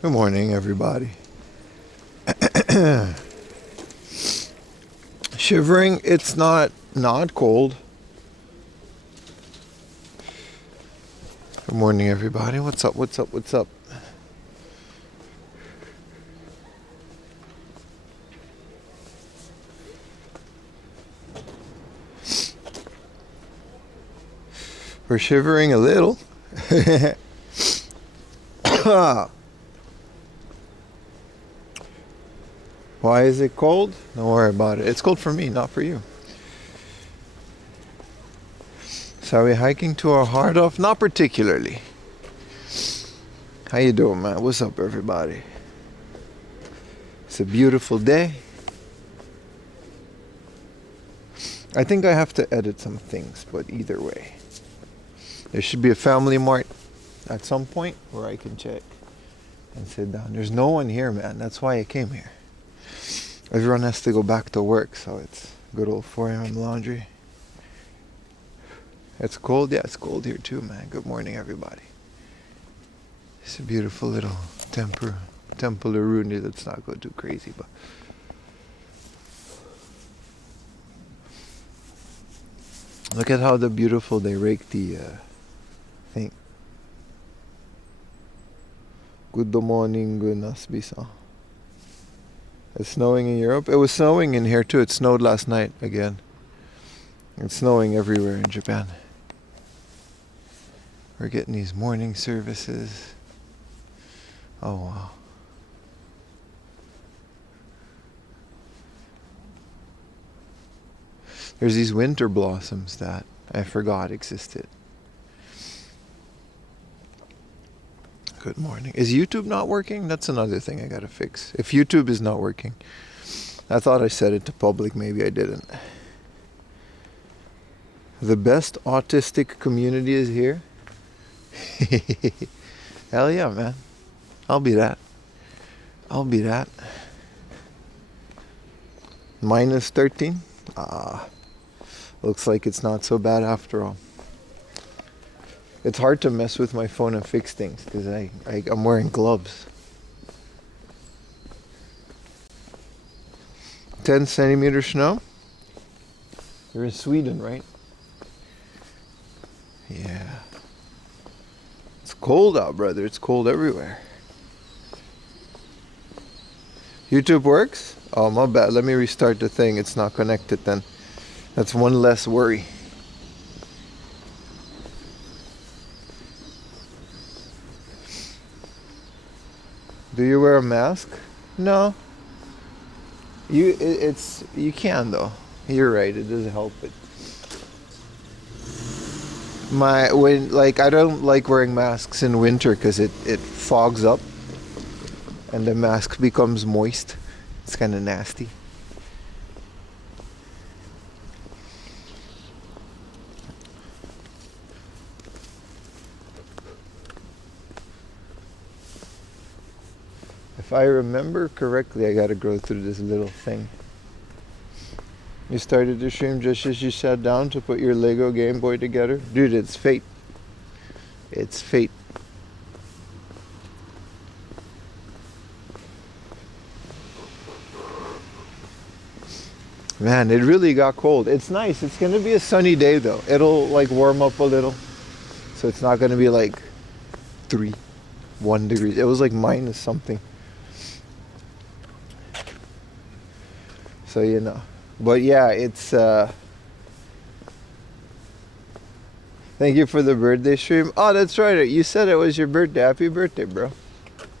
Good morning, everybody. Shivering, it's not cold. Good morning, everybody. What's up? We're shivering a little. Why is it cold? Don't worry about it. It's cold for me, not for you. So are we hiking to our heart off? Not particularly. How you doing, man? What's up, everybody? It's a beautiful day. I think I have to edit some things, but either way. There should be a FamilyMart at some point where I can check and sit down. There's no one here, man. That's why I came here. Everyone has to go back to work, so it's good old 4 a.m. laundry. It's cold? Yeah, it's cold here too, man. Good morning, everybody. It's a beautiful little temple Uruni. Let's not go too crazy, but look at how beautiful they rake the thing. Good morning, good nasbisa. It's snowing in Europe. It was snowing in here too. It snowed last night again. It's snowing everywhere in Japan. We're getting these morning services. Oh wow. There's these winter blossoms that I forgot existed. Good morning. Is YouTube not working? That's another thing I gotta fix. If YouTube is not working, I thought I set it to public, maybe I didn't. The best autistic community is here. Hell yeah, man. I'll be that. I'll be that. Minus 13? Looks like it's not so bad after all. It's hard to mess with my phone and fix things because I'm wearing gloves. 10 centimeter snow? You're in Sweden, right? Yeah. It's cold out, brother. It's cold everywhere. YouTube works? Oh, my bad. Let me restart the thing. It's not connected then. That's one less worry. Do you wear a mask? No. You can though. You're right. It does help it. I don't like wearing masks in winter because it fogs up and the mask becomes moist. It's kind of nasty. If I remember correctly, I gotta go through this little thing. You started the stream just as you sat down to put your Lego Game Boy together? Dude, it's fate. It's fate. Man, it really got cold. It's nice. It's gonna be a sunny day though. It'll like warm up a little. So it's not gonna be like 1 degree. It was like minus something. So you know. But yeah, it's thank you for the birthday stream. Oh, that's right. You said it was your birthday. Happy birthday, bro.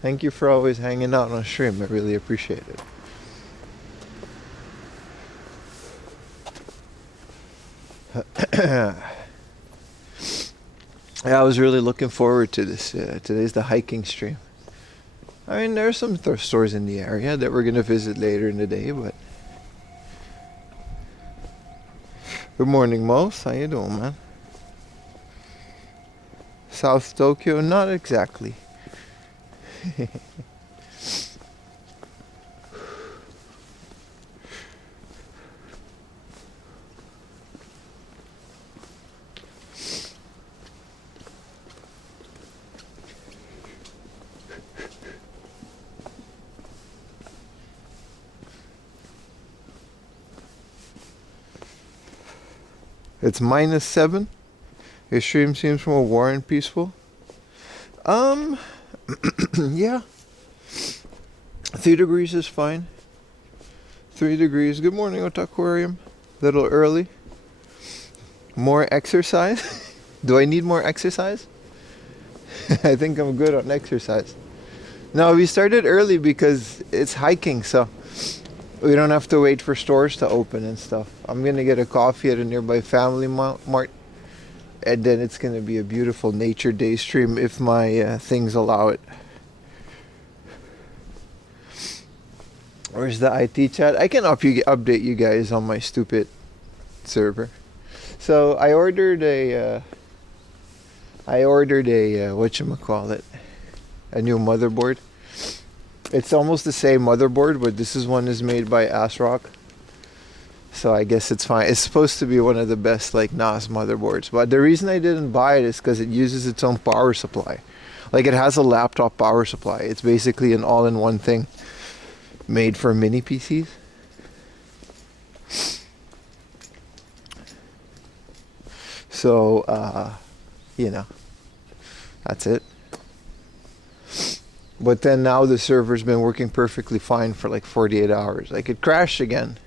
Thank you for always hanging out on stream. I really appreciate it. Yeah, I was really looking forward to this. Today's the hiking stream. I mean, there are some thrift stores in the area that we're going to visit later in the day, but... Good morning, Mos. How you doing, man? South Tokyo? Not exactly. It's -7. Your stream seems more warm and peaceful. Yeah. 3 degrees is fine. 3 degrees. Good morning, Otaquarium. Little early. More exercise? Do I need more exercise? I think I'm good on exercise. No, we started early because it's hiking, so we don't have to wait for stores to open and stuff. I'm gonna get a coffee at a nearby FamilyMart, and then it's gonna be a beautiful nature day stream if my things allow it. Where's the IT chat? I can update you guys on my stupid server. So I ordered a whatchamacallit, a new motherboard. It's almost the same motherboard, but this one is made by ASRock. So I guess it's fine. It's supposed to be one of the best like NAS motherboards. But the reason I didn't buy it is because it uses its own power supply. Like it has a laptop power supply. It's basically an all-in-one thing made for mini PCs. So, you know, that's it. But then now the server's been working perfectly fine for like 48 hours. Like it crashed again.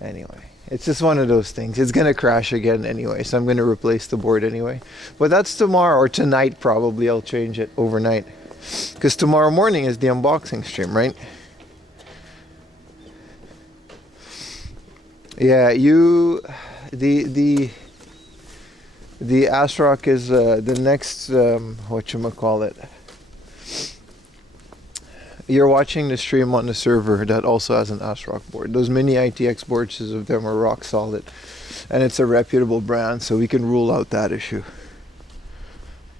Anyway, it's just one of those things. It's going to crash again anyway, so I'm going to replace the board anyway. But that's tomorrow or tonight probably. I'll change it overnight. Because tomorrow morning is the unboxing stream, right? Yeah, the ASRock is the next whatchamacallit. You're watching the stream on the server that also has an ASRock board. Those mini ITX boards of them are rock solid, and it's a reputable brand, so we can rule out that issue.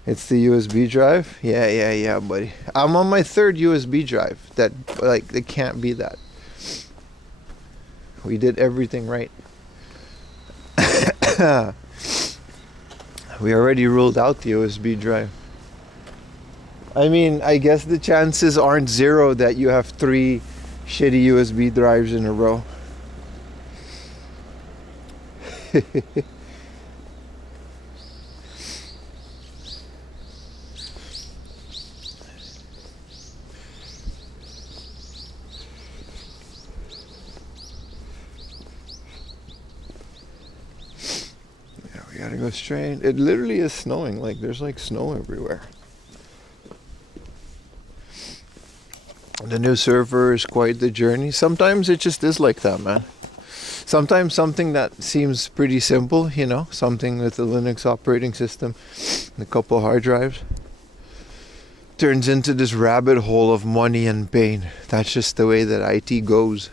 It's the USB drive? Yeah, buddy. I'm on my third USB drive. That, like, it can't be that. We did everything right. We already ruled out the USB drive. I mean, I guess the chances aren't zero that you have 3 shitty USB drives in a row. We gotta go straight. It literally is snowing. Like, there's like snow everywhere. The new server is quite the journey. Sometimes it just is like that, man. Sometimes something that seems pretty simple, you know, something with a Linux operating system and a couple hard drives, turns into this rabbit hole of money and pain. That's just the way that IT goes.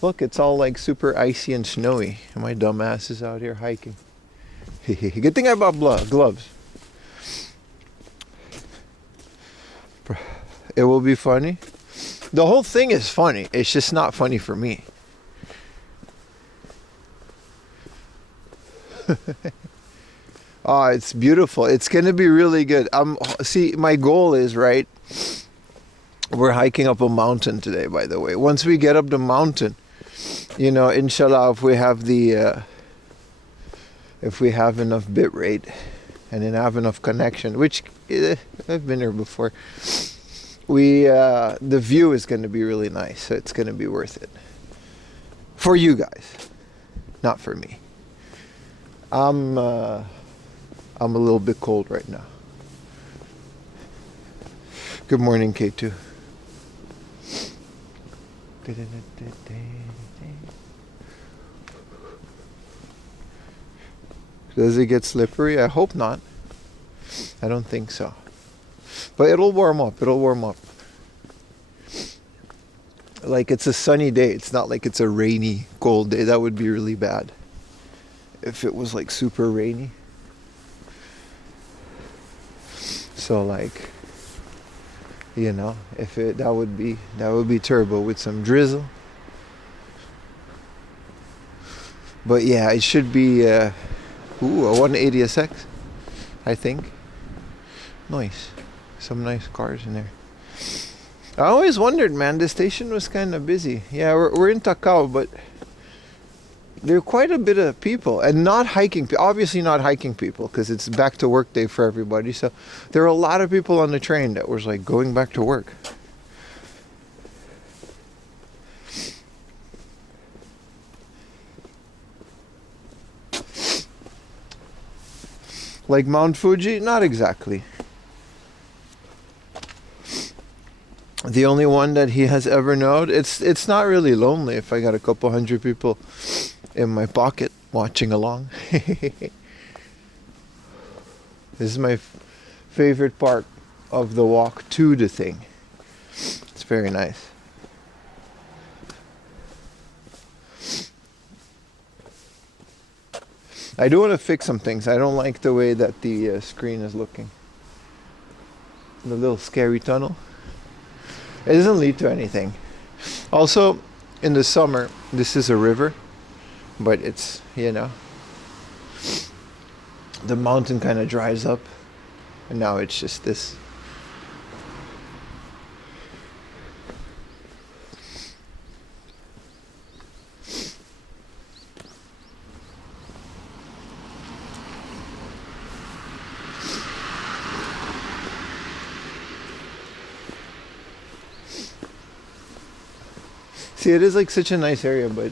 Look, it's all like super icy and snowy. And my dumb ass is out here hiking. Good thing I bought gloves. It will be funny. The whole thing is funny. It's just not funny for me. Oh, it's beautiful. It's gonna be really good. See, my goal is, right, we're hiking up a mountain today, by the way. Once we get up the mountain, you know, inshallah, if we have enough bit rate and then have enough connection, which I've been here before, the view is going to be really nice, so it's going to be worth it for you guys, not for me. I'm a little bit cold right now. Good morning, K2. Does it get slippery? I hope not. I don't think so. But it'll warm up. Like, it's a sunny day. It's not like it's a rainy, cold day. That would be really bad if it was like super rainy. So, like, you know, that would be turbo with some drizzle. But yeah, it should be a 180SX, I think. Nice. Some nice cars in there. I always wondered, man, the station was kind of busy. Yeah, we're in Takao, but there are quite a bit of people, and not hiking, obviously not hiking people, because it's back to work day for everybody. So there are a lot of people on the train that was like going back to work. Like Mount Fuji? Not exactly. The only one that he has ever known. It's not really lonely if I got a couple hundred people in my pocket watching along. This is my favorite part of the walk to the thing. It's very nice. I do want to fix some things. I don't like the way that the screen is looking. The little scary tunnel. It doesn't lead to anything. Also, in the summer, this is a river, but it's, you know, the mountain kind of dries up, and now it's just this. See, it is like such a nice area, but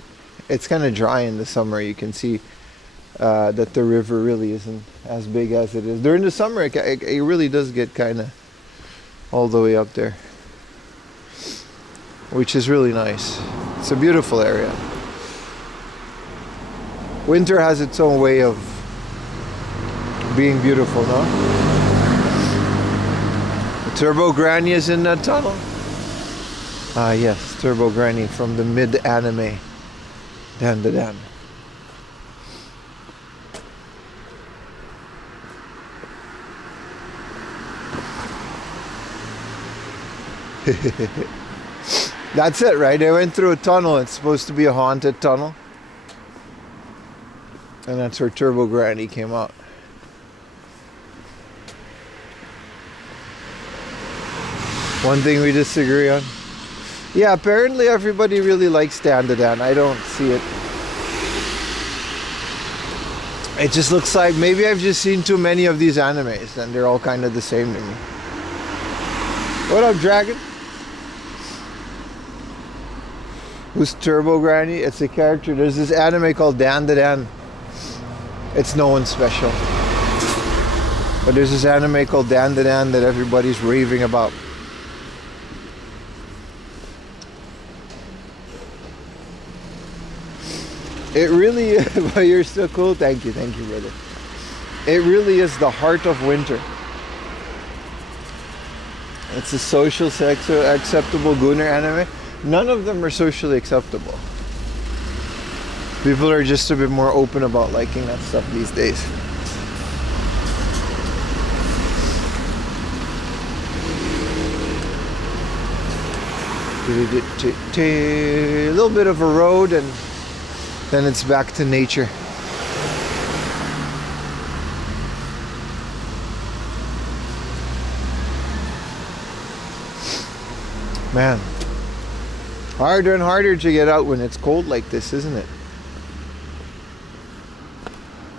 it's kind of dry in the summer. You can see that the river really isn't as big as it is. During the summer, it really does get kind of all the way up there, which is really nice. It's a beautiful area. Winter has its own way of being beautiful, no? The Turbo Granny is in that tunnel. Ah, yes, Turbo Granny from the mid-anime. Dan da Dan. That's it, right? I went through a tunnel. It's supposed to be a haunted tunnel. And that's where Turbo Granny came out. One thing we disagree on. Yeah, apparently everybody really likes Dan da Dan. I don't see it. It just looks like maybe I've just seen too many of these animes and they're all kind of the same to me. What up, Dragon? Who's Turbo Granny? It's a character. There's this anime called Dan da Dan. It's no one special. But there's this anime called Dan da Dan that everybody's raving about. It really, but you're still cool. Thank you, brother. It really is the heart of winter. It's a social, acceptable Gunner anime. None of them are socially acceptable. People are just a bit more open about liking that stuff these days. A little bit of a road and then it's back to nature. Man, harder and harder to get out when it's cold like this, isn't it?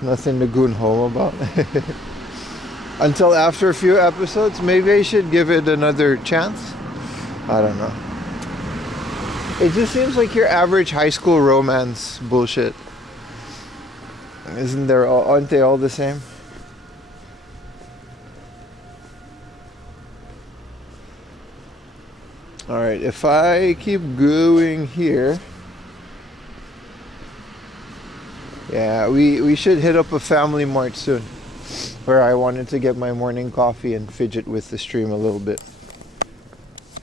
Nothing to goon home about. Until after a few episodes, maybe I should give it another chance. I don't know. It just seems like your average high school romance bullshit. Isn't there? Aren't they all the same? Alright, if I keep going here. Yeah, we should hit up a FamilyMart soon. Where I wanted to get my morning coffee and fidget with the stream a little bit.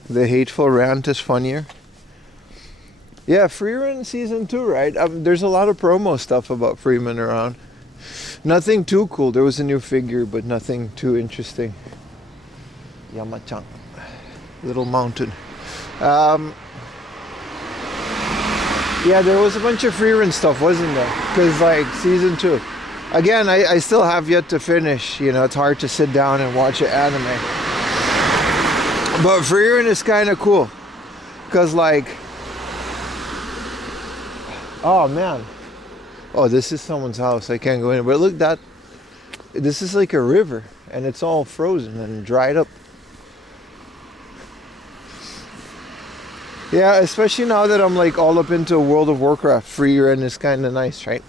The hateful rant is funnier. Yeah, Freeman season 2, right? There's a lot of promo stuff about Freeman around. Nothing too cool. There was a new figure, but nothing too interesting. Yamachan. Little mountain. Yeah, there was a bunch of Freeman stuff, wasn't there? Because, like, season 2. Again, I still have yet to finish. You know, it's hard to sit down and watch an anime. But Freeman is kind of cool. Because, like... Oh, man. Oh, this is someone's house. I can't go in. But look, this is like a river. And it's all frozen and dried up. Yeah, especially now that I'm like all up into World of Warcraft. Freeman is kind of nice, right?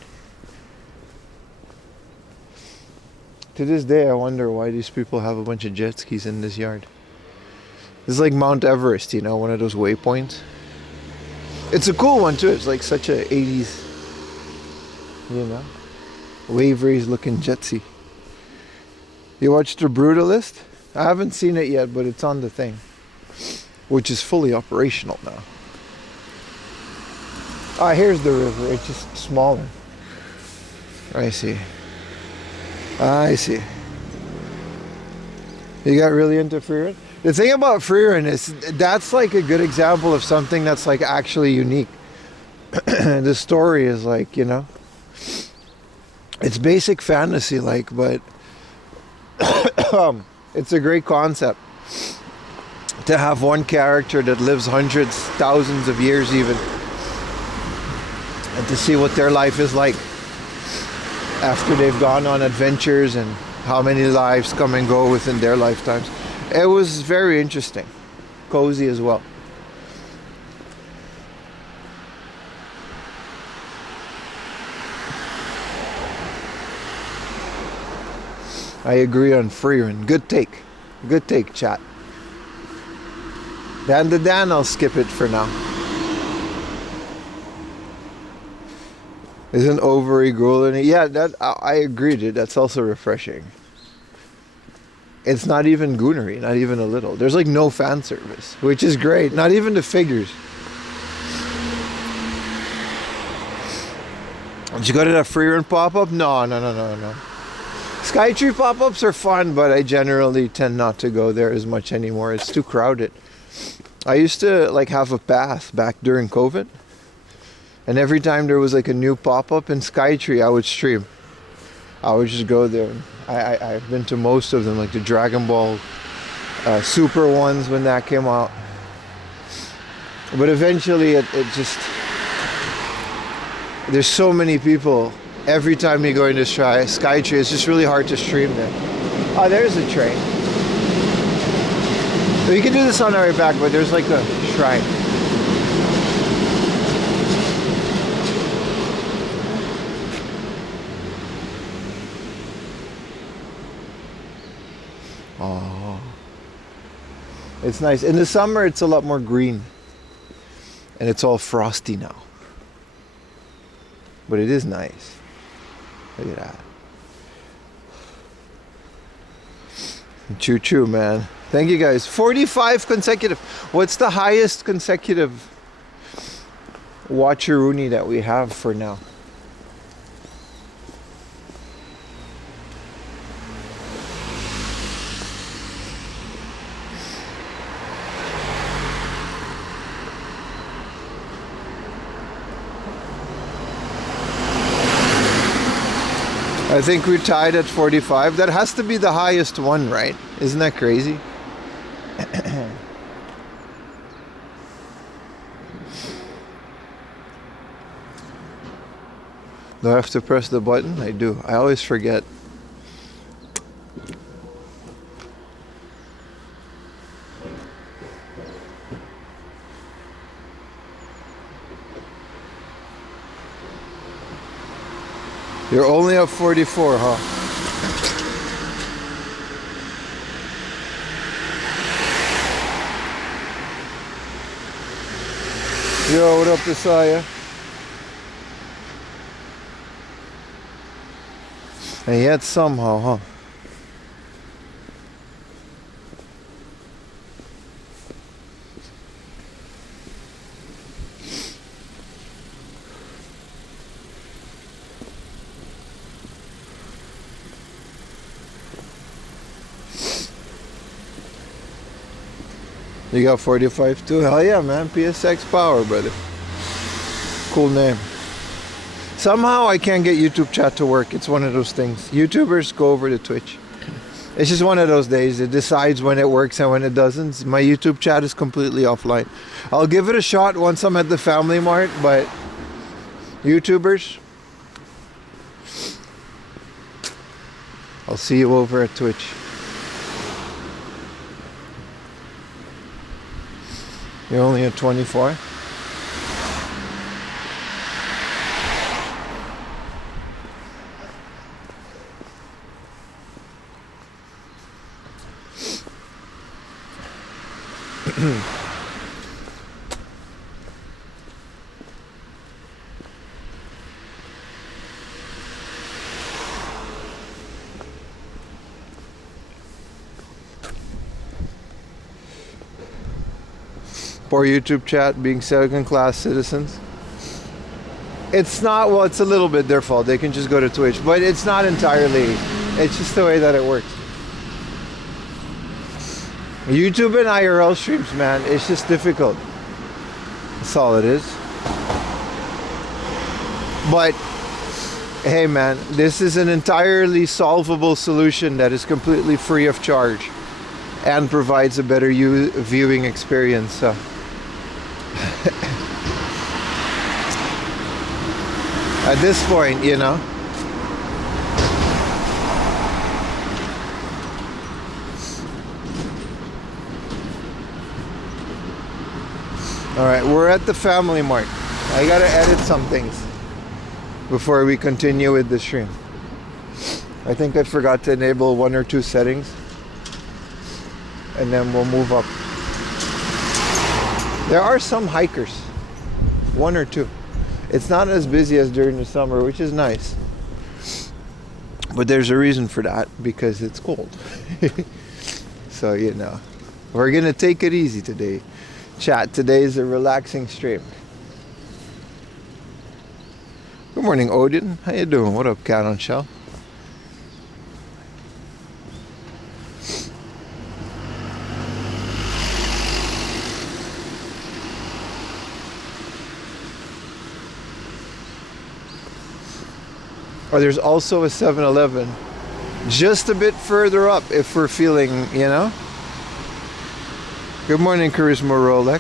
To this day, I wonder why these people have a bunch of jet skis in this yard. This is like Mount Everest, you know, one of those waypoints. It's a cool one too. It's like such a 80s, you know, Wavery's looking jet ski. You watched The Brutalist? I haven't seen it yet, but it's on the thing, which is fully operational now. Ah, here's the river. It's just smaller. I see. I see. You got really into Freerun? The thing about Freerun is that's like a good example of something that's like actually unique. The story is like, you know, it's basic fantasy like, but it's a great concept to have one character that lives hundreds, thousands of years even, and to see what their life is like after they've gone on adventures and how many lives come and go within their lifetimes. It was very interesting. Cozy as well. I agree on Freerun. Good take. Good take, chat. Dan the Dan, I'll skip it for now. Isn't ovary gruel? Yeah, that I agree, dude. That's also refreshing. It's not even goonery, not even a little. There's like no fan service, which is great. Not even the figures. Did you go to that free run pop-up? No. Skytree pop-ups are fun, but I generally tend not to go there as much anymore. It's too crowded. I used to like have a pass back during COVID. And every time there was like a new pop-up in Skytree, I would stream. I would just go there. I've been to most of them, like the Dragon Ball Super ones when that came out. But eventually it just... There's so many people. Every time you go into Skytree, it's just really hard to stream there. Oh, there's a train. We can do this on our way back, but there's like a shrine. Oh, it's nice. In the summer, it's a lot more green. And it's all frosty now. But it is nice. Look at that. Choo choo, man. Thank you guys. 45 consecutive. What's the highest consecutive watcheroonie that we have for now? I think we're tied at 45. That has to be the highest one, right? Isn't that crazy? Do I have to press the button? I do. I always forget. You're only up 44, huh? Yo, what up, Desaya? And yet somehow, huh? You got 45 too? Hell yeah, man. PSX Power, brother. Cool name. Somehow I can't get YouTube chat to work. It's one of those things. YouTubers go over to Twitch. It's just one of those days. It decides when it works and when it doesn't. My YouTube chat is completely offline. I'll give it a shot once I'm at the FamilyMart, but YouTubers, I'll see you over at Twitch. You're only at 24? Poor YouTube chat being second-class citizens. It's not, well, it's a little bit their fault. They can just go to Twitch, but it's not entirely. It's just the way that it works. YouTube and IRL streams, man, it's just difficult. That's all it is. But hey, man, this is an entirely solvable solution that is completely free of charge and provides a better viewing experience. So at this point, you know. Alright, we're at the FamilyMart. I gotta edit some things before we continue with the stream. I think I forgot to enable 1 or 2 settings. And then we'll move up. There are some hikers. 1 or 2. It's not as busy as during the summer, which is nice. But there's a reason for that, because it's cold. So, you know, we're going to take it easy today. Chat, today is a relaxing stream. Good morning, Odin. How you doing? What up, Cat on Shell? Or there's also a 7-Eleven just a bit further up if we're feeling, you know. Good morning, Charisma Rolex.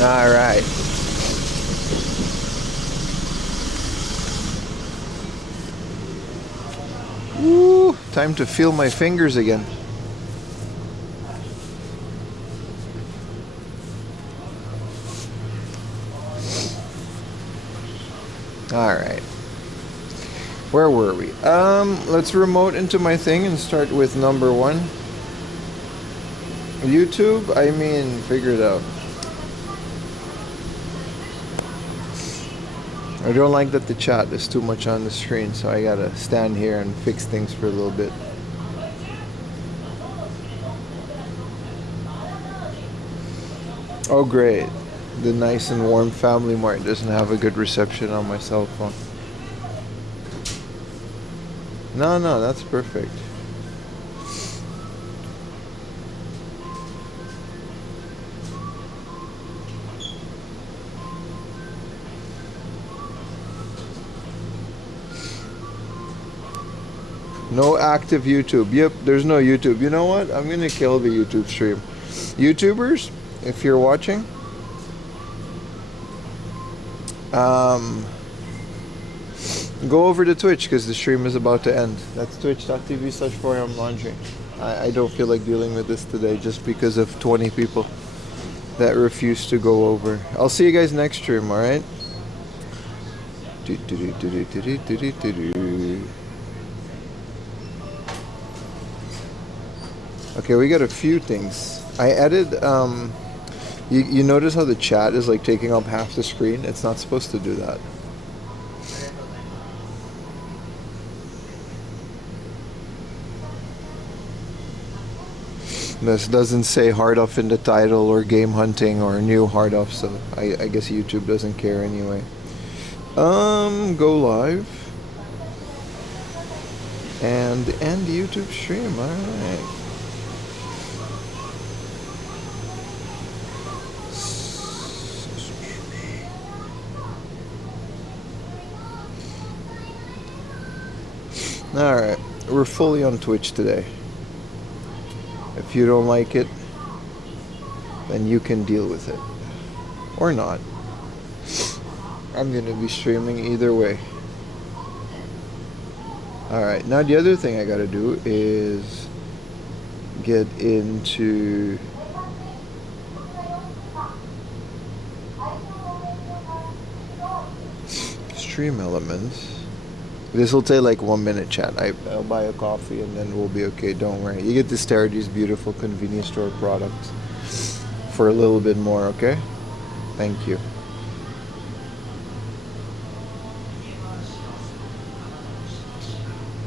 All right. Woo, time to feel my fingers again. All right. Where were we? Let's remote into my thing and start with number 1. YouTube, I mean, figure it out. I don't like that the chat is too much on the screen, so I gotta stand here and fix things for a little bit. Oh great, the nice and warm FamilyMart doesn't have a good reception on my cell phone. No, that's perfect. No active YouTube. Yep, there's no YouTube. You know what? I'm gonna kill the YouTube stream. YouTubers, if you're watching, go over to Twitch because the stream is about to end. That's twitch.tv/4amlaundry. I don't feel like dealing with this today just because of 20 people that refuse to go over. I'll see you guys next stream, alright? Okay, we got a few things. I added, you notice how the chat is like taking up half the screen? It's not supposed to do that. This doesn't say hard off in the title or game hunting or new hard off, so I guess YouTube doesn't care anyway. Go live. And end YouTube stream, alright. Alright, we're fully on Twitch today. If you don't like it, then you can deal with it. Or not. I'm gonna be streaming either way. Alright, now the other thing I gotta do is get into stream elements. This will take like 1 minute, chat. I'll buy a coffee and then we'll be okay. Don't worry. You get to stare at these beautiful convenience store products for a little bit more, okay? Thank you.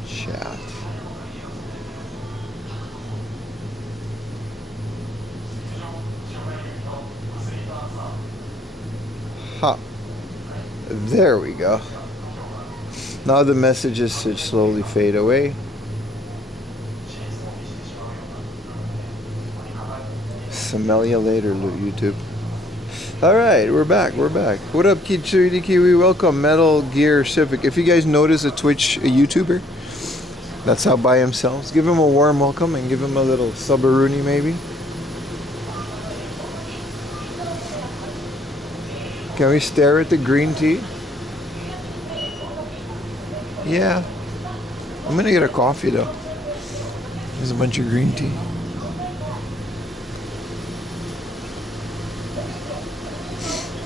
Chat. Ha. There we go. Now the messages should slowly fade away. Smell you later, YouTube. Alright, we're back. What up, Kitsuri Kiwi? Welcome, Metal Gear Civic. If you guys notice a YouTuber that's out by himself, give him a warm welcome and give him a little subaruni maybe. Can we stare at the green tea? Yeah. I'm gonna get a coffee though. There's a bunch of green tea.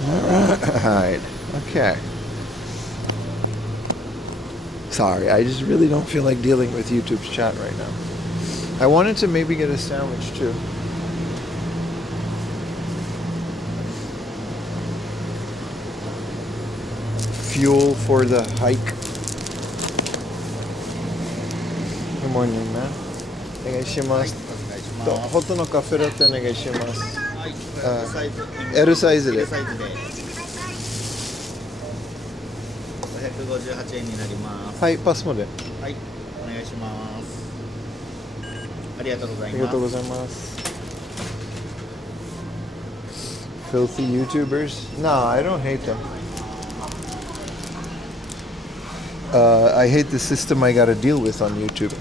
Alright. hide. Okay. Sorry, I just really don't feel like dealing with YouTube's chat right now. I wanted to maybe get a sandwich too. Fuel for the hike. Good morning, man. お願いします。とホットのカフェラテお願いします。L サイズで。558円になります。はい、パスモで。はい、お願いします。ありがとうございます。ありがとうございます。Filthy YouTubers? No, I don't hate them. I hate the system I gotta deal with on YouTube.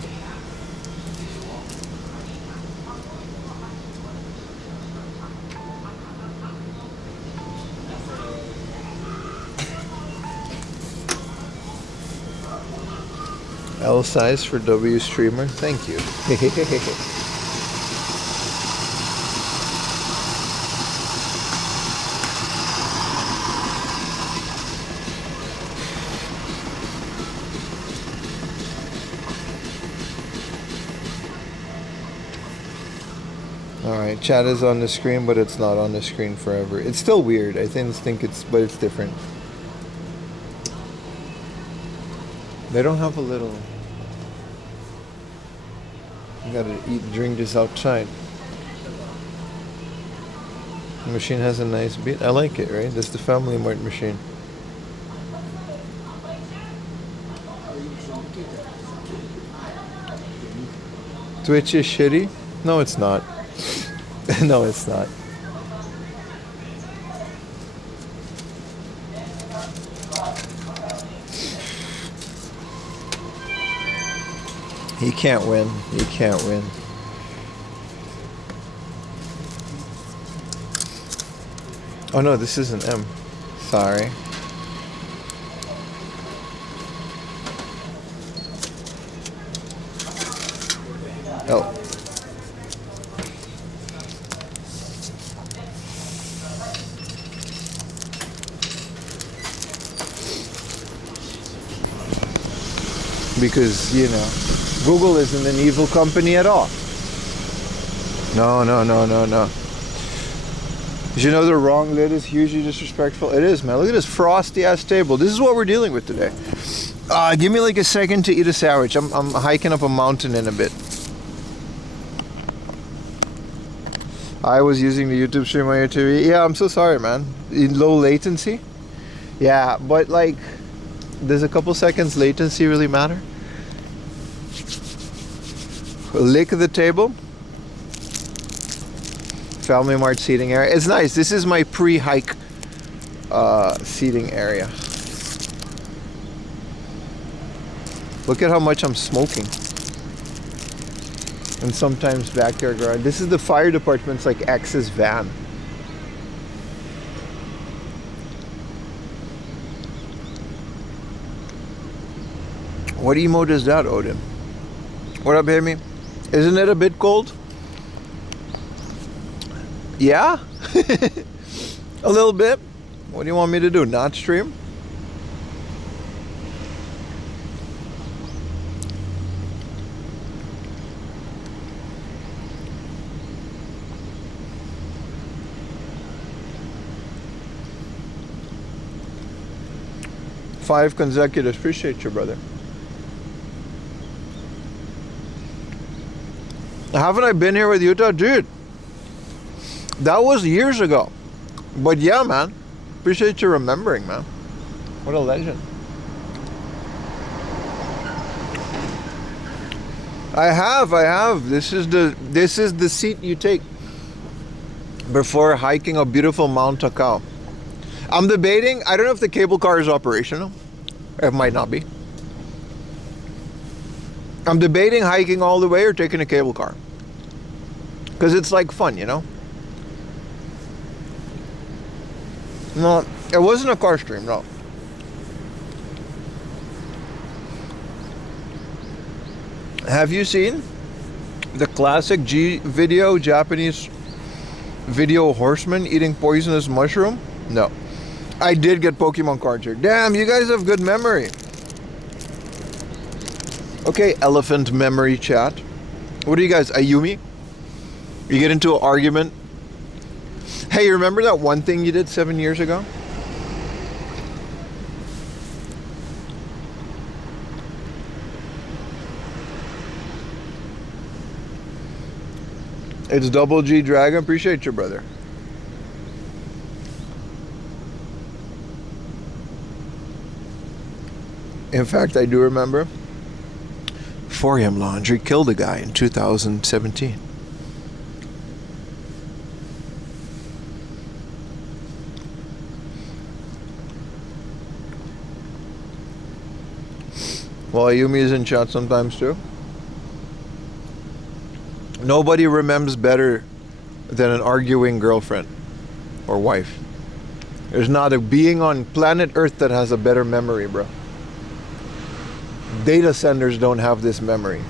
L size for W streamer. Thank you. Alright, chat is on the screen, but it's not on the screen forever. It's still weird. I think it's, but it's different. They don't have a little... You gotta eat, drink this outside. The machine has a nice beat. I like it, right? That's the FamilyMart machine. Twitch is shitty? No, it's not. No, it's not. He can't win. He can't win. Oh no, this is an M. Sorry. Oh. Because, you know, Google isn't an evil company at all. No. Did you know the wrong lid is hugely disrespectful? It is, man. Look at this frosty ass table. This is what we're dealing with today. Give me like a second to eat a sandwich. I'm hiking up a mountain in a bit. I was using the YouTube stream on your TV. Yeah, I'm so sorry, man. In low latency? Yeah, but like, does a couple seconds latency really matter? Lick the table. FamilyMart seating area. It's nice. This is my pre-hike seating area. Look at how much I'm smoking. And sometimes backyard garage. This is the fire department's like X's van. What emote is that, Odin? What up, Amy? Isn't it a bit cold? Yeah? A little bit. What do you want me to do? Not stream? Five consecutive. Appreciate you, brother. Haven't I been here with Utah? Dude, that was years ago. But yeah, man. Appreciate you remembering, man. What a legend. I have. This is the seat you take before hiking a beautiful Mount Takao. I'm debating, I don't know if the cable car is operational. It might not be. I'm debating hiking all the way or taking a cable car. Because it's like fun, you know? No, it wasn't a car stream, no. Have you seen the classic Japanese video horseman eating poisonous mushroom? No. I did get Pokemon cards here. Damn, you guys have good memory. Okay, elephant memory chat. What do you guys, Ayumi? You get into an argument? Hey, you remember that one thing you did 7 years ago? It's Double G Dragon. Appreciate you, brother. In fact, I do remember 4am Laundry killed a guy in 2017. Well, Ayumi is in chat sometimes too. Nobody remembers better than an arguing girlfriend or wife. There's not a being on planet Earth that has a better memory, bro. Data centers don't have this memory.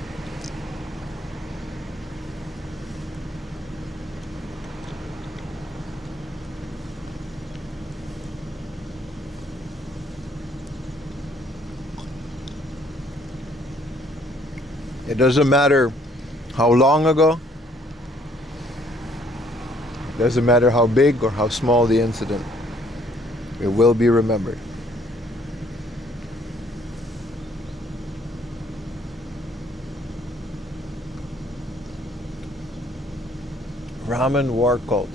It doesn't matter how long ago. It doesn't matter how big or how small the incident. It will be remembered. Ramen War Cult.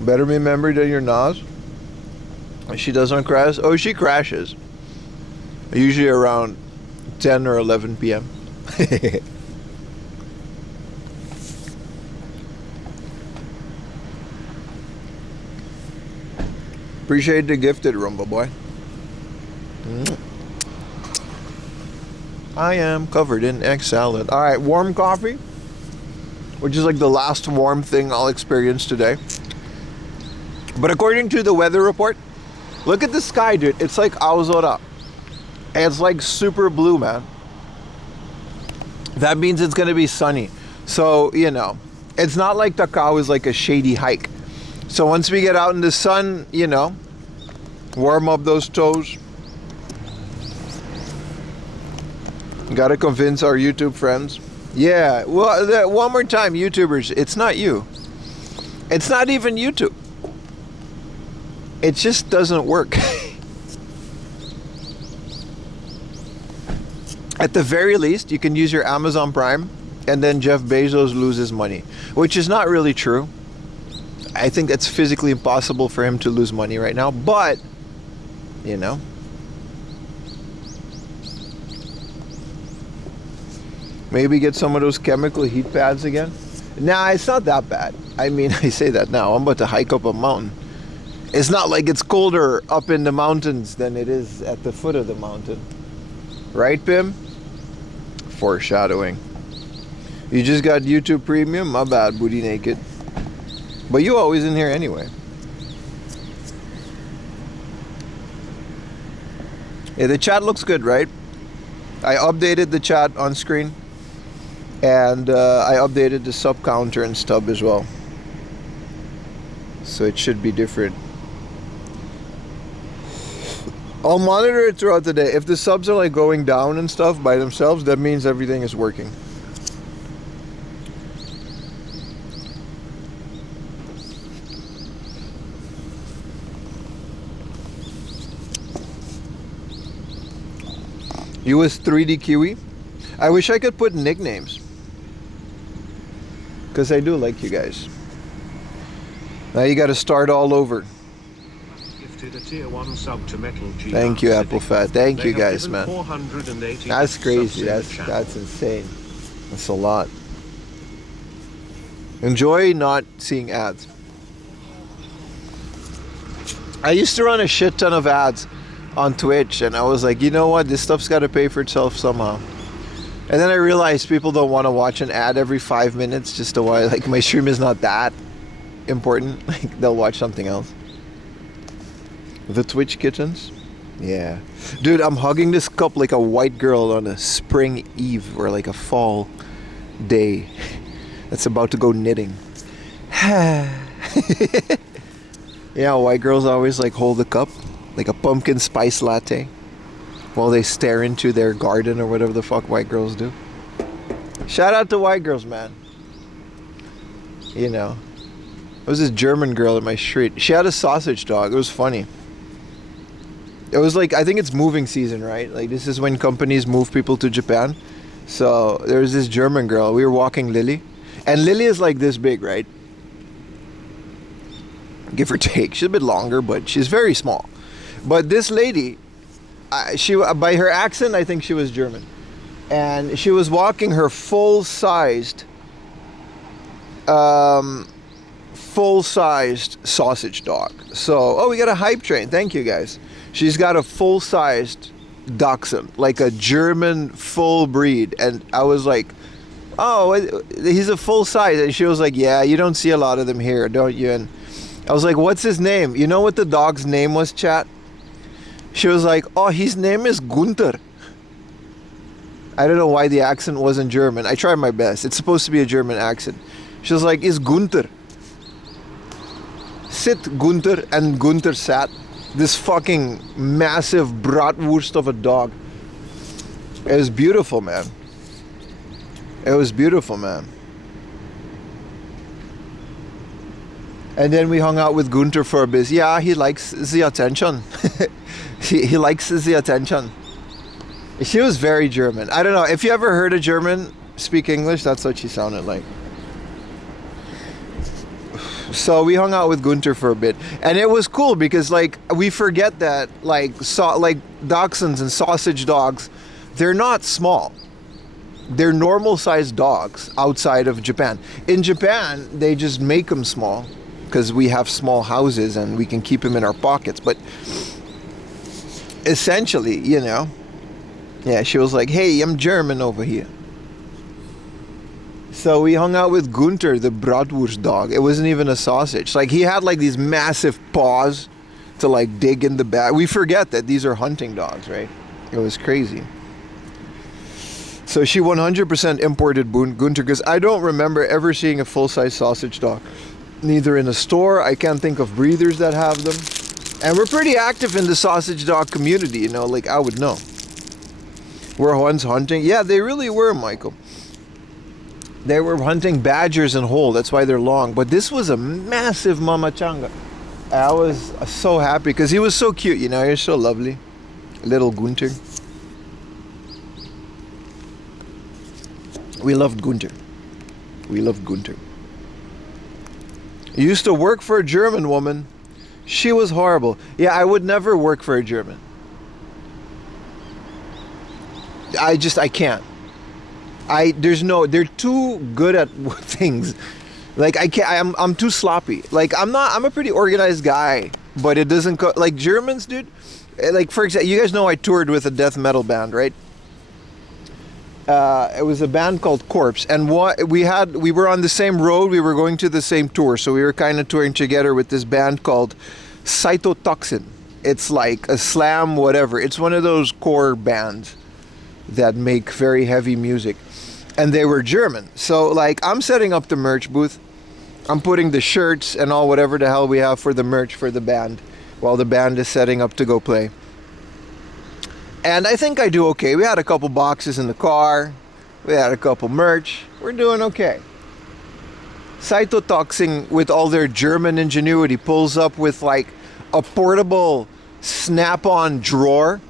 Better remembered than your Nas. She doesn't crash. Oh, she crashes. Usually around 10 or 11 p.m. Appreciate the gifted, Rumba boy. I am covered in egg salad. All right, warm coffee, which is like the last warm thing I'll experience today. But according to the weather report, look at the sky, dude. It's like Aozora. And it's like super blue, man. That means it's going to be sunny. So, you know, it's not like Takao is like a shady hike. So once we get out in the sun, you know, warm up those toes. Gotta convince our YouTube friends. Yeah, well, one more time, YouTubers, it's not you. It's not even YouTube. It just doesn't work. At the very least, you can use your Amazon Prime and then Jeff Bezos loses money, which is not really true. I think it's physically impossible for him to lose money right now, but, you know. Maybe get some of those chemical heat pads again. Nah, it's not that bad. I mean, I say that now. I'm about to hike up a mountain. It's not like it's colder up in the mountains than it is at the foot of the mountain. Right, Pim? Foreshadowing. You just got YouTube Premium? My bad, booty naked. But you always in here anyway. Yeah, the chat looks good, right? I updated the chat on screen. And I updated the sub counter and stub as well. So it should be different. I'll monitor it throughout the day. If the subs are like going down and stuff by themselves, that means everything is working. You was 3D Kiwi? I wish I could put nicknames. Because I do like you guys. Now you got to start all over. A tier 1 sub to Metal G. Thank you, Apple Fat. Thank you guys, man. 480 that's crazy. That's insane. That's a lot. Enjoy not seeing ads. I used to run a shit ton of ads on Twitch, and I was like, you know what? This stuff's got to pay for itself somehow. And then I realized people don't want to watch an ad every 5 minutes just to watch. Like, my stream is not that important. Like, they'll watch something else. The Twitch kittens? Yeah. Dude, I'm hugging this cup like a white girl on a spring eve or like a fall day. that's about to go knitting. Yeah, white girls always like hold a cup, like a pumpkin spice latte, while they stare into their garden or whatever the fuck white girls do. Shout out to white girls, man. You know, there was this German girl in my street. She had a sausage dog. It was funny. It was like, I think it's moving season, right? Like, this is when companies move people to Japan. So there was this German girl. We were walking Lily, and Lily is like this big, right? Give or take. She's a bit longer, but she's very small. But this lady, she, by her accent, I think she was German, and she was walking her full-sized sausage dog. So, oh, we got a hype train. Thank you, guys. She's got a full-sized dachshund, like a German full breed, and I was like, oh, he's a full size. And she was like, yeah, you don't see a lot of them here, don't you? And I was like, what's his name? You know what the dog's name was, chat? She was like, oh, his name is Gunther. I don't know why the accent wasn't German. I tried my best. It's supposed to be a German accent. She was like, it's Gunther. Sit, Gunther. And Gunther sat. This fucking massive bratwurst of a dog. It was beautiful, man. It was beautiful, man. And then we hung out with Gunther for a bit. Yeah, he likes the attention. he likes the attention. She was very German. I don't know. If you ever heard a German speak English, that's what she sounded like. So we hung out with Gunther for a bit. And it was cool because, like, we forget that, like dachshunds and sausage dogs, they're not small. They're normal-sized dogs outside of Japan. In Japan, they just make them small because we have small houses and we can keep them in our pockets. But essentially, you know, yeah, she was like, hey, I'm German over here. So we hung out with Gunther, the bratwurst dog. It wasn't even a sausage. Like, he had like these massive paws to like dig in the back. We forget that these are hunting dogs, right? It was crazy. So she 100% imported Gunther because I don't remember ever seeing a full-size sausage dog. Neither in a store. I can't think of breeders that have them. And we're pretty active in the sausage dog community, you know, like I would know. We're once hunting. Yeah, they really were, Michael. They were hunting badgers and whole. That's why they're long. But this was a massive mama changa. I was so happy because he was so cute, you know. He was so lovely. Little Gunther. We loved Gunther. We loved Gunther. I used to work for a German woman. She was horrible. Yeah, I would never work for a German. I can't. They're too good at things. Like, I can't, I'm too sloppy. Like, I'm a pretty organized guy, but it doesn't go, like Germans, dude. Like, for example, you guys know I toured with a death metal band, right? It was a band called Corpse, and we were on the same road, we were going to the same tour, so we were kind of touring together with this band called Cytotoxin. It's like a slam whatever. It's one of those core bands that make very heavy music, and they were German. So like, I'm setting up the merch booth, I'm putting the shirts and all whatever the hell we have for the merch for the band, while the band is setting up to go play. And I think I do okay. We had a couple boxes in the car. We had a couple merch. We're doing okay. Cytotoxin, with all their German ingenuity, pulls up with like a portable snap-on drawer.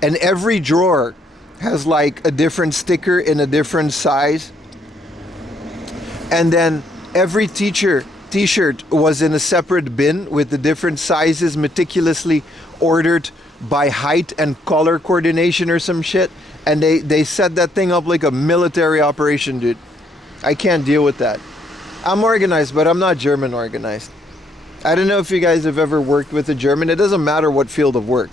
And every drawer has like a different sticker in a different size. And then every t-shirt was in a separate bin with the different sizes meticulously ordered by height and color coordination or some shit, and they set that thing up like a military operation, dude. I can't deal with that. I'm organized, but I'm not German organized. I don't know if you guys have ever worked with a German. It doesn't matter what field of work,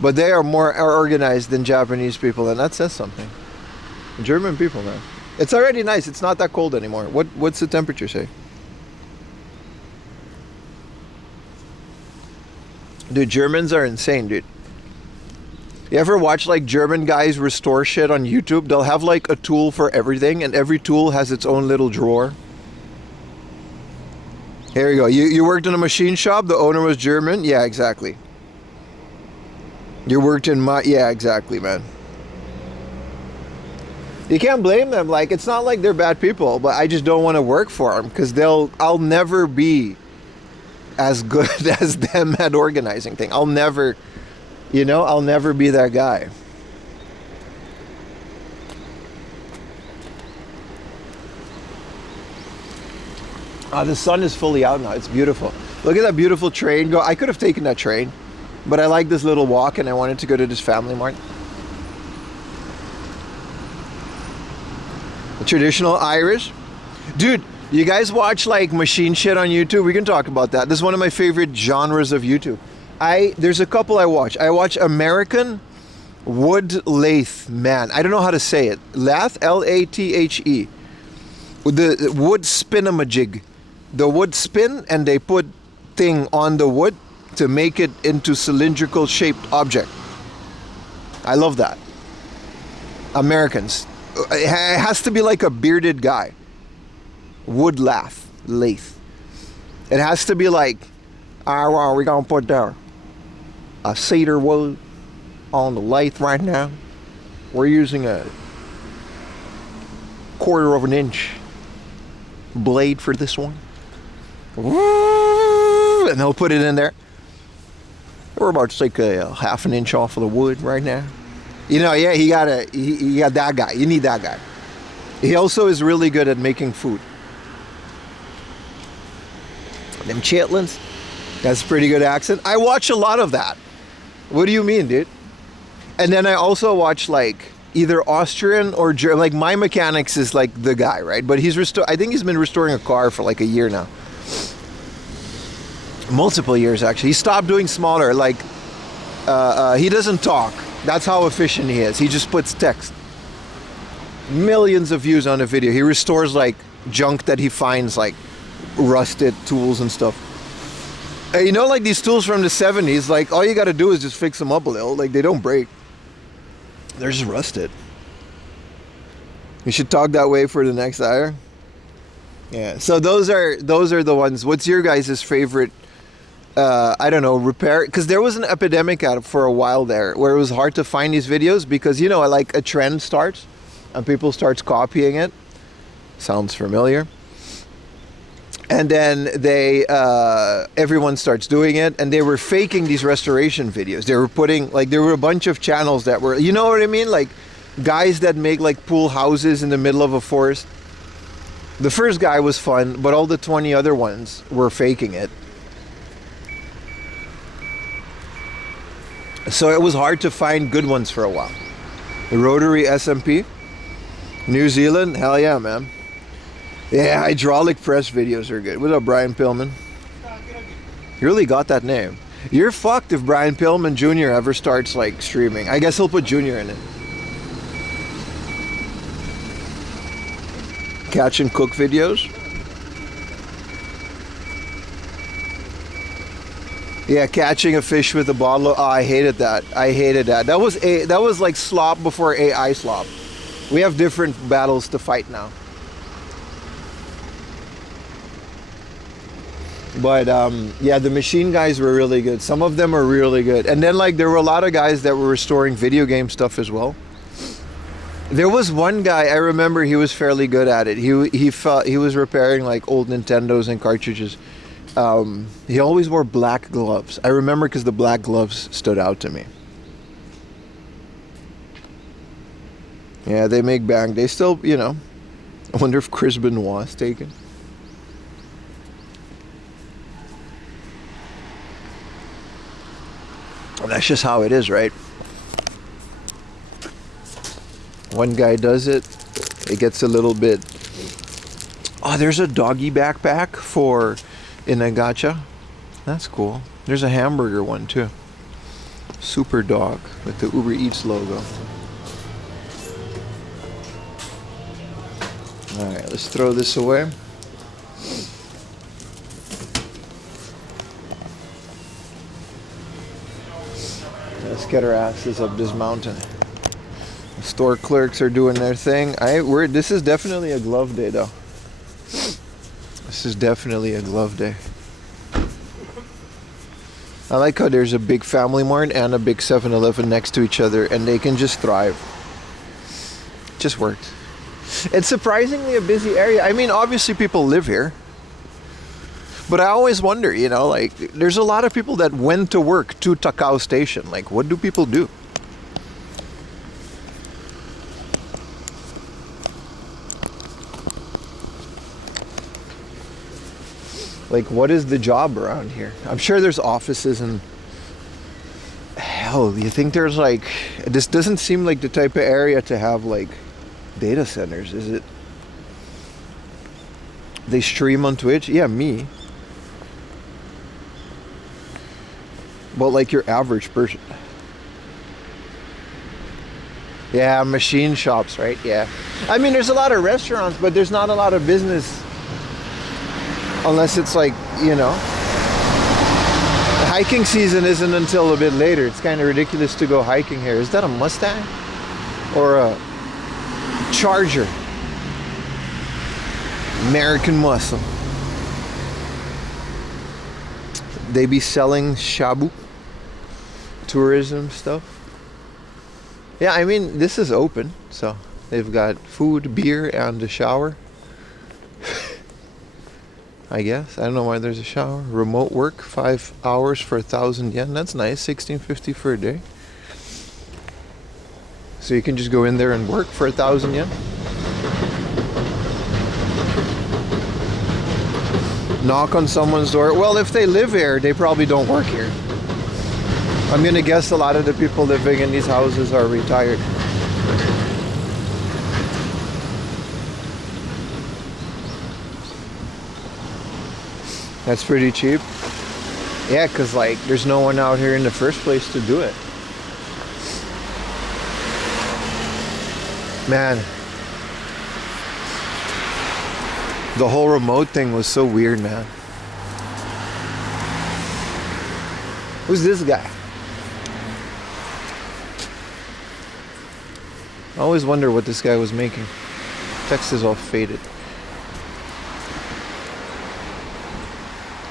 but they are more organized than Japanese people, and that says something. German people, man. It's already nice. It's not that cold anymore. What's the temperature say? Dude, Germans are insane, dude. You ever watch like German guys restore shit on YouTube? They'll have like a tool for everything, and every tool has its own little drawer. Here you go. You worked in a machine shop. The owner was German. Yeah, exactly. You worked in my... Yeah, exactly, man. You can't blame them. Like, it's not like they're bad people, but I just don't want to work for them because I'll never be as good as them at organizing things. I'll never be that guy. The sun is fully out now. It's beautiful. Look at that beautiful train go. I could have taken that train, but I like this little walk and I wanted to go to this FamilyMart. Traditional Irish. Dude, you guys watch like machine shit on YouTube? We can talk about that. This is one of my favorite genres of YouTube. There's a couple I watch. I watch American wood lathe man. I don't know how to say it. Lathe, L-A-T-H-E. The wood spin-a-majig. The wood spin and they put thing on the wood to make it into cylindrical shaped object. I love that. Americans. It has to be like a bearded guy. Wood lathe. It has to be like, well, we're gonna put a cedar wood on the lathe right now. We're using a 1/4 of an inch blade for this one. And they'll put it in there. We're about to take a 1/2 inch off of the wood right now. You know, yeah, he got that guy. You need that guy. He also is really good at making food. Them chitlins. That's a pretty good accent. I watch a lot of that. What do you mean, dude? And then I also watch like either Austrian or German. Like my mechanics is like the guy, right? But I think he's been restoring a car for like a year now. Multiple years actually. He stopped doing smaller. Like he doesn't talk. That's how efficient he is. He just puts text. Millions of views on a video. He restores like junk that he finds, like rusted tools and stuff. You know, like these tools from the 70s, like all you got to do is just fix them up a little. Like they don't break. They're just rusted. You should talk that way for the next hour. Yeah. So those are the ones. What's your guys' favorite? I don't know, repair, because there was an epidemic out for a while there where it was hard to find these videos because, you know, like a trend starts and people starts copying it. Sounds familiar. And then everyone starts doing it, and they were faking these restoration videos. They were putting, like, there were a bunch of channels that were, you know what I mean? Like guys that make like pool houses in the middle of a forest. The first guy was fun, but all the 20 other ones were faking it. So it was hard to find good ones for a while. The rotary SMP, New Zealand, hell yeah, man. Yeah, hydraulic press videos are good. What up, Brian Pillman? You really got that name. You're fucked if Brian Pillman Jr. ever starts like streaming. I guess he'll put Junior in it. Catch and cook videos. Yeah, catching a fish with a bottle. Oh, I hated that. That was like slop before AI slop. We have different battles to fight now. But yeah, the machine guys were really good. Some of them are really good. And then like there were a lot of guys that were restoring video game stuff as well. There was one guy I remember, he was fairly good at it. He was repairing like old Nintendos and cartridges. He always wore black gloves. I remember because the black gloves stood out to me. Yeah, they make bang. They still, you know. I wonder if Chris Benoit is taken. Well, that's just how it is, right? One guy does it, it gets a little bit. Oh, there's a doggy backpack for in a gacha. That's cool. There's a hamburger one too. Super dog with the Uber Eats logo. Alright, let's throw this away. Let's get our asses up this mountain. The store clerks are doing their thing. This is definitely a glove day though. This is definitely a glove day. I like how there's a big FamilyMart and a big 7-Eleven next to each other and they can just thrive. Just works. It's surprisingly a busy area. I mean, obviously people live here. But I always wonder, you know, like, there's a lot of people that went to work to Takao Station. Like, what do people do? Like, what is the job around here? I'm sure there's offices and... Hell, you think there's like... This doesn't seem like the type of area to have, like, data centers, is it? They stream on Twitch? Yeah, me. But like your average person. Yeah, machine shops, right? Yeah. I mean, there's a lot of restaurants, but there's not a lot of business. Unless it's like, you know. The hiking season isn't until a bit later. It's kind of ridiculous to go hiking here. Is that a Mustang? Or a Charger? American muscle. They be selling shabu, tourism stuff. Yeah, I mean, this is open, so they've got food, beer, and a shower. I guess. I don't know why there's a shower. Remote work, 5 hours for 1,000 yen. That's nice, 1650 for a day. So you can just go in there and work for 1,000 yen. Knock on someone's door. Well, if they live here, they probably don't work here. I'm gonna guess a lot of the people living in these houses are retired. That's pretty cheap. Yeah, because like there's no one out here in the first place to do it. Man, the whole remote thing was so weird, man. Who's this guy? I always wonder what this guy was making. Text is all faded.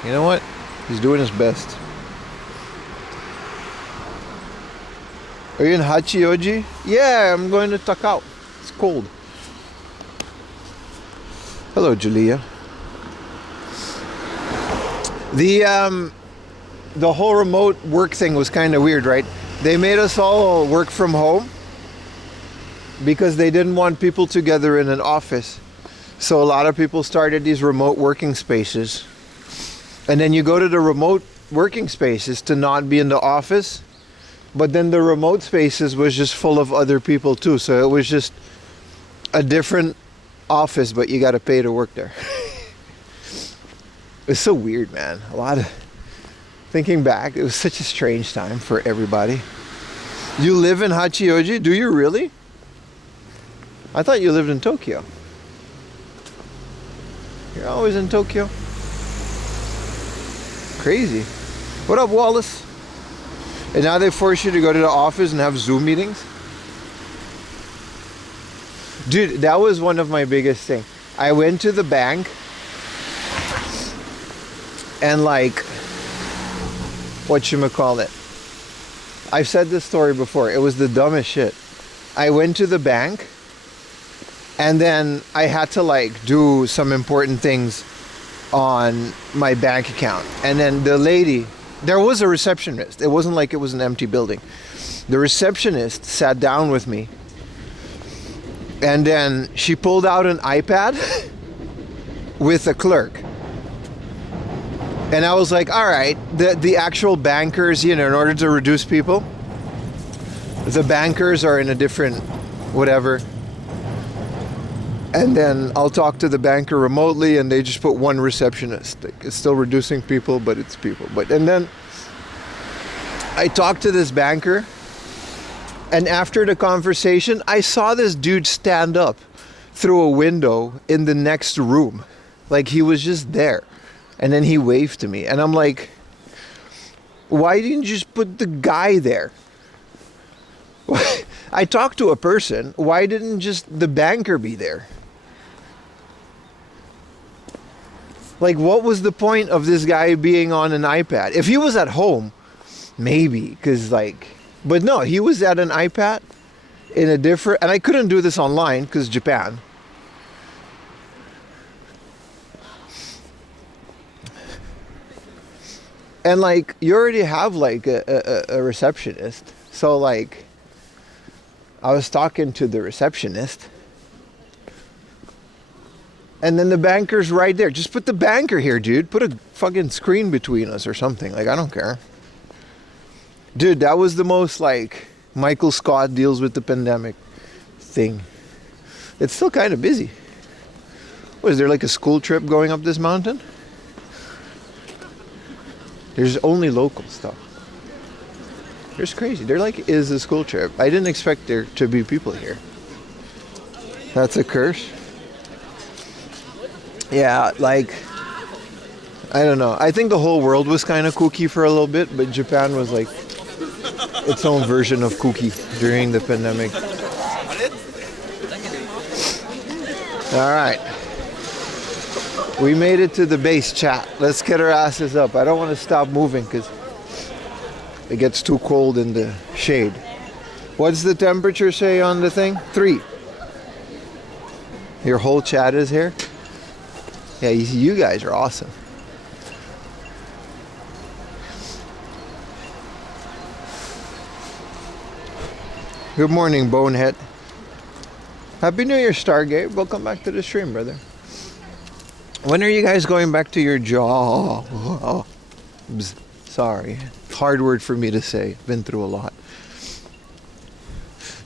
You know what? He's doing his best. Are you in Hachioji? Yeah, I'm going to Takao. It's cold. Hello, Julia. The whole remote work thing was kind of weird, right? They made us all work from home because they didn't want people together in an office. So a lot of people started these remote working spaces. And then you go to the remote working spaces to not be in the office. But then the remote spaces was just full of other people too. So it was just a different office, but you got to pay to work there. It's so weird, man. Thinking back, it was such a strange time for everybody. You live in Hachioji? Do you really? I thought you lived in Tokyo. You're always in Tokyo. Crazy. What up, Wallace? And now they force you to go to the office and have Zoom meetings? Dude, that was one of my biggest things. I went to the bank and like, whatchamacallit? I've said this story before. It was the dumbest shit. I went to the bank and then I had to like do some important things on my bank account. And then the lady, there was a receptionist. It wasn't like it was an empty building. The receptionist sat down with me and then she pulled out an iPad with a clerk. And I was like, all right, the actual bankers, you know, in order to reduce people, the bankers are in a different whatever. And then I'll talk to the banker remotely and they just put one receptionist. It's still reducing people, but it's people. And then I talked to this banker and after the conversation, I saw this dude stand up through a window in the next room. Like he was just there. And then he waved to me. And I'm like, why didn't you just put the guy there? I talked to a person. Why didn't just the banker be there? Like, what was the point of this guy being on an iPad? If he was at home, maybe, because like, but no, he was at an iPad in a different, and I couldn't do this online because Japan. And like, you already have like a receptionist. So like, I was talking to the receptionist. And then the banker's right there. Just put the banker here, dude. Put a fucking screen between us or something. Like, I don't care. Dude, that was the most like Michael Scott deals with the pandemic thing. It's still kind of busy. What, is there like a school trip going up this mountain? There's only local stuff. It's crazy. There like is a school trip. I didn't expect there to be people here. That's a curse. Yeah, like, I don't know. I think the whole world was kind of kooky for a little bit, but Japan was like its own version of kooky during the pandemic. All right. We made it to the base, chat. Let's get our asses up. I don't want to stop moving because it gets too cold in the shade. What's the temperature say on the thing? 3. Your whole chat is here? Yeah, you guys are awesome. Good morning, Bonehead. Happy New Year, Stargate. Welcome back to the stream, brother. When are you guys going back to your job? Oh, sorry. Hard word for me to say. Been through a lot.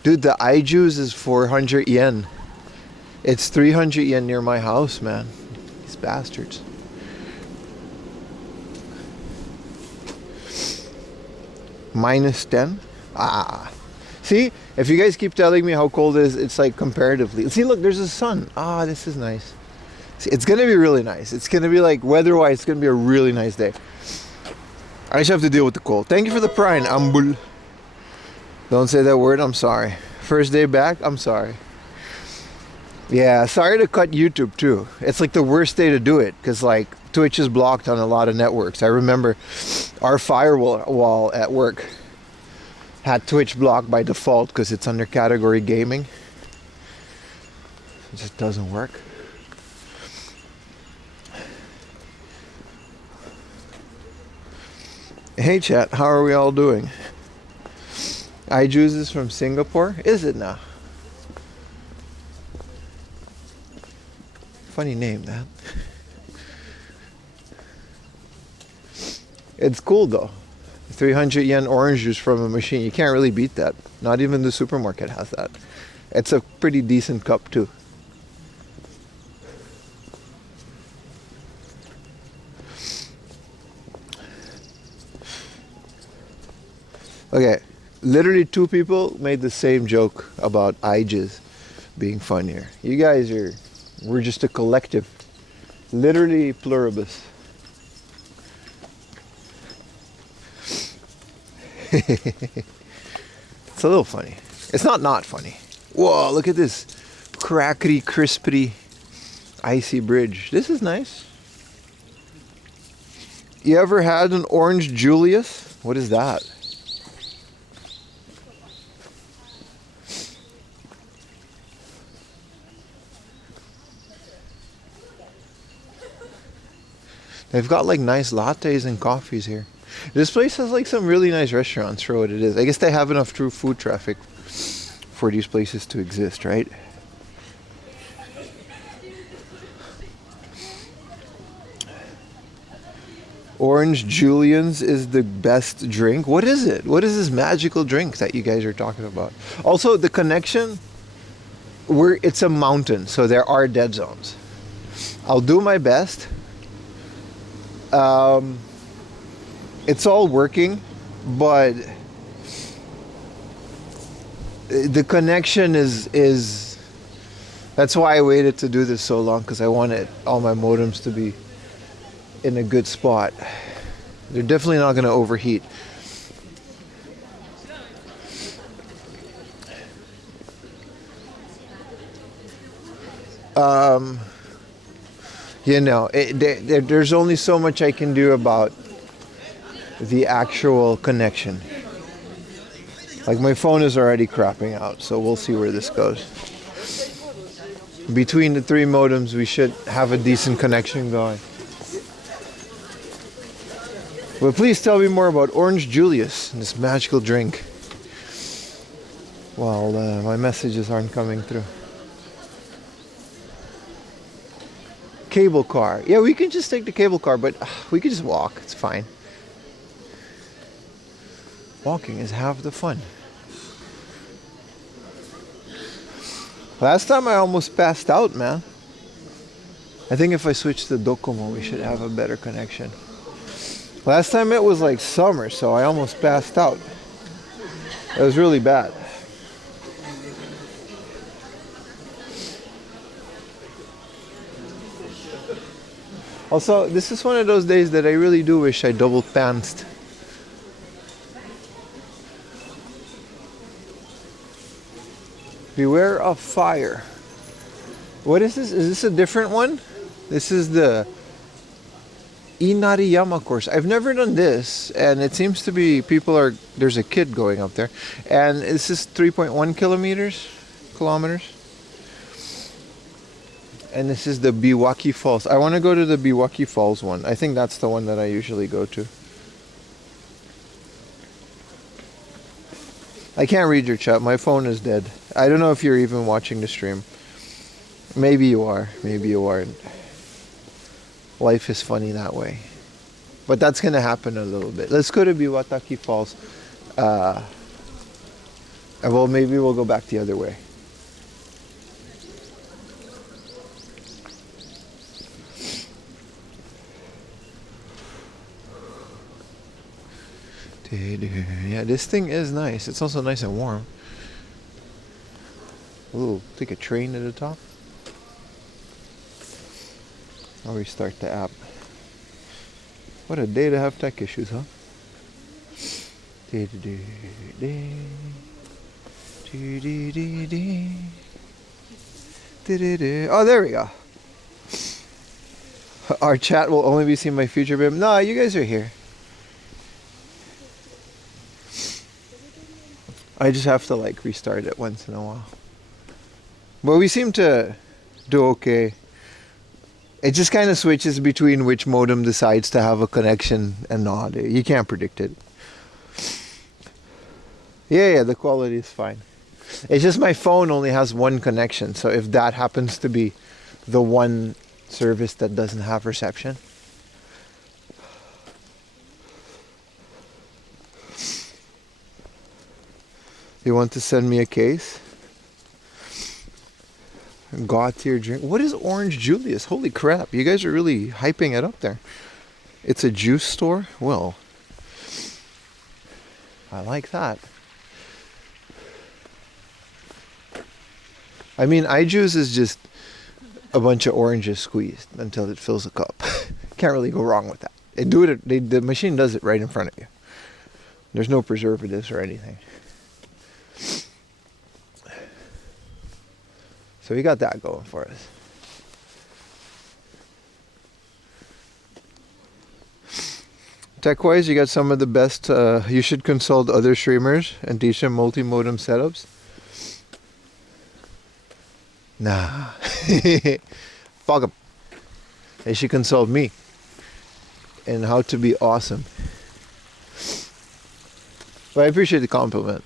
Dude, the iJuice is 400 yen. It's 300 yen near my house, man. These bastards. Minus 10? Ah. See, if you guys keep telling me how cold it is, it's like comparatively. See, look, there's a sun. Ah, this is nice. See, it's going to be really nice. It's going to be like, weather-wise, it's going to be a really nice day. I just have to deal with the cold. Thank you for the prime, Ambul. Don't say that word, I'm sorry. First day back, I'm sorry. Yeah, sorry to cut YouTube too. It's like the worst day to do it because like Twitch is blocked on a lot of networks. I remember our firewall at work had Twitch blocked by default because it's under category gaming. It just doesn't work. Hey chat, how are we all doing? iJuice is from Singapore? Is it now? Funny name, that. It's cool though. 300 yen orange juice from a machine. You can't really beat that. Not even the supermarket has that. It's a pretty decent cup too. Okay, literally 2 people made the same joke about iJuice being funnier. You guys we're just a collective. Literally pluribus. It's a little funny. It's not funny. Whoa, look at this crackety, crispy, icy bridge. This is nice. You ever had an orange Julius? What is that? They've got like nice lattes and coffees here. This place has like some really nice restaurants for what it is. I guess they have enough true food traffic for these places to exist, right? Orange Julian's is the best drink. What is it? What is this magical drink that you guys are talking about? Also, the connection, it's a mountain, so there are dead zones. I'll do my best. It's all working, but the connection is that's why I waited to do this so long, because I wanted all my modems to be in a good spot. They're definitely not going to overheat. You know, there's only so much I can do about the actual connection. Like my phone is already crapping out, so we'll see where this goes. Between the 3 modems, we should have a decent connection going. But please tell me more about Orange Julius and this magical drink. Well, my messages aren't coming through. Cable car. Yeah, we can just take the cable car, but we can just walk. It's fine. Walking is half the fun. Last time I almost passed out, man. I think if I switch to Docomo, we should have a better connection. Last time it was like summer, so I almost passed out. It was really bad. Also, this is one of those days that I really do wish I double pantsed. Beware of fire. What is this? Is this a different one? This is the Inariyama course. I've never done this, and it seems to be there's a kid going up there. And this is 3.1 kilometers. And this is the Biwaki Falls. I want to go to the Biwaki Falls one. I think that's the one that I usually go to. I can't read your chat. My phone is dead. I don't know if you're even watching the stream. Maybe you are. Maybe you aren't. Life is funny that way. But that's going to happen a little bit. Let's go to Biwaki Falls. Well, maybe we'll go back the other way. Yeah, this thing is nice. It's also nice and warm. Ooh, take a train to the top. I'll restart the app. What a day to have tech issues, huh? Oh, there we go. Our chat will only be seen by future babe. No, you guys are here. I just have to like restart it once in a while. But we seem to do okay. It just kind of switches between which modem decides to have a connection and not. You can't predict it. Yeah, the quality is fine. It's just my phone only has one connection. So if that happens to be the one service that doesn't have reception. You want to send me a case? God tier drink. What is Orange Julius? Holy crap. You guys are really hyping it up there. It's a juice store? Well, I like that. I mean, iJuice is just a bunch of oranges squeezed until it fills a cup. Can't really go wrong with that. The machine does it right in front of you. There's no preservatives or anything. So we got that going for us. Tech-wise, you got some of the best. You should consult other streamers and teach them multi-modem setups. Nah. Fuck them. They should consult me and how to be awesome. But I appreciate the compliment.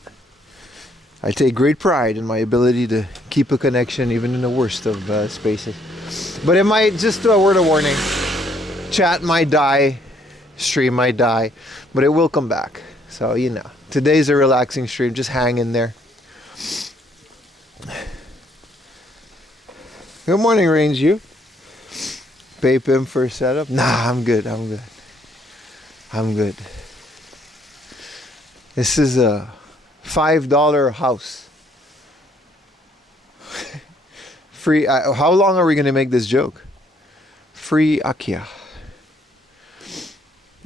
I take great pride in my ability to keep a connection even in the worst of spaces. But it might, just a word of warning, chat might die, stream might die, but it will come back. So, you know, today's a relaxing stream, just hang in there. Good morning, Range You. Pay him for a setup? Nah, I'm good. This is a $5 house. Free. How long are we going to make this joke? Free Akia.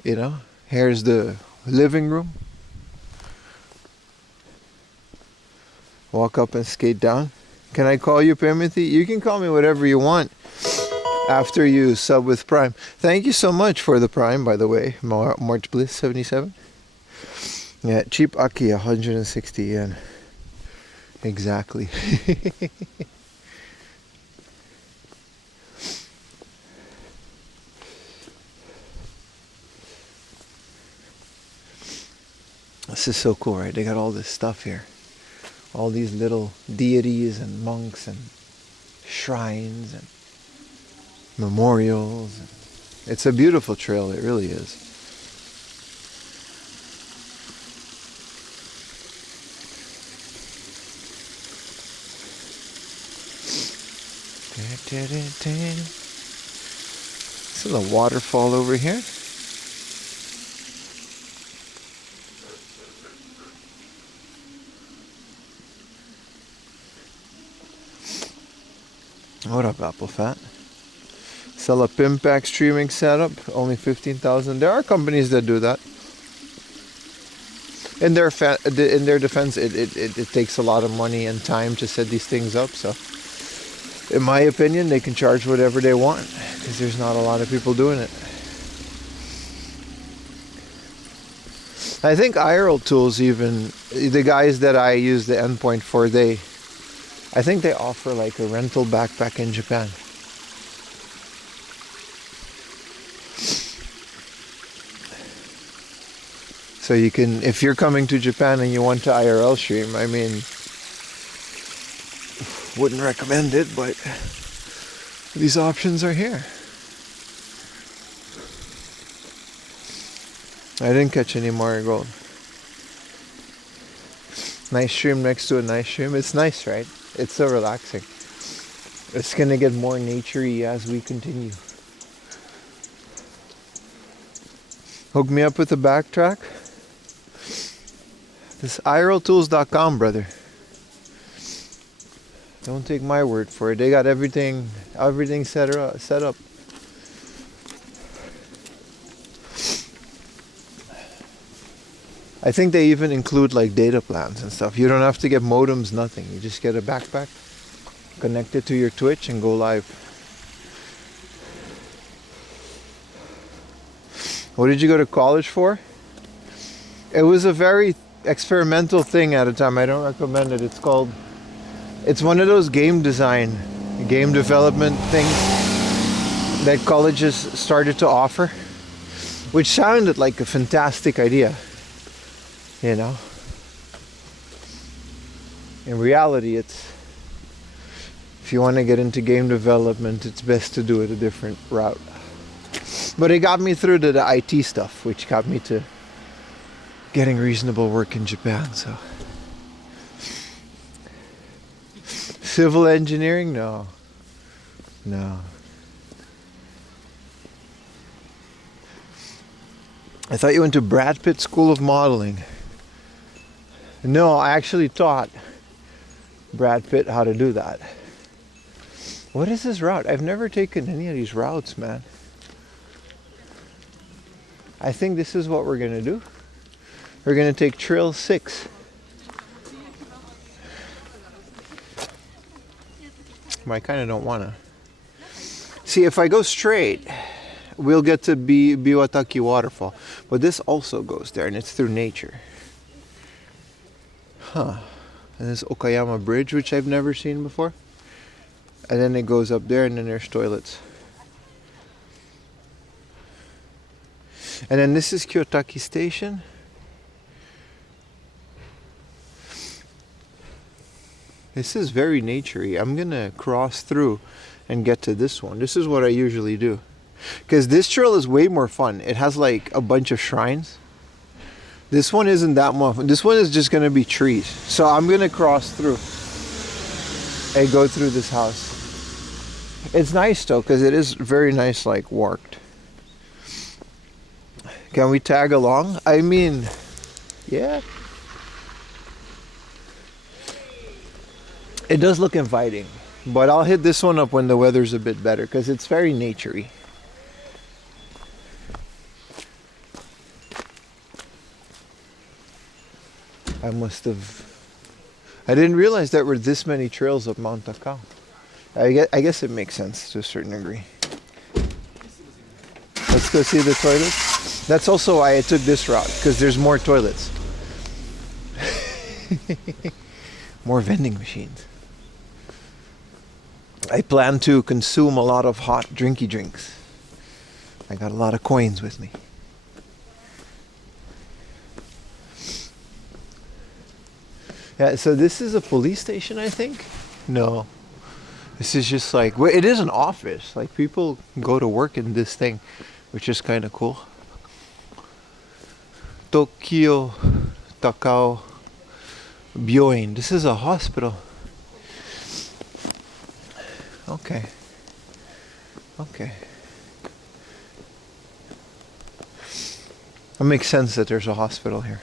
You know, here's the living room. Walk up and skate down. Can I call you Timothy? You can call me whatever you want after you sub with Prime. Thank you so much for the Prime, by the way. March Bliss 77. Yeah, cheap Aki 160 yen. Exactly. This is so cool, right? They got all this stuff here. All these little deities and monks and shrines and memorials. It's a beautiful trail, it really is. This is a waterfall over here. What up, Apple Fat? Sell a Pimpack streaming setup, only 15,000. There are companies that do that. In their defense, it takes a lot of money and time to set these things up. So, in my opinion, they can charge whatever they want because there's not a lot of people doing it. I think IRL tools, even the guys that I use the endpoint for, I think they offer like a rental backpack in Japan. So you can, if you're coming to Japan and you want to IRL stream, I mean, wouldn't recommend it, but these options are here. I didn't catch any marigold. Nice stream next to a nice stream. It's nice, right? It's so relaxing. It's gonna get more naturey as we continue. Hook me up with a backtrack. This IRLtools.com, brother. Don't take my word for it. They got everything set up. I think they even include like data plans and stuff. You don't have to get modems, nothing. You just get a backpack, connect it to your Twitch and go live. What did you go to college for? It was a very experimental thing at a time. I don't recommend it. It's one of those game development things that colleges started to offer, which sounded like a fantastic idea. You know, in reality, if you want to get into game development, it's best to do it a different route. But it got me through to the IT stuff, which got me to getting reasonable work in Japan. So, civil engineering, no. I thought you went to Brad Pitt School of Modeling. No, I actually taught Brad Pitt how to do that. What is this route? I've never taken any of these routes, man. I think this is what we're going to do. We're going to take Trail 6. I kind of don't want to. See, if I go straight, we'll get to Biwataki Waterfall. But this also goes there, and it's through nature. Huh. And there's Okayama Bridge, which I've never seen before. And then it goes up there, and then there's toilets. And then this is Kyotaki Station. This is very naturey. I'm gonna cross through and get to this one. This is what I usually do. Because this trail is way more fun. It has like a bunch of shrines. This one isn't that much. This one is just gonna be trees. So I'm gonna cross through and go through this house. It's nice though, because it is very nice, like worked. Can we tag along? I mean, yeah. It does look inviting, but I'll hit this one up when the weather's a bit better, because it's very naturey. I didn't realize there were this many trails up Mount Takao. I guess it makes sense to a certain degree. Let's go see the toilets. That's also why I took this route, because there's more toilets. More vending machines. I plan to consume a lot of hot drinky drinks. I got a lot of coins with me. Yeah, so this is a police station, I think? No. This is just like, well, it is an office. Like, people go to work in this thing, which is kind of cool. Tokyo Takao Byoin. This is a hospital. Okay. Okay. It makes sense that there's a hospital here.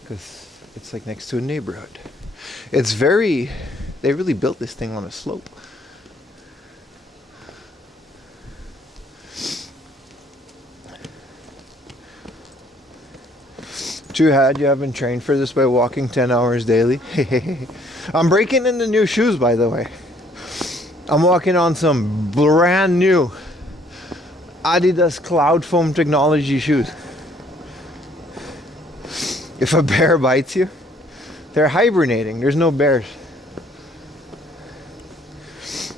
Because it's like next to a neighborhood. It's very... They really built this thing on a slope. Too bad you haven't trained for this by walking 10 hours daily. I'm breaking into new shoes, by the way. I'm walking on some brand new Adidas Cloud Foam Technology shoes. If a bear bites you, they're hibernating. There's no bears.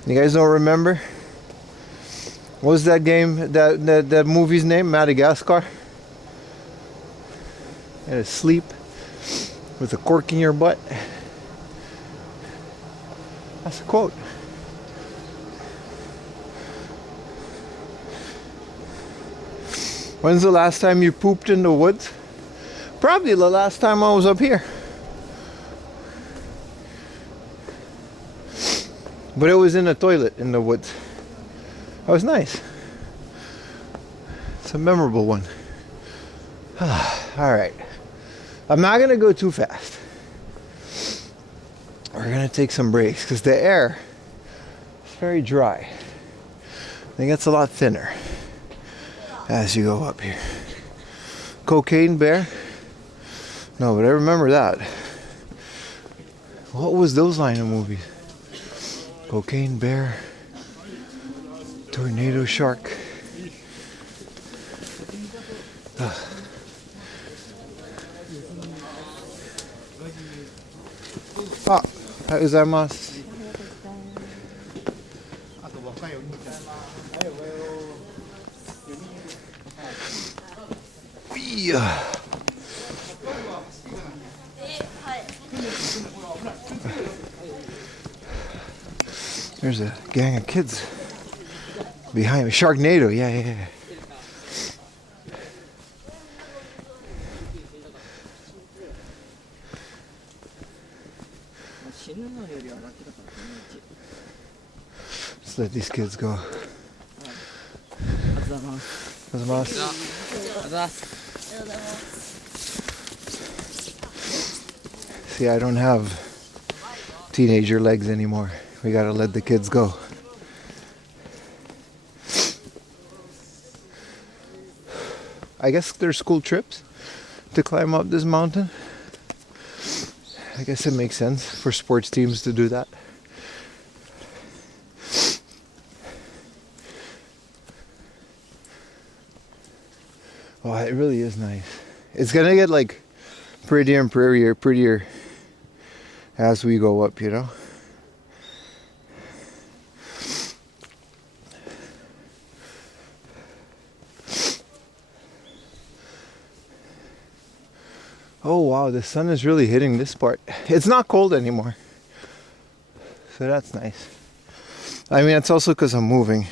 You guys don't remember? What was that game, that movie's name? Madagascar? You had to sleep with a cork in your butt. That's a quote. When's the last time you pooped in the woods? Probably the last time I was up here. But it was in a toilet in the woods. That was nice. It's a memorable one. Alright. I'm not going to go too fast. We're going to take some breaks because the air is very dry. It gets a lot thinner as you go up here. Cocaine Bear? No, but I remember that. What was those line of movies? Cocaine Bear, Tornado Shark. Ah, gozaimasu. Yeah. There's a gang of kids behind me. Sharknado, yeah. Let's let these kids go. See, I don't have teenager legs anymore. We gotta let the kids go. I guess there's school trips to climb up this mountain. I guess it makes sense for sports teams to do that. Oh, it really is nice. It's gonna get like prettier and prettier as we go up, you know? Oh wow, the sun is really hitting this part. It's not cold anymore. So that's nice. I mean, it's also because I'm moving.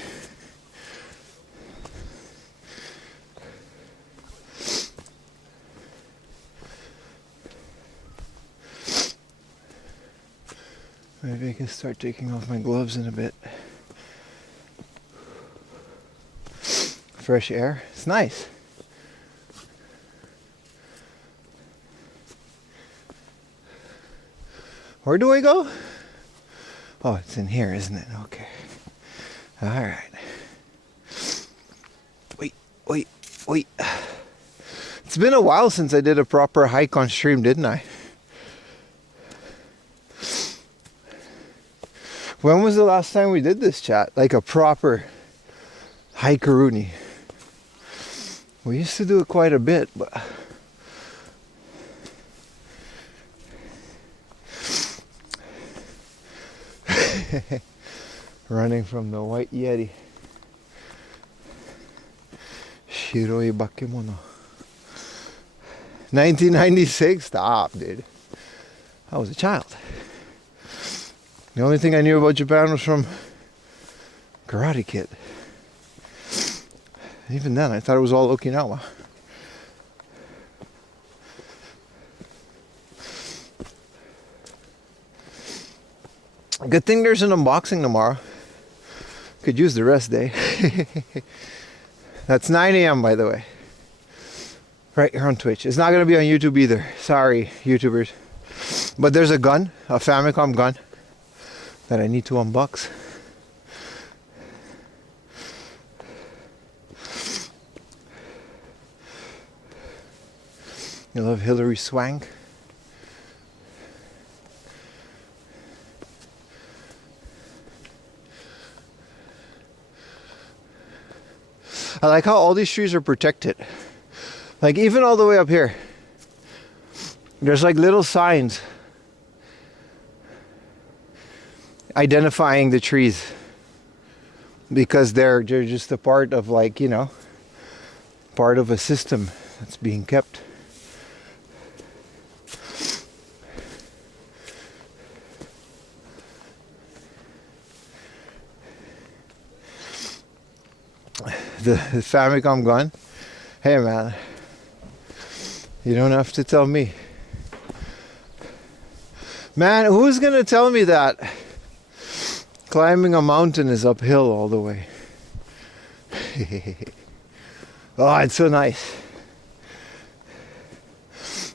Maybe I can start taking off my gloves in a bit. Fresh air. It's nice. Where do I go? Oh, it's in here, isn't it? Okay. Alright. Wait. It's It's been a while since I did a proper hike on stream, didn't I? When was the last time we did this, chat? Like a proper hikeroonie. We used to do it quite a bit, but running from the white yeti. Shiroi bakemono. 1996? Stop, dude. I was a child. The only thing I knew about Japan was from Karate Kid. Even then, I thought it was all Okinawa. Good thing there's an unboxing tomorrow. Could use the rest day. That's 9 a.m. by the way. Right here on Twitch. It's not going to be on YouTube either. Sorry, YouTubers. But there's a gun, a Famicom gun, that I need to unbox. You love Hillary Swank? I like how all these trees are protected. Like even all the way up here. There's like little signs identifying the trees. Because they're just a part of, like, you know, part of a system that's being kept. The Famicom gun. Hey man, you don't have to tell me. Man, who's gonna tell me that climbing a mountain is uphill all the way? Oh, it's so nice.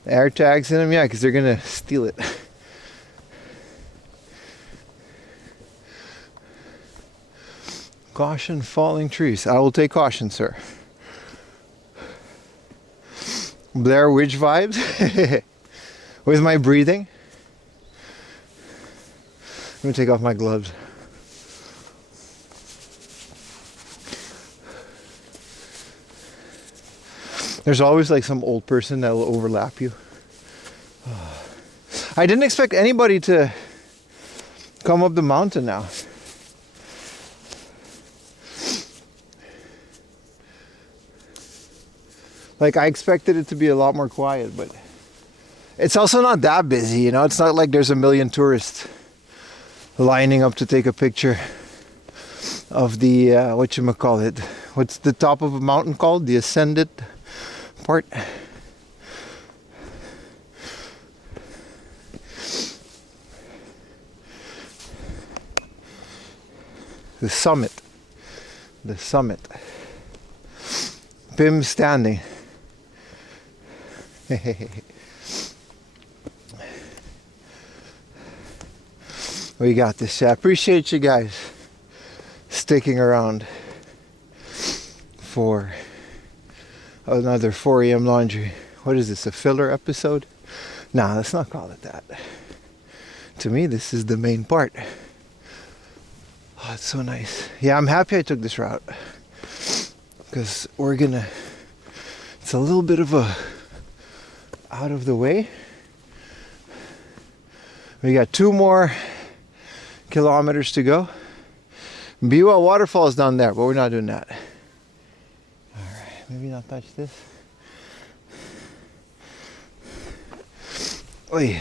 Air tags in them, yeah, because they're gonna steal it. Caution, falling trees. I will take caution, sir. Blair Witch vibes with my breathing. Let me take off my gloves. There's always like some old person that will overlap you. I didn't expect anybody to come up the mountain now. Like, I expected it to be a lot more quiet, but it's also not that busy, you know? It's not like there's a million tourists lining up to take a picture of the, whatchamacallit. What's the top of a mountain called? The ascended part? The summit. The summit. Pim standing. We got this. I appreciate you guys sticking around for another 4 a.m. laundry. What is this, a filler episode? Nah, let's not call it that. To me, this is the main part. Oh, it's so nice. Yeah, I'm happy I took this route, because we're gonna, it's a little bit of a out of the way. We got 2 more kilometers to go. Biwa waterfall is down there, but we're not doing that. Alright, maybe not touch this. Oi.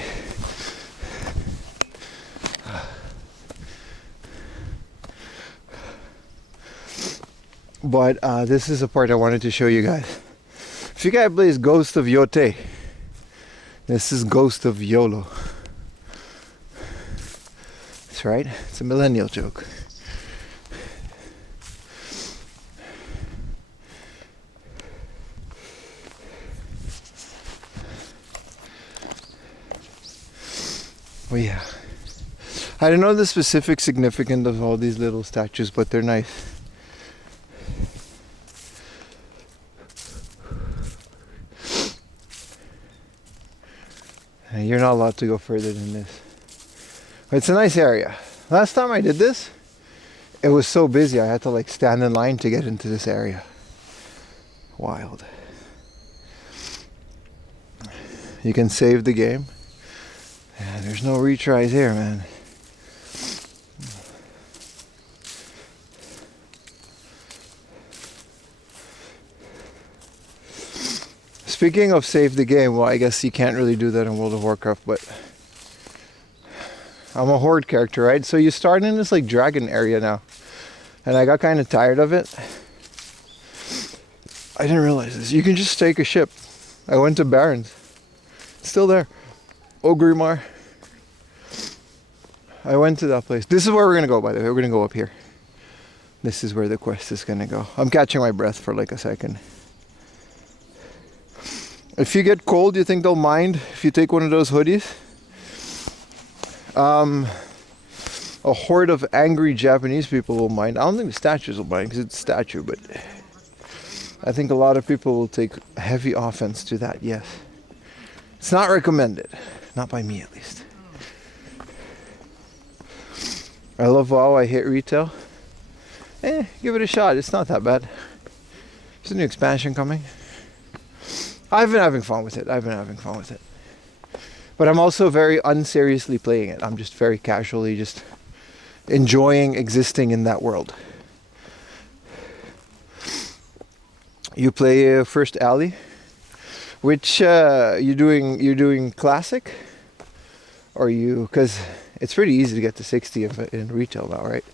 But this is a part I wanted to show you guys. If you guys plays Ghost of Yote, this is Ghost of YOLO. That's right, it's a millennial joke. Oh yeah. I don't know the specific significance of all these little statues, but they're nice. And you're not allowed to go further than this. But it's a nice area. Last time I did this, it was so busy I had to like stand in line to get into this area. Wild. You can save the game. Yeah, there's no retries here, man. Speaking of save the game, well, I guess you can't really do that in World of Warcraft, but I'm a horde character, right? So you start in this like dragon area now, and I got kind of tired of it. I didn't realize this. You can just take a ship. I went to Barons. It's still there. Ogrimmar. I went to that place. This is where we're gonna go, by the way. We're gonna go up here. This is where the quest is gonna go. I'm catching my breath for like a second. If you get cold, you think they'll mind if you take one of those hoodies? A horde of angry Japanese people will mind. I don't think the statues will mind because it's a statue, but I think a lot of people will take heavy offense to that, yes. It's not recommended. Not by me, at least. I love WoW. I hate retail. Give it a shot. It's not that bad. There's a new expansion coming. I've been having fun with it. But I'm also very unseriously playing it. I'm just very casually just enjoying existing in that world. You play First Alley, which you're doing classic, or you, because it's pretty easy to get to 60 in retail now, right?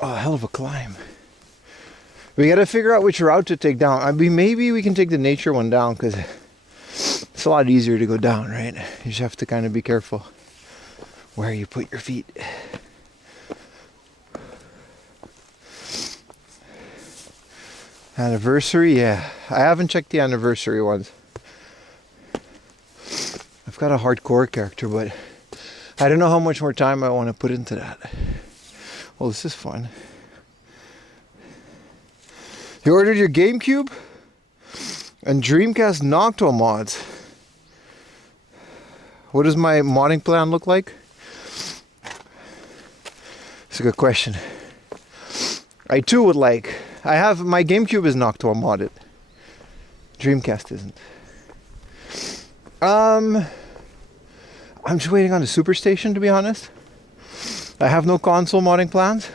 Oh, hell of a climb. We gotta figure out which route to take down. I mean, maybe we can take the nature one down because it's a lot easier to go down, right? You just have to kind of be careful where you put your feet. Anniversary, yeah. I haven't checked the anniversary ones. I've got a hardcore character, but I don't know how much more time I want to put into that. Well, this is fun. You ordered your GameCube and Dreamcast Noctua mods. What does my modding plan look like? It's a good question. I too would like. I have my GameCube is Noctua modded. Dreamcast isn't. I'm just waiting on the Superstation, to be honest. I have no console modding plans.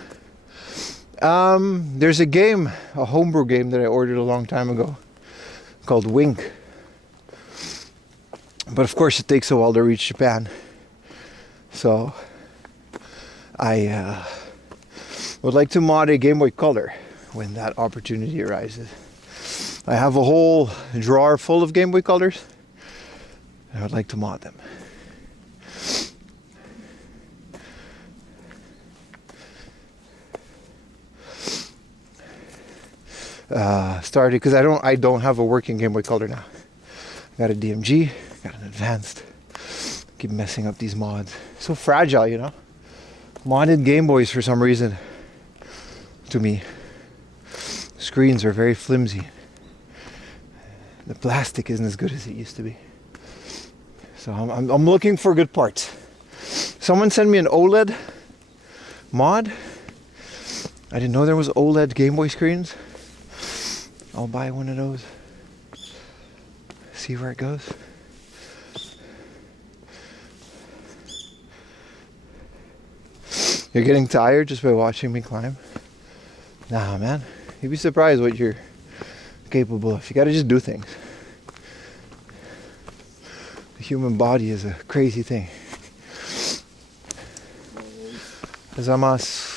There's a game, a homebrew game that I ordered a long time ago called Wink. But of course it takes a while to reach Japan. So I would like to mod a Game Boy Color when that opportunity arises. I have a whole drawer full of Game Boy Colors. I would like to mod them. Started because I don't have a working Game Boy Color now. I got a DMG, got an advanced. Keep messing up these mods. So fragile, you know. Modded Game Boys for some reason. To me, screens are very flimsy. The plastic isn't as good as it used to be. So I'm looking for good parts. Someone sent me an OLED mod. I didn't know there was OLED Game Boy screens. I'll buy one of those. See where it goes. You're getting tired just by watching me climb? Nah, man. You'd be surprised what you're capable of. You gotta just do things. The human body is a crazy thing. Gozaimasu.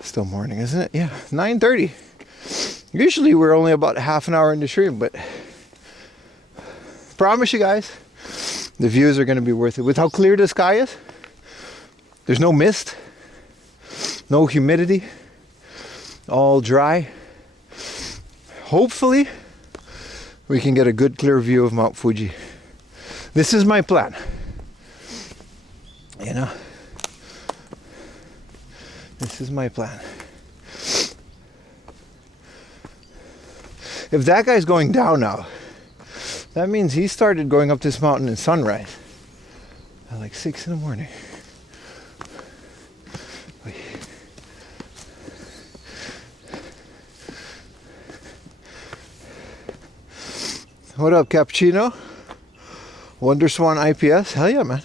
Still morning, isn't it? Yeah, 9:30. Usually we're only about half an hour into stream, but promise you guys, the views are going to be worth it. With how clear the sky is, there's no mist, no humidity, all dry. Hopefully, we can get a good clear view of Mount Fuji. This is my plan. You know? This is my plan. If that guy's going down now, that means he started going up this mountain in sunrise at like 6 in the morning. What up, Cappuccino? Wonder Swan IPS? Hell yeah, man.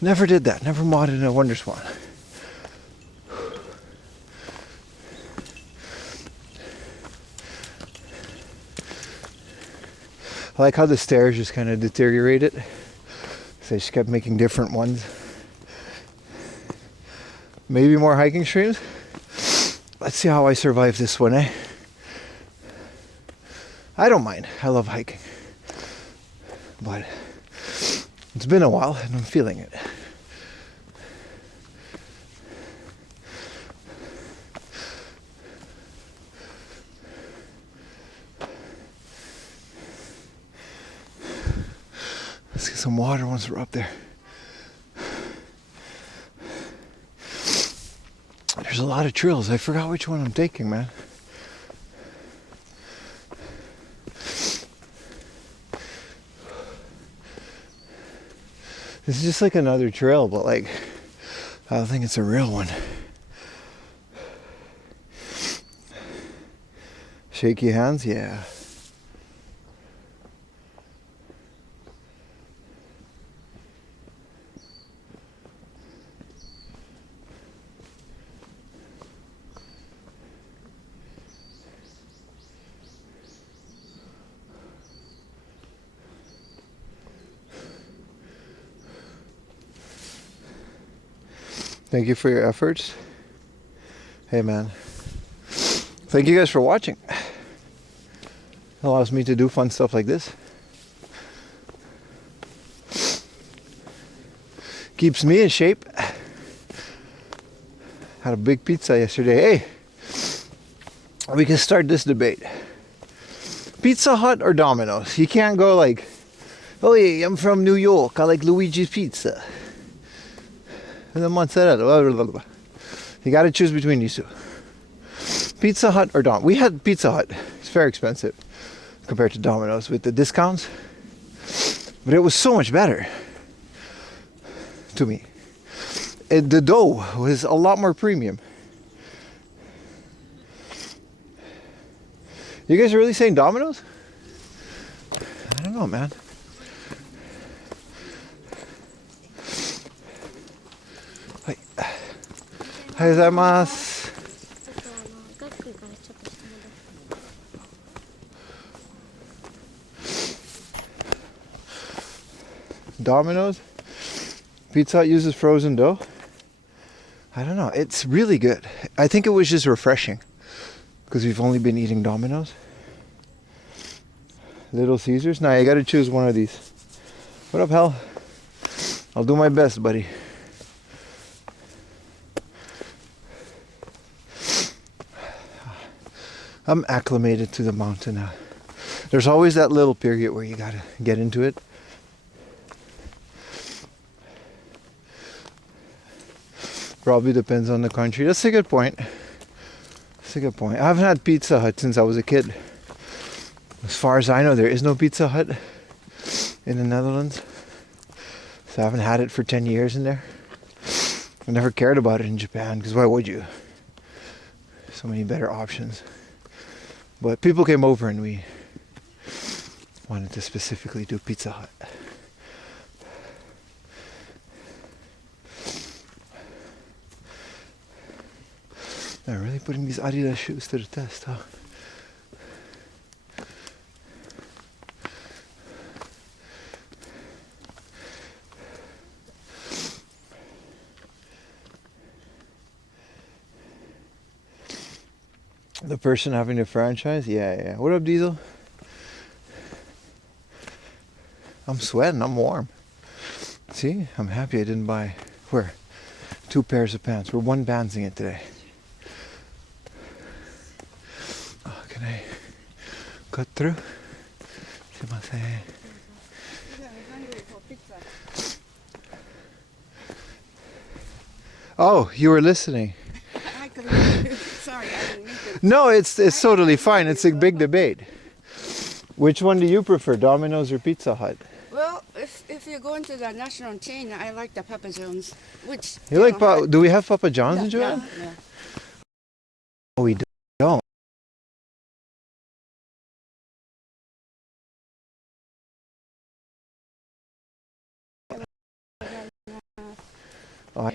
Never did that. Never modded a Wonder Swan. I like how the stairs just kind of deteriorated. So I just kept making different ones. Maybe more hiking streams. Let's see how I survive this one, eh? I don't mind. I love hiking. But it's been a while and I'm feeling it. Let's get some water once we're up there. There's a lot of trails. I forgot which one I'm taking, man. This is just like another trail, but like, I don't think it's a real one. Shaky hands? Yeah. Thank you for your efforts. Hey man. Thank you guys for watching. It allows me to do fun stuff like this. Keeps me in shape. Had a big pizza yesterday. Hey, we can start this debate. Pizza Hut or Domino's? You can't go like, oh yeah, I'm from New York, I like Luigi's Pizza. And the mozzarella. Blah, blah, blah. You got to choose between these two. Pizza Hut or Dom. We had Pizza Hut. It's very expensive compared to Domino's with the discounts. But it was so much better to me. The dough was a lot more premium. You guys are really saying Domino's? I don't know, man. Gozaimasu. Domino's? Pizza Hut uses frozen dough? I don't know. It's really good. I think it was just refreshing because we've only been eating Domino's. Little Caesars? Nah, you gotta choose one of these. What up, Hal? I'll do my best, buddy. I'm acclimated to the mountain now. There's always that little period where you gotta get into it. Probably depends on the country. That's a good point. That's a good point. I haven't had Pizza Hut since I was a kid. As far as I know, there is no Pizza Hut in the Netherlands. So I haven't had it for 10 years in there. I never cared about it in Japan, because why would you? So many better options. But people came over and we wanted to specifically do Pizza Hut. They're really putting these Adidas shoes to the test, huh? The person having the franchise? Yeah. What up, Diesel? I'm sweating, I'm warm. See, I'm happy I didn't buy, 2 pairs of pants. We're one bandsing it today. Oh, can I cut through? Oh, you were listening. Sorry, I didn't mean to. No, it's totally fine. It's a big debate. Which one do you prefer, Domino's or Pizza Hut? Well, if you go into the national chain, I like the Papa John's, which You like had- do we have Papa John's yeah, in Joanne? yeah. Oh, we don't. Oh,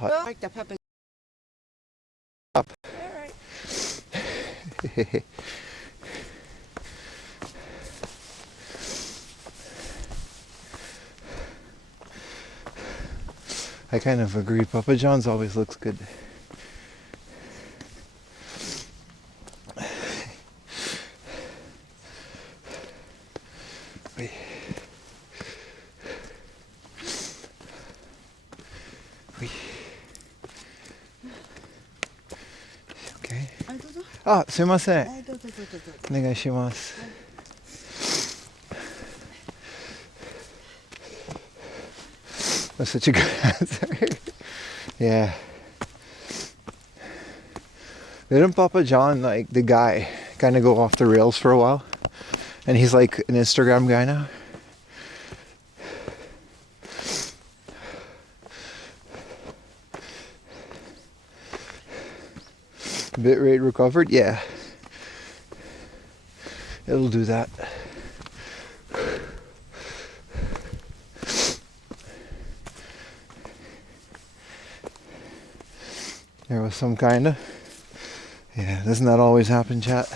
Well, I like the Papa. Up. All right. I kind of agree. Papa John's always looks good. Wait. Wait. Okay. はい、どうぞ。あ、すいません。はい、どうぞどうぞどうぞ。お願いします。That's such a good answer. Yeah. Didn't Papa John, like the guy, kind of go off the rails for a while? And he's like an Instagram guy now? Bitrate recovered? Yeah. It'll do that. There was some kind of. Yeah, doesn't that always happen, chat?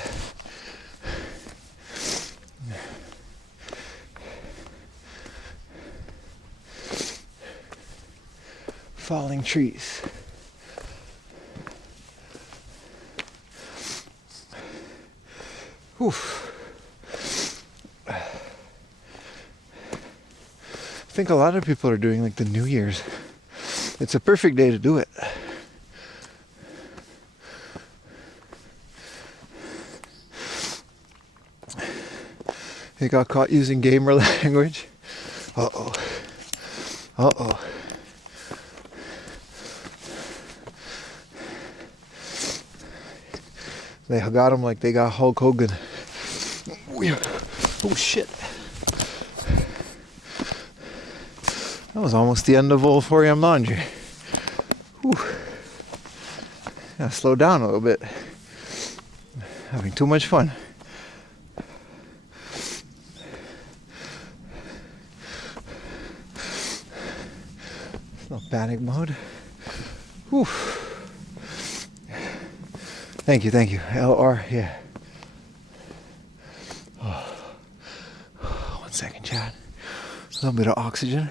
Falling trees. Oof. I think a lot of people are doing like the New Year's. It's a perfect day to do it. He got caught using gamer language. Uh-oh. Uh-oh. They got him like they got Hulk Hogan. Oh shit. That was almost the end of all 4am laundry. Whew. Gotta slow down a little bit. Having too much fun. It's not panic mode. Whew. Thank you. LR, yeah. Oh. 1 second, Chad. A little bit of oxygen.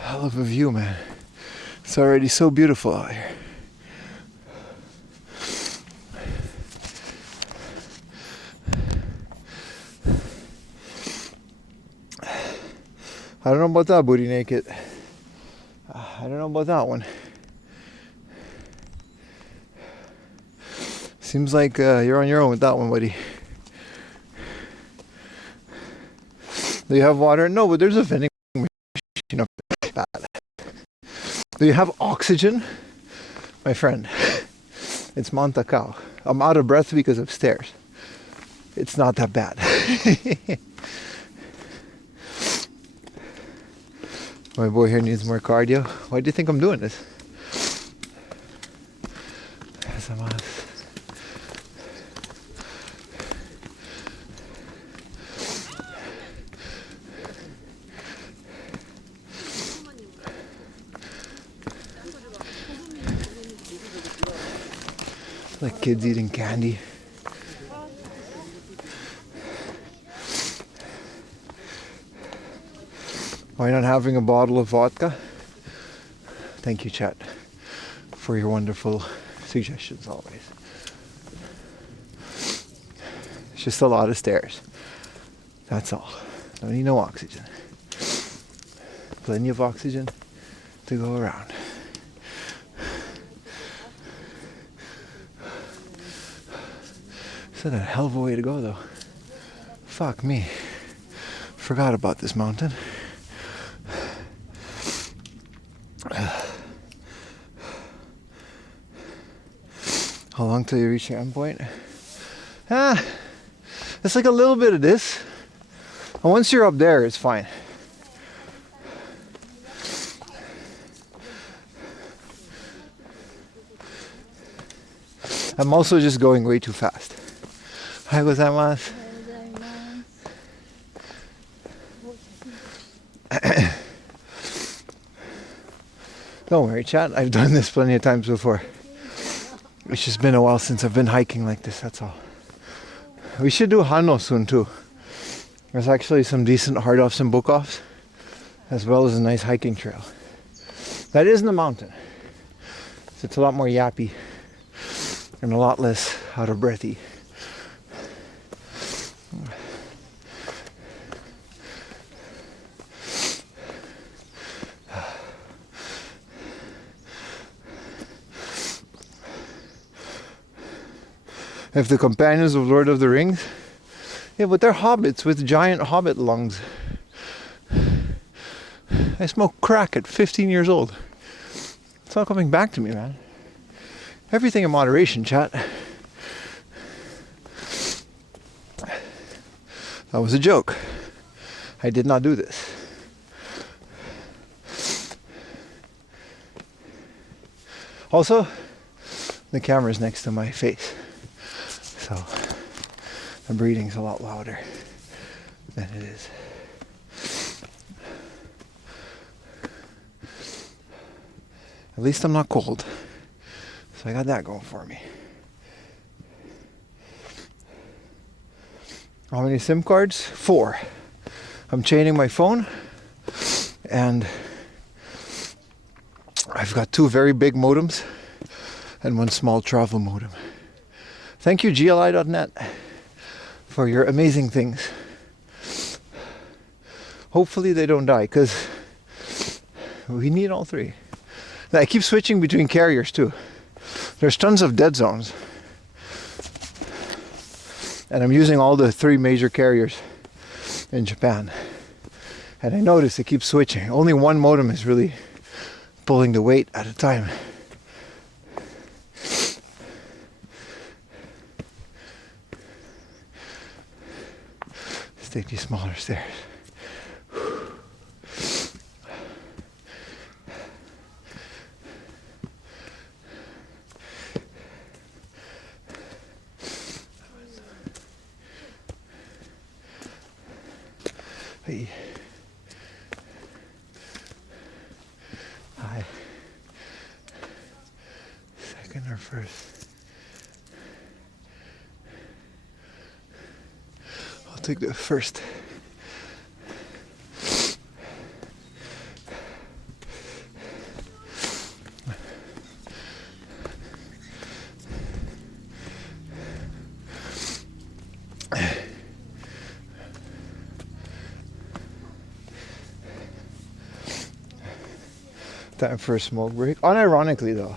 Hell of a view, man. It's already so beautiful out here. I don't know about that, booty naked. I don't know about that one. Seems like you're on your own with that one, buddy. Do you have water? No, but there's a vending machine up there. Do you have oxygen? My friend, it's Mount Takao. I'm out of breath because of stairs. It's not that bad. My boy here needs more cardio. Why do you think I'm doing this? Like kids eating candy. Why not having a bottle of vodka? Thank you, chat, for your wonderful suggestions always. It's just a lot of stairs. That's all. Don't need no oxygen. Plenty of oxygen to go around. It's not a hell of a way to go though. Fuck me. Forgot about this mountain. How long till you reach the endpoint? It's like a little bit of this. And once you're up there, it's fine. I'm also just going way too fast. Hi, gozaimasu. Don't worry, chat. I've done this plenty of times before. It's just been a while since I've been hiking like this, that's all. We should do Hano soon too. There's actually some decent hard-offs and book-offs, as well as a nice hiking trail. That is in the mountain. So it's a lot more yappy and a lot less out of breathy. If the companions of Lord of the Rings, yeah, but they're hobbits with giant hobbit lungs. I smoked crack at 15 years old. It's all coming back to me, man. Everything in moderation, chat. That was a joke. I did not do this. Also, the camera's next to my face, so the breathing's a lot louder than it is. At least I'm not cold, so I got that going for me. How many SIM cards? 4. I'm chaining my phone, and I've got 2 very big modems and 1 small travel modem. Thank you, GLI.net, for your amazing things. Hopefully they don't die, because we need all 3. I keep switching between carriers too. There's tons of dead zones. And I'm using all the 3 major carriers in Japan. And I notice it keeps switching. Only 1 modem is really pulling the weight at a time. Let's take these smaller stairs. Hey. Hi. Second or first? I'll take the first. Time for a smoke break. Unironically though,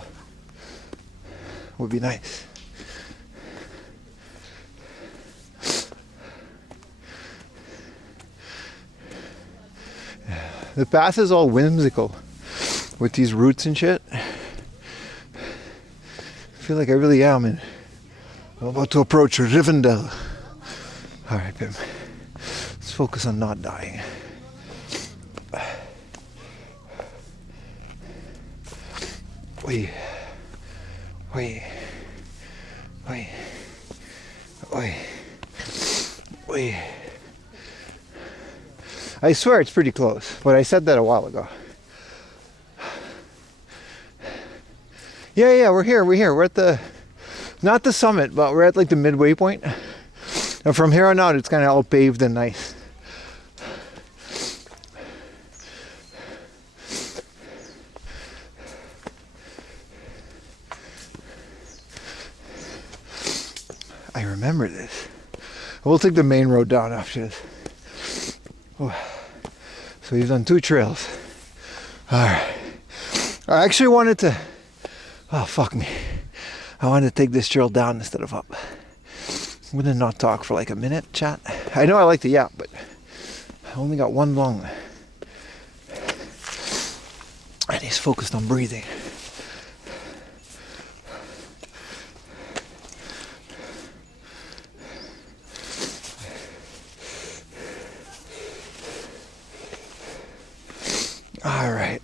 would be nice. The path is all whimsical with these roots and shit. I feel like I really am, and I'm about to approach Rivendell. Alright, Pim. Let's focus on not dying. Oi. Oi. Oi. Oi. Oi. I swear it's pretty close, but I said that a while ago. Yeah, we're here. We're at the, not the summit, but we're at like the midway point. And from here on out, it's kind of all paved and nice. I remember this. We'll take the main road down after this. Oh. So we've done 2 trails. Alright. I actually wanted to... Oh, fuck me. I wanted to take this trail down instead of up. I'm gonna not talk for like a minute, chat. I know I like to yap, but I only got one lung. And he's focused on breathing. Alright.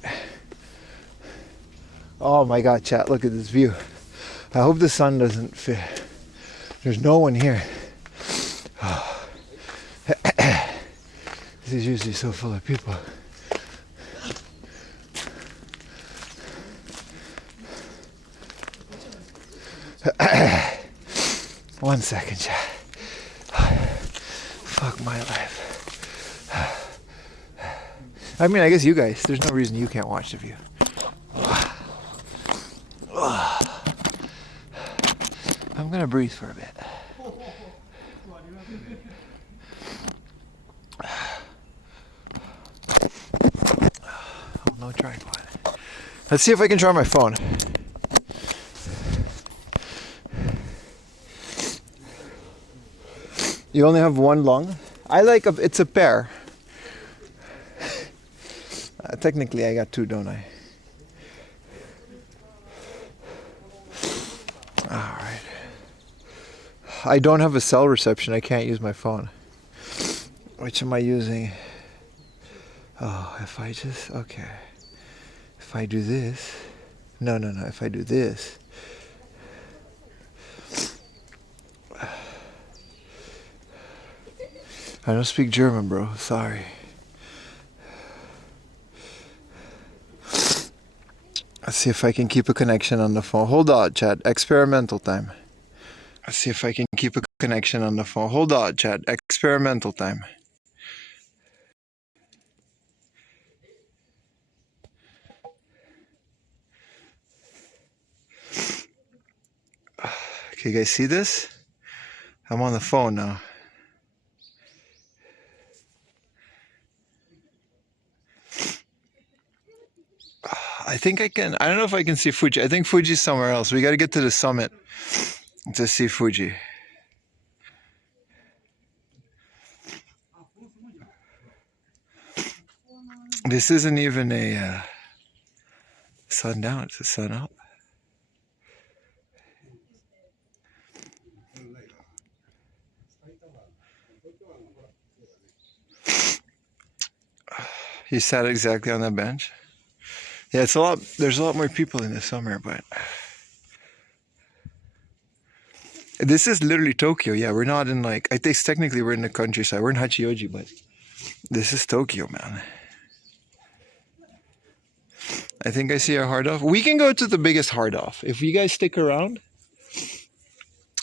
Oh my god, chat, look at this view. I hope the sun doesn't fit. There's no one here. This is usually so full of people. One second, chat. Fuck my life. I mean, I guess you guys, there's no reason you can't watch the view. I'm gonna breathe for a bit. Oh, no tripod. Let's see if I can try my phone. You only have one lung? It's a pair. Technically I got two, don't I? Alright. I don't have a cell reception, I can't use my phone. Which am I using? Oh, if I just, okay. If I do this, no, if I do this. I don't speak German, bro, sorry. Let's see if I can keep a connection on the phone. Hold on, chat. Experimental time. Let's see if I can keep a connection on the phone. Hold on, chat. Experimental time. Okay, you guys see this? I'm on the phone now. I think I can. I don't know if I can see Fuji. I think Fuji's somewhere else. We got to get to the summit to see Fuji. This isn't even a sun down. It's a sun up. You sat exactly on that bench. Yeah, it's a lot. There's a lot more people in the summer, but this is literally Tokyo. Yeah, we're not in like. I think technically we're in the countryside. We're in Hachioji, but this is Tokyo, man. I think I see a hard off. We can go to the biggest hard off if you guys stick around.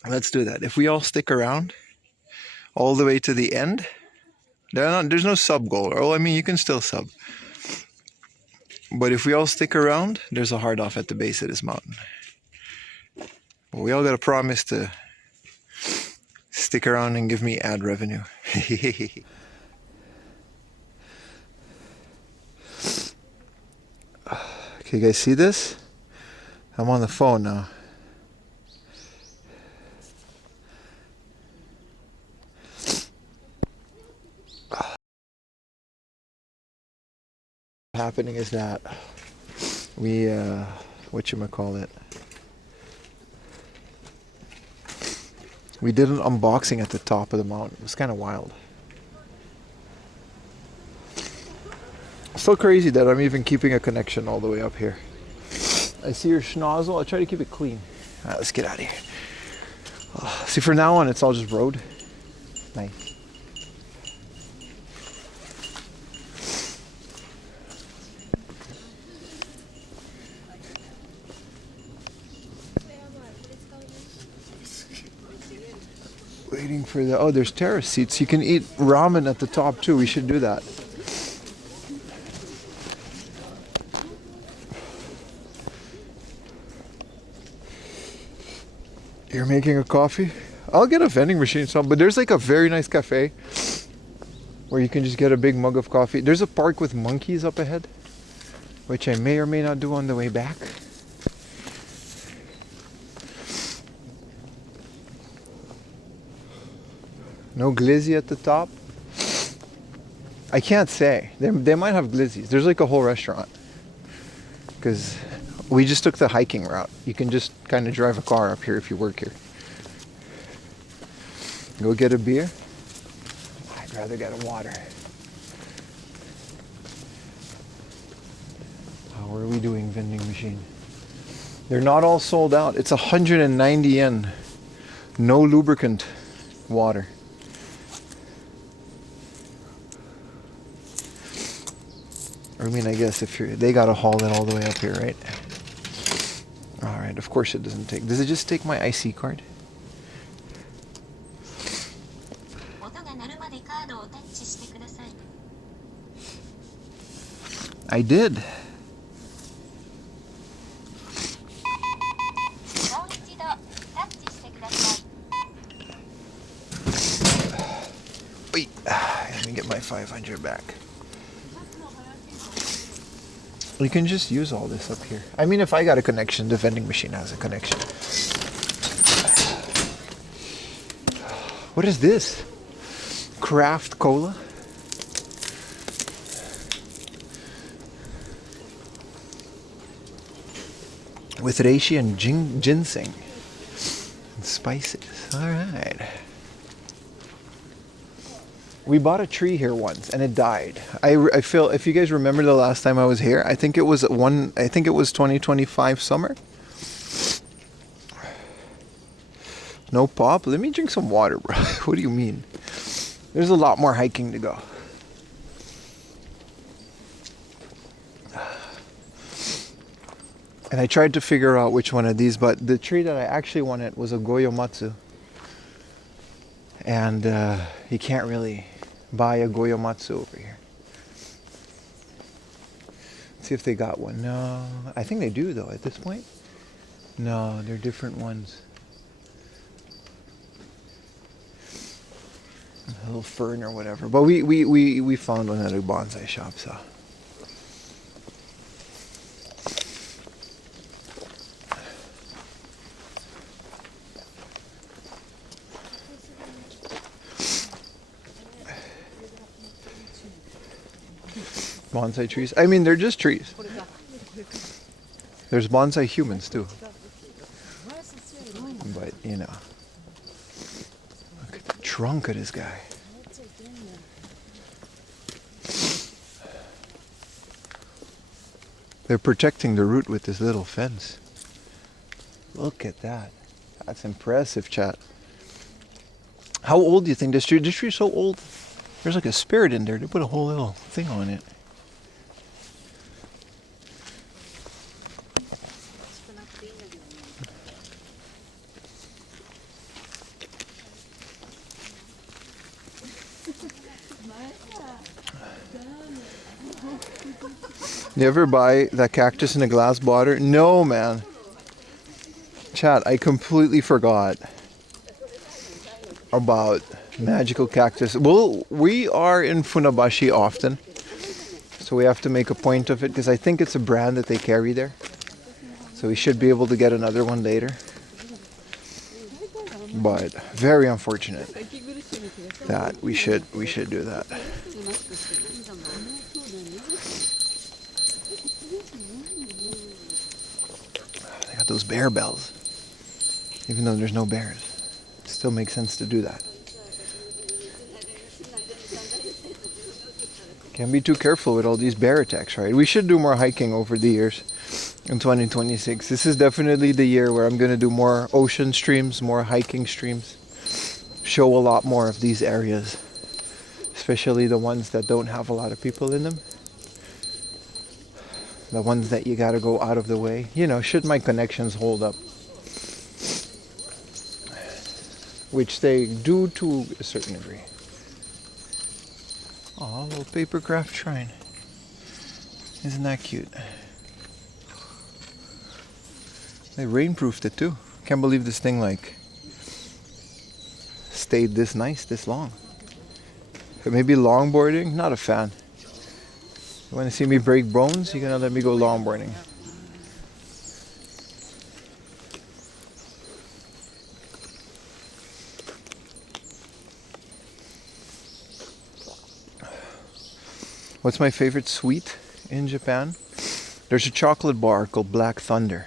Let's do that. If we all stick around all the way to the end, there's no sub goal. Or I mean, you can still sub. But if we all stick around, there's a hard off at the base of this mountain. But we all got to promise to stick around and give me ad revenue. Okay, you guys see this? I'm on the phone now. Happening is that we whatchamacallit, we did an unboxing at the top of the mountain. It was kind of wild. So crazy that I'm even keeping a connection all the way up here. I see your schnozzle. I'll try to keep it clean. Alright, let's get out of here. See, from now on it's all just road. Nice. Waiting for the, oh, there's terrace seats. You can eat ramen at the top too. We should do that. You're making a coffee? I'll get a vending machine, but there's like a very nice cafe where you can just get a big mug of coffee. There's a park with monkeys up ahead, which I may or may not do on the way back. No glizzy at the top? I can't say. They might have glizzies. There's like a whole restaurant. Because we just took the hiking route. You can just kind of drive a car up here if you work here. Go get a beer? I'd rather get a water. How are we doing, vending machine? They're not all sold out. It's 190 yen. No lubricant water. I mean, I guess if they gotta haul it all the way up here, right? All right, of course it doesn't take. Does it just take my IC card? I did. Wait, let me get my 500 back. You can just use all this up here. I mean, if I got a connection, the vending machine has a connection. What is this? Craft cola? With reishi and ginseng. And spices. Alright. We bought a tree here once and it died. I feel, if you guys remember the last time I was here, I think it was 2025 summer. No pop? Let me drink some water, bro. What do you mean? There's a lot more hiking to go. And I tried to figure out which one of these, but the tree that I actually wanted was a goyomatsu. And you can't really buy a goyomatsu over here. Let's see if they got one. No, I think they do though at this point. No, they're different ones. A little fern or whatever. But we found one at a bonsai shop, so. Bonsai trees. I mean, they're just trees. There's bonsai humans too. But, you know. Look at the trunk of this guy. They're protecting the root with this little fence. Look at that. That's impressive, chat. How old do you think this tree? This tree is so old. There's like a spirit in there. They put a whole little thing on it. You ever buy that cactus in a glass bottle? No, man. Chat, I completely forgot about magical cactus. Well, we are in Funabashi often, so we have to make a point of it because I think it's a brand that they carry there. So we should be able to get another one later. But very unfortunate that we should do that. They got those bear bells. Even though there's no bears. It still makes sense to do that. Can't be too careful with all these bear attacks, right? We should do more hiking over the years in 2026. This is definitely the year where I'm going to do more ocean streams, more hiking streams. Show a lot more of these areas. Especially the ones that don't have a lot of people in them. The ones that you got to go out of the way. You know, should my connections hold up. Which they do to a certain degree. Oh, a little paper craft shrine. Isn't that cute? They rainproofed it too. Can't believe this thing like stayed this nice, this long. Maybe longboarding? Not a fan. You want to see me break bones? You're gonna let me go longboarding. What's my favorite sweet in Japan? There's a chocolate bar called Black Thunder.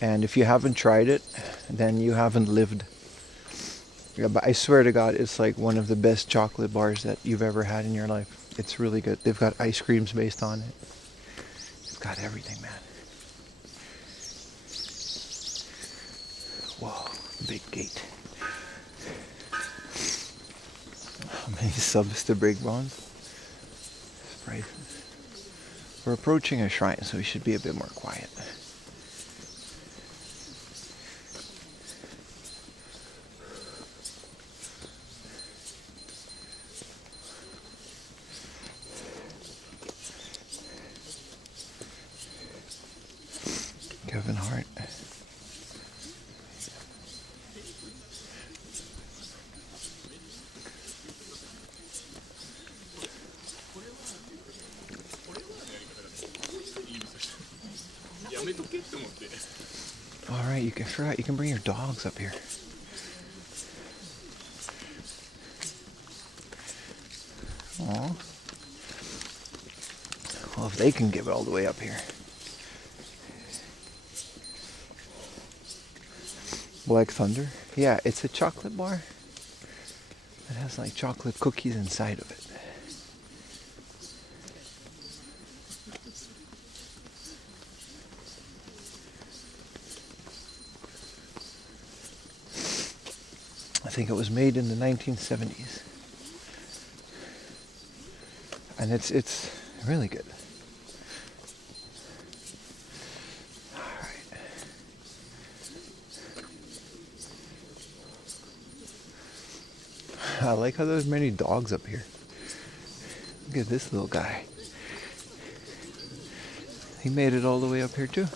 And if you haven't tried it, then you haven't lived. Yeah, but I swear to God, it's like one of the best chocolate bars that you've ever had in your life. It's really good. They've got ice creams based on it. It's got everything, man. Whoa, big gate. How many subs to break bones? Right. We're approaching a shrine, so we should be a bit more quiet. Kevin Hart. Alright, I forgot you can bring your dogs up here. Aw. Well, if they can get all the way up here. Black Thunder? Yeah, it's a chocolate bar. It has like chocolate cookies inside of it. I think it was made in the 1970s. And it's really good. Alright. I like how there's many dogs up here. Look at this little guy. He made it all the way up here too.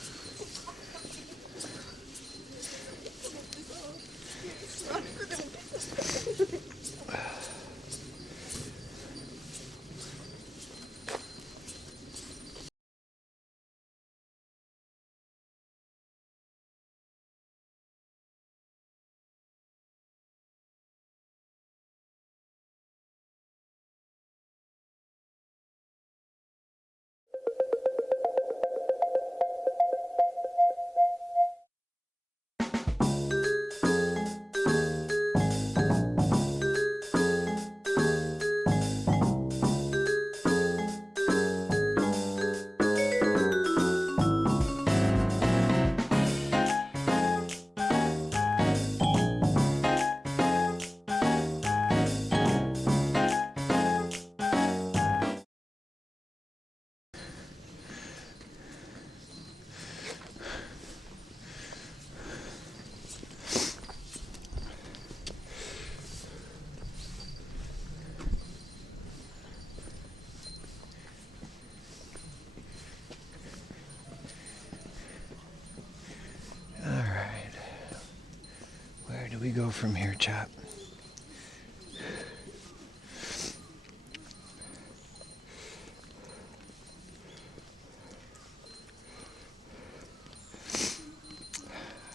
Where do we go from here, chat?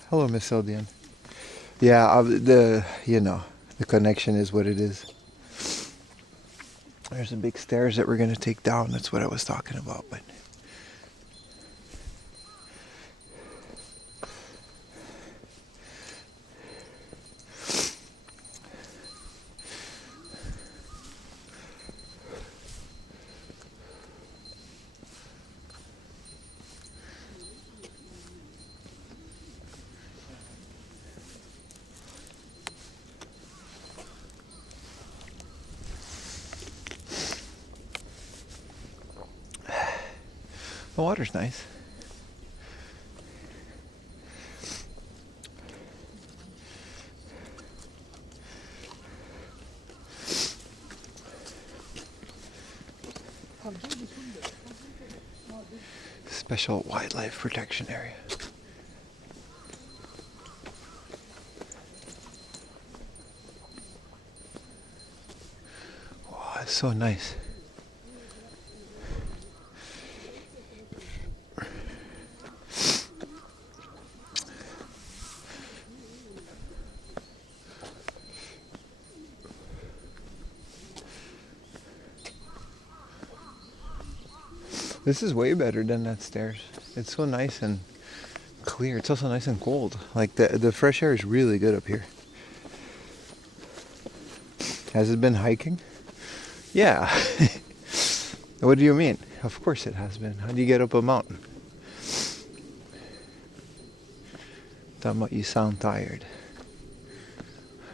Hello, Miss Eldian. Yeah, the connection is what it is. There's a big stairs that we're gonna take down. That's what I was talking about, but. The water's nice. Special wildlife protection area. Wow, it's so nice. This is way better than that stairs. It's so nice and clear. It's also nice and cold. Like the fresh air is really good up here. Has it been hiking? Yeah. What do you mean? Of course it has been. How do you get up a mountain? Talking about you sound tired.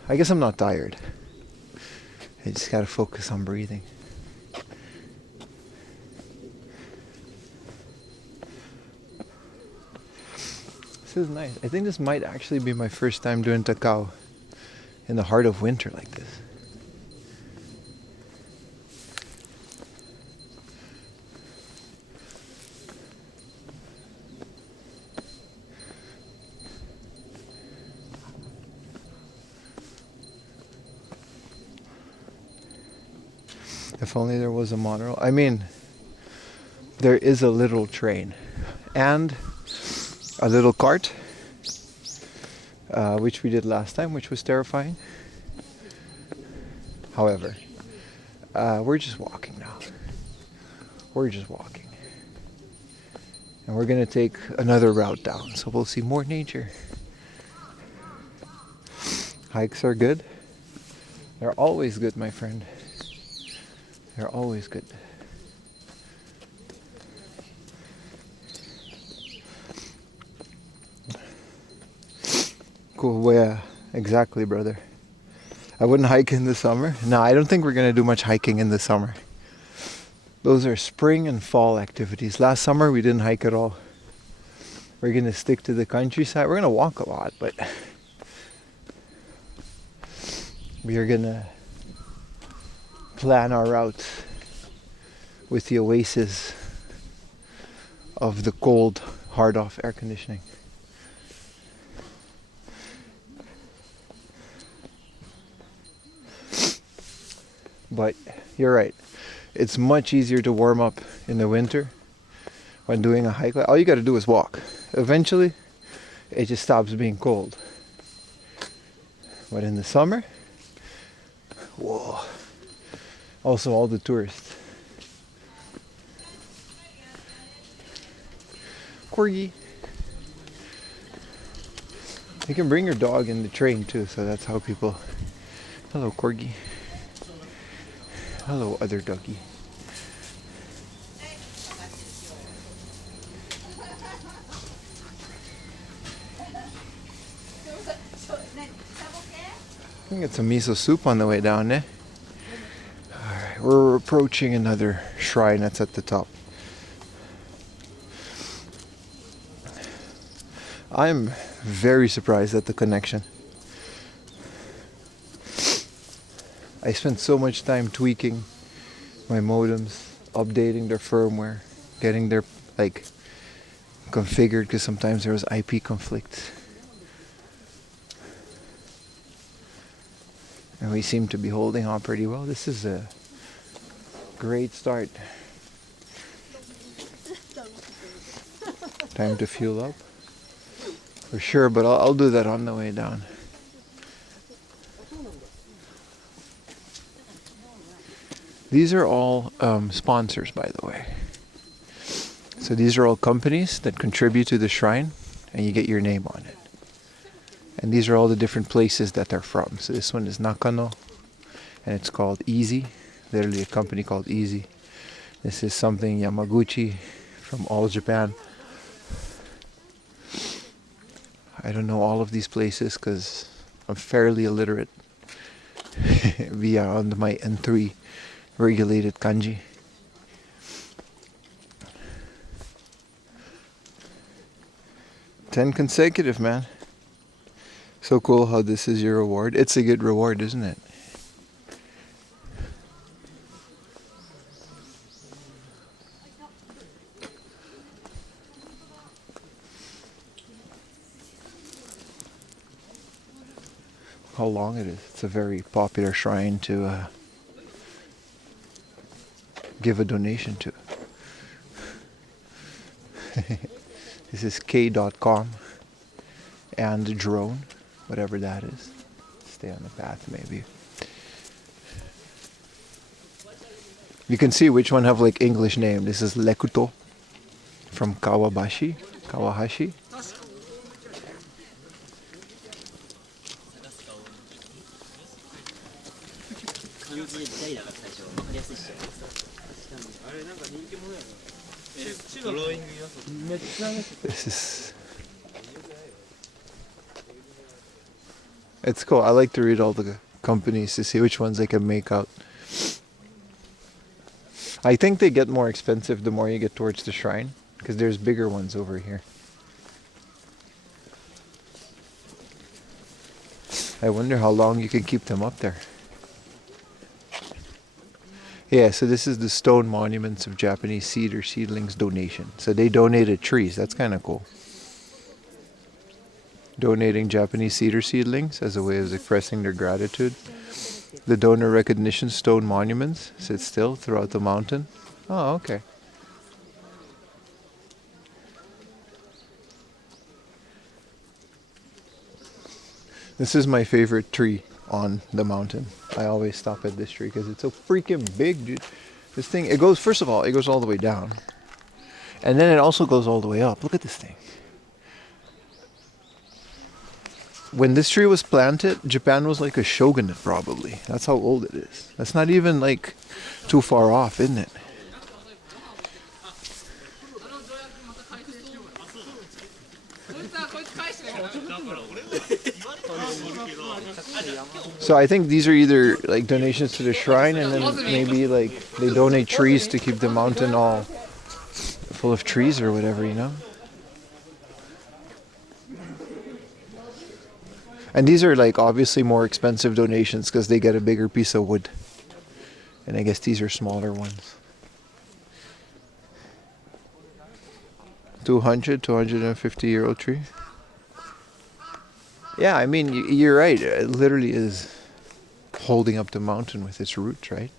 I guess I'm not tired. I just gotta focus on breathing. This is nice. I think this might actually be my first time doing Takao in the heart of winter like this. If only there was a monorail. I mean, there is a little train and a little cart, which we did last time, which was terrifying. However, we're just walking now. We're just walking. And we're going to take another route down, so we'll see more nature. Hikes are good. They're always good, my friend. They're always good. Cool. Well, yeah, exactly, brother. I wouldn't hike in the summer. No, I don't think we're going to do much hiking in the summer. Those are spring and fall activities. Last summer we didn't hike at all. We're going to stick to the countryside. We're going to walk a lot, but we are going to plan our routes with the oasis of the cold, hard-off air conditioning. But you're right. It's much easier to warm up in the winter when doing a hike. All you got to do is walk. Eventually, it just stops being cold. But in the summer, whoa. Also, all the tourists. Corgi. You can bring your dog in the train too, so that's how people... Hello, Corgi. Hello, other doggy. I think it's a miso soup on the way down, eh? Alright, we're approaching another shrine that's at the top. I'm very surprised at the connection. I spent so much time tweaking my modems, updating their firmware, getting their configured because sometimes there was IP conflicts. And we seem to be holding on pretty well. This is a great start. Time to fuel up. For sure, but I'll do that on the way down. These are all sponsors, by the way. So these are all companies that contribute to the shrine, and you get your name on it. And these are all the different places that they're from. So this one is Nakano, and it's called Easy. Literally a company called Easy. This is something Yamaguchi from All Japan. I don't know all of these places because I'm fairly illiterate beyond my N3 regulated kanji. Ten consecutive, man. So cool how this is your reward. It's a good reward, isn't it? How long it is. It's a very popular shrine to give a donation to. This is k.com and drone, whatever that is. Stay on the path maybe. You can see which one have English name. This is Lekuto. from Kawahashi. This is... It's cool. I like to read all the companies to see which ones I can make out. I think they get more expensive the more you get towards the shrine, because there's bigger ones over here. I wonder how long you can keep them up there. Yeah, so this is the stone monuments of Japanese cedar seedlings donation. So they donated trees. That's kind of cool. Donating Japanese cedar seedlings as a way of expressing their gratitude. The donor recognition stone monuments sit still throughout the mountain. Oh, okay. This is my favorite tree on the mountain. I always stop at this tree because it's so freaking big, dude. This thing, it goes, first of all, it goes all the way down. And then it also goes all the way up. Look at this thing. When this tree was planted, Japan was like a shogunate probably. That's how old it is. That's not even like too far off, isn't it? So I think these are either like donations to the shrine, and then maybe like they donate trees to keep the mountain all full of trees or whatever, you know? And these are like obviously more expensive donations because they get a bigger piece of wood. And I guess these are smaller ones. 250-year-old tree. Yeah, I mean, you're right. It literally is holding up the mountain with its roots, right?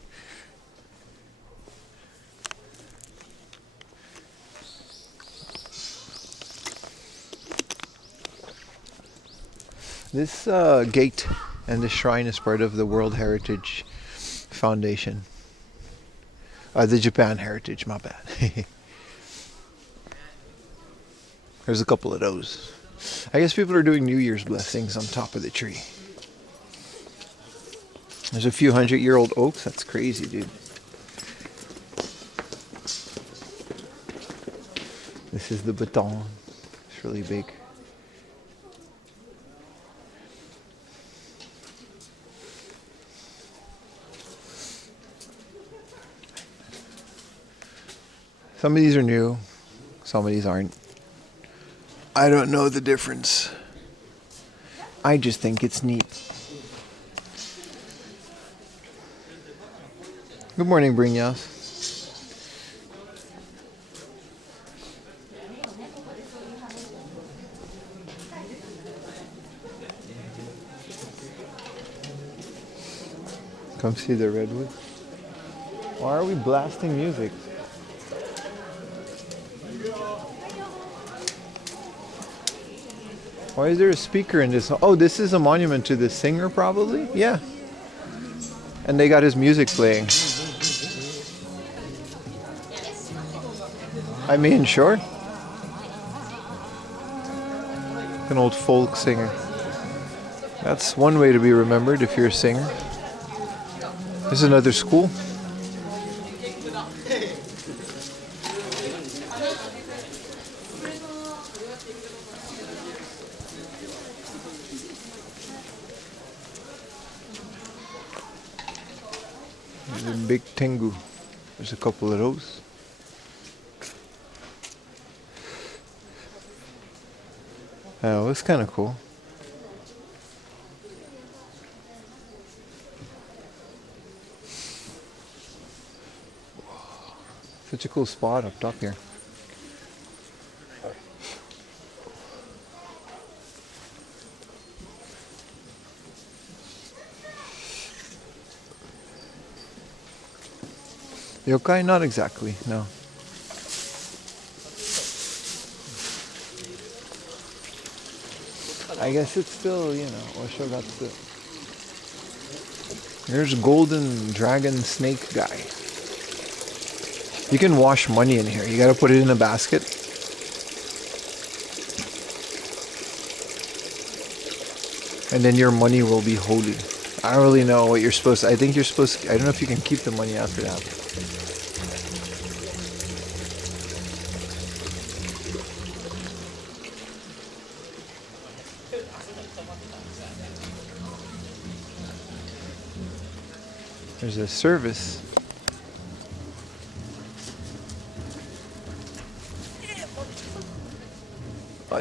This gate and this shrine is part of the World Heritage Foundation. The Japan Heritage, my bad. There's a couple of those. I guess people are doing New Year's blessings on top of the tree. There's a few 100-year-old oaks. That's crazy, dude. This is the baton. It's really big. Some of these are new. Some of these aren't. I don't know the difference. I just think it's neat. Good morning, Brinyas. Come see the redwood. Why are we blasting music? Why is there a speaker in this? Oh, this is a monument to the singer, probably? Yeah. And they got his music playing. I mean, sure. An old folk singer. That's one way to be remembered if you're a singer. There's another school. There's a big Tengu. There's a couple of those. Oh, that's kind of cool. Such a cool spot up top here. Yokai? Not exactly, no. I guess it's still, you know, Oshogatsu. There's golden dragon snake guy. You can wash money in here. You gotta put it in a basket And then your money will be holy. I don't really know what you're supposed to. I think you're supposed to. I don't know if you can keep the money after that. There's a service.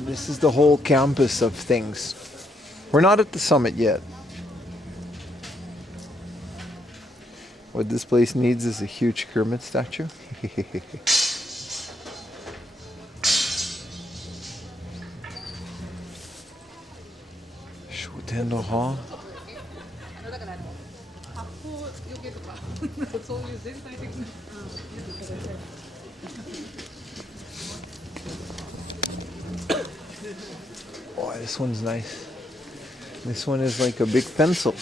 This is the whole campus of things. We're not at the summit yet. What this place needs is a huge Kermit statue. Shotendo Hall. Oh, this one's nice. This one is like a big pencil.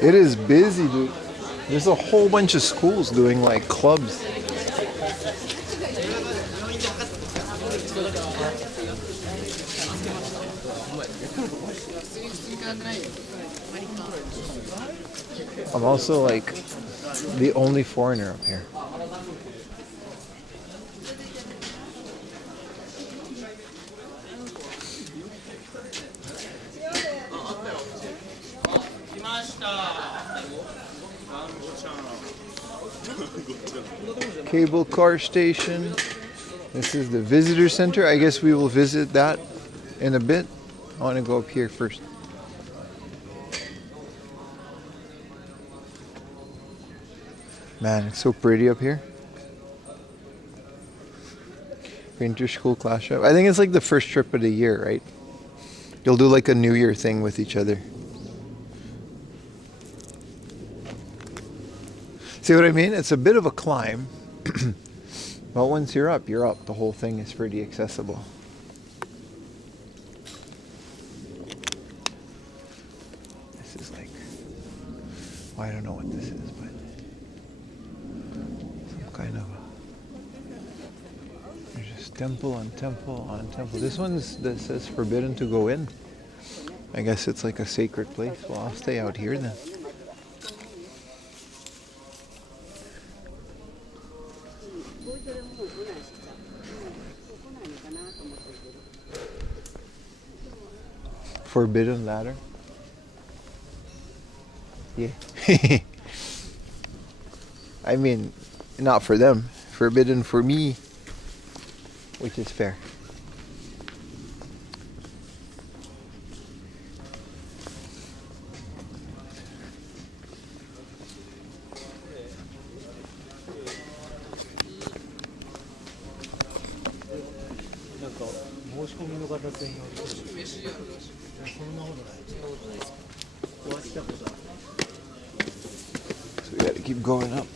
It is busy, dude. There's a whole bunch of schools doing like clubs. I'm also like the only foreigner up here. Cable car station. This is the visitor center. I guess we will visit that in a bit. I want to go up here first. Man, it's so pretty up here. Painter school class trip. I think it's like the first trip of the year, right? You'll do like a New Year thing with each other. See what I mean? It's a bit of a climb. But once you're up, you're up. The whole thing is pretty accessible. This is like, well, I don't know what this is, but some kind of there's just temple on temple on temple. This one's that says forbidden to go in. I guess it's like a sacred place. Well, I'll stay out here then. Forbidden ladder. Yeah. I mean, not for them. Forbidden for me, which is fair. So we gotta keep going up.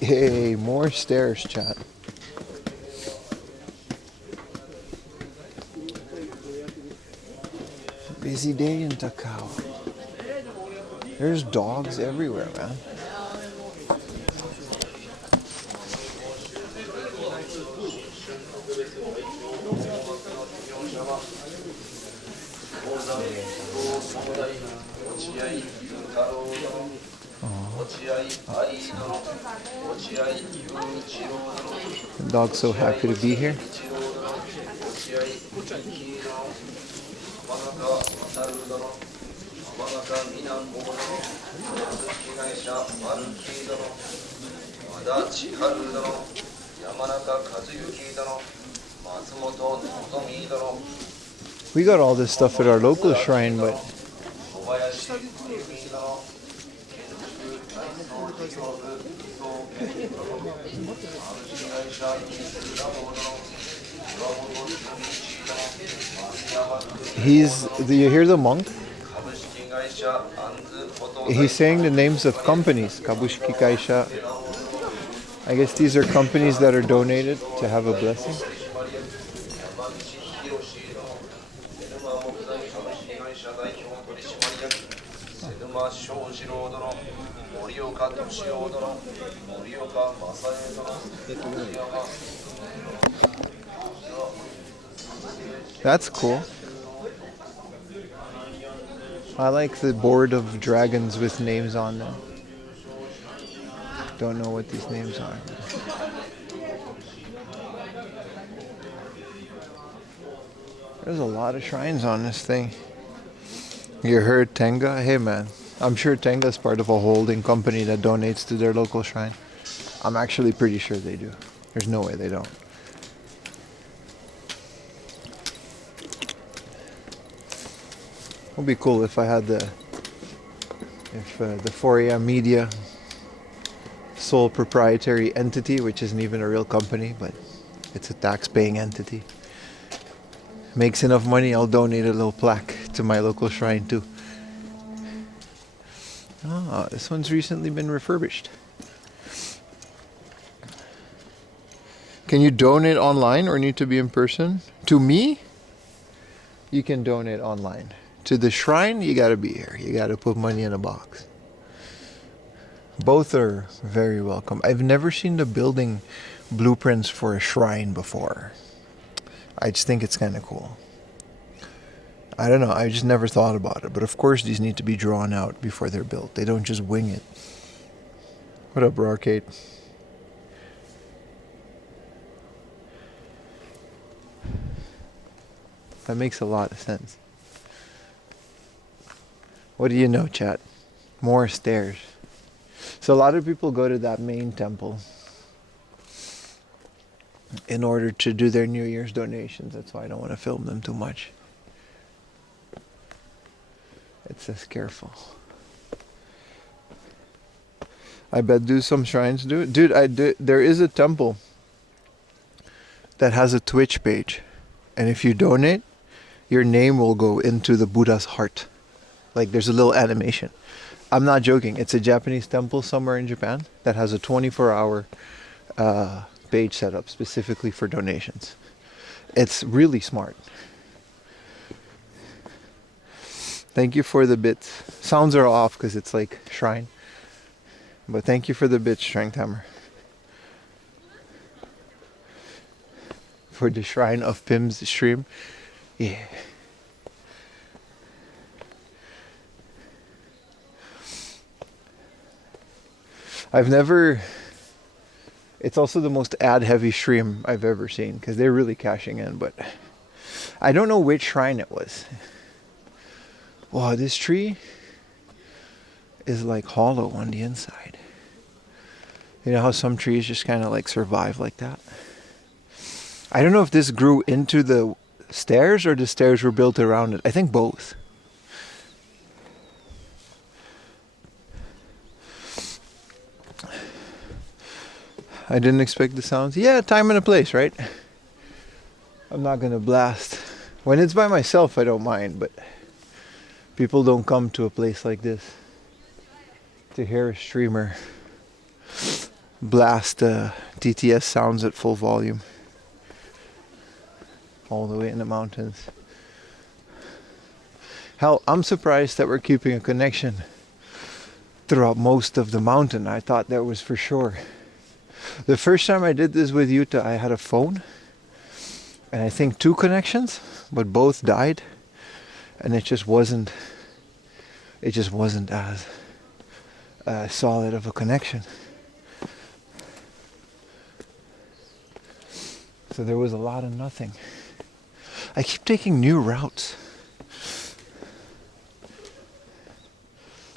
Yay, more stairs, chat. Busy day in Takao. There's dogs everywhere, man. The dog's so happy to be here. We got all this stuff at our local shrine, but do you hear the monk? He's saying the names of companies. Kabushiki Kaisha. I guess these are companies that are donated to have a blessing. That's cool. I like the board of dragons with names on them. Don't know what these names are. There's a lot of shrines on this thing. You heard Tenga? Hey man, I'm sure Tenga's part of a holding company that donates to their local shrine. I'm actually pretty sure they do. There's no way they don't. It would be cool if I had the 4AM Media sole proprietary entity, which isn't even a real company, but it's a tax-paying entity. Makes enough money, I'll donate a little plaque to my local shrine too. Ah, this one's recently been refurbished. Can you donate online or need to be in person? To me, you can donate online. To the shrine, you gotta be here. You gotta put money in a box. Both are very welcome. I've never seen the building blueprints for a shrine before. I just think it's kind of cool. I don't know, I just never thought about it. But of course these need to be drawn out before they're built. They don't just wing it. What up, Arcade? That makes a lot of sense. What do you know, chat? More stairs. So a lot of people go to that main temple in order to do their New Year's donations. That's why I don't want to film them too much. It says careful. I bet do some shrines do it. Dude, there is a temple that has a Twitch page. And if you donate, your name will go into the Buddha's heart. Like there's a little animation. I'm not joking. It's a Japanese temple somewhere in Japan that has a 24-hour page set up specifically for donations. It's really smart. Thank you for the bits. Sounds are off because it's like shrine. But thank you for the bits, Strength Hammer. For the shrine of Pim's stream. Yeah. It's also the most ad heavy stream I've ever seen because they're really cashing in, but I don't know which shrine it was. Wow, this tree is like hollow on the inside. You know how some trees just kind of like survive like that? I don't know if this grew into the stairs or the stairs were built around it. I think both. I didn't expect the sounds. Yeah, time and a place, right? I'm not gonna blast. When it's by myself, I don't mind, but people don't come to a place like this to hear a streamer blast TTS sounds at full volume all the way in the mountains. Hell, I'm surprised that we're keeping a connection throughout most of the mountain. I thought that was for sure. The first time I did this with Yuta, I had a phone and I think 2 connections, but both died, and it just wasn't as solid of a connection. So there was a lot of nothing. I keep taking new routes.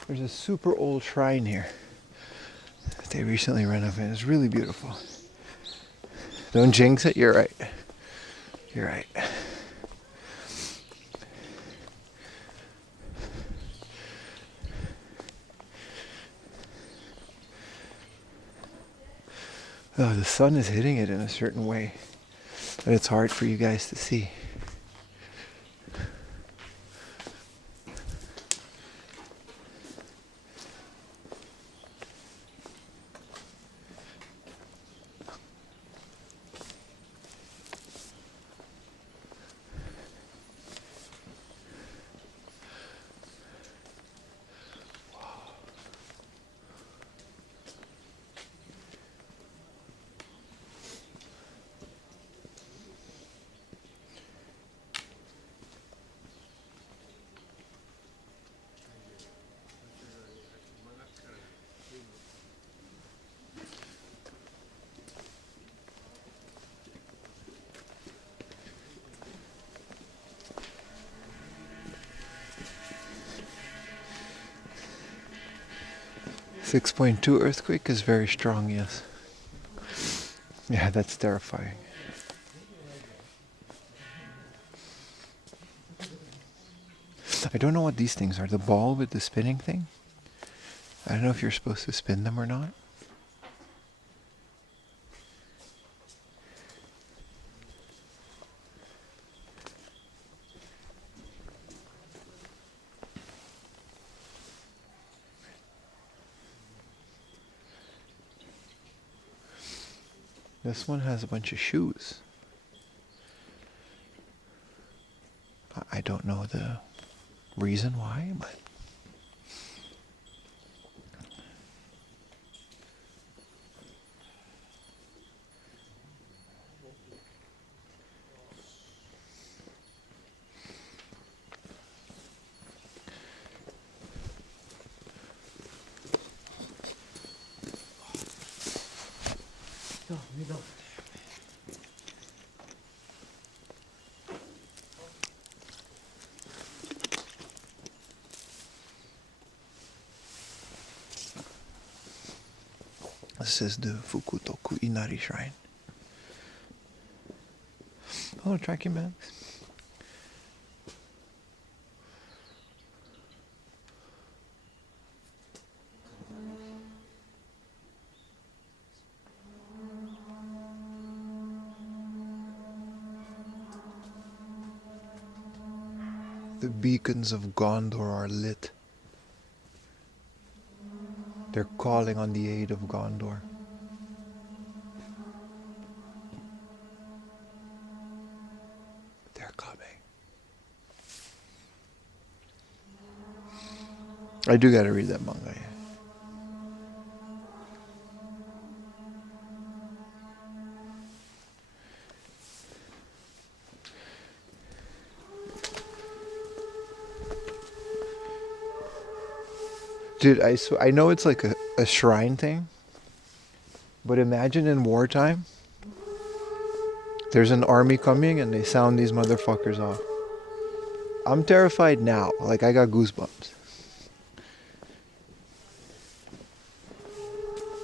There's a super old shrine here that they recently renovated. It's really beautiful. Don't jinx it. You're right. You're right. Oh, the sun is hitting it in a certain way that it's hard for you guys to see. 6.2 earthquake is very strong, yes. Yeah, that's terrifying. I don't know what these things are. The ball with the spinning thing? I don't know if you're supposed to spin them or not. This one has a bunch of shoes. I don't know the reason why, but this is the Fukutoku Inari Shrine. Oh, tracking bags. The beacons of Gondor are lit. They're calling on the aid of Gondor. They're coming. I do gotta read that manga, yeah. Dude, I know it's like a shrine thing, but imagine in wartime, there's an army coming and they sound these motherfuckers off. I'm terrified now. Like, I got goosebumps.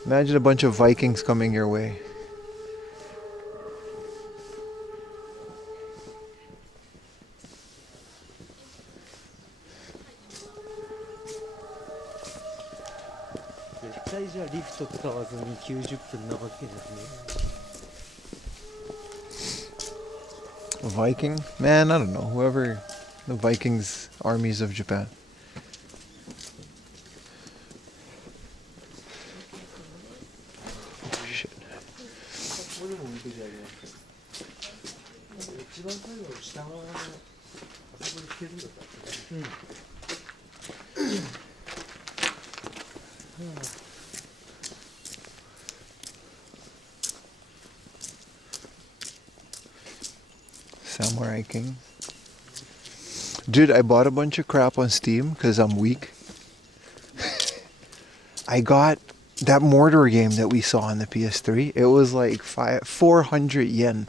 Imagine a bunch of Vikings coming your way. A Viking? Man, I don't know. Whoever the Vikings armies of Japan. Oh, shit. Samurai King. Dude, I bought a bunch of crap on Steam because I'm weak. I got that Mordor game that we saw on the PS3. It was like 400 yen.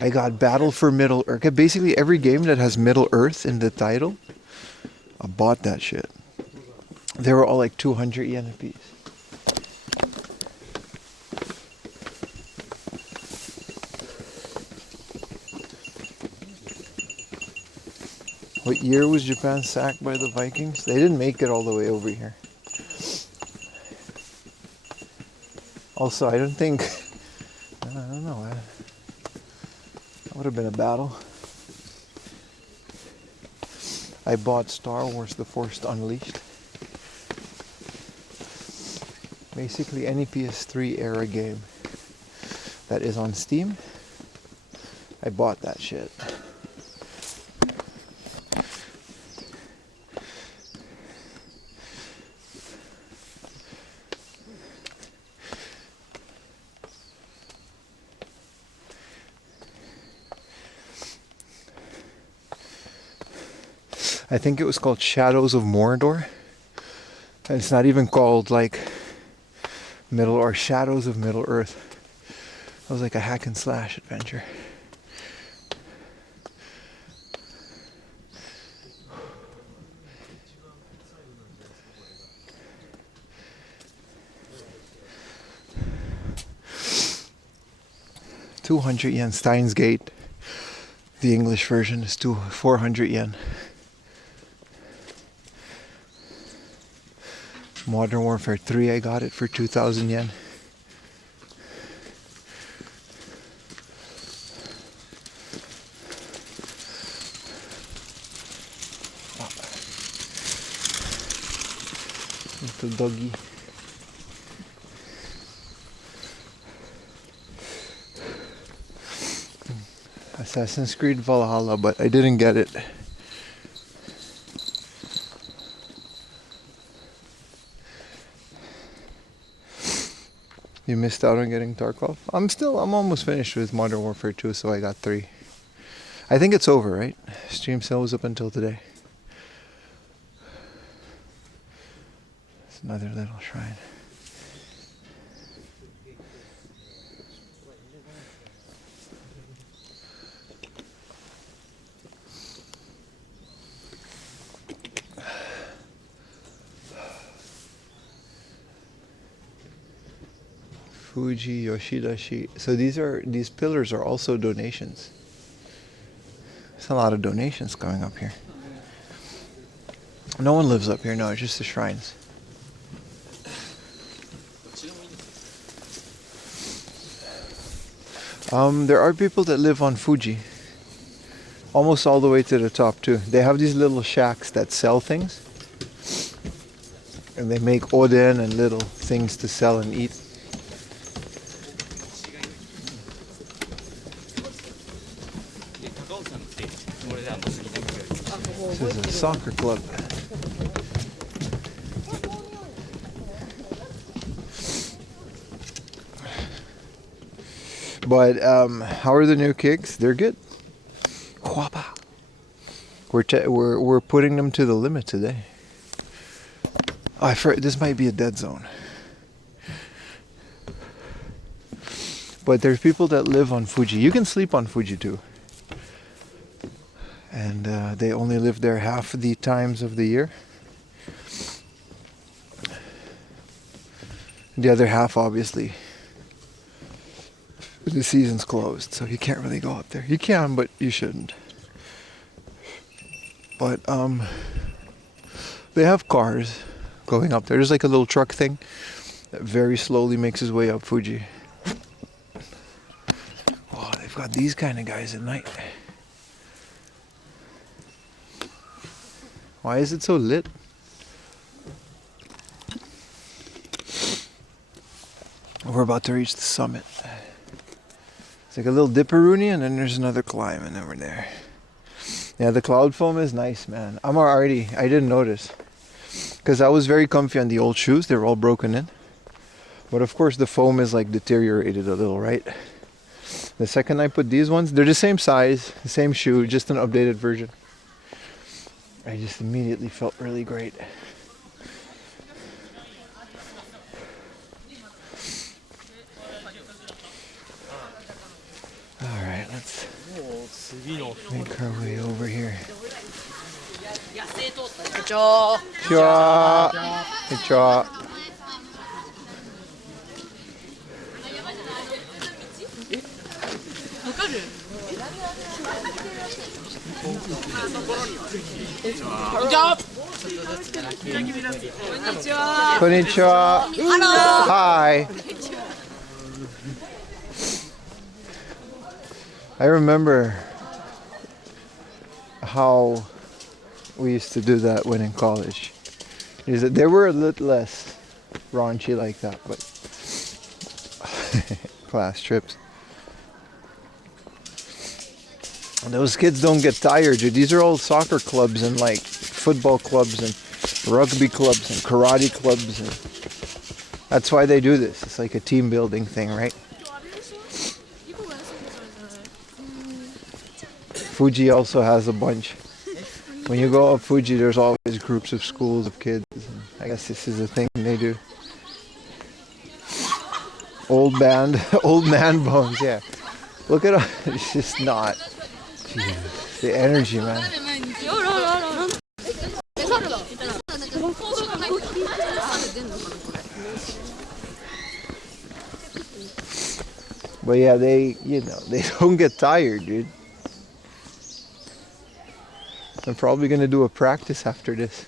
I got Battle for Middle Earth. Basically every game that has Middle Earth in the title, I bought that shit. They were all like 200 yen a piece. What year was Japan sacked by the Vikings? They didn't make it all the way over here. Also, I don't think... I don't know. That would have been a battle. I bought Star Wars The Force Unleashed. Basically any PS3 era game that is on Steam, I bought that shit. I think it was called Shadows of Mordor. And it's not even called like Middle or Shadows of Middle Earth. It was like a hack and slash adventure. 200 yen. Steins Gate. The English version is 400 yen. Modern Warfare 3, I got it for 2,000 yen. Little doggy. Assassin's Creed Valhalla, but I didn't get it. You missed out on getting Tarkov? I'm almost finished with Modern Warfare 2, so I got 3. I think it's over, right? Stream sale was up until today. It's another little shrine. Fuji, Yoshida-shi. So these pillars are also donations. There's a lot of donations coming up here. No one lives up here, no, it's just the shrines. There are people that live on Fuji. Almost all the way to the top too. They have these little shacks that sell things. And they make oden and little things to sell and eat. This is a soccer club. But how are the new kicks? They're good. We're putting them to the limit today. This might be a dead zone. But there's people that live on Fuji. You can sleep on Fuji too. And they only live there half the times of the year. The other half, obviously, the season's closed, so you can't really go up there. You can, but you shouldn't. But they have cars going up there. There's like a little truck thing that very slowly makes his way up Fuji. Oh, they've got these kind of guys at night. Why is it so lit? We're about to reach the summit. It's like a little dipperoonie, and then there's another climb, and then we're there. Yeah, the cloud foam is nice, man. I didn't notice. Because I was very comfy on the old shoes. They were all broken in. But of course the foam is like deteriorated a little, right? The second I put these ones, they're the same size, the same shoe, just an updated version. I just immediately felt really great. Alright, let's make our way over here. Konnichiwa. Konnichiwa. Konnichiwa. Hi. I remember how we used to do that when in college. They were a little less raunchy like that, but class trips. And those kids don't get tired, dude. These are all soccer clubs and like football clubs and rugby clubs and karate clubs, and that's why they do this. It's like a team building thing, right? Fuji also has a bunch. When you go up Fuji, there's always groups of schools of kids. And I guess this is a thing they do. Old man bones, yeah. Look at all, it's just not. Jesus, the energy, man. But yeah, they, you know, they don't get tired, dude. I'm probably gonna do a practice after this.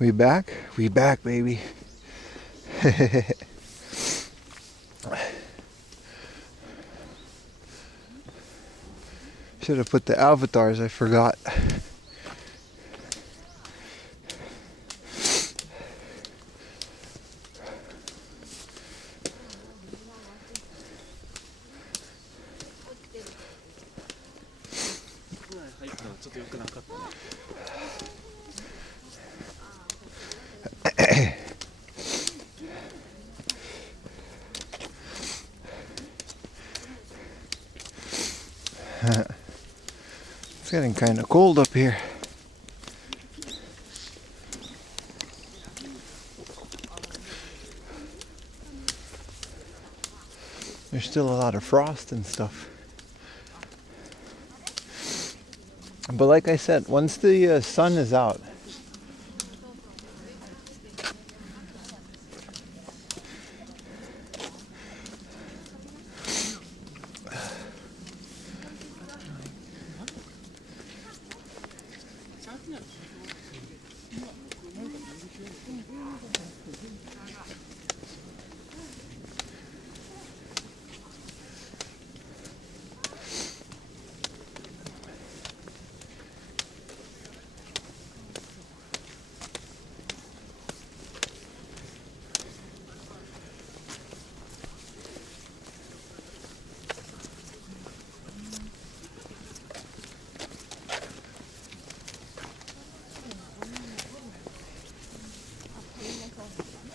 We back? We back, baby. Should have put the avatars, I forgot. It's getting kind of cold up here. There's still a lot of frost and stuff. But like I said, once the sun is out,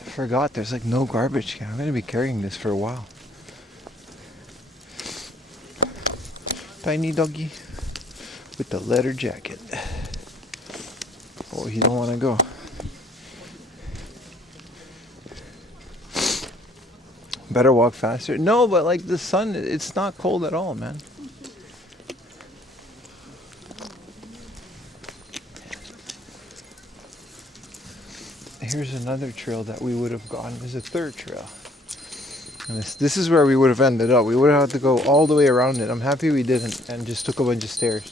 I forgot there's like no garbage can. I'm gonna be carrying this for a while. Tiny doggy with the leather jacket. Oh, he don't want to go. Better walk faster. No, but like the sun, it's not cold at all, man. here's another trail that we would have gone. There's a third trail. And this is where we would have ended up. We would have had to go all the way around it. I'm happy we didn't and just took a bunch of stairs.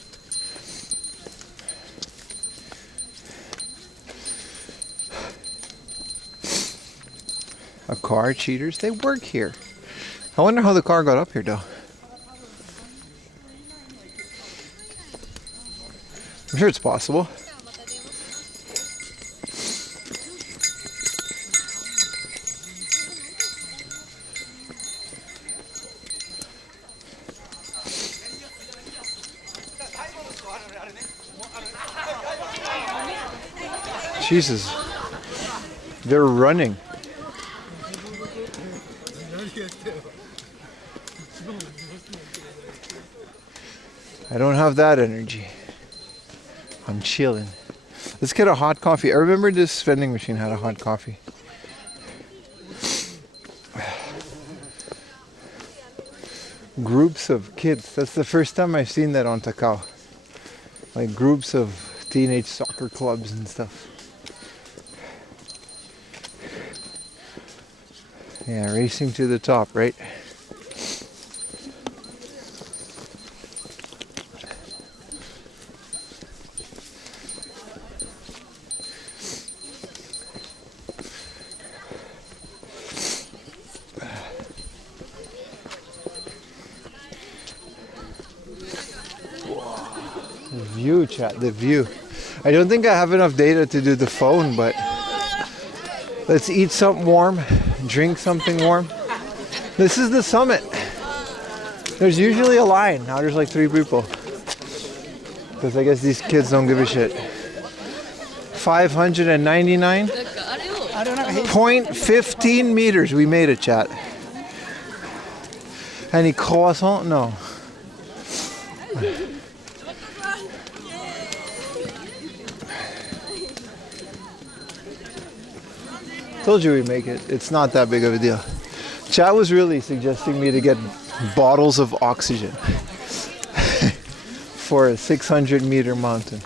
A car, cheaters? They work here. I wonder how the car got up here though. I'm sure it's possible. Jesus. They're running. I don't have that energy. I'm chilling. Let's get a hot coffee. I remember this vending machine had a hot coffee. Groups of kids. That's the first time I've seen that on Takao. Like groups of teenage soccer clubs and stuff. Yeah, racing to the top, right? The view, chat, the view. I don't think I have enough data to do the phone, but let's eat something warm, drink something warm. This is the summit. There's usually a line. Now there's like 3 people. Because I guess these kids don't give a shit. 599? 0.15 meters. We made it, chat. Any croissant? No. Told you we'd make it. It's not that big of a deal. Chat was really suggesting me to get bottles of oxygen for a 600-meter mountain.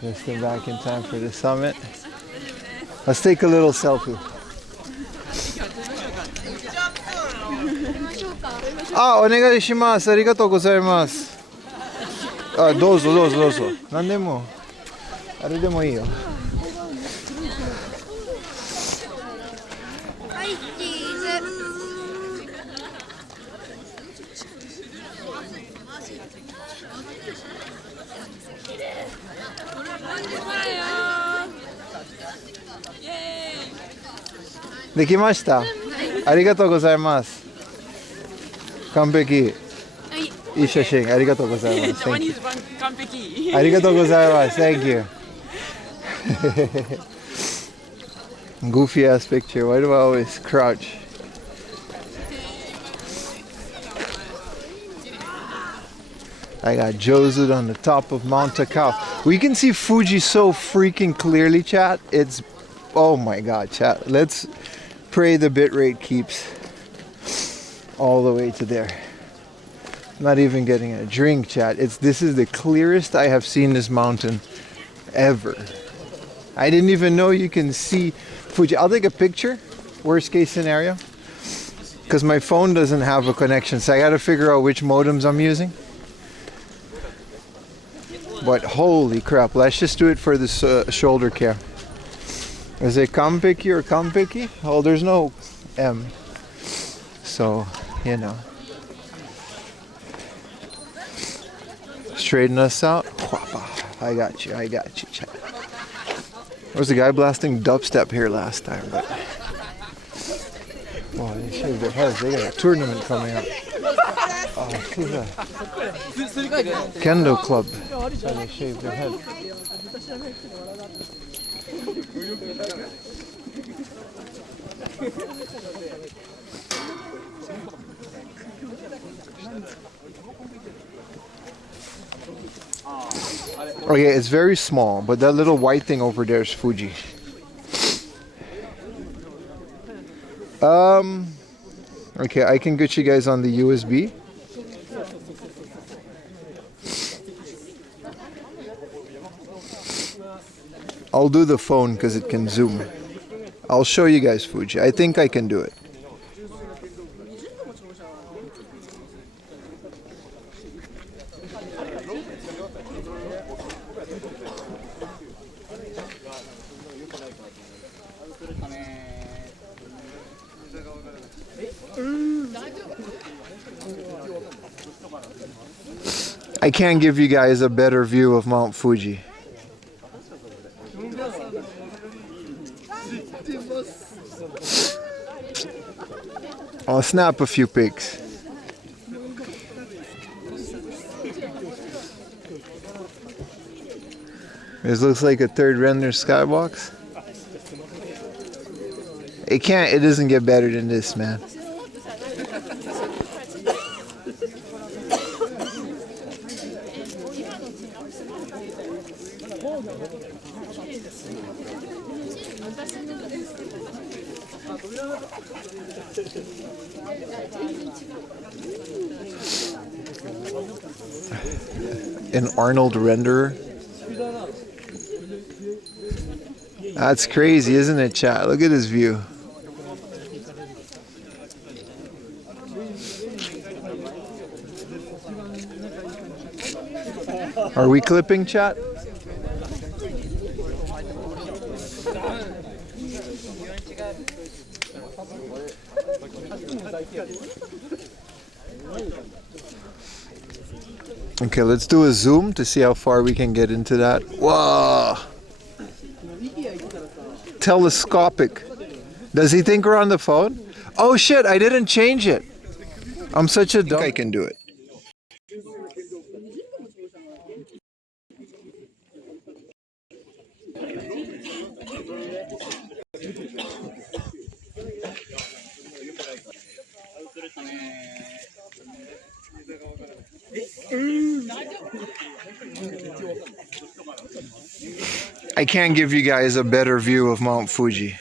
Just get back in time for the summit. Let's take a little selfie. Ah, お願いします。ありがとうございます。あ、どうぞどうぞどうぞ。何でも。あれでもいいよ。はい、チーズ。できました。ありがとうございます。完璧。いい写真ありがとうございます。Thank you. 完璧。ありがとうございます。Thank you. Goofy ass picture. Why do I always crouch? I got Jozu on the top of Mount Takao. We can see Fuji so freaking clearly, chat. It's, oh my god, chat. Let's pray the bitrate keeps all the way to there. Not even getting a drink, chat. This is the clearest I have seen this mountain ever. I didn't even know you can see Fuji. I'll take a picture, worst case scenario, because my phone doesn't have a connection, so I gotta figure out which modems I'm using. But holy crap, let's just do it for this shoulder cam. Is it Kampeki or Kampeki? Oh, there's no M. So, you know. Straighten us out. I got you, chat. There was a guy blasting dubstep here last time, but oh, they shaved their heads. They got a tournament coming up. Oh, see that? Kendo club. That's how they shaved their head. Okay, it's very small, but that little white thing over there is Fuji. Okay, I can get you guys on the USB. I'll do the phone because it can zoom. I'll show you guys Fuji. I think I can do it. I can't give you guys a better view of Mount Fuji. I'll snap a few pics. This looks like a third render skybox. It doesn't get better than this, man. An Arnold renderer. That's crazy, isn't it, chat? Look at this view. Are we clipping, chat? Okay, let's do a zoom to see how far we can get into that. Whoa! Telescopic. Does he think we're on the phone? Oh shit, I didn't change it. I'm such a dumb. I can do it. I can't give you guys a better view of Mount Fuji.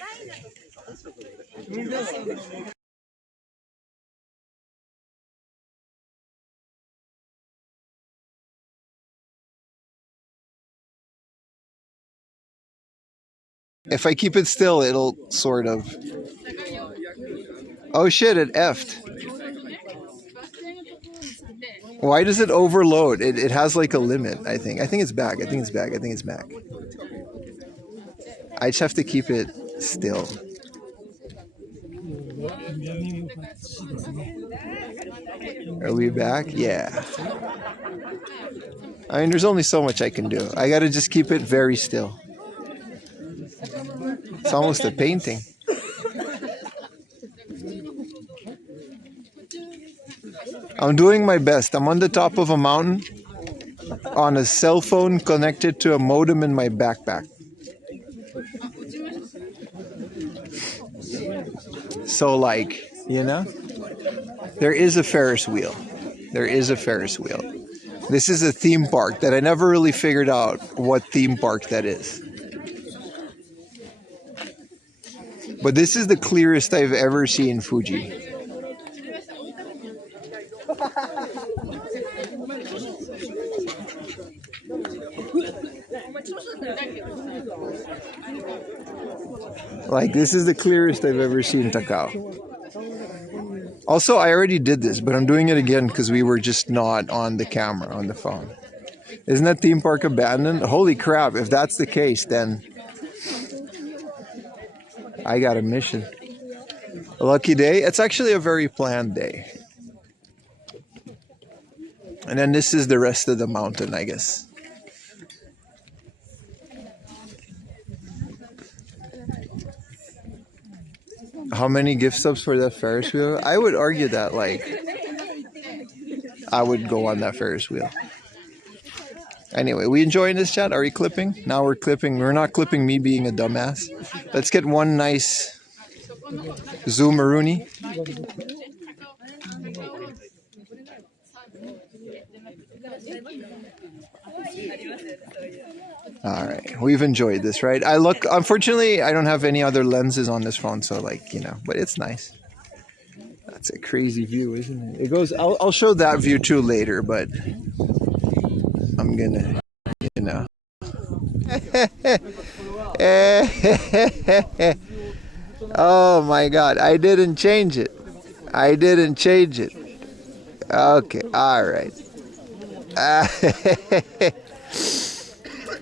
If I keep it still, it'll sort of... Oh shit, it effed. Why does it overload? It has like a limit, I think. I think it's back. I think it's back. I think it's back. I just have to keep it still. Are we back? Yeah. I mean, there's only so much I can do. I gotta just keep it very still. It's almost a painting. I'm doing my best. I'm on the top of a mountain on a cell phone connected to a modem in my backpack. So like, you know, there is a Ferris wheel. There is a Ferris wheel. This is a theme park that I never really figured out what theme park that is. But this is the clearest I've ever seen Fuji. Like, this is the clearest I've ever seen Takao. Also, I already did this, but I'm doing it again because we were just not on the camera, on the phone. Isn't that theme park abandoned? Holy crap, if that's the case, then I got a mission. A lucky day? It's actually a very planned day. And then this is the rest of the mountain, I guess. How many gift subs for that Ferris wheel? I would argue that, like, I would go on that Ferris wheel. Anyway, we enjoying this, chat? Are we clipping? Now we're clipping. We're not clipping me being a dumbass. Let's get one nice zoomeroonie. All right, we've enjoyed this, right? Unfortunately, I don't have any other lenses on this phone, so like, you know, but it's nice. That's a crazy view, isn't it? It goes, I'll show that view too later, but I'm gonna, you know. Oh my god, I didn't change it. I didn't change it. Okay, alright.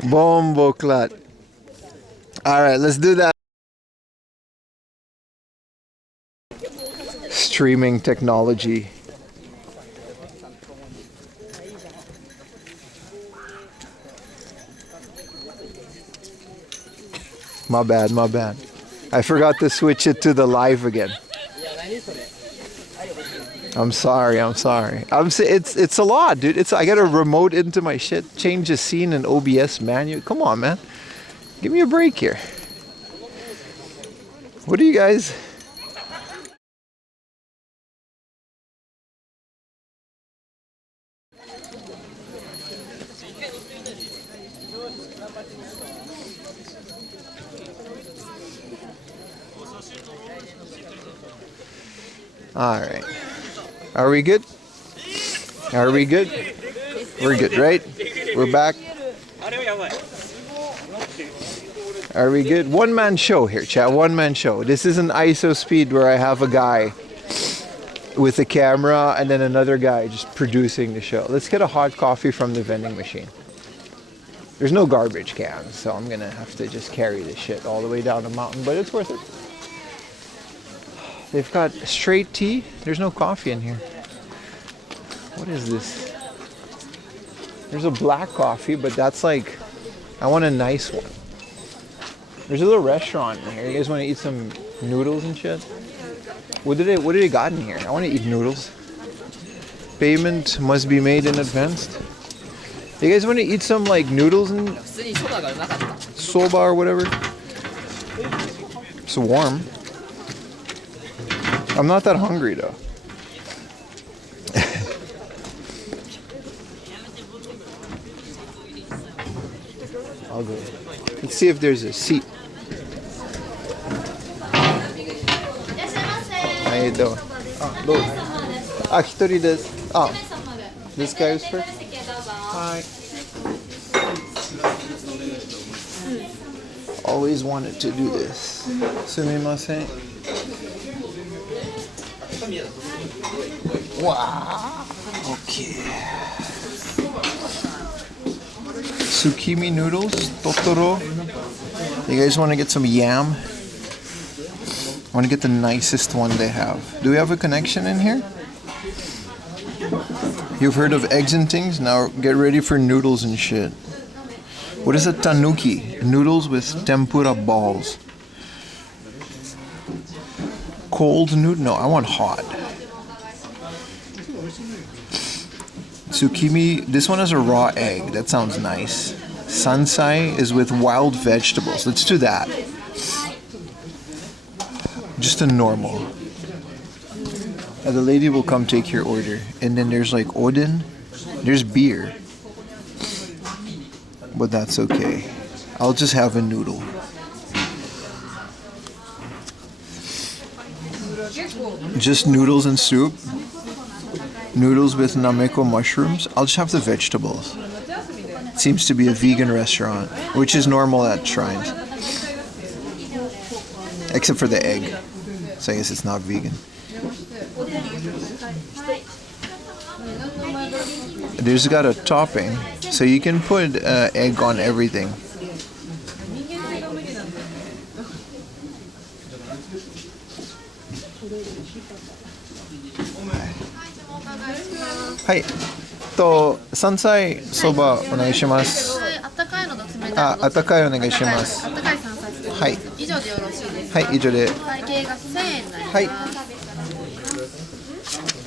Bombo clat. Alright, let's do that. Streaming technology. My bad, my bad. I forgot to switch it to the live again. I'm sorry. It's a lot, dude. I gotta remote into my shit, change the scene in OBS manual. Come on, man. Give me a break here. What do you guys? All right. Are we good? Are we good? We're good, right? We're back. Are we good? One man show here, chat. One man show. This isn't ISO speed where I have a guy with a camera and then another guy just producing the show. Let's get a hot coffee from the vending machine. There's no garbage cans, so I'm gonna have to just carry this shit all the way down the mountain, but it's worth it. They've got straight tea. There's no coffee in here. What is this? There's a black coffee, but that's like, I want a nice one. There's a little restaurant in here. You guys want to eat some noodles and shit? What did they got in here? I want to eat noodles. Payment must be made in advance. You guys want to eat some like noodles and soba or whatever? It's warm. I'm not that hungry though. I'll go. Let's see if there's a seat. How you doing? Hitori desu. Oh, this guy was first? Hi. Always wanted to do this. Sumimasen. Wow. Okay. Tsukimi noodles, Totoro. You guys want to get some yam? I want to get the nicest one they have. Do we have a connection in here? You've heard of eggs and things? Now get ready for noodles and shit. What is a tanuki? Noodles with tempura balls. Cold noodle? No, I want hot. Tsukimi, this one has a raw egg. That sounds nice. Sansai is with wild vegetables. Let's do that. Just a normal. The lady will come take your order. And then there's like odin. There's beer. But that's okay. I'll just have a noodle. Just noodles and soup. Noodles with nameko mushrooms. I'll just have the vegetables. It seems to be a vegan restaurant, which is normal at shrines. Except for the egg. So I guess it's not vegan. There's got a topping, so you can put egg on everything. Hi. 山菜そばお願いします。あったかいのと冷たいの。あったかいお願いします。あったかい山菜です。はい。以上でよろしいですか。はい、以上で。会計が1000円になります。はい。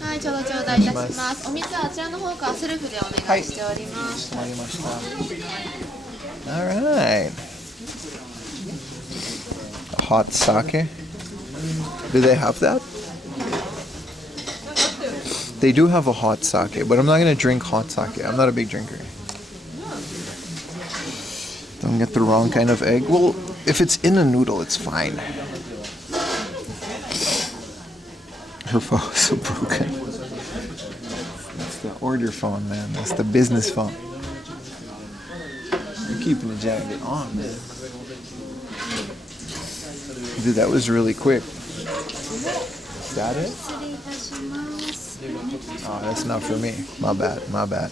はい、ちょうど頂戴いたします。お水はあちらの方からセルフでお願いしております。はい、わかりました。Alright. Hot sake. Do they have that? They do have a hot sake, but I'm not going to drink hot sake. I'm not a big drinker. Don't get the wrong kind of egg. Well, if it's in a noodle, it's fine. Her phone is so broken. That's the order phone, man. That's the business phone. Keeping the jacket on, man. Dude, that was really quick. Is that it? Oh, that's not for me. My bad, my bad.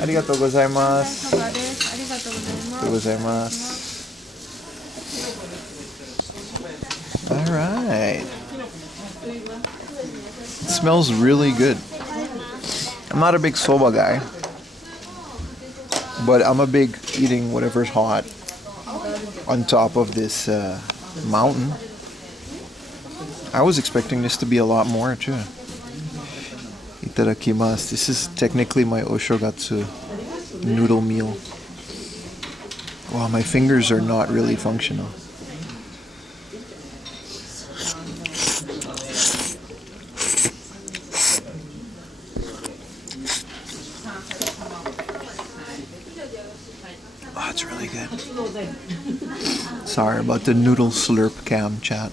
Arigatou gozaimasu. Arigatou gozaimasu. All right. It smells really good. I'm not a big soba guy, but I'm a big eating whatever's hot on top of this mountain. I was expecting this to be a lot more too. Itadakimasu. This is technically my oshogatsu noodle meal. Wow, my fingers are not really functional. Oh, it's really good. Sorry about the noodle slurp cam chat.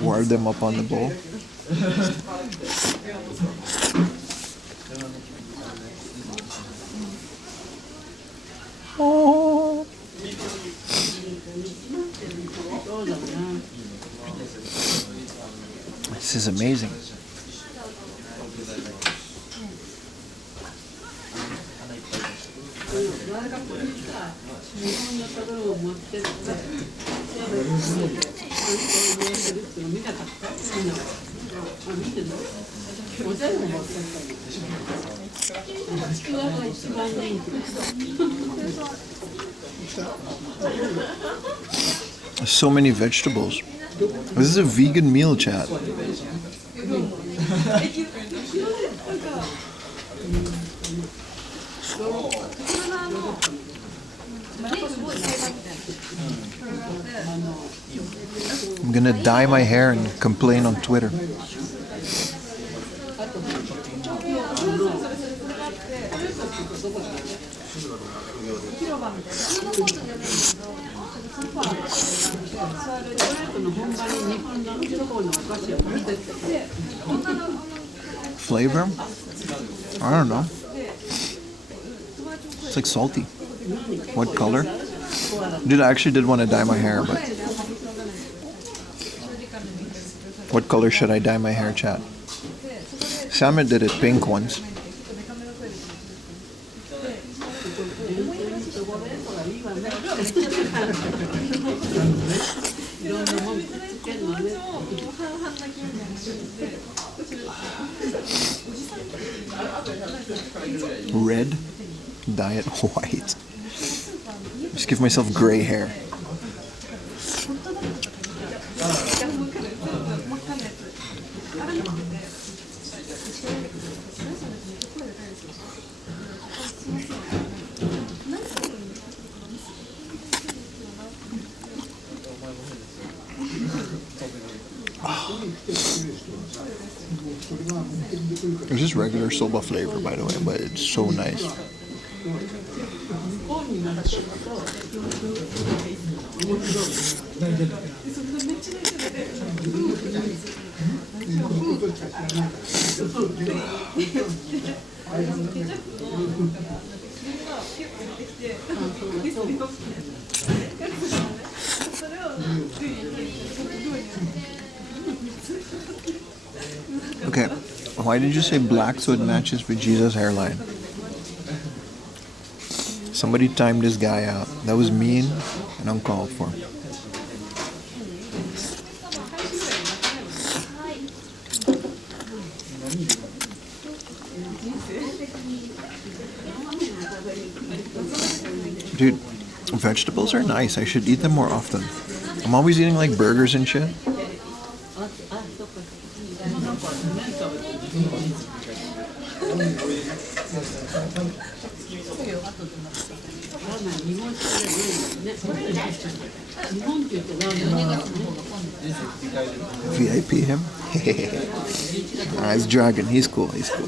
Wire them up on the bowl. Oh. This is amazing. So many vegetables. This is a vegan meal, chat. I'm gonna dye my hair and complain on Twitter. Flavor? I don't know. It's like salty. What color? I actually did want to dye my hair, but what color should I dye my hair, chat? Salmon did it pink once. Red, dye it white. Just give myself gray hair. It's just regular soba flavor, by the way, but it's so nice. Okay, why did you say black so it matches Vegeta's hairline? Somebody timed this guy out. That was mean and uncalled for. Dude, vegetables are nice. I should eat them more often. I'm always eating like burgers and shit. VIP him? It's Dragon. He's cool. He's cool.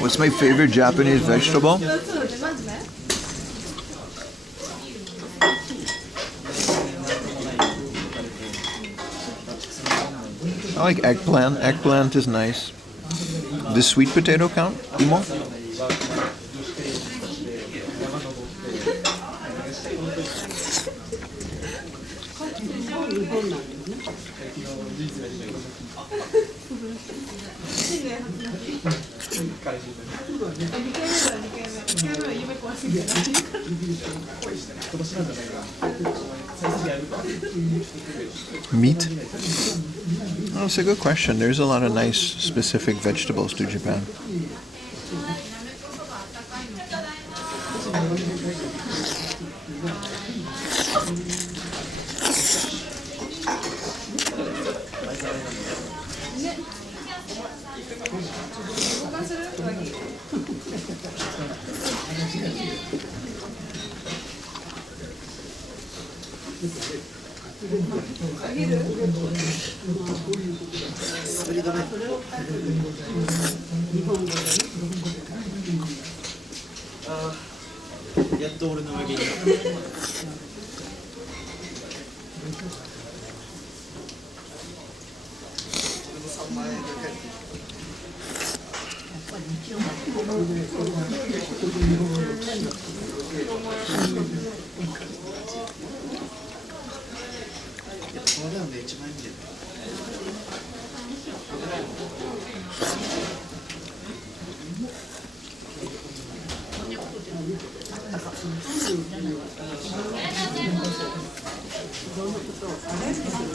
What's my favorite Japanese vegetable? I like eggplant. Eggplant is nice. Does sweet potato count, Imo? Meat? Oh, it's a good question. There's a lot of nice specific vegetables to Japan.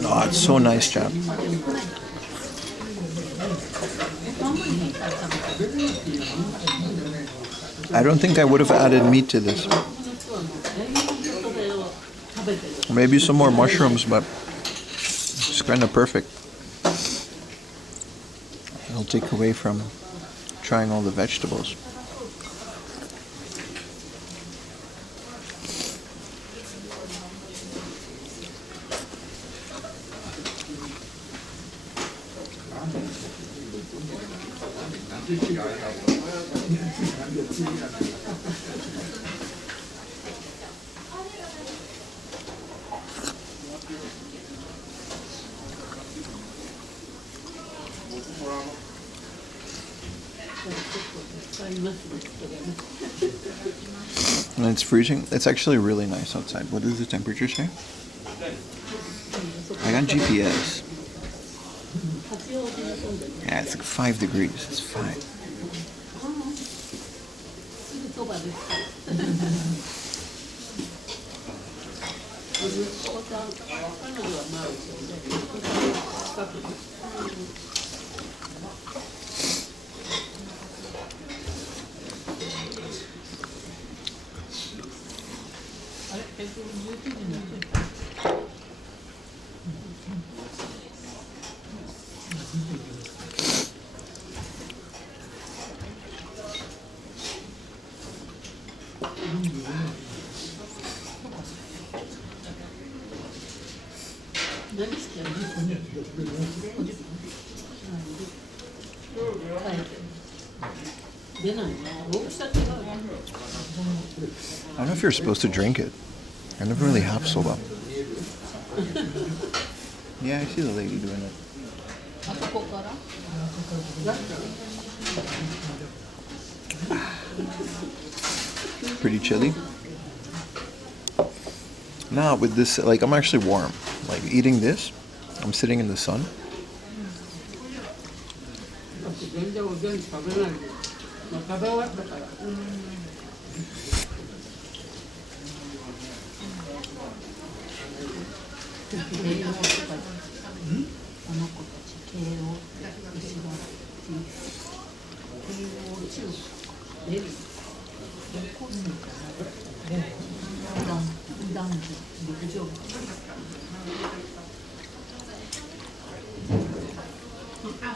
Oh, it's so nice, chap. I don't think I would have added meat to this. Maybe some more mushrooms, but it's kind of perfect. It'll take away from trying all the vegetables. And it's freezing. It's actually really nice outside. What does the temperature say? I got GPS. Yeah, it's like 5 degrees. It's fine. I don't know if you're supposed to drink it. I never really have soba. Yeah, I see the lady doing it. Pretty chilly. Nah, with this, like, I'm actually warm. Like, eating this, I'm sitting in the sun. I'm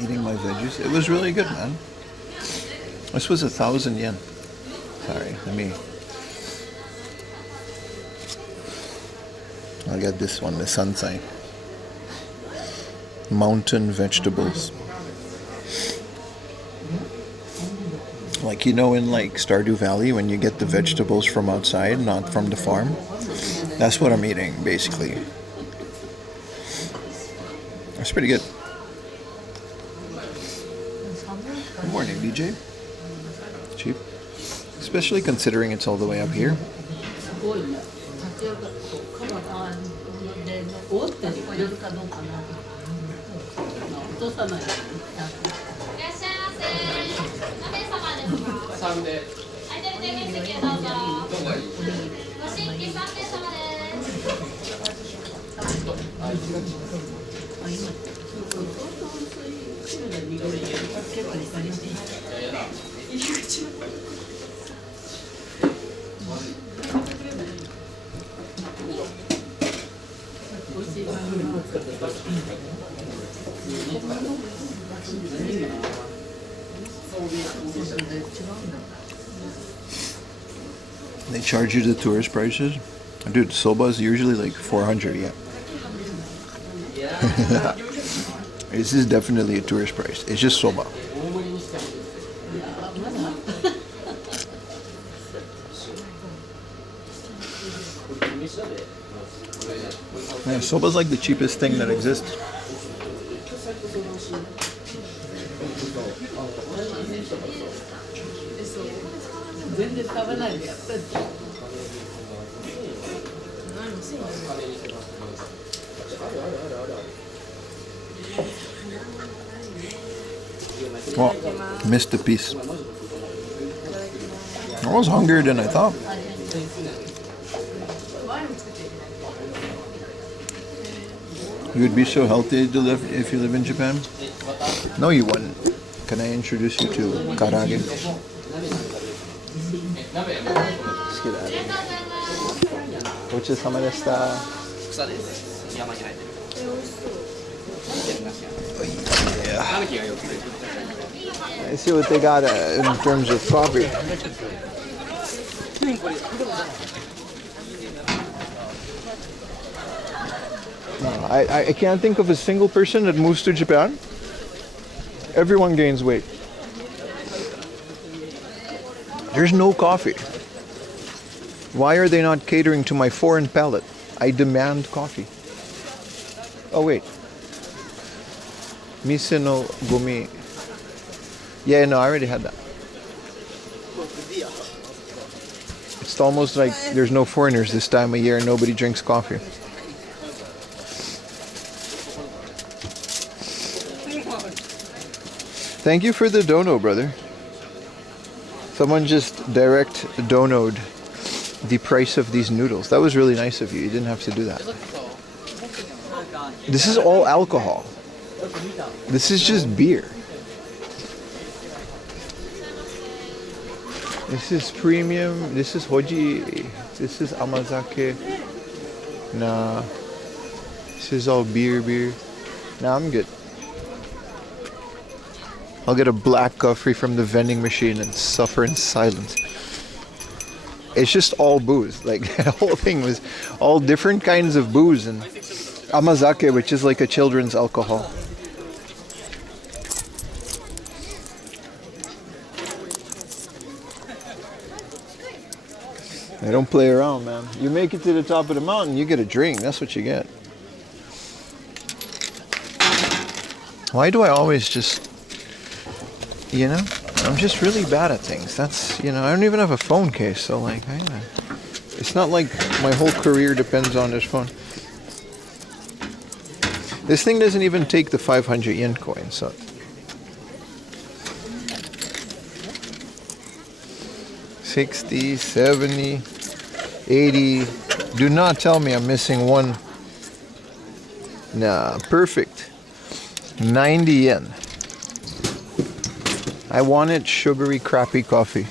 eating my veggies. It was really good, man. This was 1,000 yen. Sorry, I'll get this one, the Sansai. Mountain vegetables. Like, you know, in like Stardew Valley, when you get the vegetables from outside, not from the farm. That's what I'm eating, basically. That's pretty good. Good morning, BJ. Cheap. Especially considering it's all the way up here. They charge you the tourist prices. Dude, soba is usually like 400 yen. This is definitely a tourist price. It's just soba. Yeah, soba's like the cheapest thing that exists. Well, missed a piece. I was hungrier than I thought. You would be so healthy to live if you live in Japan? No, you wouldn't. Can I introduce you to karage? Let's get out of here. ごちそうさまでした。草です。山に生えてる。Yeah. I see what they got in terms of coffee. I can't think of a single person that moves to Japan. Everyone gains weight. There's no coffee. Why are they not catering to my foreign palate? I demand coffee. Oh wait. Mise no gomi. Yeah, no, I already had that. It's almost like there's no foreigners this time of year and nobody drinks coffee. Thank you for the dono, brother. Someone just direct donoed the price of these noodles. That was really nice of you. You didn't have to do that. This is all alcohol. This is just beer. This is premium. This is hoji. This is amazake. Nah. This is all beer. Nah, I'm good. I'll get a black coffee from the vending machine and suffer in silence. It's just all booze. Like, the whole thing was all different kinds of booze and amazake, which is like a children's alcohol. They don't play around, man. You make it to the top of the mountain, you get a drink. That's what you get. Why do I always just... You know, I'm just really bad at things. That's, you know, I don't even have a phone case, so like, it's not like my whole career depends on this phone. This thing doesn't even take the 500 yen coin, so 60, 70, 80. Do not tell me I'm missing one. Nah, perfect. 90 yen. I wanted sugary crappy coffee.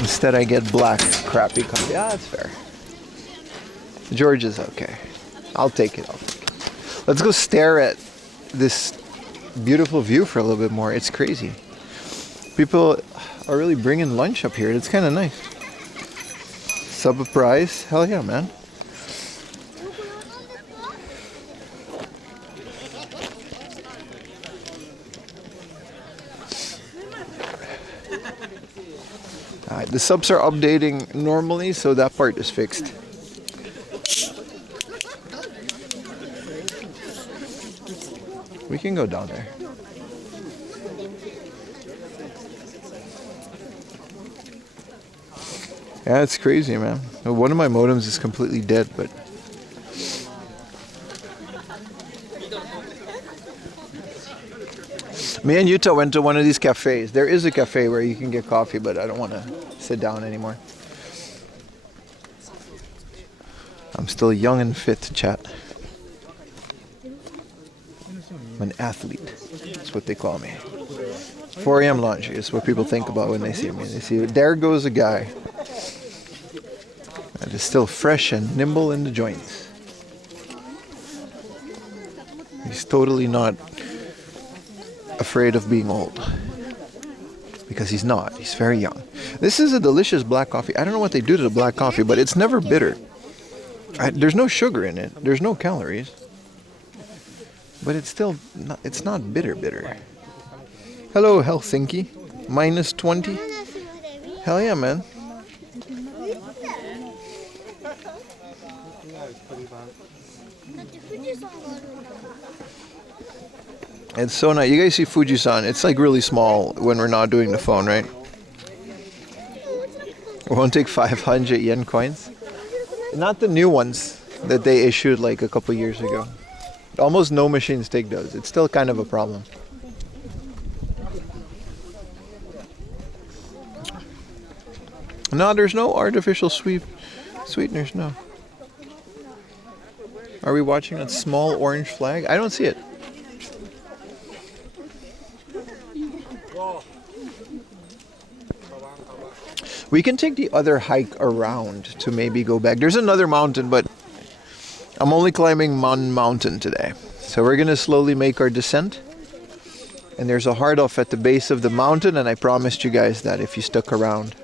Instead I get black crappy coffee. Yeah, that's fair. George is okay. I'll take it. Let's go stare at this beautiful view for a little bit more. It's crazy. People are really bringing lunch up here. It's kind of nice. Sub a price. Hell yeah, man. Alright, the subs are updating normally, so that part is fixed. We can go down there. Yeah, it's crazy, man. One of my modems is completely dead, but... Me and Yuta went to one of these cafes. There is a cafe where you can get coffee, but I don't want to sit down anymore. I'm still young and fit, chat. I'm an athlete. That's what they call me. 4 a.m. laundry is what people think about when they see me. They see, there goes a guy that is still fresh and nimble in the joints. He's totally not afraid of being old. Because he's not. He's very young. This is a delicious black coffee. I don't know what they do to the black coffee, but it's never bitter. There's no sugar in it. There's no calories. But it's still not, it's not bitter. Hello, Helsinki. Minus 20. Hell yeah, man. It's so nice. You guys see Fuji-san? It's like really small when we're not doing the phone, right? We won't take 500 yen coins. Not the new ones that they issued like a couple years ago. Almost no machines take those. It's still kind of a problem. No, there's no artificial sweeteners, no. Are we watching that small orange flag? I don't see it. We can take the other hike around to maybe go back. There's another mountain, but I'm only climbing one mountain today. So we're going to slowly make our descent. And there's a hard off at the base of the mountain, and I promised you guys that if you stuck around,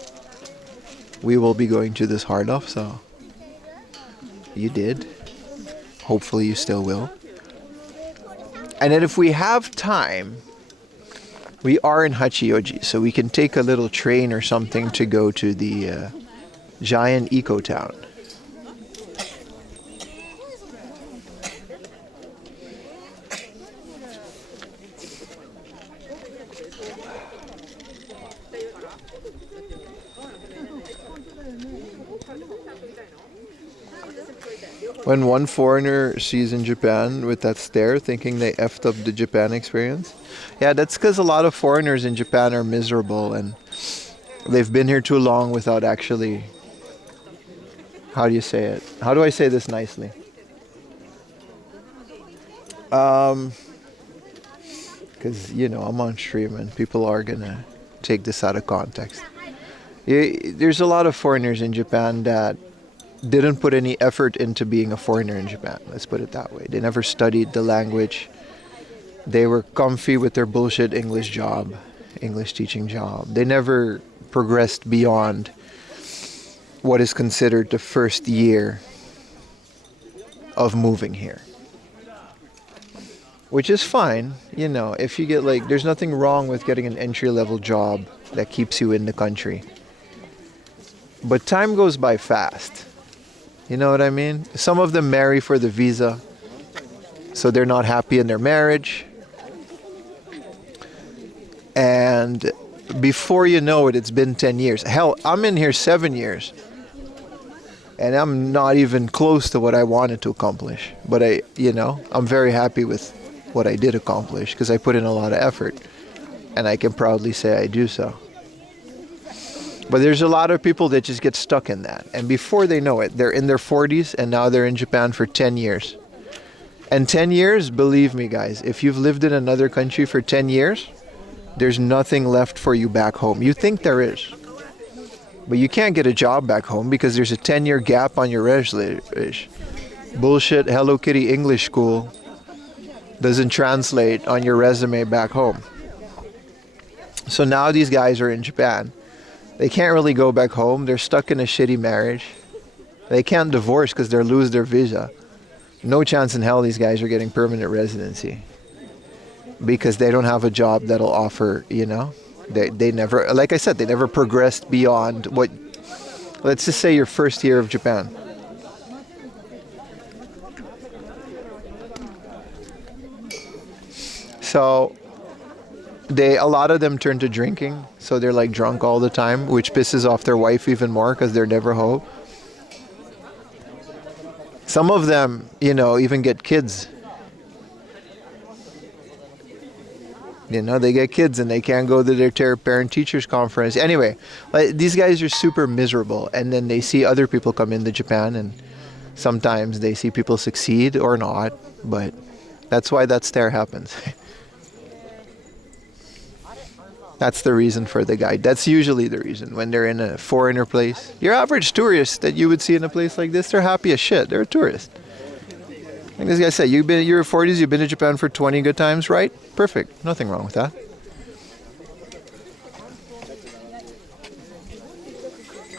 we will be going to this hard off, so you did. Hopefully you still will. And then if we have time, we are in Hachioji, so we can take a little train or something to go to the giant eco town. When one foreigner sees in Japan with that stare, thinking they effed up the Japan experience. Yeah, that's because a lot of foreigners in Japan are miserable and they've been here too long without actually... How do you say it? How do I say this nicely? Because, you know, I'm on stream and people are going to take this out of context. There's a lot of foreigners in Japan that didn't put any effort into being a foreigner in Japan. Let's put it that way. They never studied the language. They were comfy with their bullshit English job, English teaching job. They never progressed beyond what is considered the first year of moving here. Which is fine, you know, if you get like, there's nothing wrong with getting an entry-level job that keeps you in the country. But time goes by fast. You know what I mean? Some of them marry for the visa, so they're not happy in their marriage. And before you know it, it's been 10 years. Hell, I'm in here 7 years. And I'm not even close to what I wanted to accomplish. But I'm very happy with what I did accomplish because I put in a lot of effort. And I can proudly say I do so. But there's a lot of people that just get stuck in that. And before they know it, they're in their 40s and now they're in Japan for 10 years. And 10 years, believe me guys, if you've lived in another country for 10 years, there's nothing left for you back home. You think there is. But you can't get a job back home because there's a 10-year gap on your resume. Bullshit Hello Kitty English school doesn't translate on your resume back home. So now these guys are in Japan. They can't really go back home. They're stuck in a shitty marriage. They can't divorce because they'll lose their visa. No chance in hell these guys are getting permanent residency because they don't have a job that'll offer, you know. They never, like I said, they never progressed beyond what, let's just say your first year of Japan. So a lot of them turn to drinking, so they're like drunk all the time, which pisses off their wife even more because they're never home. Some of them, you know, even get kids. You know, they get kids and they can't go to their parent-teachers conference. Anyway, these guys are super miserable, and then they see other people come into Japan, and sometimes they see people succeed or not, but that's why that stare happens. That's the reason for the guide. That's usually the reason when they're in a foreigner place. Your average tourist that you would see in a place like this, they're happy as shit. They're a tourist. Like this guy said, you're 40s, you've been to Japan for 20 good times, right? Perfect. Nothing wrong with that.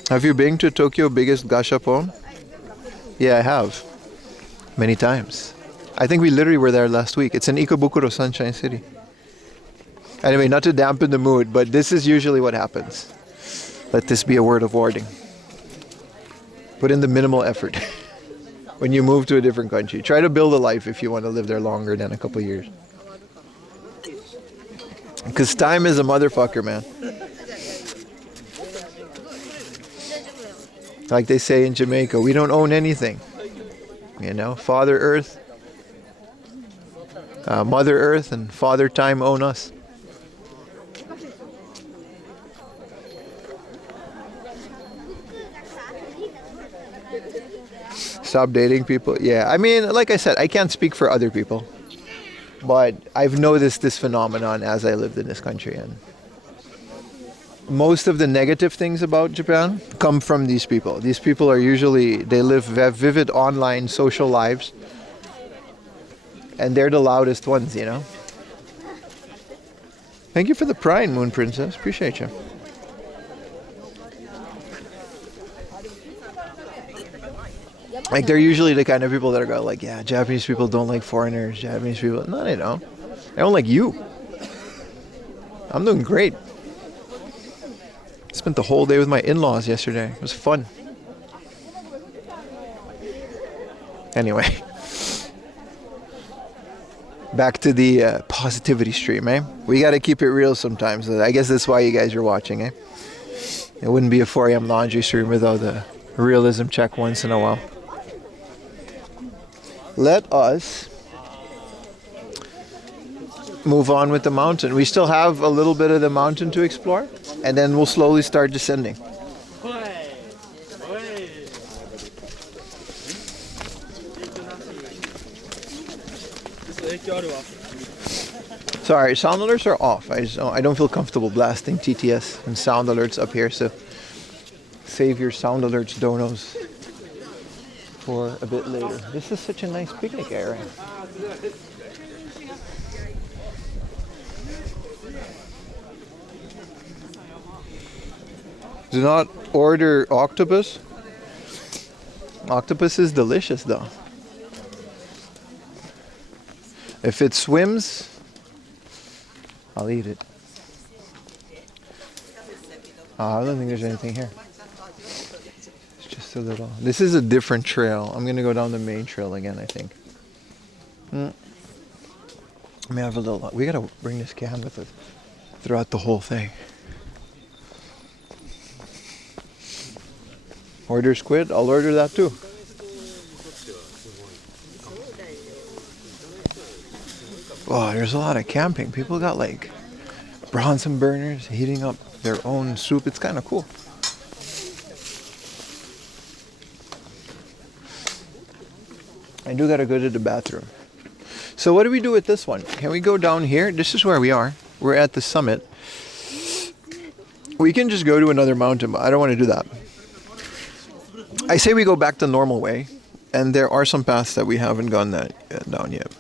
Have you been to Tokyo's biggest gashapon? Yeah, I have. Many times. I think we literally were there last week. It's in Ikebukuro, Sunshine City. Anyway, not to dampen the mood, but this is usually what happens. Let this be a word of warning. Put in the minimal effort. When you move to a different country, try to build a life if you want to live there longer than a couple years. Because time is a motherfucker, man. Like they say in Jamaica, we don't own anything. You know, Father Earth, Mother Earth, and Father Time own us. Stop dating people. Yeah, I mean, like I said, I can't speak for other people, but I've noticed this phenomenon as I lived in this country, and most of the negative things about Japan come from these people. These people are usually, they have vivid online social lives, and they're the loudest ones, you know. Thank you for the prime, Moon Princess. Appreciate you. Like, they're usually the kind of people that are going like, yeah, Japanese people don't like foreigners. Japanese people, no, they don't. They don't like you. I'm doing great. Spent the whole day with my in-laws yesterday. It was fun. Anyway. Back to the positivity stream, eh? We got to keep it real sometimes. I guess that's why you guys are watching, eh? It wouldn't be a 4 a.m. laundry stream without a realism check once in a while. Let us move on with the mountain. We still have a little bit of the mountain to explore, and then we'll slowly start descending. Sorry, sound alerts are off. I don't feel comfortable blasting TTS and sound alerts up here, so save your sound alerts donos for a bit later. This is such a nice picnic area. Do not order octopus. Octopus is delicious though. If it swims, I'll eat it. I don't think there's anything here. It's just a little. This is a different trail. I'm gonna go down the main trail again, I think. Let me have a little. We gotta bring this can with us throughout the whole thing. Order squid? I'll order that too. Oh, there's a lot of camping. People got like Bronson burners heating up their own soup. It's kind of cool. I do gotta go to the bathroom. So what do we do with this one? Can we go down here? This is where we are. We're at the summit. We can just go to another mountain, but I don't want to do that. I say we go back the normal way, and there are some paths that we haven't gone down yet.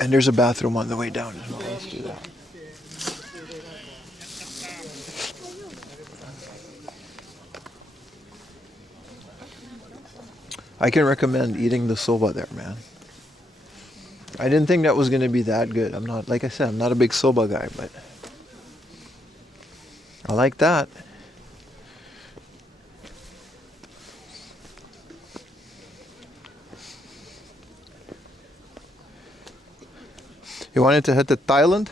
And there's a bathroom on the way down as well. Let's do that. I can recommend eating the soba there, man. I didn't think that was going to be that good. I'm not, like I said, I'm not a big soba guy, but I like that. You wanted to head to Thailand?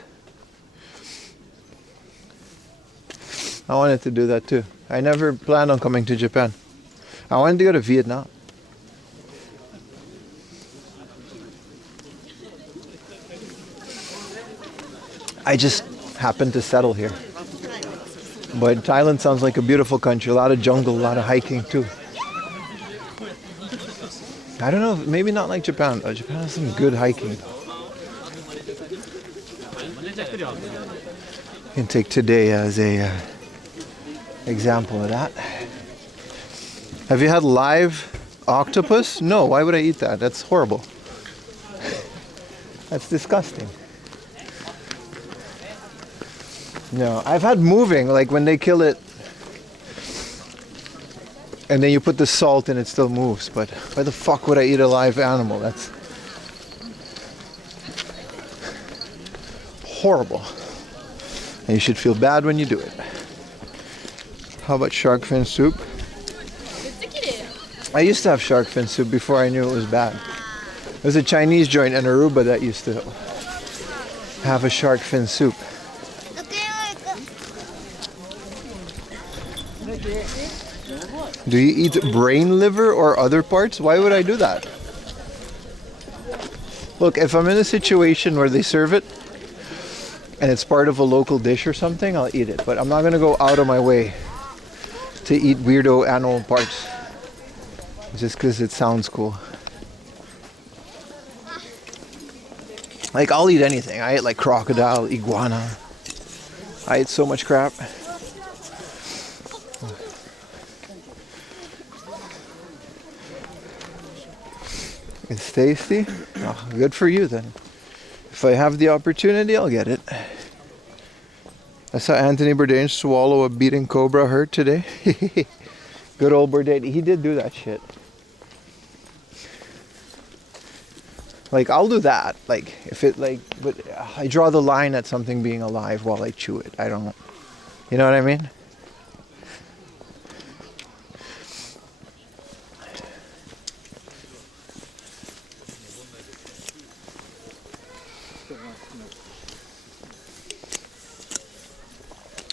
I wanted to do that too. I never planned on coming to Japan. I wanted to go to Vietnam. I just happened to settle here. But Thailand sounds like a beautiful country. A lot of jungle, a lot of hiking too. I don't know, maybe not like Japan. Japan has some good hiking. You can take today as a example of that. Have you had live octopus? No, why would I eat that? That's horrible. That's disgusting. No, I've had moving, like when they kill it and then you put the salt and it still moves, but why the fuck would I eat a live animal? That's horrible. And you should feel bad when you do it. How about shark fin soup? I used to have shark fin soup before I knew it was bad. There's a Chinese joint in Aruba that used to have a shark fin soup. Do you eat brain, liver, or other parts? Why would I do that? Look, if I'm in a situation where they serve it and it's part of a local dish or something, I'll eat it. But I'm not going to go out of my way to eat weirdo animal parts just because it sounds cool. Like, I'll eat anything. I eat like crocodile, iguana. I eat so much crap. It's tasty. Oh, good for you then. If I have the opportunity, I'll get it. I saw Anthony Bourdain swallow a beating cobra hurt today. Good old Bourdain. He did do that shit. Like, I'll do that. Like, if it like, but I draw the line at something being alive while I chew it. I don't, you know what I mean?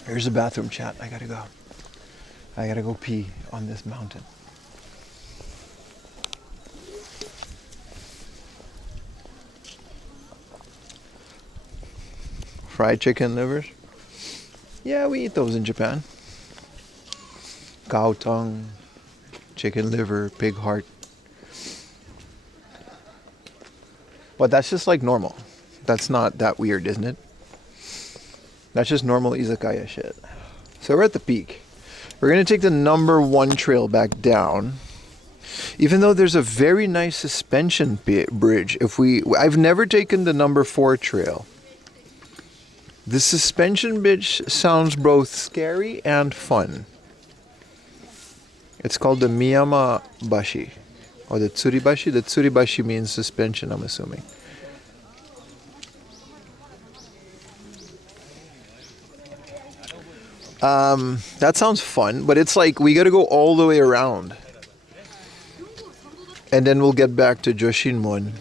Here's a bathroom, chat. I gotta go. I gotta go pee on this mountain. Fried chicken livers? Yeah, we eat those in Japan. Cow tongue, chicken liver, pig heart. But that's just like normal. That's not that weird, isn't it? That's just normal izakaya shit. So we're at the peak. We're going to take the number 1 trail back down. Even though there's a very nice suspension bridge. I've never taken the number 4 trail. The suspension bridge sounds both scary and fun. It's called the Miyama Bashi. Or the Tsuribashi. The Tsuribashi means suspension, I'm assuming. That sounds fun, but it's like we gotta go all the way around. And then we'll get back to Joshinmon.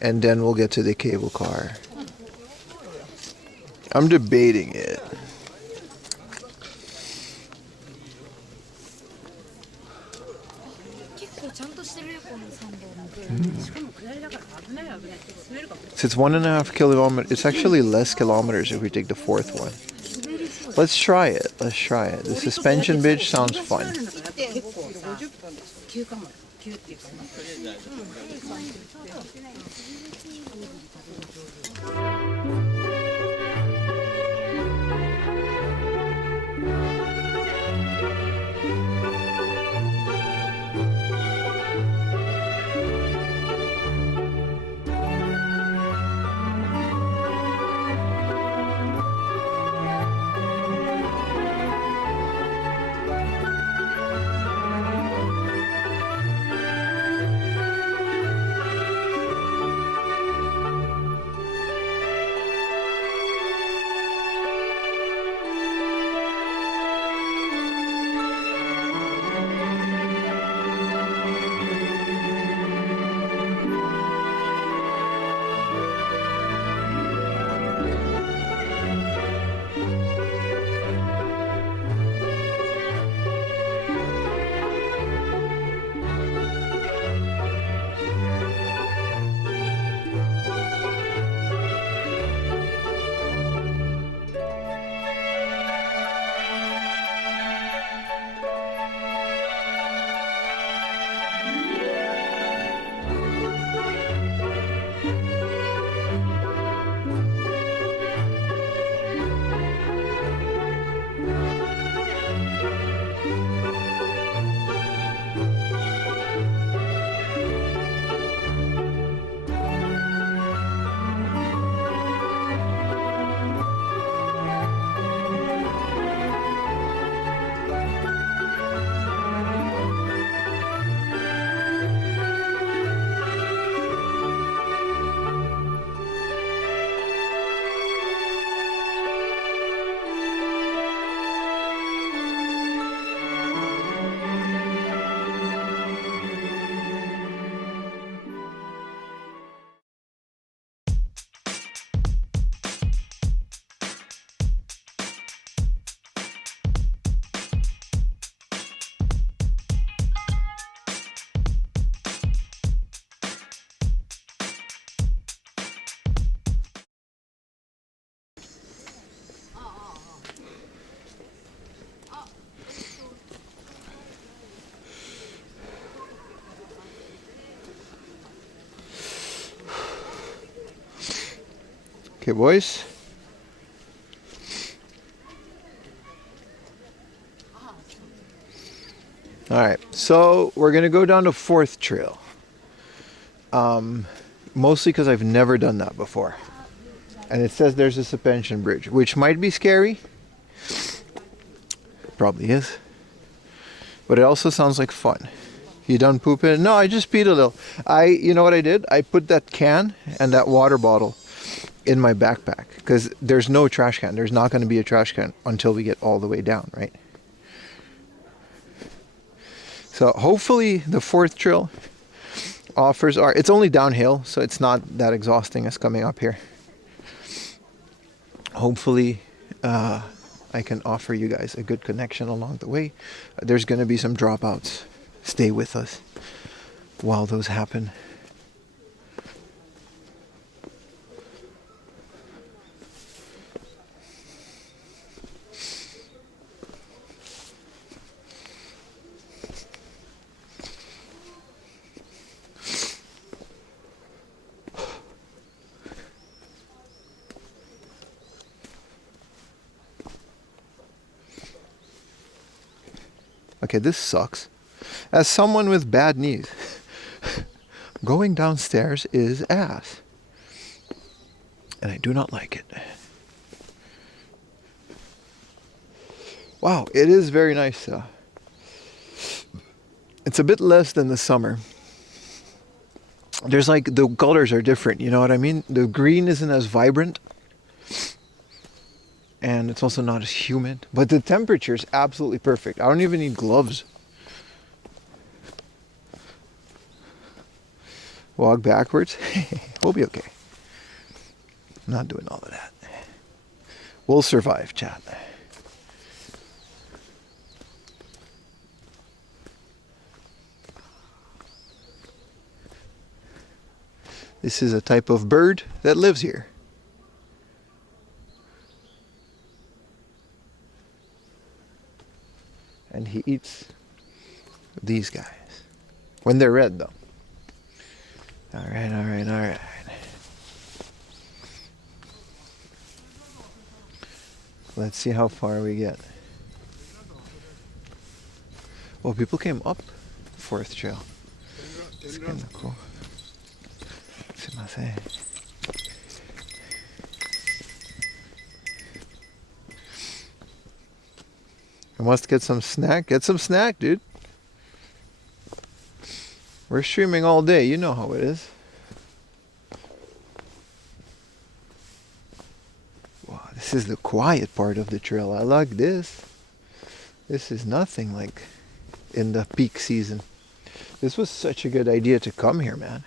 And then we'll get to the cable car. I'm debating it. So it's 1.5 kilometers. It's actually less kilometers if we take the 4th one. Let's try it. Let's try it. The suspension bridge sounds fun. 急かも急っていうかまあとりあえず大丈夫 Okay, boys. Alright, so we're going to go down to 4th Trail. Mostly because I've never done that before. And it says there's a suspension bridge, which might be scary. Probably is. But it also sounds like fun. You done pooping? No, I just peed a little. You know what I did? I put that can and that water bottle in my backpack. Because there's no trash can. There's not going to be a trash can until we get all the way down, right? So hopefully the 4th Trail offers are, it's only downhill, so it's not that exhausting as coming up here. Hopefully I can offer you guys a good connection along the way. There's going to be some dropouts. Stay with us while those happen. Okay, this sucks. As someone with bad knees, going downstairs is ass. And I do not like it. Wow, it is very nice. It's a bit less than the summer. There's like, the colors are different, you know what I mean? The green isn't as vibrant. And it's also not as humid. But the temperature is absolutely perfect. I don't even need gloves. Walk backwards. We'll be okay. I'm not doing all of that. We'll survive, chat. This is a type of bird that lives here. And he eats these guys. When they're red, though. Alright, alright, alright. Let's see how far we get. Oh, people came up 4th trail. It's kind of cool. Sumimasen. I must get some snack. Get some snack, dude. We're streaming all day. You know how it is. Wow, this is the quiet part of the trail. I like this. This is nothing like in the peak season. This was such a good idea to come here, man.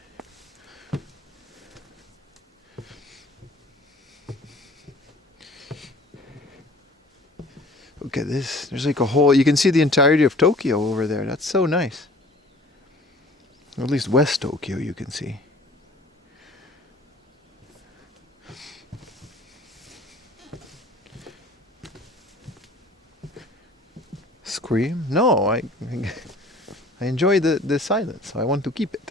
Look at this. There's like a whole, you can see the entirety of Tokyo over there. That's so nice. Or at least West Tokyo you can see. Scream? No, I enjoy the silence. So I want to keep it.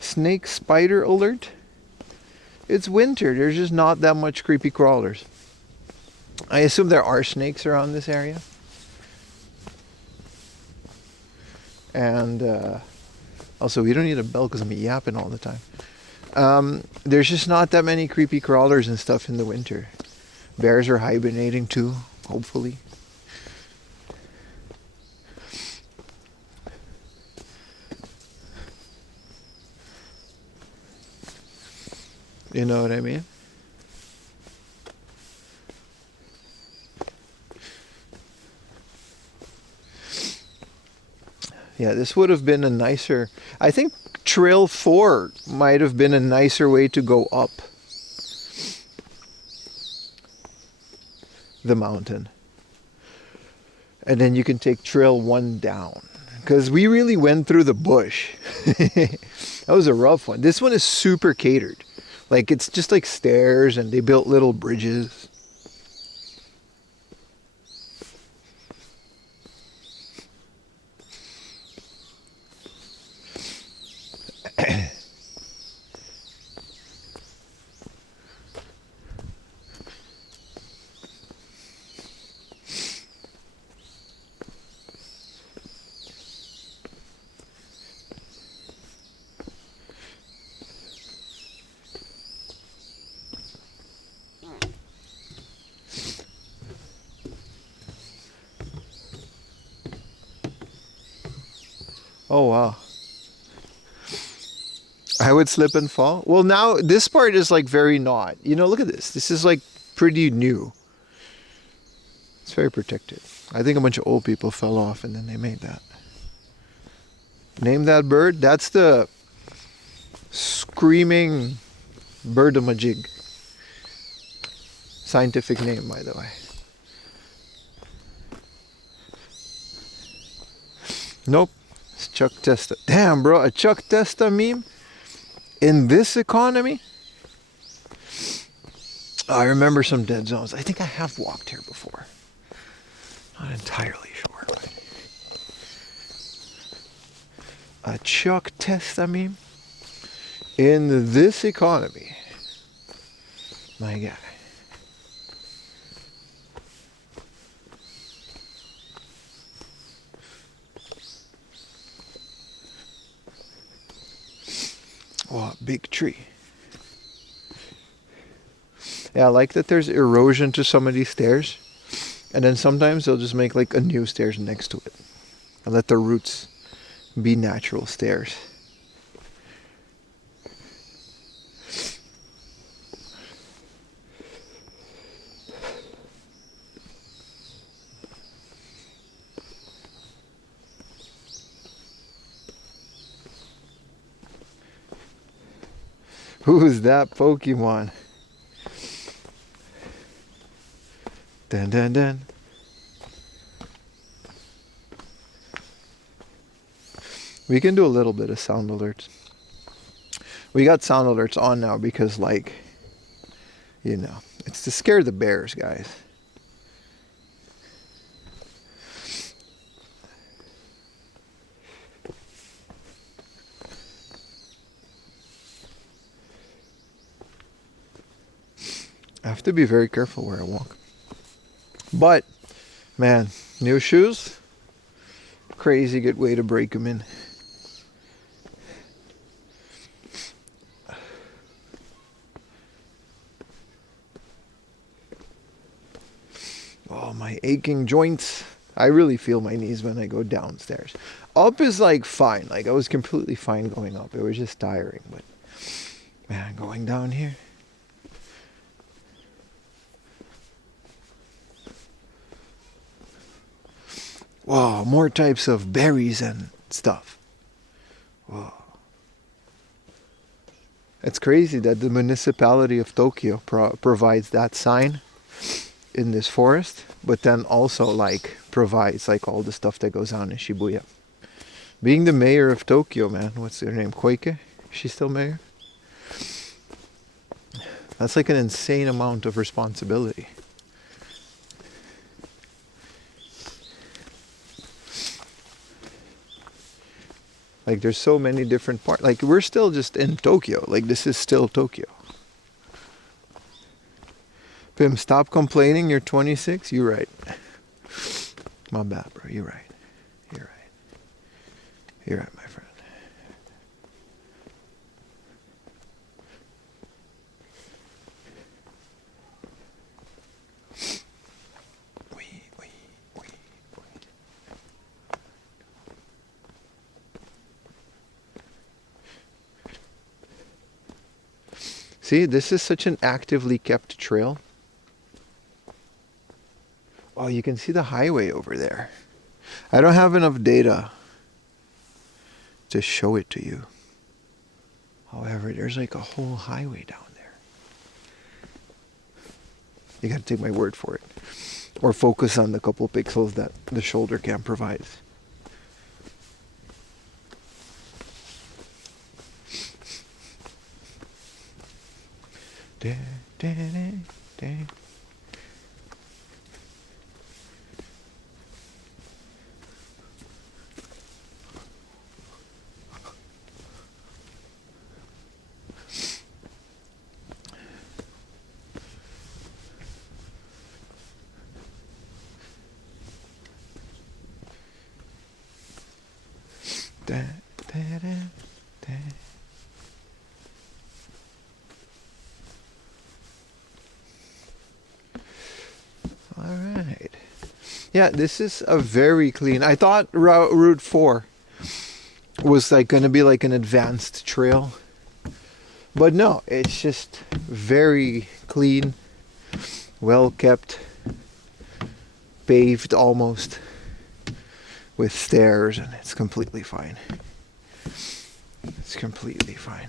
Snake spider alert. It's winter. There's just not that much creepy crawlers. I assume there are snakes around this area. And also, we don't need a bell because I'm yapping all the time. There's just not that many creepy crawlers and stuff in the winter. Bears are hibernating too, hopefully. You know what I mean? Yeah, this would have been a nicer... I think Trail 4 might have been a nicer way to go up the mountain. And then you can take Trail 1 down. Because we really went through the bush. That was a rough one. This one is super catered. Like, it's just like stairs, and they built little bridges. Oh, wow. I would slip and fall. Well, now this part is like very not. You know, look at this. This is like pretty new. It's very protected. I think a bunch of old people fell off and then they made that. Name that bird. That's the screaming birdamajig. Scientific name, by the way. Nope. It's Chuck Testa. Damn, bro. A Chuck Testa meme? In this economy? I remember some dead zones. I think I have walked here before. Not entirely sure. But... a Chuck Testa meme? In this economy. My guy. Oh, big tree. Yeah, I like that there's erosion to some of these stairs. And then sometimes they'll just make like a new stairs next to it. And let the roots be natural stairs. Who's that Pokemon? Dun dun dun. We can do a little bit of sound alerts. We got sound alerts on now because, like, you know, it's to scare the bears, guys. I have to be very careful where I walk. But, man, new shoes, crazy good way to break them in. Oh, my aching joints. I really feel my knees when I go downstairs. Up is like fine. Like I was completely fine going up. It was just tiring. But, man, going down here. Wow, more types of berries and stuff. Whoa. It's crazy that the municipality of Tokyo provides that sign in this forest, but then also like provides like all the stuff that goes on in Shibuya. Being the mayor of Tokyo, man, what's her name? Koike? Is she still mayor? That's like an insane amount of responsibility. Like there's so many different parts. Like we're still just in Tokyo. Like this is still Tokyo. Pim, stop complaining. You're 26. You're right. My bad, bro. You're right. You're right. You're right, my friend. See, this is such an actively kept trail. Oh, you can see the highway over there. I don't have enough data to show it to you. However, there's like a whole highway down there. You gotta take my word for it. Or focus on the couple pixels that the shoulder cam provides. Da, da, da, da. Da, da, da, da. All right. Yeah, this is a very clean. I thought Route 4 was like going to be like an advanced trail. But no, it's just very clean, well kept, paved almost with stairs, and it's completely fine. It's completely fine.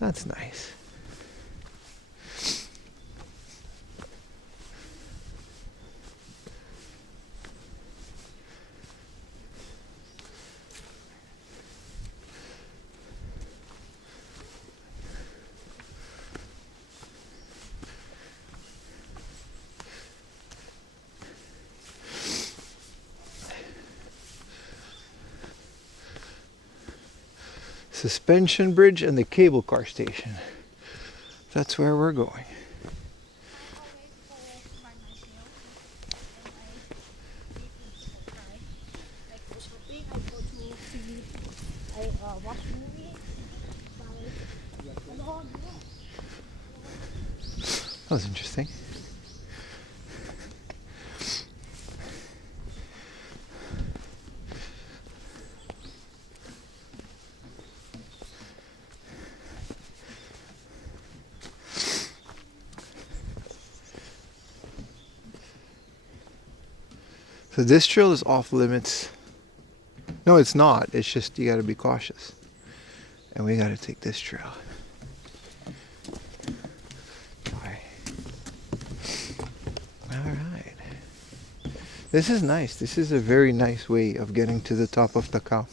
That's nice. Suspension bridge and the cable car station. That's where we're going. That was interesting. So this trail is off limits. No, it's not. It's just you got to be cautious. And we gotta take this trail. Alright. This is nice. This is a very nice way of getting to the top of Takao.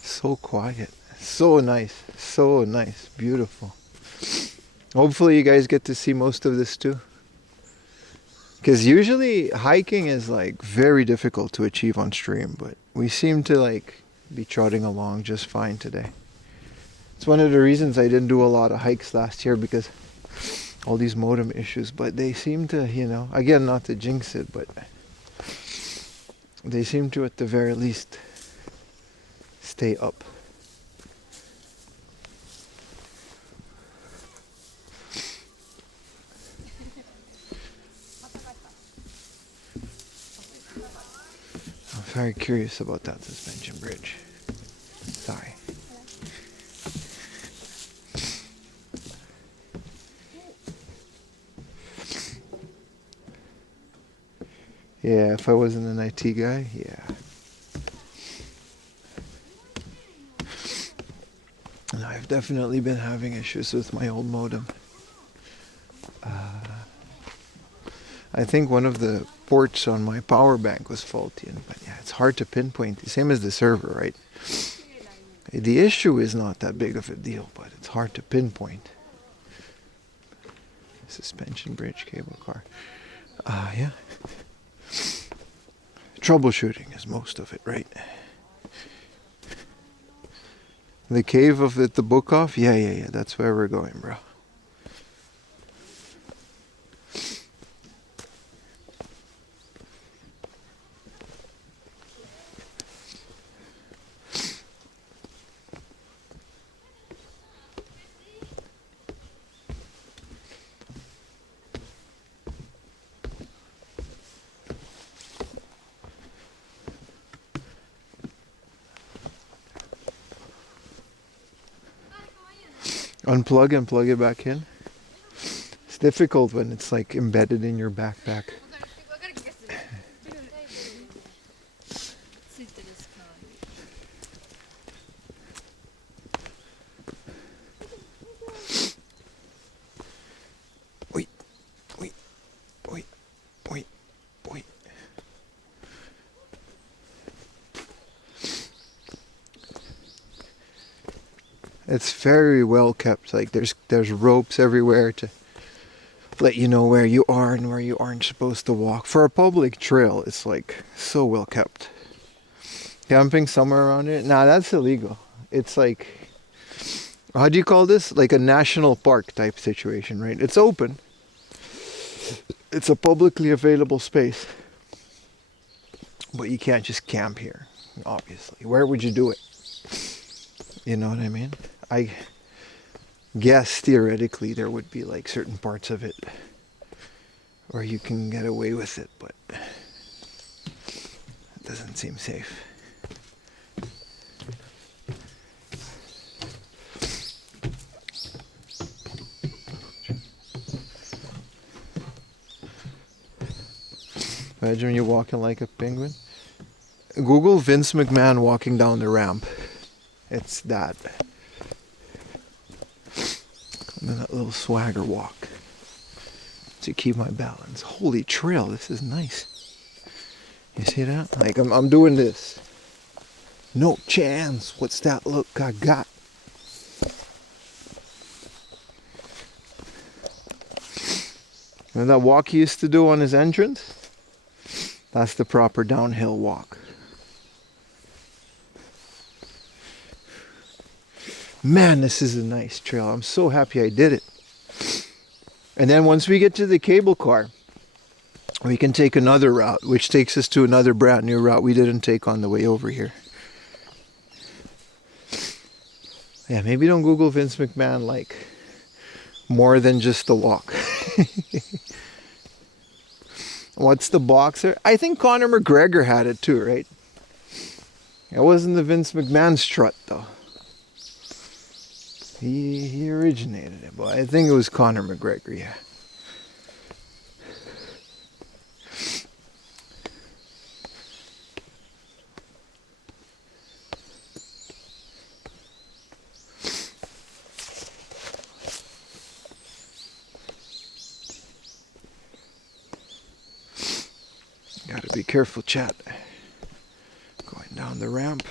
So quiet, so nice, beautiful. Hopefully you guys get to see most of this too, because usually hiking is like very difficult to achieve on stream, but we seem to like be trotting along just fine today. It's one of the reasons I didn't do a lot of hikes last year, because all these modem issues, but they seem to, you know, again, not to jinx it, but they seem to at the very least stay up. I'm very curious about that suspension bridge. Sorry. Yeah, if I wasn't an IT guy, yeah. And I've definitely been having issues with my old modem. I think one of the ports on my power bank was faulty, but yeah, it's hard to pinpoint. The same as the server, right? The issue is not that big of a deal, but it's hard to pinpoint. Suspension bridge, cable car. Yeah. Troubleshooting is most of it, right? The cave of the book off? Yeah. That's where we're going, bro. Unplug and plug it back in. It's difficult when it's like embedded in your backpack. Wait. It's very well kept. Like there's ropes everywhere to let you know where you are and where you aren't supposed to walk. For a public trail, it's like so well kept. Camping somewhere around it? Nah, that's illegal. It's like, how do you call this? Like a national park type situation, right? It's open. It's a publicly available space. But you can't just camp here, obviously. Where would you do it? You know what I mean? I guess theoretically there would be like certain parts of it where you can get away with it, but it doesn't seem safe. Imagine you walking like a penguin. Google Vince McMahon walking down the ramp. It's that. And then that little swagger walk to keep my balance. Holy trail, this is nice. You see that? Like I'm doing this. No chance. What's that look I got? And that walk he used to do on his entrance? That's the proper downhill walk. Man, this is a nice trail. I'm so happy I did it. And then once we get to the cable car, we can take another route, which takes us to another brand new route we didn't take on the way over here. Yeah, maybe don't Google Vince McMahon like more than just the walk. What's the boxer? I think Conor McGregor had it too, right? It wasn't the Vince McMahon strut though. He originated it, but I think it was Conor McGregor, yeah. Gotta be careful, chat. Going down the ramp.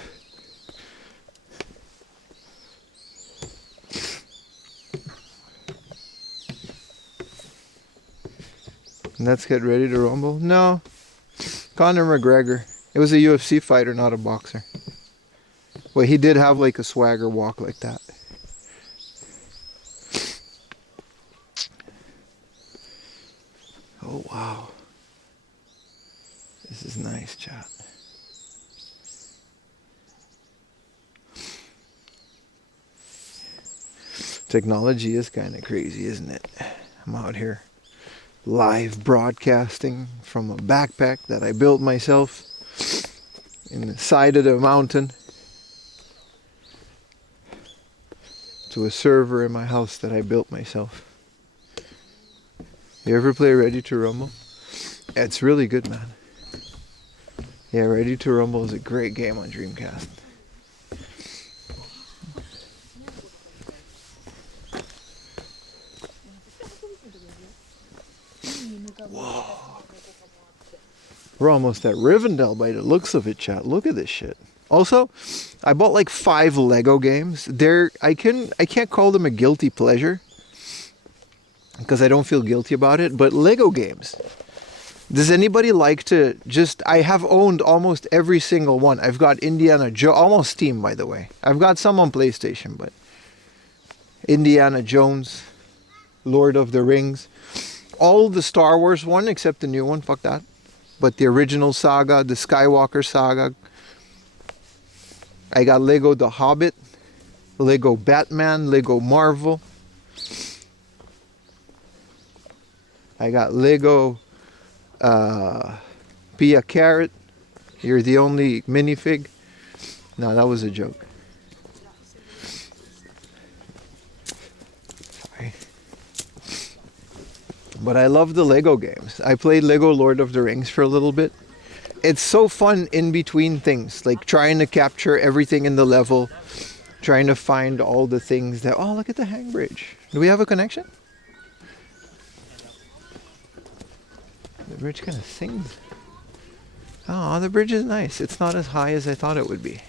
Let's get ready to rumble. No, Conor McGregor. It was a UFC fighter, not a boxer. Well, he did have like a swagger walk like that. Oh wow. This is nice, chat. Technology is kind of crazy, isn't it? I'm out here live broadcasting from a backpack that I built myself in the side of the mountain to a server in my house that I built myself. You ever play Ready to Rumble? It's really good, man. Yeah, Ready to Rumble is a great game on Dreamcast. Whoa. We're almost at Rivendell by the looks of it, chat. Look at this shit. Also, I bought like 5 Lego games. I can't call them a guilty pleasure because I don't feel guilty about it, but Lego games. Does anybody like to just... I have owned almost every single one. I've got Indiana Jones... Almost Steam, by the way. I've got some on PlayStation, but... Indiana Jones, Lord of the Rings. All the Star Wars one, except the new one. Fuck that. But the original saga, the Skywalker saga. I got Lego The Hobbit. Lego Batman. Lego Marvel. I got Lego... Pia Carrot, you're the only minifig. No, that was a joke. Sorry. But I love the Lego games. I played Lego Lord of the Rings for a little bit. It's so fun in between things, like trying to capture everything in the level, trying to find all the things that... Oh, look at the hang bridge. Do we have a connection? The bridge kind of sings. Oh, the bridge is nice. It's not as high as I thought it would be.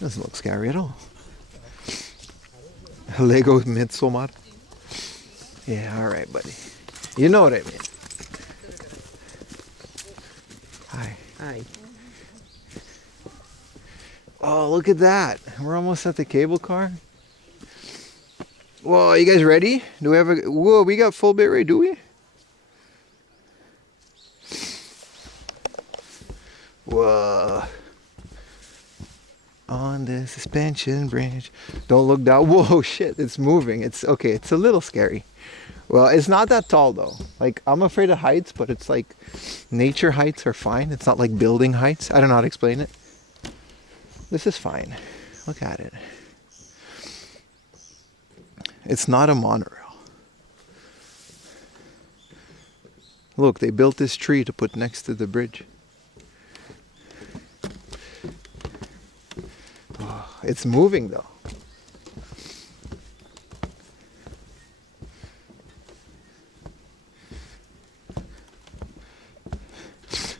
Doesn't look scary at all. Lego Midsommar. Yeah, alright, buddy. You know what I mean. Hi. Hi. Oh, look at that. We're almost at the cable car. Whoa, you guys ready? Do we have a... Whoa, we got full bit rate, do we? Whoa. On the suspension bridge. Don't look down. Whoa, shit, it's moving. It's okay, it's a little scary. Well, it's not that tall though. Like, I'm afraid of heights, but it's like nature heights are fine. It's not like building heights. I don't know how to explain it. This is fine. Look at it. It's not a monorail. Look, they built this tree to put next to the bridge. It's moving though.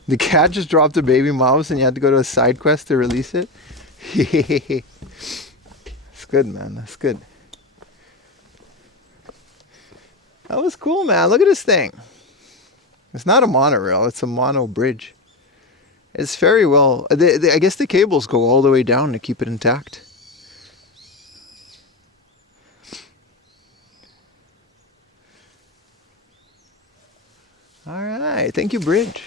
The cat just dropped a baby mouse and you had to go to a side quest to release it. That's good, man. That's good. That was cool, man. Look at this thing. It's not a monorail. It's a mono bridge. It's very well... I guess the cables go all the way down to keep it intact. Alright, thank you, bridge.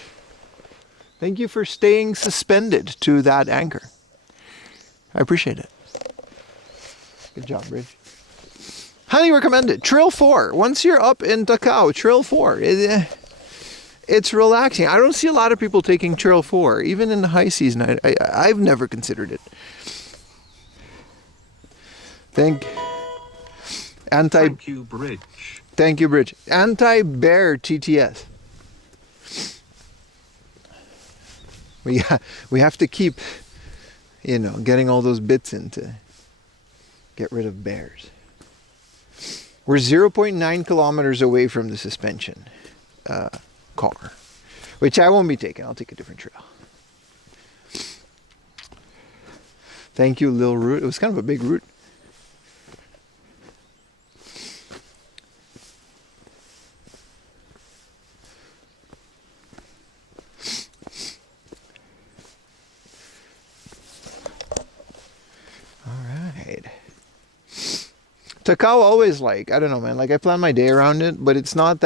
Thank you for staying suspended to that anchor. I appreciate it. Good job, Bridge. Highly recommend it. Trail 4. Once you're up in Takao, Trail 4. It's relaxing. I don't see a lot of people taking Trail 4. Even in the high season, I've never considered it. Thank you, Bridge. Thank you, Bridge. Anti-bear TTS. We have to keep, getting all those bits in to get rid of bears. We're 0.9 kilometers away from the suspension car, which I won't be taking. I'll take a different trail. Thank you, Lil Root. It was kind of a big route. Takao always I don't know, man, I plan my day around it, but it doesn't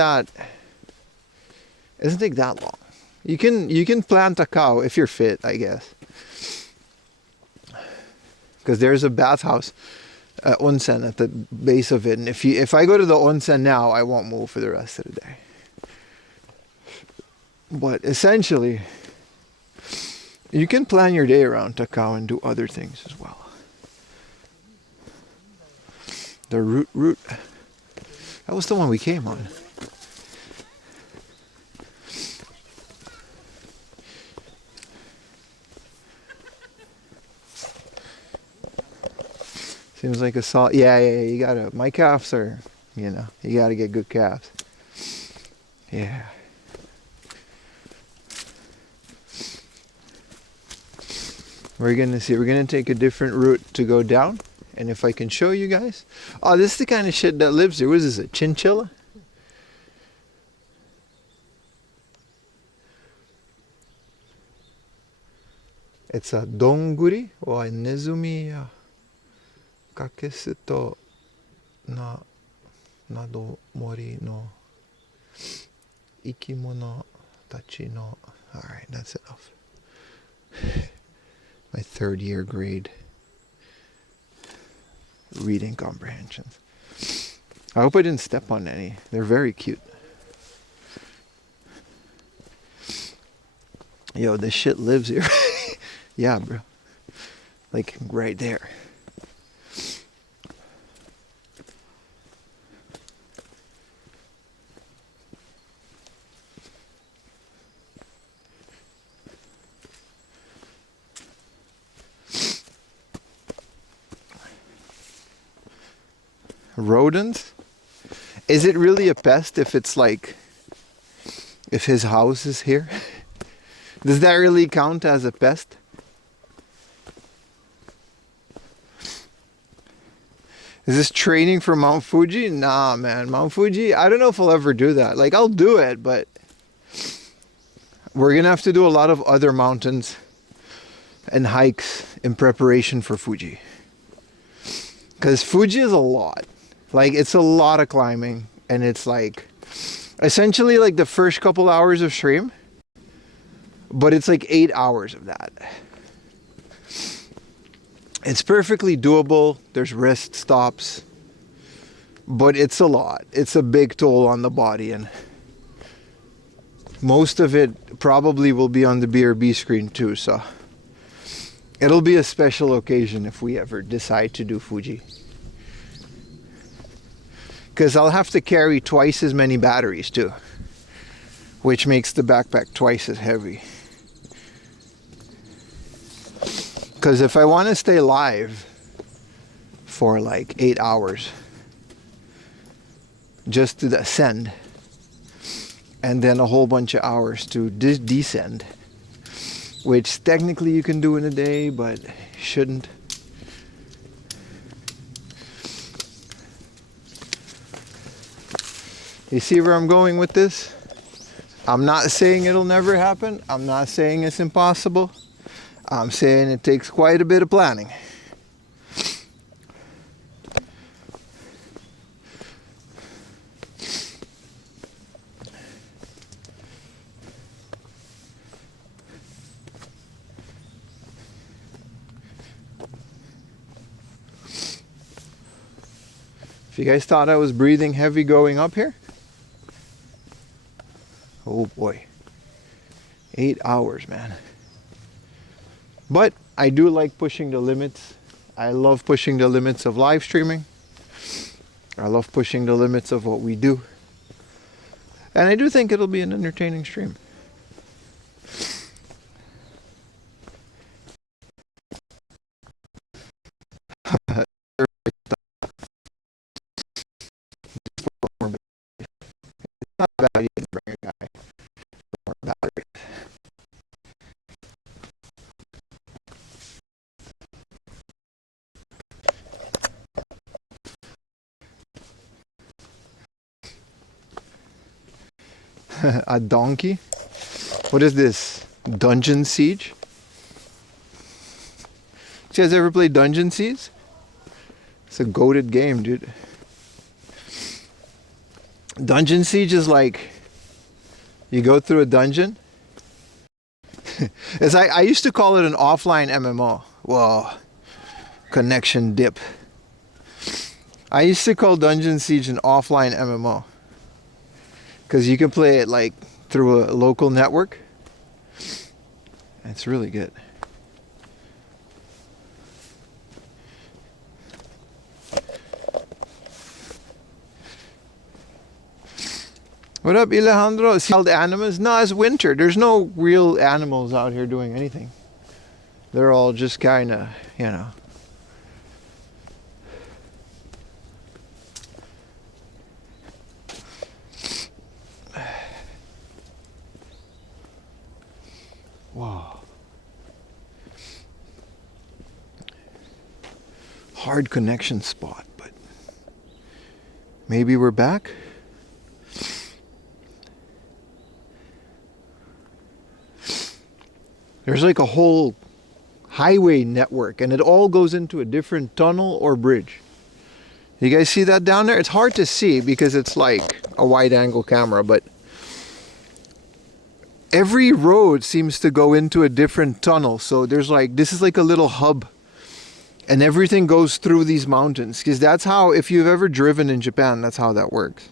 take that long. You can plan Takao if you're fit, I guess. Because there's a bathhouse, onsen at the base of it, and if I go to the onsen now, I won't move for the rest of the day. But essentially, you can plan your day around Takao and do other things as well. The route. That was the one we came on. Seems like a solid. Yeah. You gotta. My calves are. You gotta get good calves. Yeah. We're gonna see. We're gonna take a different route to go down. And if I can show you guys. Oh, this is the kind of shit that lives here. What is this, a chinchilla? It's a donguri or a nezumi ya kakesu to nado mori no ikimono tachi no. Alright, that's enough. My 3rd year grade reading comprehensions. I hope I didn't step on any. They're very cute. Yo, this shit lives here. Yeah, bro. Right there. Rodents? Is it really a pest if it's if his house is here? Does that really count as a pest? Is this training for Mount Fuji? Nah, man. Mount Fuji, I don't know if I'll ever do that. I'll do it, but we're gonna have to do a lot of other mountains and hikes in preparation for Fuji. Because Fuji is a lot. It's a lot of climbing, and it's essentially the first couple hours of stream, but it's 8 hours of that. It's perfectly doable. There's rest stops, but it's a lot. It's a big toll on the body, and most of it probably will be on the BRB screen too, so it'll be a special occasion if we ever decide to do Fuji. Because I'll have to carry twice as many batteries too, which makes the backpack twice as heavy. Because if I want to stay live for 8 hours just to ascend, and then a whole bunch of hours to descend, which technically you can do in a day, but shouldn't. You see where I'm going with this? I'm not saying it'll never happen. I'm not saying it's impossible. I'm saying it takes quite a bit of planning. If you guys thought I was breathing heavy going up here, oh boy, 8 hours, man. But I do like pushing the limits. I love pushing the limits of live streaming. I love pushing the limits of what we do. And I do think it'll be an entertaining stream. Not a bad idea to bring a guy for more battery. A donkey? What is this? Dungeon Siege? You guys ever play Dungeon Siege? It's a goated game, dude. Dungeon Siege is like you go through a dungeon. It's I used to call it an offline MMO. Whoa, connection dip. I used to call Dungeon Siege an offline MMO because you can play it like through a local network. It's really good. What up, Alejandro? Wild animals? No, it's winter. There's no real animals out here doing anything. They're all just kind of, you know. Wow. Hard connection spot, but maybe we're back. There's like a whole highway network and it all goes into a different tunnel or bridge. You guys see that down there? It's hard to see because it's like a wide angle camera, but every road seems to go into a different tunnel. So there's like, this is like a little hub and everything goes through these mountains because that's how, if you've ever driven in Japan, that's how that works.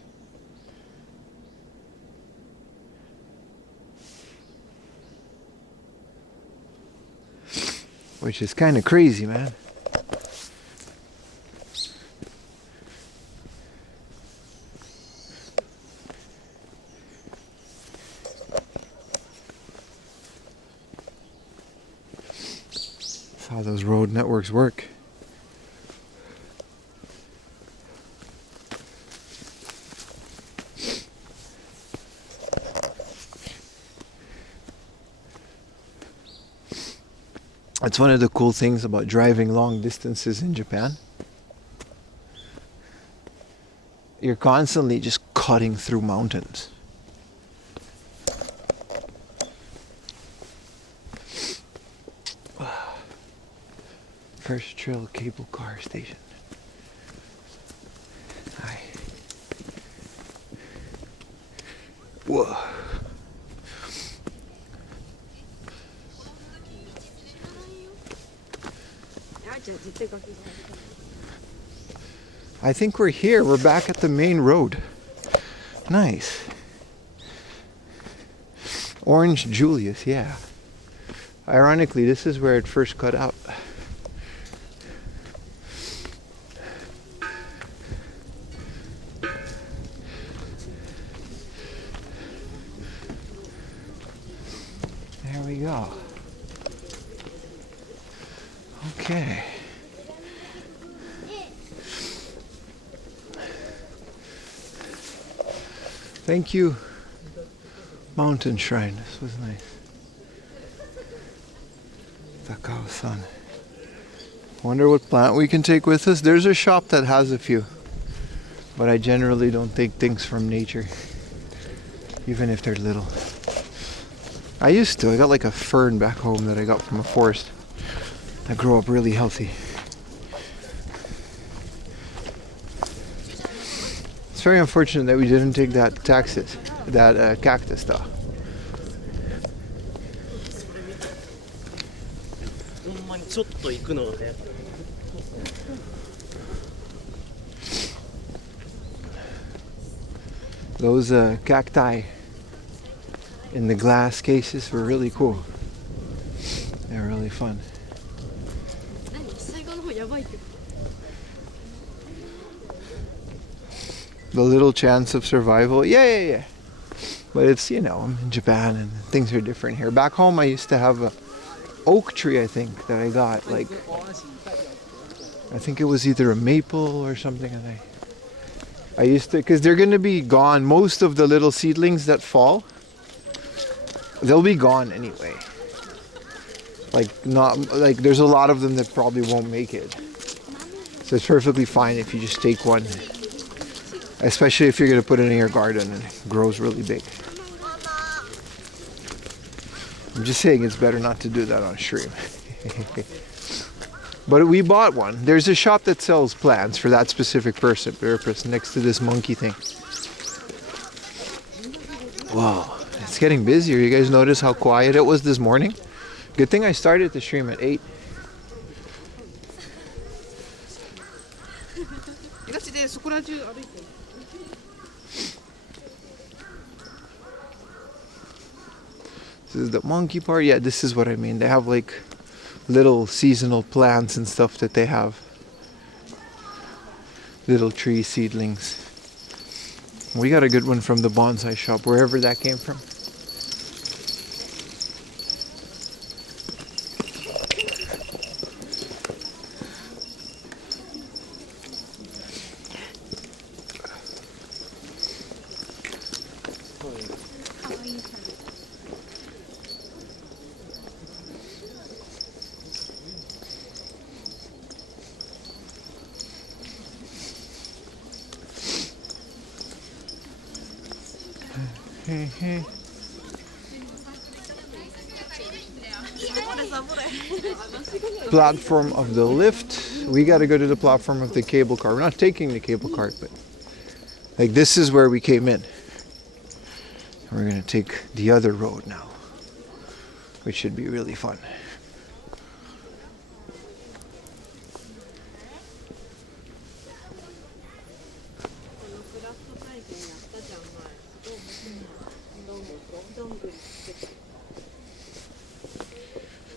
Which is kind of crazy, man. That's how those road networks work. It's one of the cool things about driving long distances in Japan. You're constantly just cutting through mountains. First Trail Cable Car Station. Hi. Whoa. I think we're here. We're back at the main road. Nice. Orange Julius, yeah. Ironically, this is where it first cut out. There we go. Okay. Thank you, Mountain Shrine. This was nice. Takaosan. Wonder what plant we can take with us. There's a shop that has a few, but I generally don't take things from nature, even if they're little. I used to. I got like a fern back home that I got from a forest. I grew up really healthy. It's very unfortunate that we didn't take that cactus though. Those cacti in the glass cases were really cool. They're really fun. The little chance of survival. Yeah. But it's, you know, I'm in Japan and things are different here. Back home I used to have a oak tree, I think, that I got. Like, I think it was either a maple or something. And I used to, because they're going to be gone. Most of the little seedlings that fall, they'll be gone anyway. Like, not, like, there's a lot of them that probably won't make it. So it's perfectly fine if you just take one. Especially if you're going to put it in your garden and it grows really big. I'm just saying it's better not to do that on stream. But we bought one. There's a shop that sells plants for that specific purpose next to this monkey thing. Wow, it's getting busier. You guys notice how quiet it was this morning? Good thing I started the stream at 8. This is the monkey part. Yeah, this is what I mean. They have like little seasonal plants and stuff that they have. Little tree seedlings. We got a good one from the bonsai shop, wherever that came from. Platform of the lift. We got to go to the platform of the cable car. We're not taking the cable car, but like this is where we came in. We're gonna take the other road now, which should be really fun.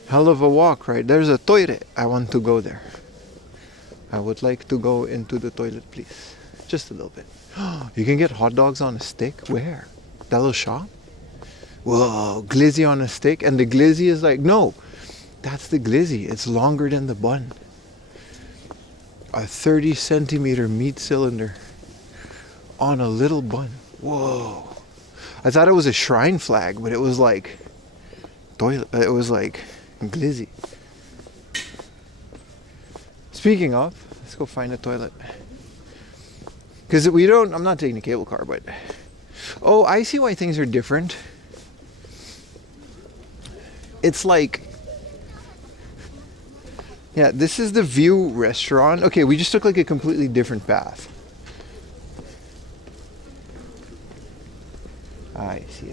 Hell of a walk, right? There's a toilet. I want to go there. I would like to go into the toilet, please. Just a little bit. You can get hot dogs on a stick? Where? That little shop? Whoa, glizzy on a stick? And the glizzy is like, no, that's the glizzy. It's longer than the bun. A 30 centimeter meat cylinder on a little bun. Whoa. I thought it was a shrine flag, but it was like toilet. It was like glizzy. Speaking of, let's go find a toilet. Because I'm not taking a cable car, but... Oh, I see why things are different. It's like... Yeah, this is the View restaurant. Okay, we just took like a completely different path. I see.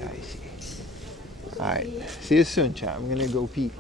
Alright, see you soon, chat. I'm gonna go pee.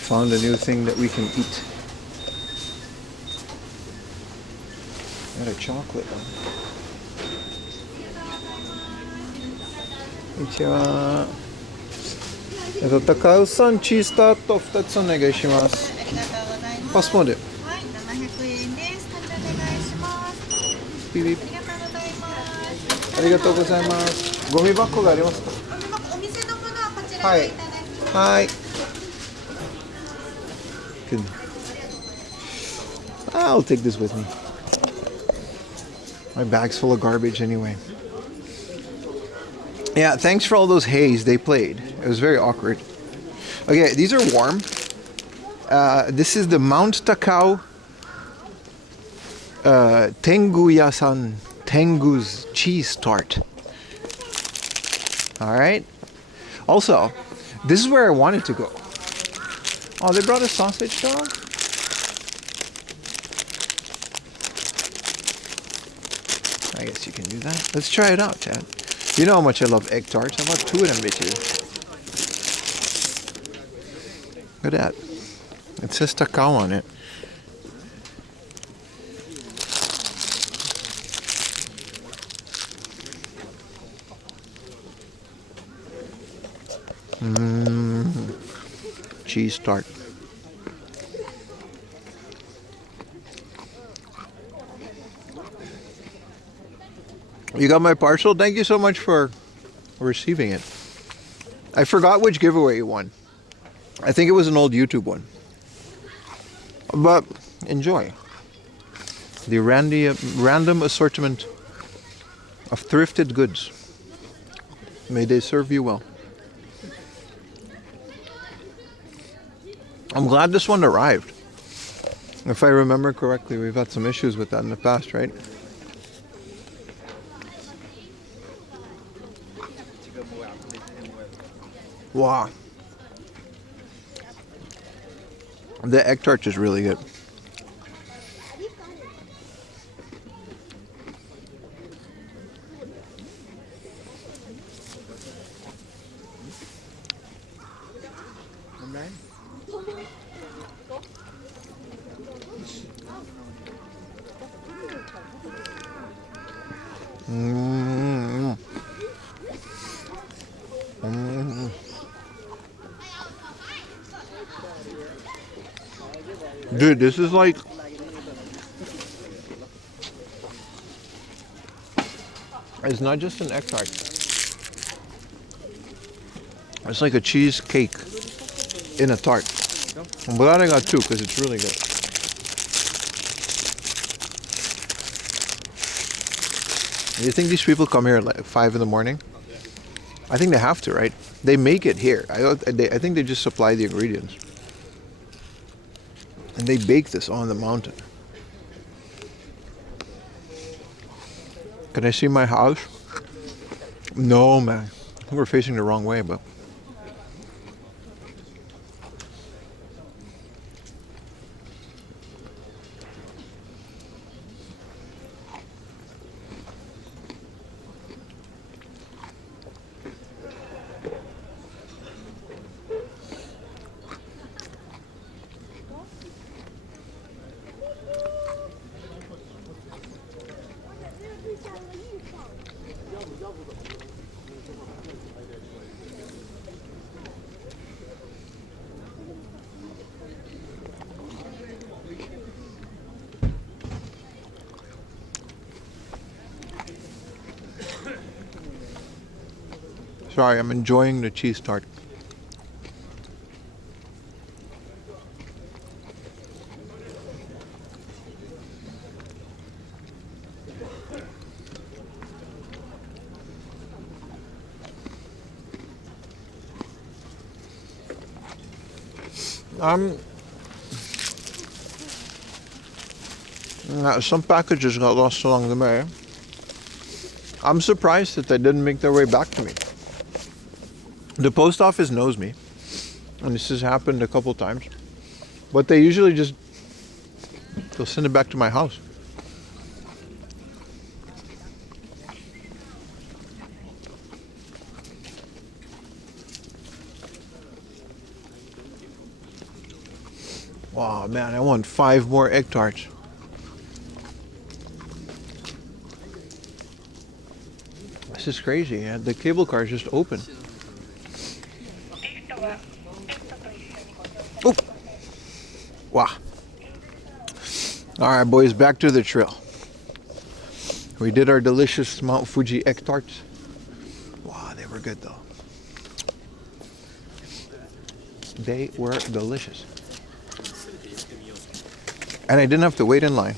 found a new thing that we can eat. Got a chocolate one. Konnichiwa. Takaosanチーズタート2つお願いします。ありがとうございます。パスモで。はい、700円です。タッチお願いします。ピピ。ありがとうございます。ありがとうございます。ゴミ箱がありますか？お店のものはこちらでいただきます。はい。Good. I'll take this with me. My bag's full of garbage anyway. Yeah, thanks for all those hays they played. It was very awkward. Okay, these are warm. This is the Mount Takao Tenguya-san Tengu's cheese tart. Alright. Also, this is where I wanted to go. Oh, they brought a sausage dog? I guess you can do that. Let's try it out, Chad. You know how much I love egg tarts. I bought 2 of them, bitches. Look at that. It says Takao on it. Cheese tart. You got my parcel? Thank you so much for receiving it. I forgot which giveaway you won. I think it was an old YouTube one. But enjoy. The random assortment of thrifted goods. May they serve you well. I'm glad this one arrived. If I remember correctly, we've had some issues with that in the past, right? Wow. The egg tart is really good. Dude, this is like it's not just an egg tart. It's like a cheesecake in a tart. I'm glad I got 2 because it's really good. You think these people come here at like 5 in the morning? I think they have to, right? They make it here. I think they just supply the ingredients. And they bake this on the mountain. Can I see my house? No, man. I think we're facing the wrong way, but... Sorry, I'm enjoying the cheese tart. Some packages got lost along the way. I'm surprised that they didn't make their way back to me. The post office knows me, and this has happened a couple times, but they usually just, they'll send it back to my house. Oh man, I want 5 more egg tarts. This is crazy. The cable car is just open. Oh! Wow. Alright boys, back to the trail. We did our delicious Mount Fuji egg tarts. Wow, they were good though. They were delicious. And I didn't have to wait in line.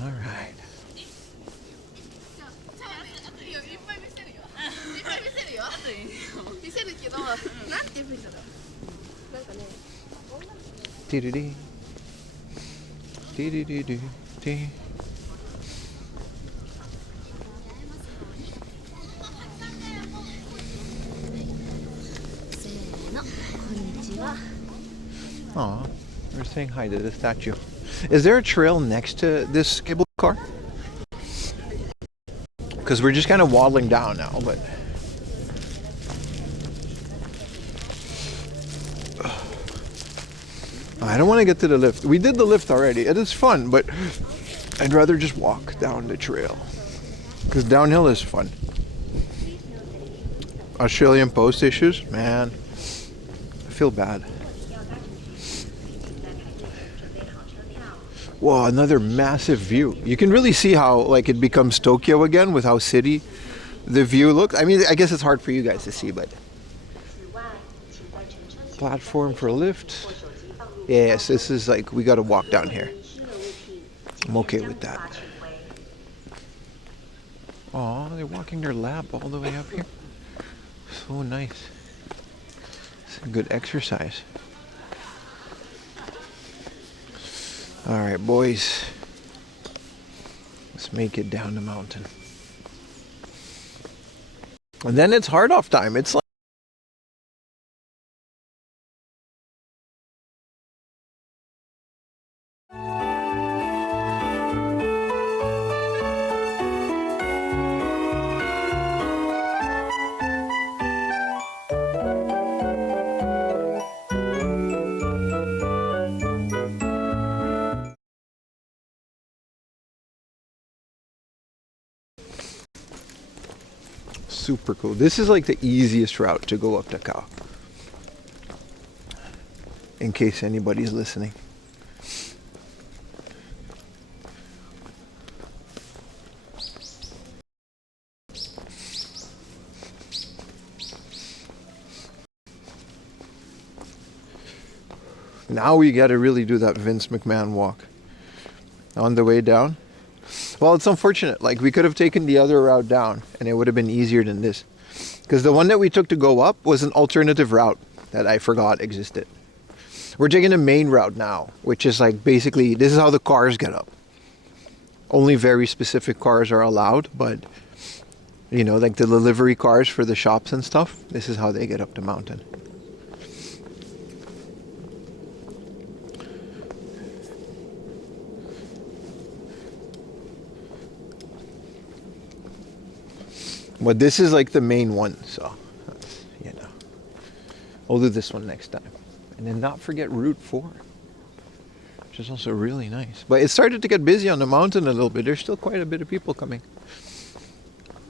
All right. Dee-dee-dee. Dee-dee-dee-dee-dee. Aw, we're saying hi to the statue. Is there a trail next to this cable car? Because we're just kind of waddling down now, but... I don't want to get to the lift. We did the lift already. It is fun, but I'd rather just walk down the trail. Because downhill is fun. Australian Post issues? Man, I feel bad. Whoa, another massive view. You can really see how like it becomes Tokyo again with how city the view looks. I mean, I guess it's hard for you guys to see, but... Platform for lift. Yes, this is like, we gotta walk down here. I'm okay with that. Aw, they're walking their lap all the way up here. So nice. It's a good exercise. Alright, boys. Let's make it down the mountain. And then it's hard off time. It's like super cool. This is like the easiest route to go up Takao. In case anybody's listening. Now we gotta really do that Vince McMahon walk. On the way down. Well, it's unfortunate. Like, we could have taken the other route down, and it would have been easier than this. Because the one that we took to go up was an alternative route that I forgot existed. We're taking the main route now, which is like, basically, this is how the cars get up. Only very specific cars are allowed, but, you know, like the delivery cars for the shops and stuff, this is how they get up the mountain. But this is like the main one, so that's, you know, I'll do this one next time. And then not forget Route 4, which is also really nice. But it started to get busy on the mountain a little bit. There's still quite a bit of people coming.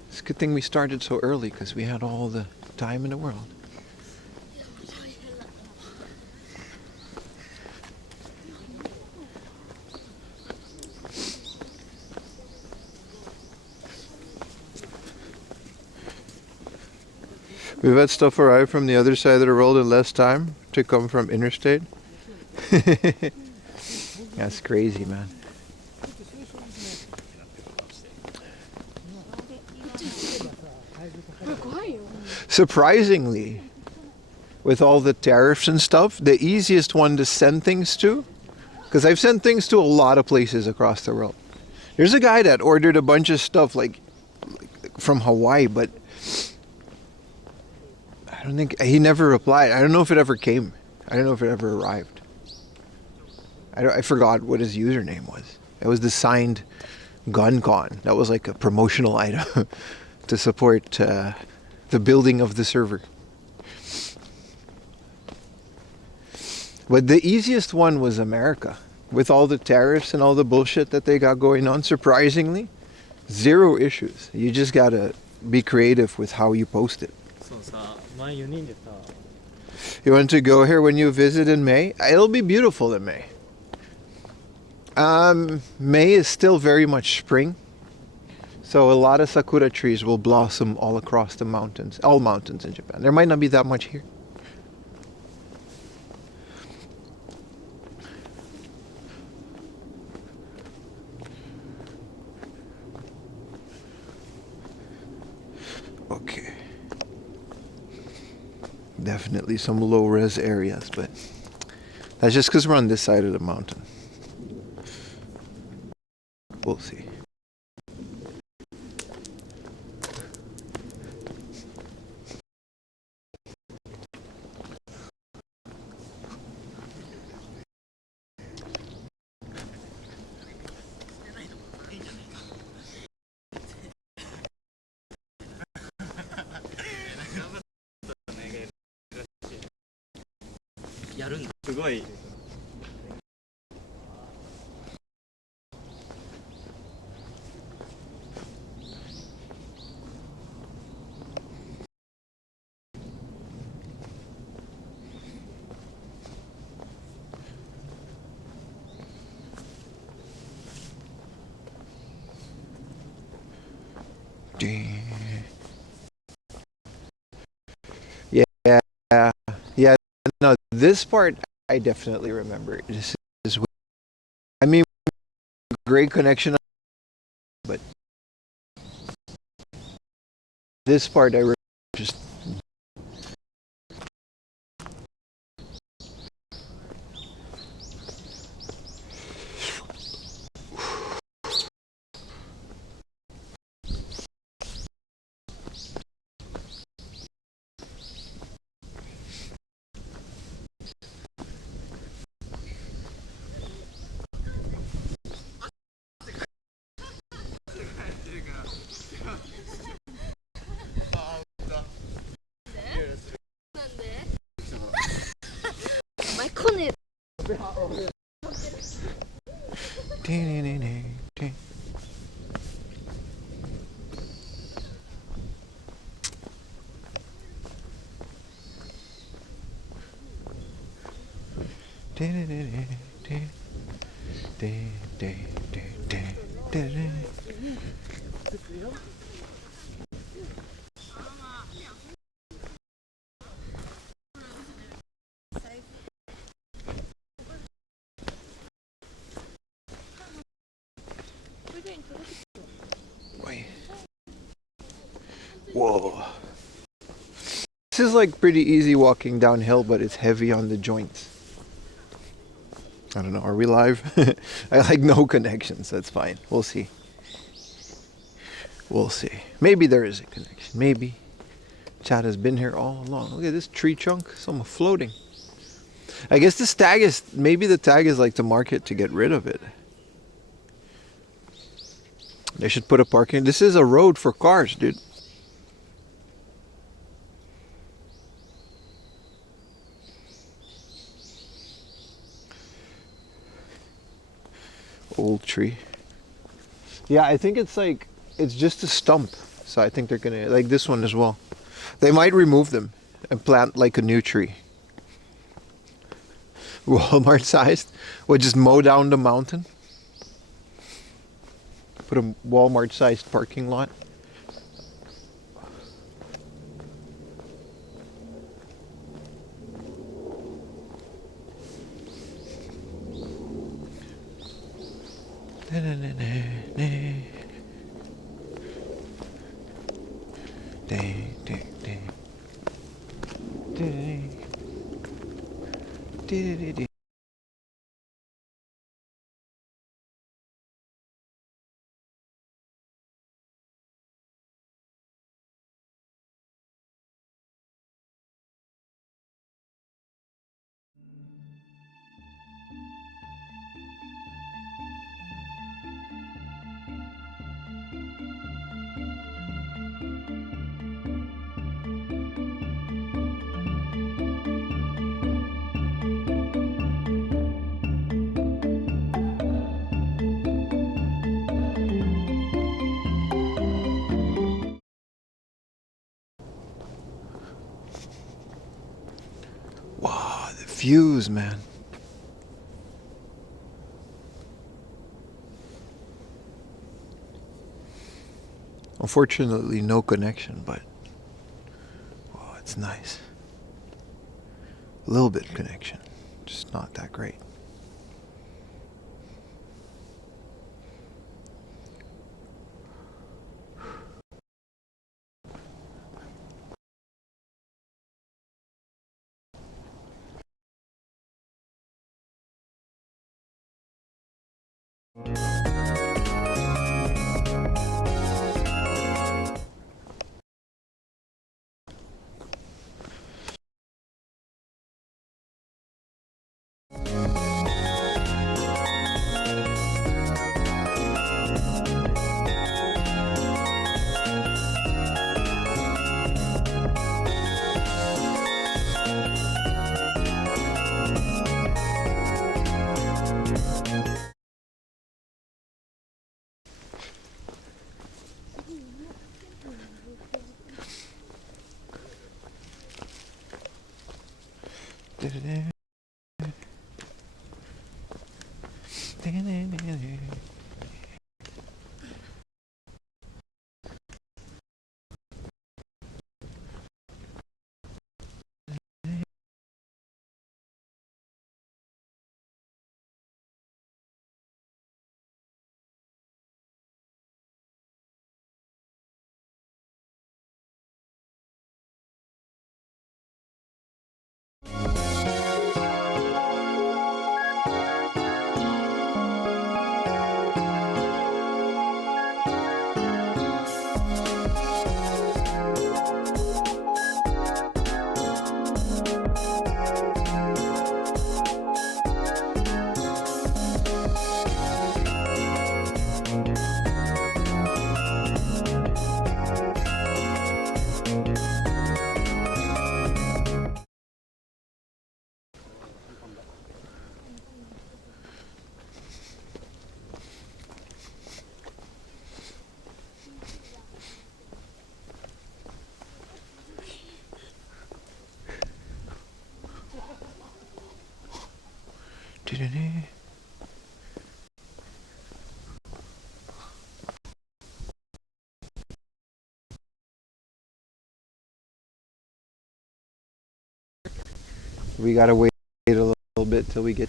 It's a good thing we started so early because we had all the time in the world. We've had stuff arrive from the other side of the world in less time to come from interstate. That's crazy, man. Surprisingly, with all the tariffs and stuff, the easiest one to send things to, because I've sent things to a lot of places across the world. There's a guy that ordered a bunch of stuff like from Hawaii, but I don't think, he never replied. I don't know if it ever came. I don't know if it ever arrived. I forgot what his username was. It was the signed gun con. That was like a promotional item to support the building of the server. But the easiest one was America. With all the tariffs and all the bullshit that they got going on, surprisingly, zero issues. You just gotta be creative with how you post it. You want to go here when you visit in May? It'll be beautiful in May. May is still very much spring. So a lot of sakura trees will blossom all across the mountains. All mountains in Japan. There might not be that much here. Okay. Definitely some low-res areas, but that's just because we're on this side of the mountain. We'll see. Yeah, yeah. No, this part I definitely remember. This is, I mean, great connection, but this part I just. Whoa. This is like pretty easy walking downhill, but it's heavy on the joints. I don't know, are we live? I like no connections, that's fine. We'll see. We'll see. Maybe there is a connection. Maybe. Chad has been here all along. Look at this tree trunk. Some floating. I guess this tag is, maybe the tag is like to mark it to get rid of it. They should put a parking. This is a road for cars, dude. Old tree. Yeah, I think it's like, it's just a stump. So I think they're gonna, like this one as well. They might remove them and plant like a new tree. Walmart sized. Would just mow down the mountain. Put a Walmart sized parking lot. fuse, man. Unfortunately, no connection, but oh, it's nice. A little bit of connection, just not that great. We gotta wait a little bit till we get.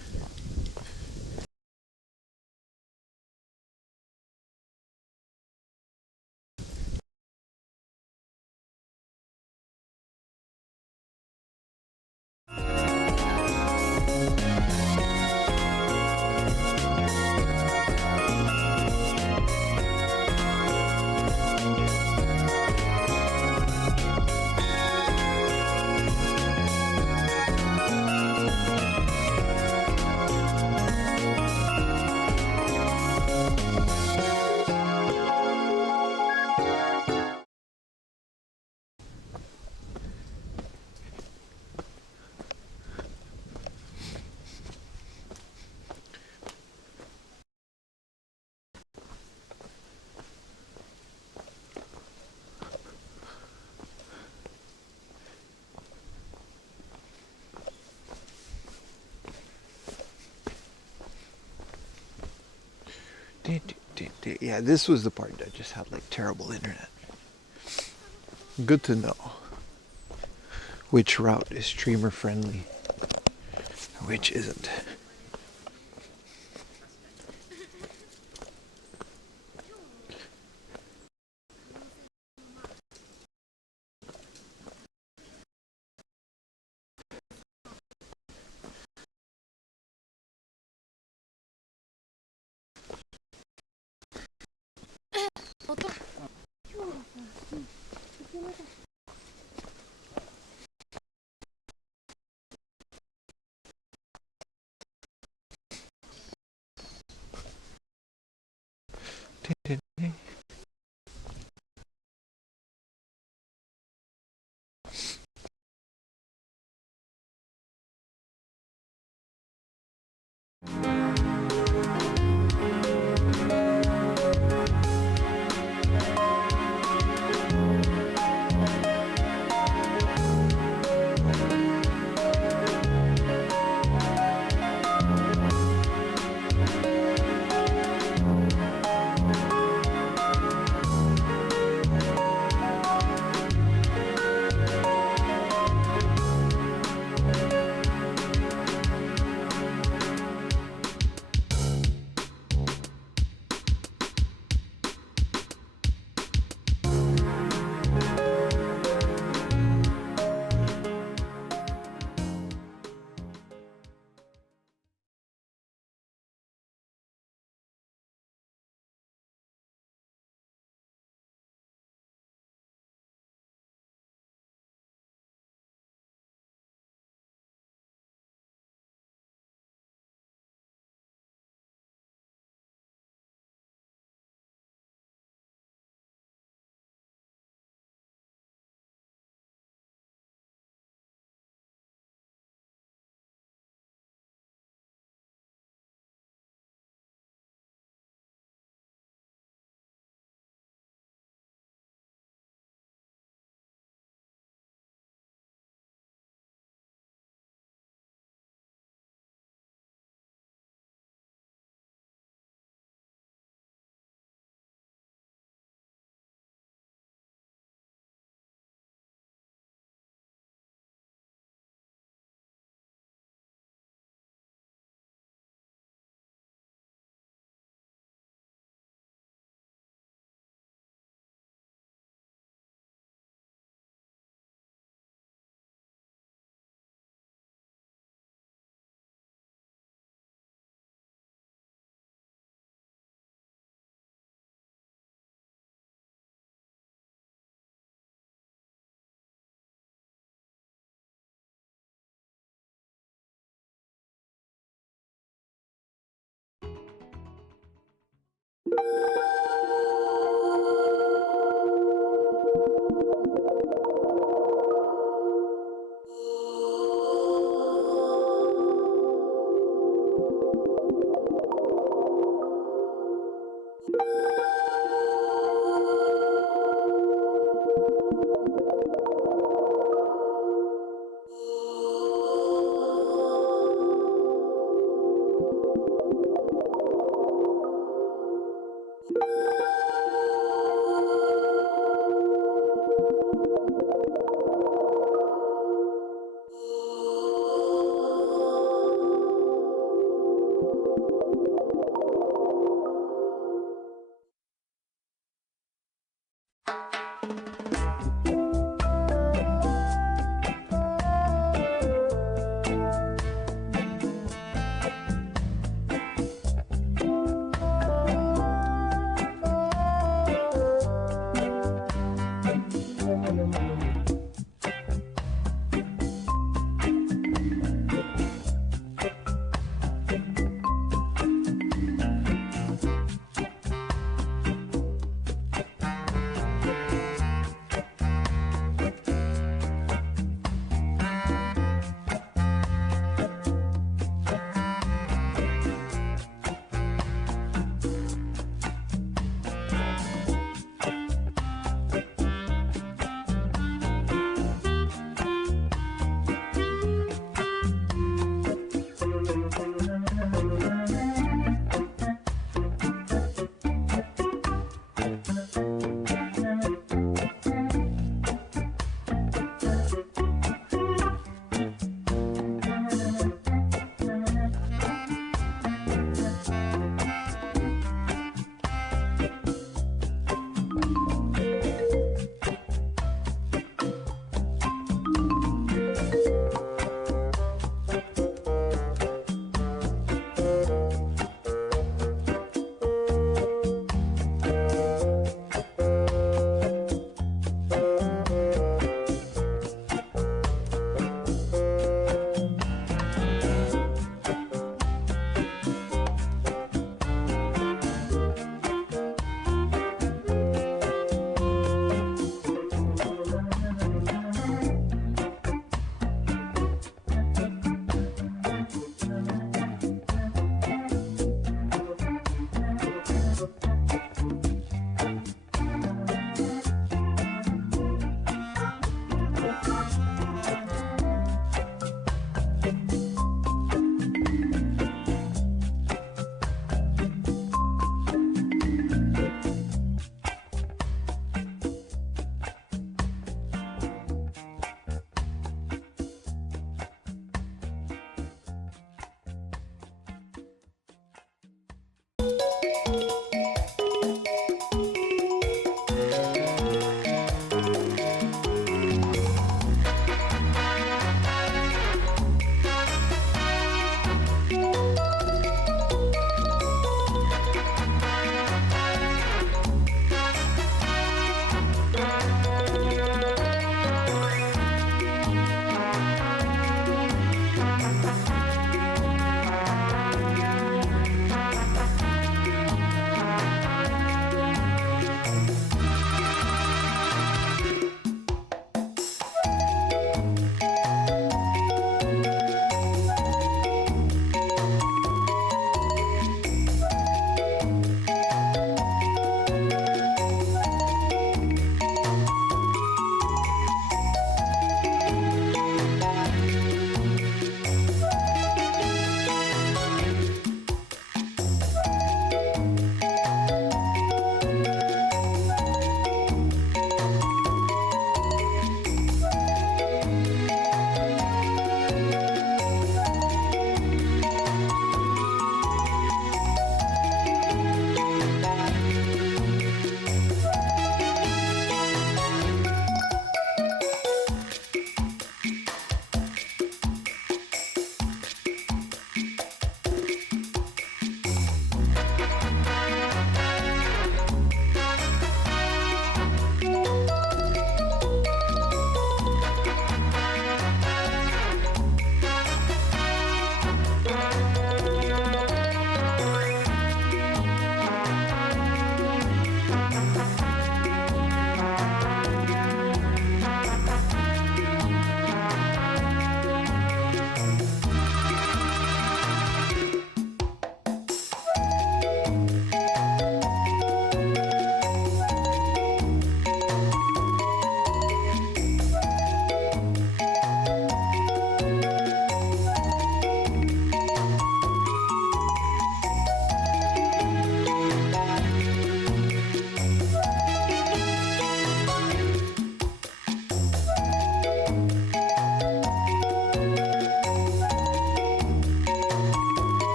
Yeah, this was the part that just had like terrible internet. Good to know which route is streamer friendly, which isn't.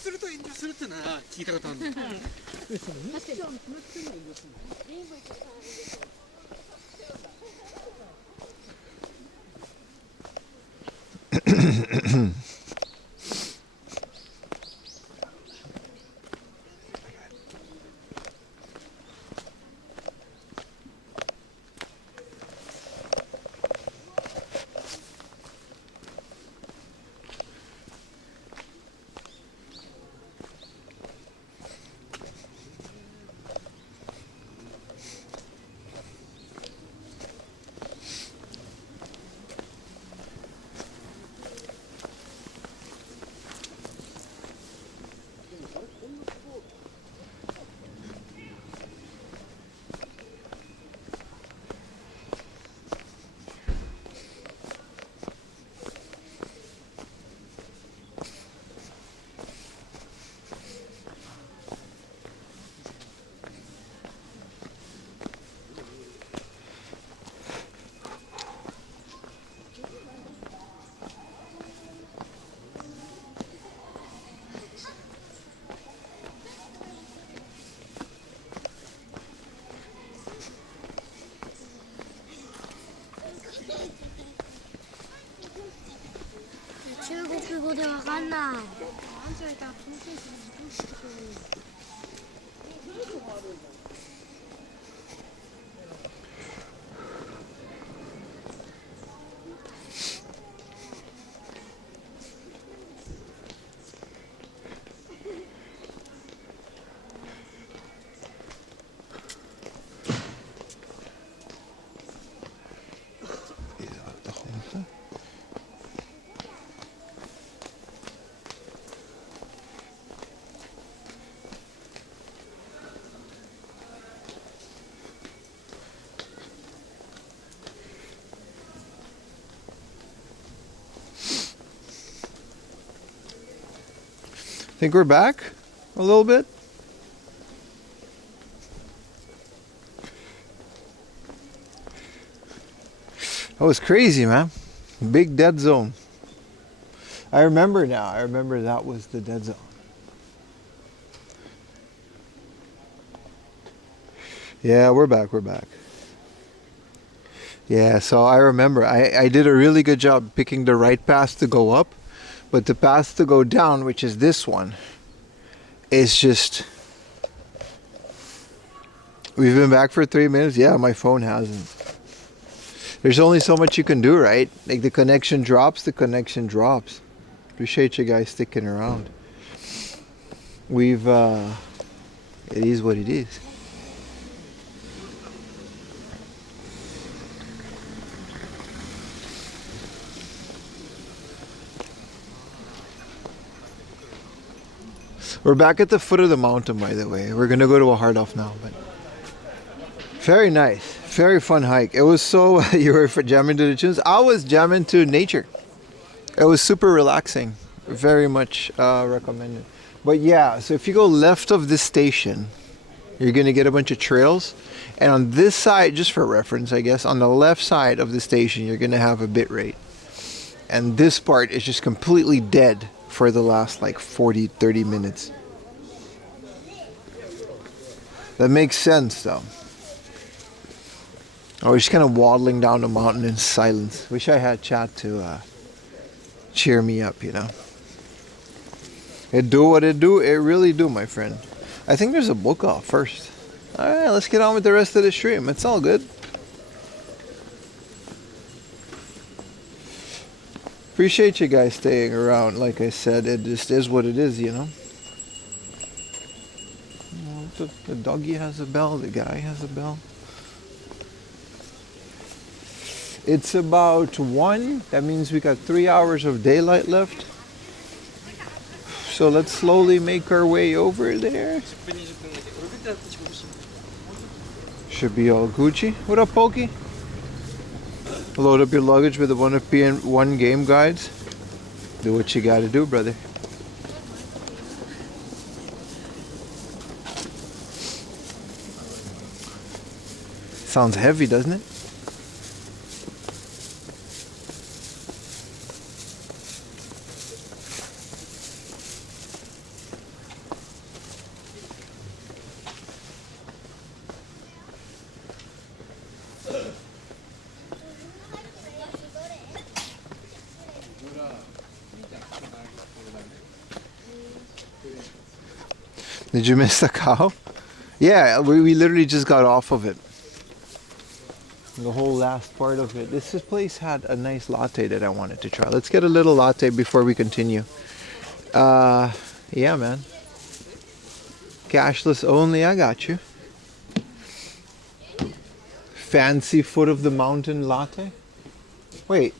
すると炎上するってのは聞いたことあるの。中国語でわかんない。Think we're back a little bit? That was crazy, man. Big dead zone. I remember now. I remember that was the dead zone. Yeah, we're back. We're back. Yeah, so I remember. I did a really good job picking the right path to go up. But the path to go down, which is this one, is just... We've been back for 3 minutes. Yeah, my phone hasn't. There's only so much you can do, right? Like the connection drops, the connection drops. Appreciate you guys sticking around. We've... It is what it is. We're back at the foot of the mountain, by the way. We're gonna go to a hard off now, but very nice, very fun hike. It was so you were jamming to the tunes. I was jamming to nature. It was super relaxing. Very much recommended. But yeah, so if you go left of this station, you're gonna get a bunch of trails, and on this side, just for reference, I guess, on the left side of the station, you're gonna have a bit rate, and this part is just completely dead for the last like 40-30 minutes. That makes sense though. I was just kind of waddling down the mountain in silence. Wish I had chat to cheer me up, you know. It do what it do, it really do, my friend. I think there's a book off first. Alright, let's get on with the rest of the stream. It's all good. Appreciate you guys staying around. Like I said, it just is what it is, you know. The doggy has a bell, the guy has a bell. It's about 1. That means we got 3 hours of daylight left. So let's slowly make our way over there. Should be all Gucci. What up, Pokey? Load up your luggage with the 1 game guides. Do what you gotta do, brother. Sounds heavy, doesn't it? Did you miss Takao? Yeah, we literally just got off of it. The whole last part of it. This place had a nice latte that I wanted to try. Let's get a little latte before we continue. Yeah, man. Cashless only, I got you. Fancy foot of the mountain latte? Wait.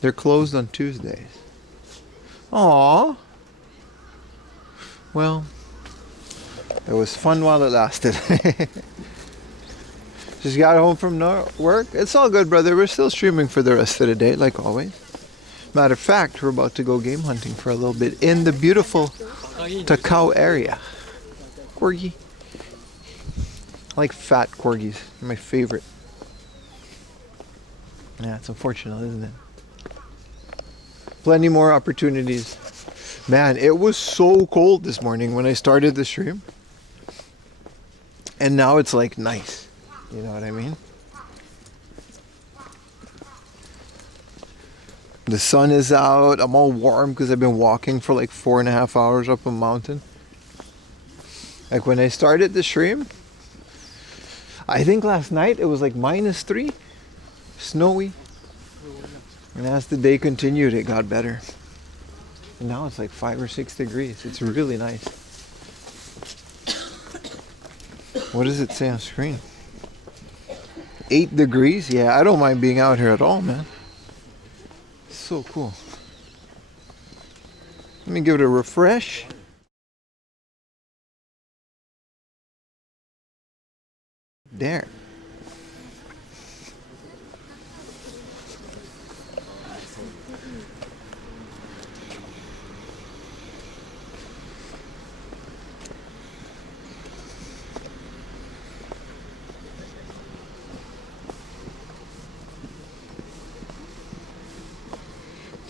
They're closed on Tuesdays. Aww. Well, it was fun while it lasted. Just got home from work. It's all good, brother. We're still streaming for the rest of the day, like always. Matter of fact, we're about to go game hunting for a little bit in the beautiful Takao area. Corgi. I like fat corgis. They're my favorite. Yeah, it's unfortunate, isn't it? Plenty more opportunities. Man, it was so cold this morning when I started the stream. And now it's like nice. You know what I mean? The sun is out. I'm all warm because I've been walking for like 4.5 hours up a mountain. Like when I started the stream, I think last night it was like -3, snowy. And as the day continued, it got better. And now it's like 5 or 6 degrees. It's really nice. What does it say on screen? 8 degrees? Yeah, I don't mind being out here at all, man. So cool. Let me give it a refresh. There.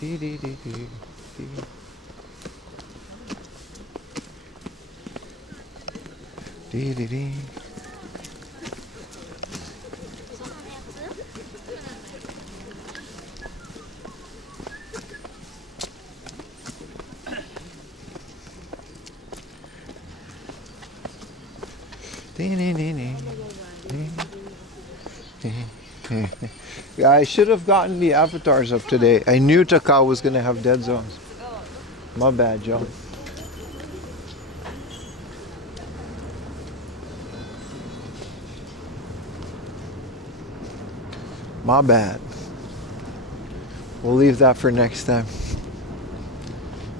Dee, dee, dee, dee, dee. Dee, dee, dee. Yeah, I should have gotten the avatars up today. I knew Takao was gonna have dead zones. My bad, Joe. My bad. We'll leave that for next time.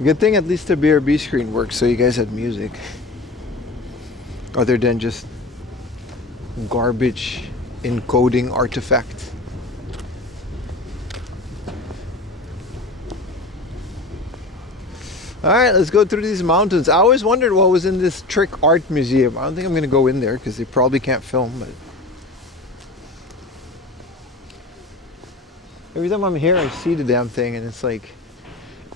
Good thing at least the BRB screen works, so you guys had music. Other than just garbage encoding artifacts. Alright, let's go through these mountains. I always wondered what was in this trick art museum. I don't think I'm going to go in there because they probably can't film. But every time I'm here, I see the damn thing and it's like,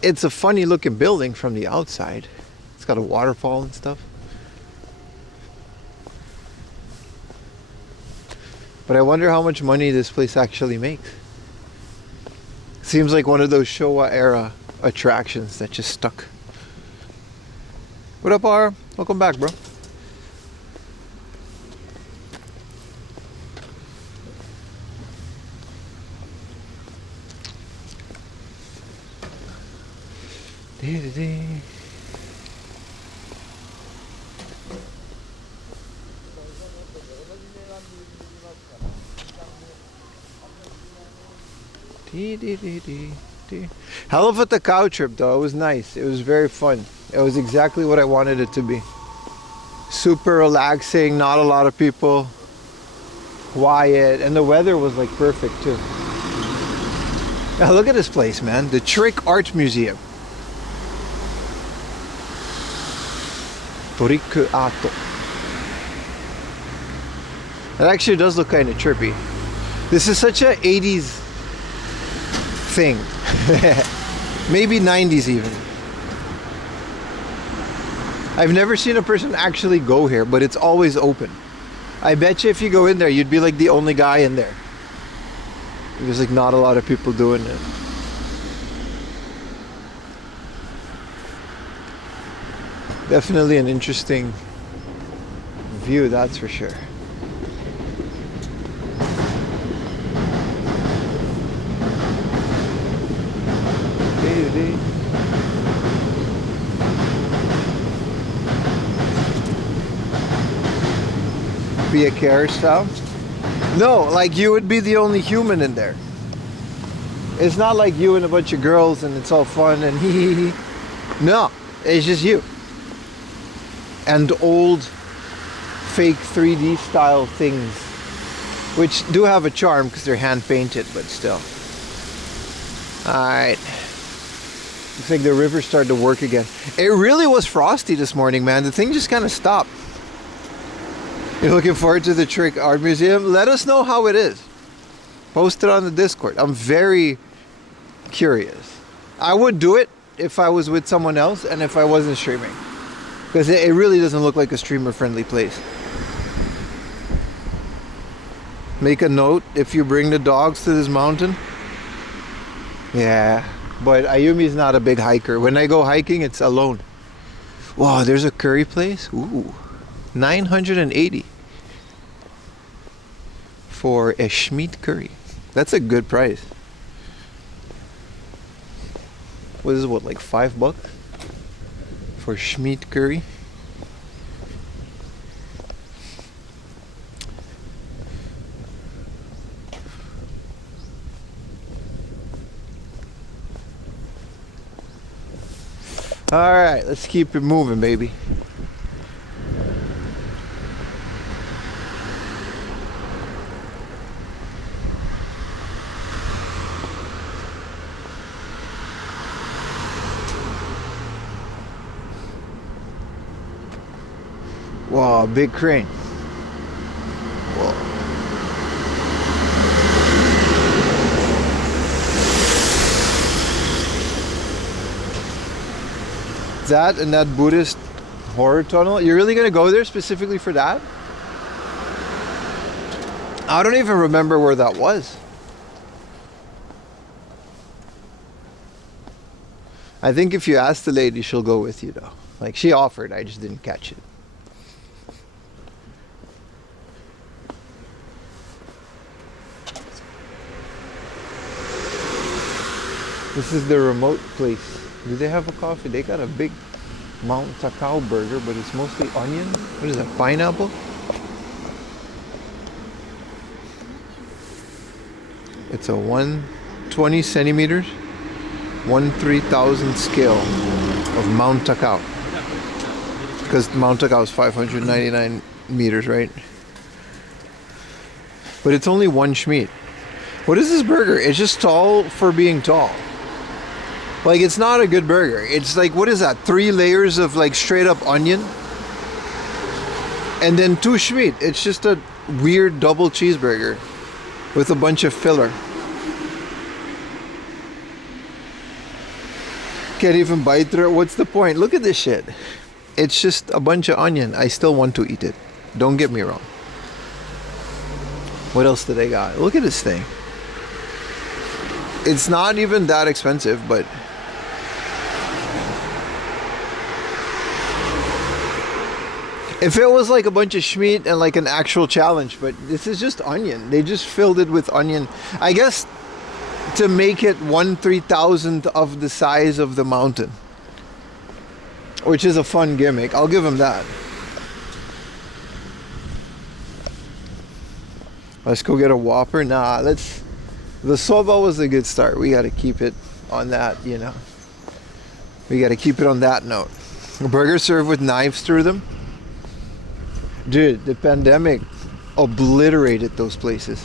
it's a funny looking building from the outside. It's got a waterfall and stuff. But I wonder how much money this place actually makes. Seems like one of those Showa era attractions that just stuck. What up, R? Welcome back, bro. Hell of a Takao trip though. It was nice. It was very fun. It was exactly what I wanted it to be. Super relaxing, not a lot of people, quiet, and the weather was like perfect too. Now look at this place, man. The Trick Art Museum. Toriku Ato. That actually does look kind of trippy. This is such a 80s thing. Maybe 90s even. I've never seen a person actually go here, but it's always open. I bet you if you go in there, you'd be like the only guy in there. There's like not a lot of people doing it. Definitely an interesting view, that's for sure. Be a carousel? No, like you would be the only human in there. It's not like you and a bunch of girls and it's all fun and hee hee hee. No, it's just you. And old fake 3D style things, which do have a charm because they're hand painted, but still. Alright. Looks like the river started to work again. It really was frosty this morning, man. The thing just kind of stopped. You're looking forward to the Trick Art Museum? Let us know how it is. Post it on the Discord. I'm very curious. I would do it if I was with someone else and if I wasn't streaming. Because it really doesn't look like a streamer-friendly place. Make a note if you bring the dogs to this mountain. Yeah, but Ayumi's not a big hiker. When I go hiking, it's alone. Wow, there's a curry place? Ooh. 980 for a Schmeat curry. That's a good price. What is it, what, like $5 for Schmeat curry? All right, let's keep it moving, baby. Wow, big crane. Whoa. That and that Buddhist horror tunnel. You're really gonna go there specifically for that? I don't even remember where that was. I think if you ask the lady, she'll go with you though. Like she offered, I just didn't catch it. This is the remote place. Do they have a coffee? They got a big Mount Takao burger, but it's mostly onion. What is that, pineapple? It's a 120 centimeters, 1/3000 scale of Mount Takao. Because Mount Takao is 599 meters, right? But it's only one Schmeat. What is this burger? It's just tall for being tall. Like, it's not a good burger. It's like, what is that? 3 layers of like straight up onion. And then 2 Schmeat. It's just a weird double cheeseburger with a bunch of filler. Can't even bite through it. What's the point? Look at this shit. It's just a bunch of onion. I still want to eat it. Don't get me wrong. What else do they got? Look at this thing. It's not even that expensive, but if it was like a bunch of Schmeat and like an actual challenge, but this is just onion. They just filled it with onion. I guess to make it 1/3000th of the size of the mountain. Which is a fun gimmick. I'll give them that. Let's go get a Whopper. Nah, the soba was a good start. We gotta keep it on that, you know. We gotta keep it on that note. A burger served with knives through them. Dude, the pandemic obliterated those places.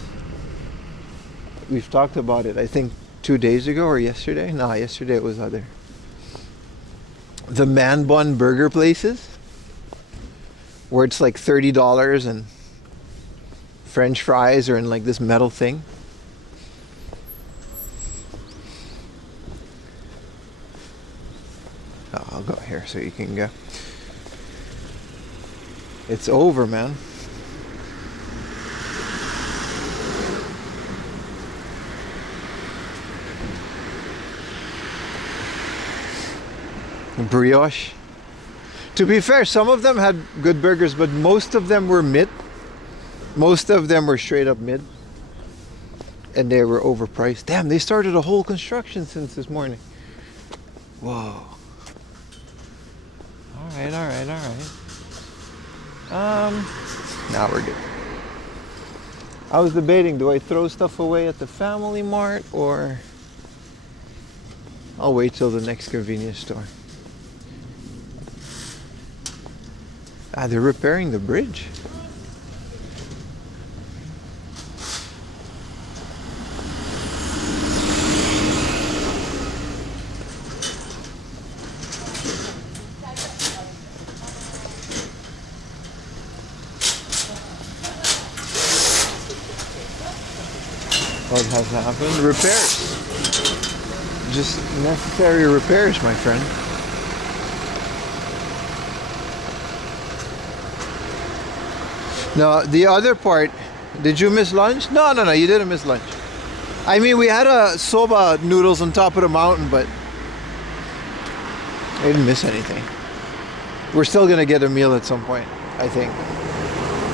We've talked about it, I think 2 days ago or yesterday. Nah, yesterday it was other. The man bun burger places where it's like $30 and French fries are in like this metal thing. Oh, I'll go here so you can go. It's over, man. Brioche. To be fair, some of them had good burgers, but most of them were mid. Most of them were straight up mid. And they were overpriced. Damn, they started a whole construction since this morning. Whoa. Alright. Now we're good. I was debating, do I throw stuff away at the FamilyMart or I'll wait till the next convenience store. Ah, they're repairing the bridge. What has happened? Repairs. Just necessary repairs, my friend. No, the other part, did you miss lunch? No, you didn't miss lunch. I mean, we had a soba noodles on top of the mountain, but I didn't miss anything. We're still gonna get a meal at some point, I think.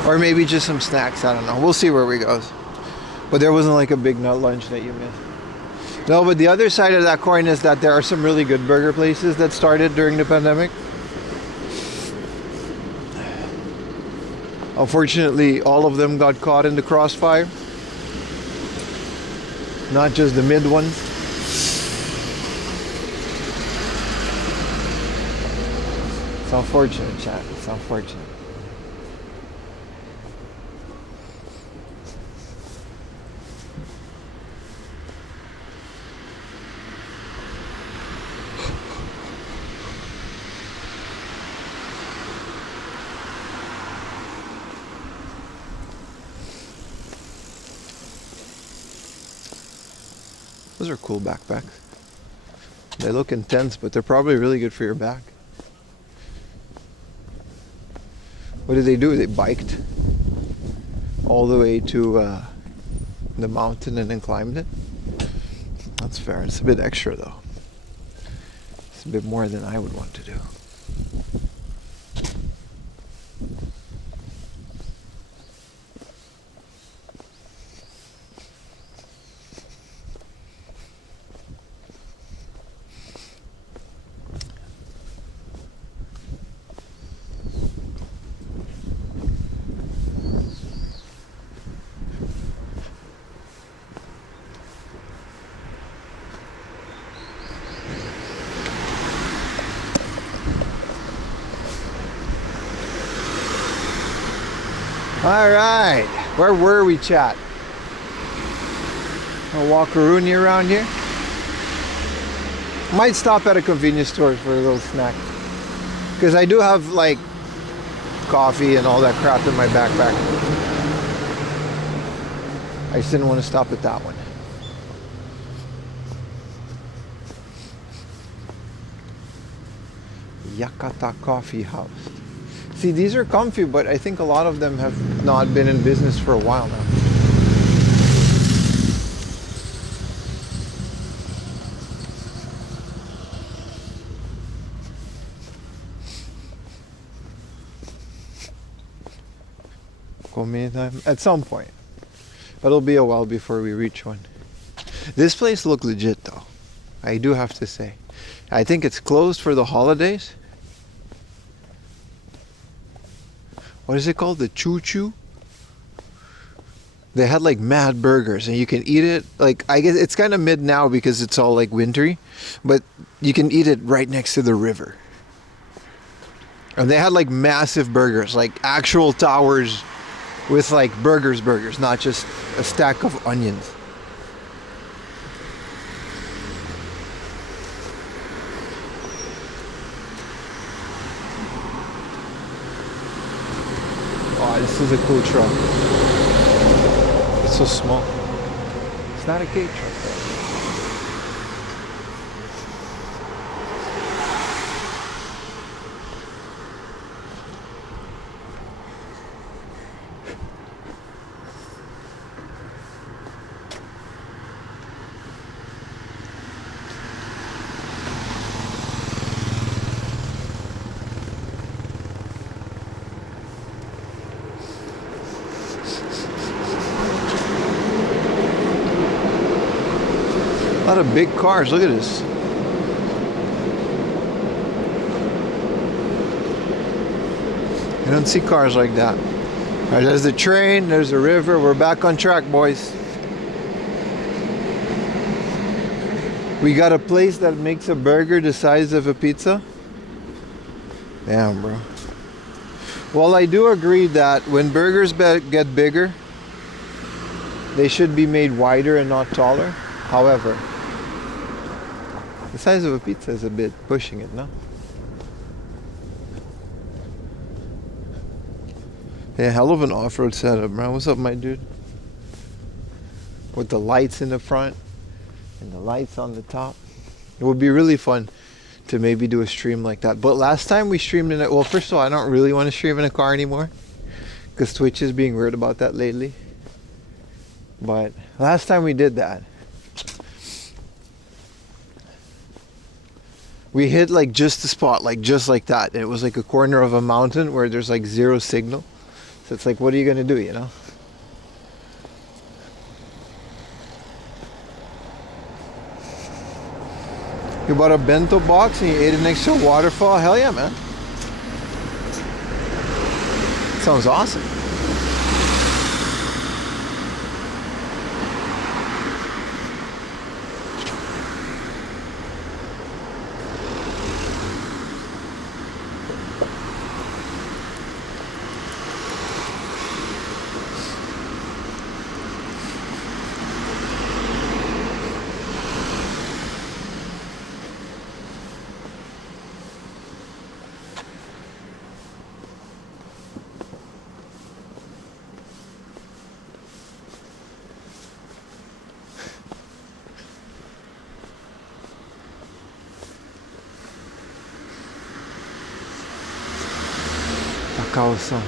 Or maybe just some snacks, I don't know. We'll see where we go. But there wasn't like a big nut lunch that you missed. No, but the other side of that coin is that there are some really good burger places that started during the pandemic. Unfortunately, all of them got caught in the crossfire. Not just the mid ones. It's unfortunate, chat. It's unfortunate. Those are cool backpacks. They look intense, but they're probably really good for your back. What did they do? They biked all the way to the mountain and then climbed it? That's fair. It's a bit extra though. It's a bit more than I would want to do. All right, where were we, chat? A walkaroony around here. Might stop at a convenience store for a little snack, because I do have like coffee and all that crap in my backpack. I just didn't want to stop at that one. Yakata Coffee House. See, these are comfy, but I think a lot of them have not been in business for a while now. At some point. But it'll be a while before we reach one. This place looked legit though. I do have to say. I think it's closed for the holidays. What is it called? The Choo Choo? They had like mad burgers and you can eat it. Like, I guess it's kind of mid now because it's all like wintry, but you can eat it right next to the river. And they had like massive burgers, like actual towers with like burgers, not just a stack of onions. Oh, this is a cool truck. It's so small. It's not a cake truck though. A lot of big cars. Look at this. You don't see cars like that. All right, there's the train, there's the river. We're back on track, boys. We got a place that makes a burger the size of a pizza. Damn, bro. Well, I do agree that when burgers get bigger, they should be made wider and not taller. However, the size of a pizza is a bit pushing it, no? Yeah, hell of an off-road setup, man. What's up, my dude? With the lights in the front and the lights on the top. It would be really fun to maybe do a stream like that. But last time we streamed in it, well, first of all, I don't really want to stream in a car anymore because Twitch is being weird about that lately. But last time we did that, we hit like just the spot, like just like that. And it was like a corner of a mountain where there's like zero signal. So it's like, what are you going to do, you know? You bought a bento box and you ate it next to a waterfall? Hell yeah, man. Sounds awesome. Takaosan.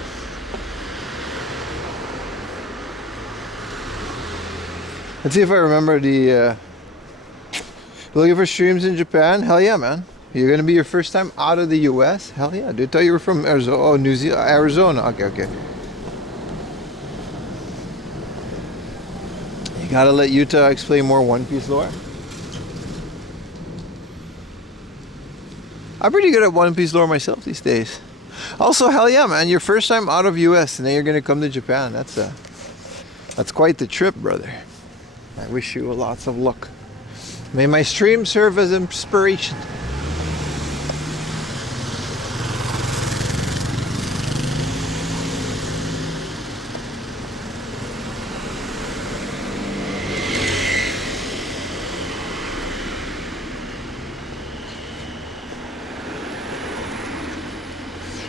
Let's see if I remember the looking for streams in Japan. Hell yeah, man. You're gonna be your first time out of the US? Hell yeah, dude. I thought you were from Arizona. Oh, New Zealand, Arizona. Okay. You gotta let Yuta explain more One Piece lore. I'm pretty good at One Piece lore myself these days. Also, hell yeah, man. Your first time out of US and then you're gonna come to Japan. That's quite the trip, brother. I wish you lots of luck. May my stream serve as inspiration.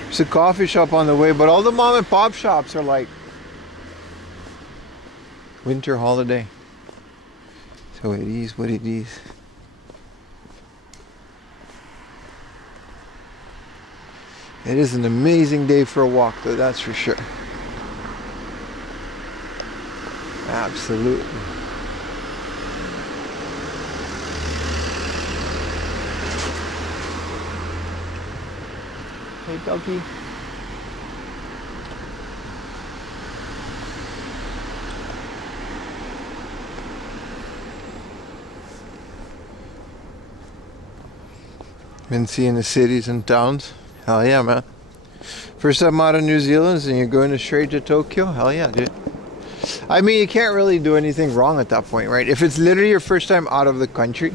There's a coffee shop on the way, but all the mom and pop shops are like winter holiday. So it is what it is. It is an amazing day for a walk, though, that's for sure. Absolutely. Hey, doggy. Been seeing the cities and towns. Hell yeah, man. First time out of New Zealand and you're going straight to Tokyo? Hell yeah, dude. I mean, you can't really do anything wrong at that point, right? If it's literally your first time out of the country,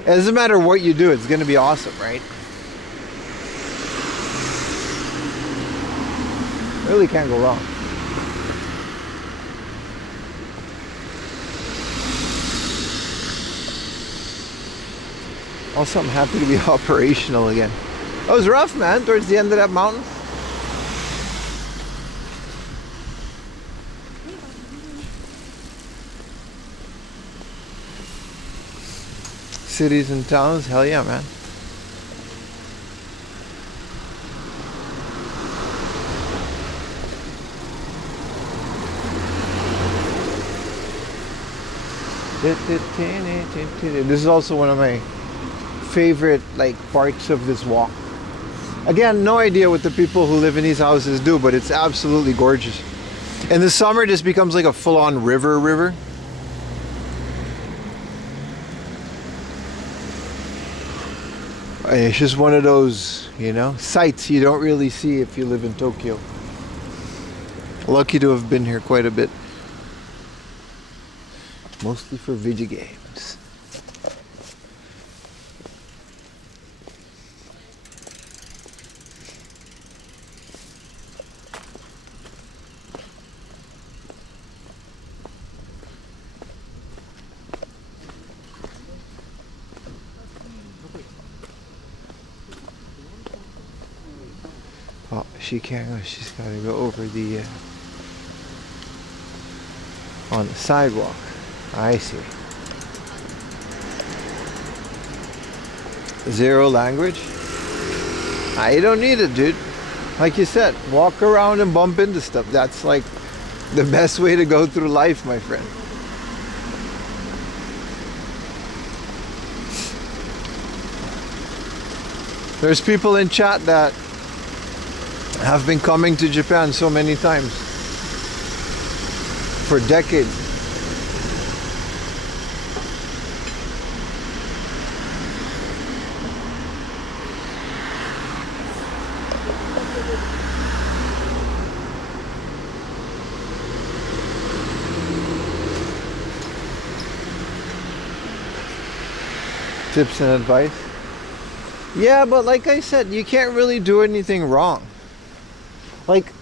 it doesn't matter what you do, it's gonna be awesome, right? Really can't go wrong. Also, I'm happy to be operational again. That was rough, man, towards the end of that mountain. Cities and towns, hell yeah, man. This is also one of my favorite parts of this walk. Again, no idea what the people who live in these houses do, but it's absolutely gorgeous. In the summer, this becomes like a full-on river. It's just one of those, you know, sights you don't really see if you live in Tokyo. Lucky to have been here quite a bit. Mostly for video games. Oh, she can't go. She's got to go over the on the sidewalk. I see. Zero language? You don't need it, dude. Like you said, walk around and bump into stuff. That's like the best way to go through life, my friend. There's people in chat that have been coming to Japan so many times for decades. Tips and advice. Yeah, but like I said, you can't really do anything wrong. Like,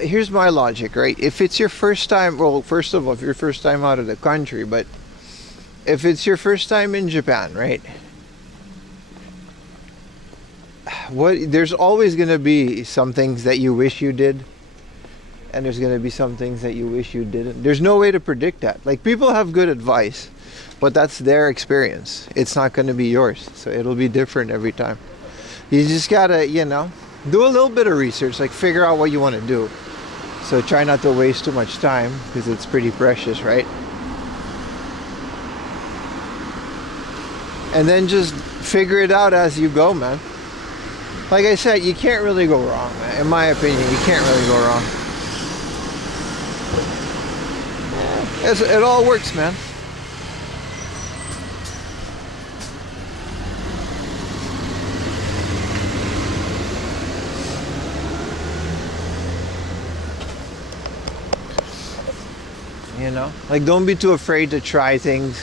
here's my logic, right? If it's your first time, well, first of all, if you're first time out of the country, but if it's your first time in Japan, right? There's always going to be some things that you wish you did, and there's going to be some things that you wish you didn't. There's no way to predict that. Like, people have good advice, but that's their experience. It's not going to be yours, so it'll be different every time. You just gotta, you know, do a little bit of research, like figure out what you want to do. So try not to waste too much time, because it's pretty precious, right? And then just figure it out as you go, man. Like I said, you can't really go wrong, man. In my opinion, you can't really go wrong. It all works, man. You know, like, don't be too afraid to try things.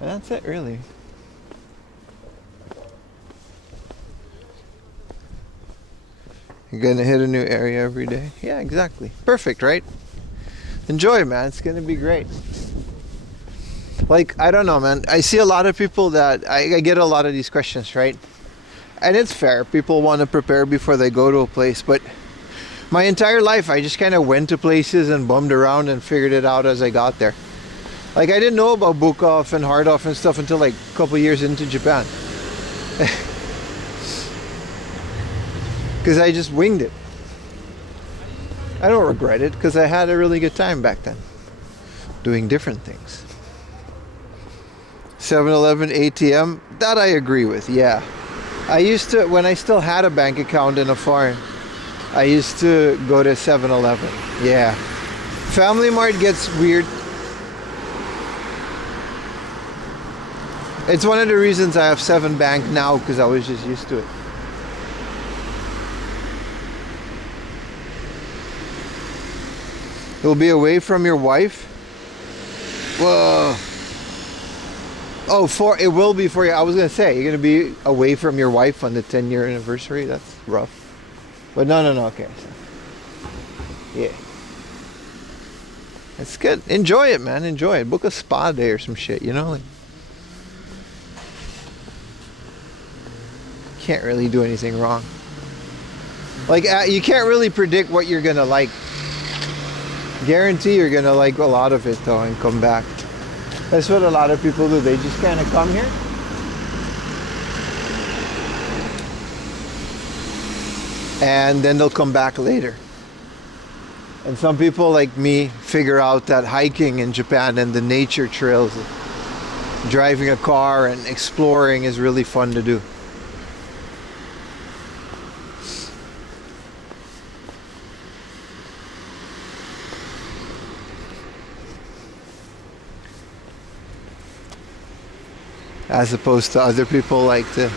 And that's it, really. You're gonna hit a new area every day. Yeah, exactly. Perfect, right? Enjoy, man. It's gonna be great. Like, I don't know, man. I see a lot of people that I get a lot of these questions, right? And it's fair. People want to prepare before they go to a place. But my entire life, I just kind of went to places and bummed around and figured it out as I got there. Like, I didn't know about book off and hard off and stuff until like a couple years into Japan. Because I just winged it. I don't regret it, because I had a really good time back then. Doing different things. 7-Eleven ATM, that I agree with, yeah. I used to, when I still had a bank account in a foreign, I used to go to 7-Eleven. Yeah. FamilyMart gets weird. It's one of the reasons I have 7 Bank now, because I was just used to it. You'll be away from your wife? Whoa. Oh, it will be for you. I was going to say, you're going to be away from your wife on the 10-year anniversary? That's rough. But no, okay. So, yeah. It's good. Enjoy it, man. Enjoy it. Book a spa day or some shit, you know? Like, can't really do anything wrong. Like, you can't really predict what you're going to like. Guarantee you're going to like a lot of it, though, and come back. That's what a lot of people do. They just kind of come here. And then they'll come back later. And some people like me figure out that hiking in Japan and the nature trails, driving a car and exploring is really fun to do. As opposed to other people like to,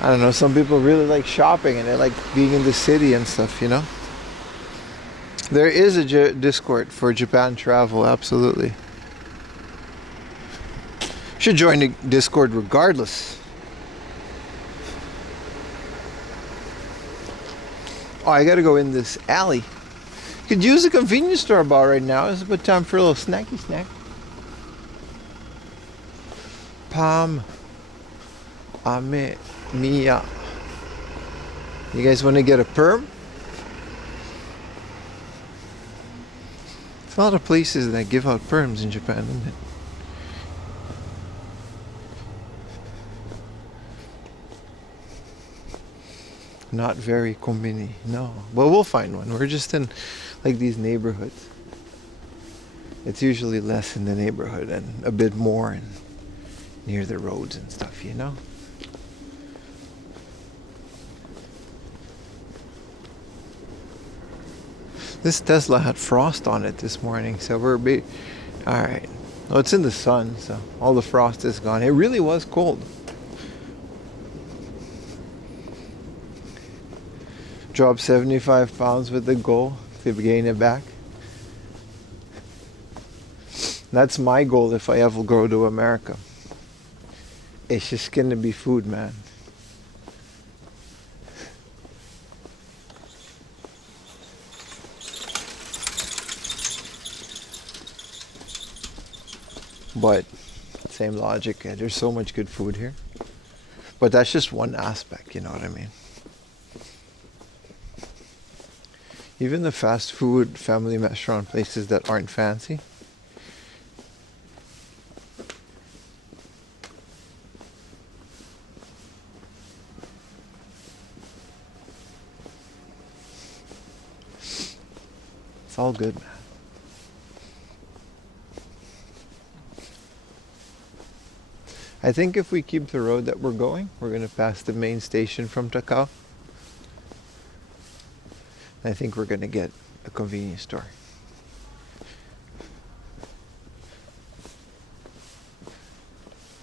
I don't know, some people really like shopping and they like being in the city and stuff, you know? There is a Discord for Japan travel, absolutely. Should join the Discord regardless. Oh, I gotta go in this alley. Could use a convenience store about right now. It's a good time for a little snacky snack. Palm. Ame. Mia. You guys want to get a perm? There's a lot of places that give out perms in Japan, isn't it? Not very kombini, no. But we'll find one. We're just in like these neighborhoods. It's usually less in the neighborhood and a bit more in, near the roads and stuff, you know? This Tesla had frost on it this morning, so we're alright. Well, it's in the sun, so all the frost is gone. It really was cold. Drop 75 pounds with the goal to gain it back. That's my goal if I ever go to America. It's just gonna be food, man. But same logic, there's so much good food here. But that's just one aspect, you know what I mean? Even the fast food family restaurant places that aren't fancy, it's all good, man. I think if we keep the road that we're going, we're going to pass the main station from Takao. I think we're going to get a convenience store.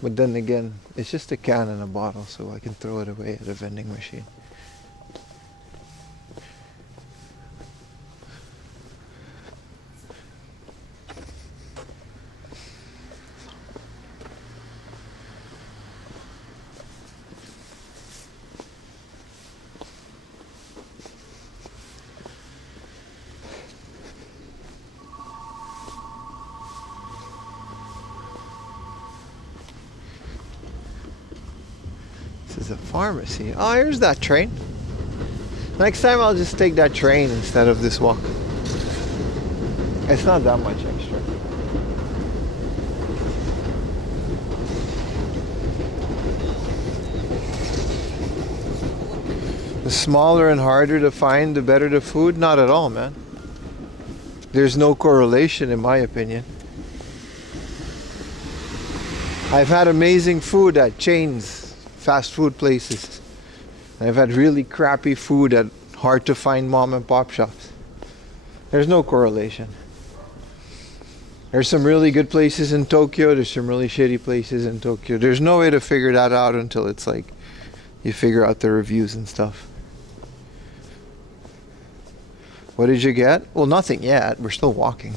But then again, it's just a can and a bottle, so I can throw it away at a vending machine. Is a pharmacy. Oh, here's that train. Next time I'll just take that train instead of this walk. It's not that much extra. The smaller and harder to find, the better the food? Not at all, man. There's no correlation in my opinion. I've had amazing food at chains, fast food places. I've had really crappy food at hard to find mom and pop shops. There's no correlation. There's some really good places in Tokyo, there's some really shitty places in Tokyo. There's no way to figure that out until it's like you figure out the reviews and stuff. What did you get? Well, nothing yet. We're still walking.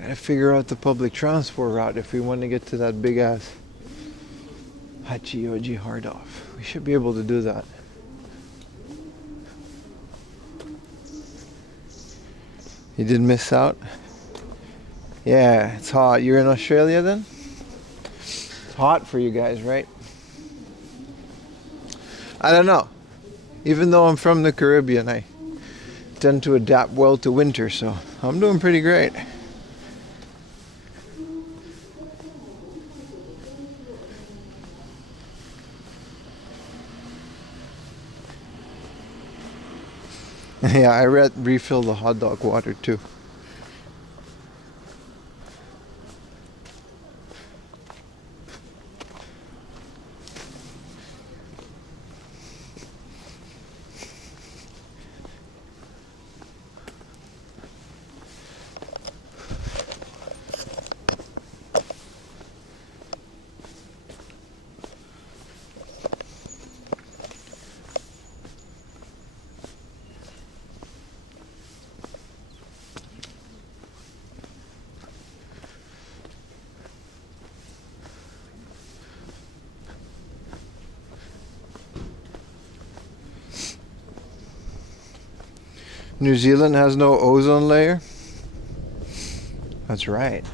Gotta figure out the public transport route if we want to get to that big ass Hachioji hard off. We should be able to do that. You didn't miss out? Yeah, it's hot. You're in Australia then? It's hot for you guys, right? I don't know. Even though I'm from the Caribbean, I tend to adapt well to winter, so I'm doing pretty great. Yeah, I refill the hot dog water too. New Zealand has no ozone layer? That's right.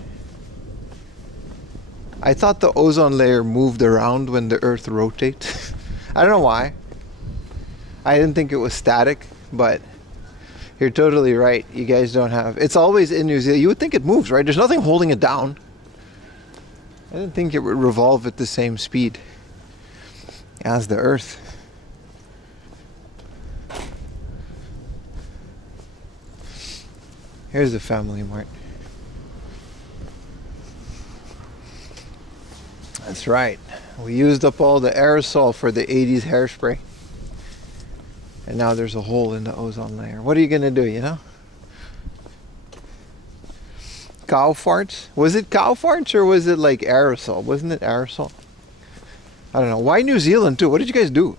I thought the ozone layer moved around when the Earth rotates. I don't know why. I didn't think it was static, but you're totally right. You guys don't have... It's always in New Zealand. You would think it moves, right? There's nothing holding it down. I didn't think it would revolve at the same speed as the Earth. Here's the FamilyMart. That's right. We used up all the aerosol for the 80s hairspray. And now there's a hole in the ozone layer. What are you gonna do, you know? Cow farts? Was it cow farts or was it like aerosol? Wasn't it aerosol? I don't know. Why New Zealand too? What did you guys do?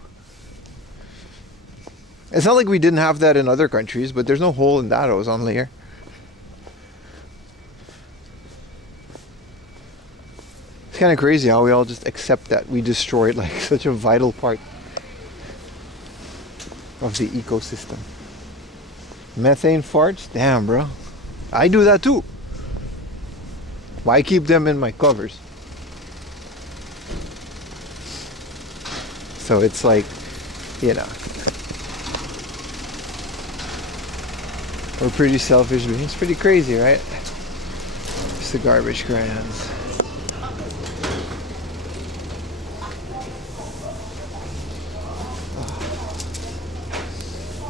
It's not like we didn't have that in other countries, but there's no hole in that ozone layer. It's kind of crazy how we all just accept that we destroyed like such a vital part of the ecosystem. Methane farts? Damn, bro. I do that too. Why keep them in my covers? So it's like, you know, we're pretty selfish beings. It's pretty crazy, right? It's the garbage cans.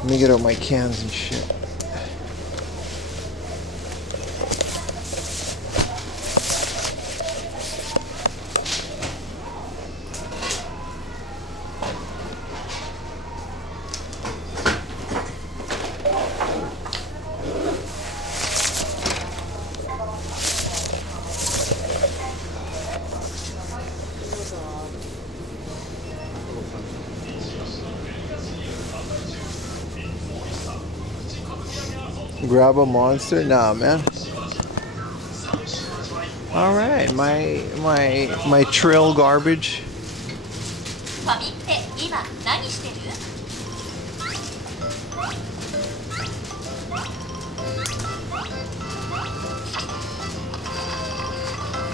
Let me get out my cans and shit. Grab a monster? Nah, man. All right, my trail garbage.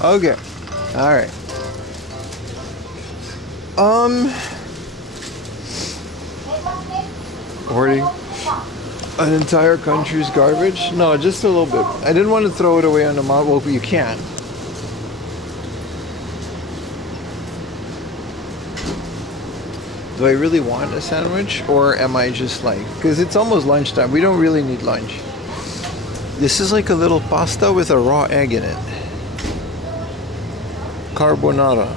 Okay. All right. Hoarding an entire country's garbage? No, just a little bit. I didn't want to throw it away on the mountain. Well, you can't. Do I really want a sandwich? Or am I just like... Because it's almost lunchtime. We don't really need lunch. This is like a little pasta with a raw egg in it. Carbonara.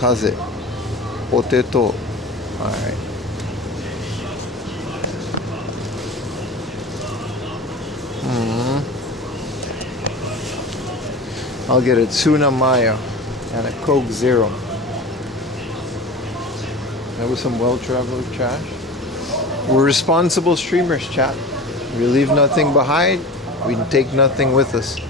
Kaze. Potato. Alright. I'll get a tuna mayo and a Coke Zero. That was some well-traveled trash. We're responsible streamers, chat. We leave nothing behind. We take nothing with us.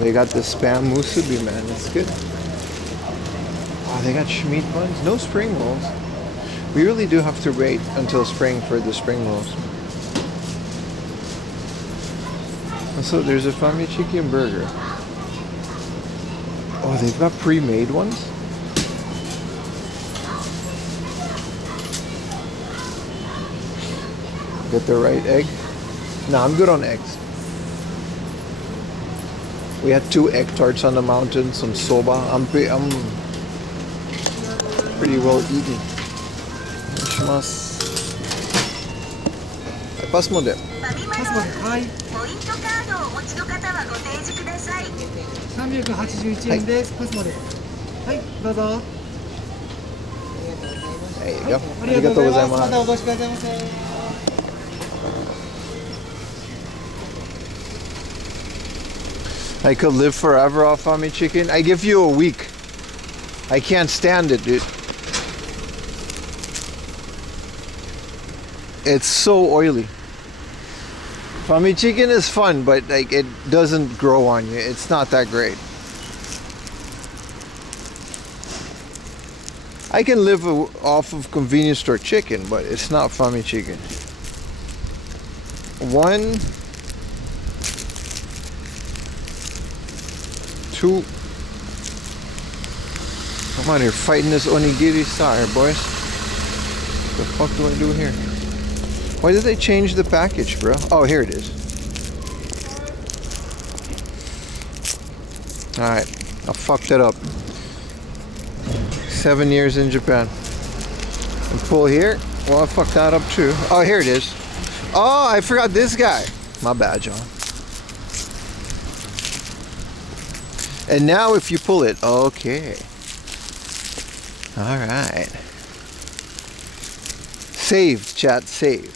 They got the spam musubi, man. It's good. Oh, they got Schmeat buns. No spring rolls. We really do have to wait until spring for the spring rolls. Also, there's a Fami chicken burger. Oh, they've got pre-made ones? Get the right egg? No, I'm good on eggs. We had 2 egg tarts on the mountain, some soba. I'm pretty well eaten. Pass mo de. はい。381円です。パスまで。はい、どうぞ。There you go. ありがとうございます。またお越しくださいませ。 I could live forever off Fami chicken. I give you a week. I can't stand it, dude. It's so oily. Fami chicken is fun, but like it doesn't grow on you. It's not that great. I can live off of convenience store chicken, but it's not Fami chicken. 1, 2. I'm out here fighting this onigiri star, boys. What the fuck do I do here? Why did they change the package, bro? Oh, here it is. Alright, I fucked it up. 7 years in Japan. And pull here. Well, I fucked that up too. Oh, here it is. Oh, I forgot this guy. My bad, John. And now if you pull it, okay. Alright. Saved, chat, saved.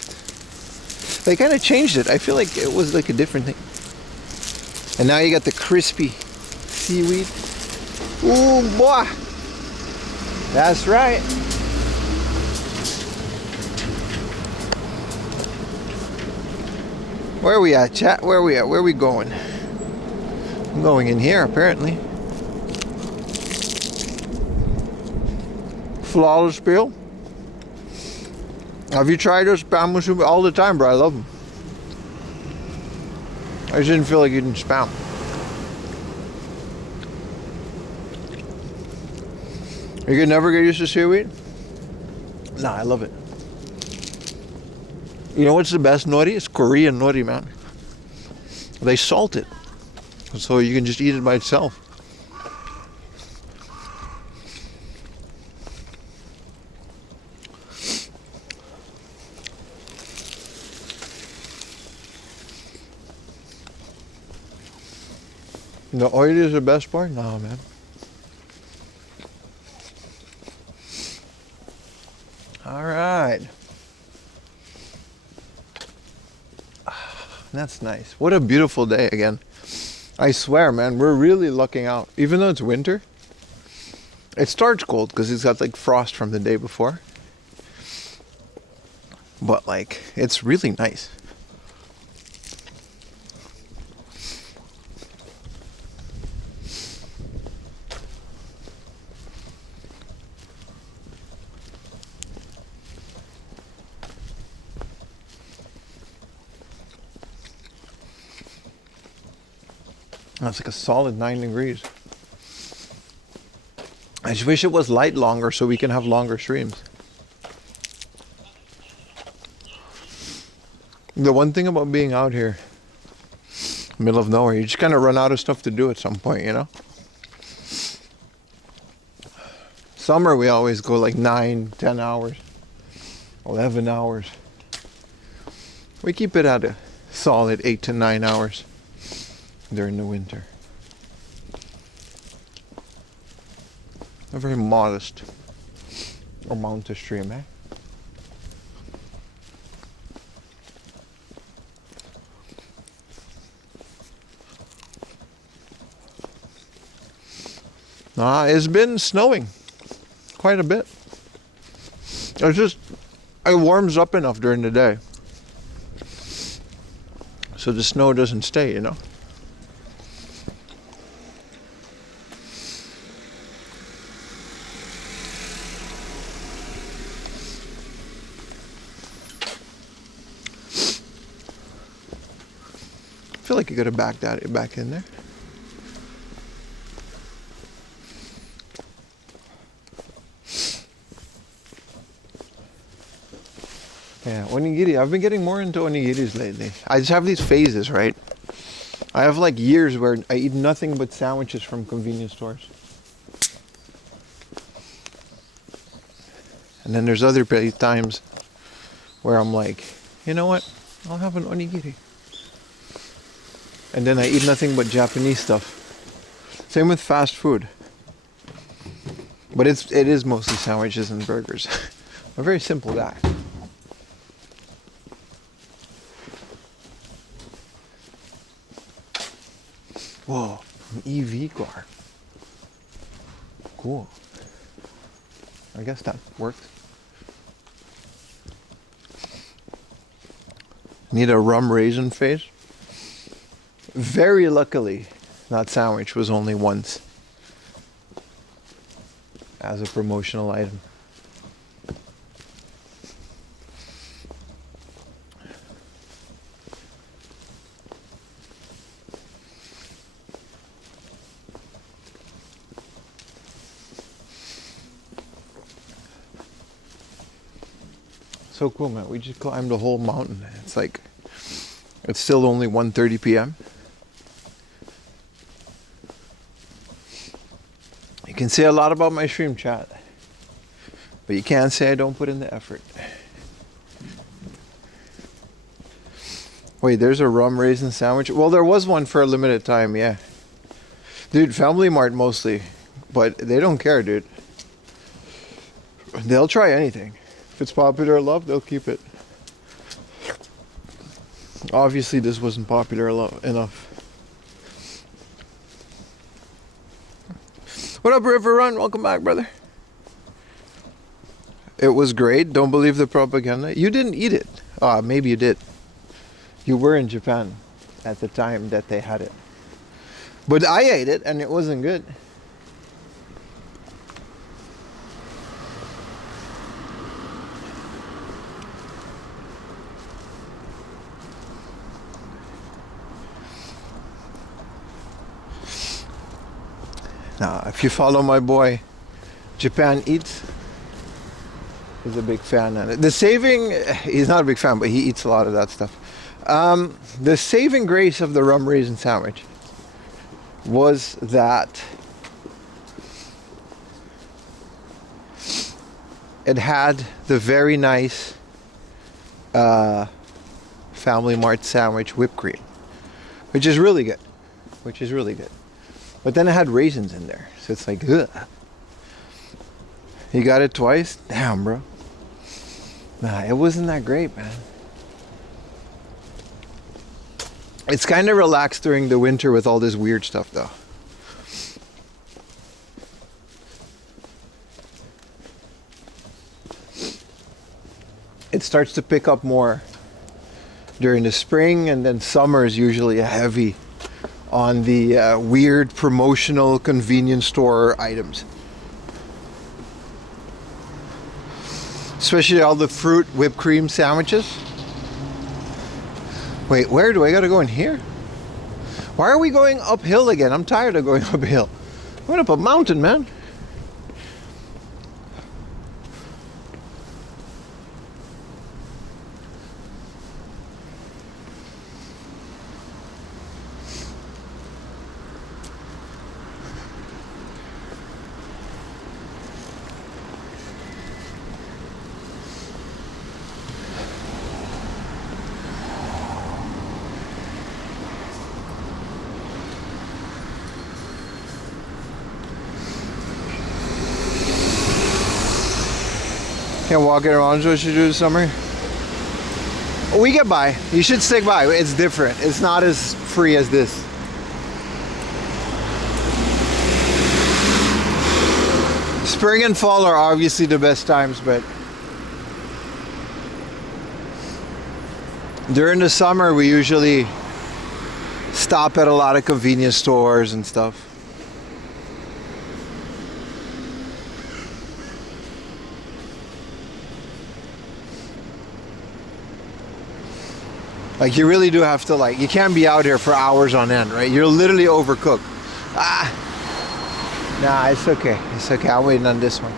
They kind of changed it. I feel like it was like a different thing. And now you got the crispy seaweed. Ooh, boy. That's right. Where are we at, chat? Where are we at? Where are we going? I'm going in here, apparently. Flawless peel. Have you tried those spam musubi? All the time, bro? I love them. I just didn't feel like eating spam. You can never get used to seaweed? Nah, I love it. You know what's the best nori? It's Korean nori, man. They salt it, so you can just eat it by itself. The oil is the best part? No, man. All right. That's nice. What a beautiful day again. I swear, man, we're really lucking out. Even though it's winter, it starts cold because it's got like frost from the day before. But like, it's really nice. That's like a solid 9 degrees. I just wish it was light longer so we can have longer streams. The one thing about being out here, middle of nowhere, you just kind of run out of stuff to do at some point, you know? Summer we always go like 9, 10 hours, 11 hours. We keep it at a solid 8 to 9 hours during the winter. A very modest amount to stream, eh? It's been snowing quite a bit. It warms up enough during the day so the snow doesn't stay, you know? I feel like you gotta back that back in there. Yeah, onigiri. I've been getting more into onigiris lately. I just have these phases, right? I have like years where I eat nothing but sandwiches from convenience stores. And then there's other times where I'm like, you know what? I'll have an onigiri. And then I eat nothing but Japanese stuff. Same with fast food. But it is mostly sandwiches and burgers. I'm a very simple guy. Whoa, an EV car. Cool. I guess that worked. Need a rum raisin face. Very luckily, that sandwich was only once as a promotional item. So cool, man. We just climbed the whole mountain. It's like, it's still only 1:30 p.m. You can say a lot about my stream chat, but you can't say I don't put in the effort. Wait, there's a rum raisin sandwich? Well, there was one for a limited time, yeah. Dude, FamilyMart mostly, but they don't care, dude. They'll try anything. If it's popular or loved, they'll keep it. Obviously, this wasn't popular enough. What up, River Run? Welcome back, brother. It was great. Don't believe the propaganda. You didn't eat it. Maybe you did. You were in Japan at the time that they had it. But I ate it and it wasn't good. Now, if you follow my boy, Japan Eats, he's a big fan of it. The saving, he's not a big fan, but he eats a lot of that stuff. The saving grace of the rum raisin sandwich was that it had the very nice FamilyMart sandwich whipped cream, which is really good. But then it had raisins in there, so it's like, ugh. You got it twice? Damn, bro. Nah, it wasn't that great, man. It's kind of relaxed during the winter with all this weird stuff, though. It starts to pick up more during the spring, and then summer is usually heavy on the weird promotional convenience store items. Especially all the fruit whipped cream sandwiches. Wait, where do I gotta go in here? Why are we going uphill again? I'm tired of going uphill. I went up a mountain, man. Can't walk it around is what you do this summer. We get by. You should stick by. It's different. It's not as free as this. Spring and fall are obviously the best times, but during the summer we usually stop at a lot of convenience stores and stuff. Like, you really do have to, like, you can't be out here for hours on end, right? You're literally overcooked. Nah, it's okay. It's okay. I'm waiting on this one.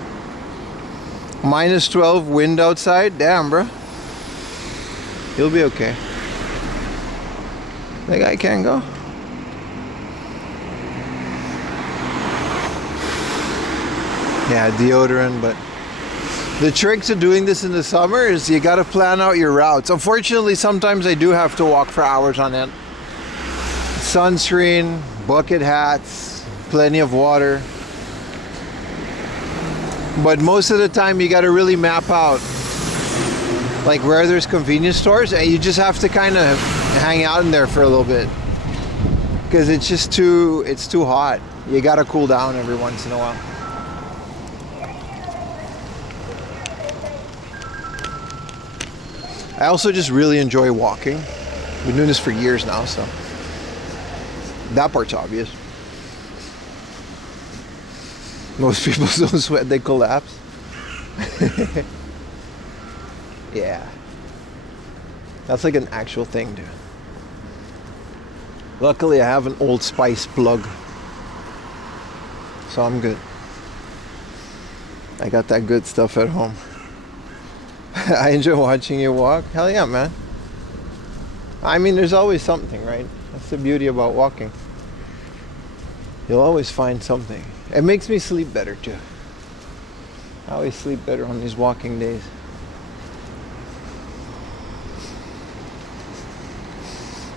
Minus 12 wind outside. Damn, bro. You'll be okay. The guy can't go. Yeah, deodorant, but the trick to doing this in the summer is you got to plan out your routes. Unfortunately, sometimes I do have to walk for hours on end. Sunscreen, bucket hats, plenty of water. But most of the time you got to really map out like where there's convenience stores, and you just have to kind of hang out in there for a little bit because it's just too hot. You got to cool down every once in a while. I also just really enjoy walking. Been doing this for years now, so that part's obvious. Most people don't sweat, they collapse. Yeah. That's like an actual thing, dude. Luckily, I have an Old Spice plug, so I'm good. I got that good stuff at home. I enjoy watching you walk. Hell yeah, man. I mean, there's always something, right? That's the beauty about walking. You'll always find something. It makes me sleep better, too. I always sleep better on these walking days.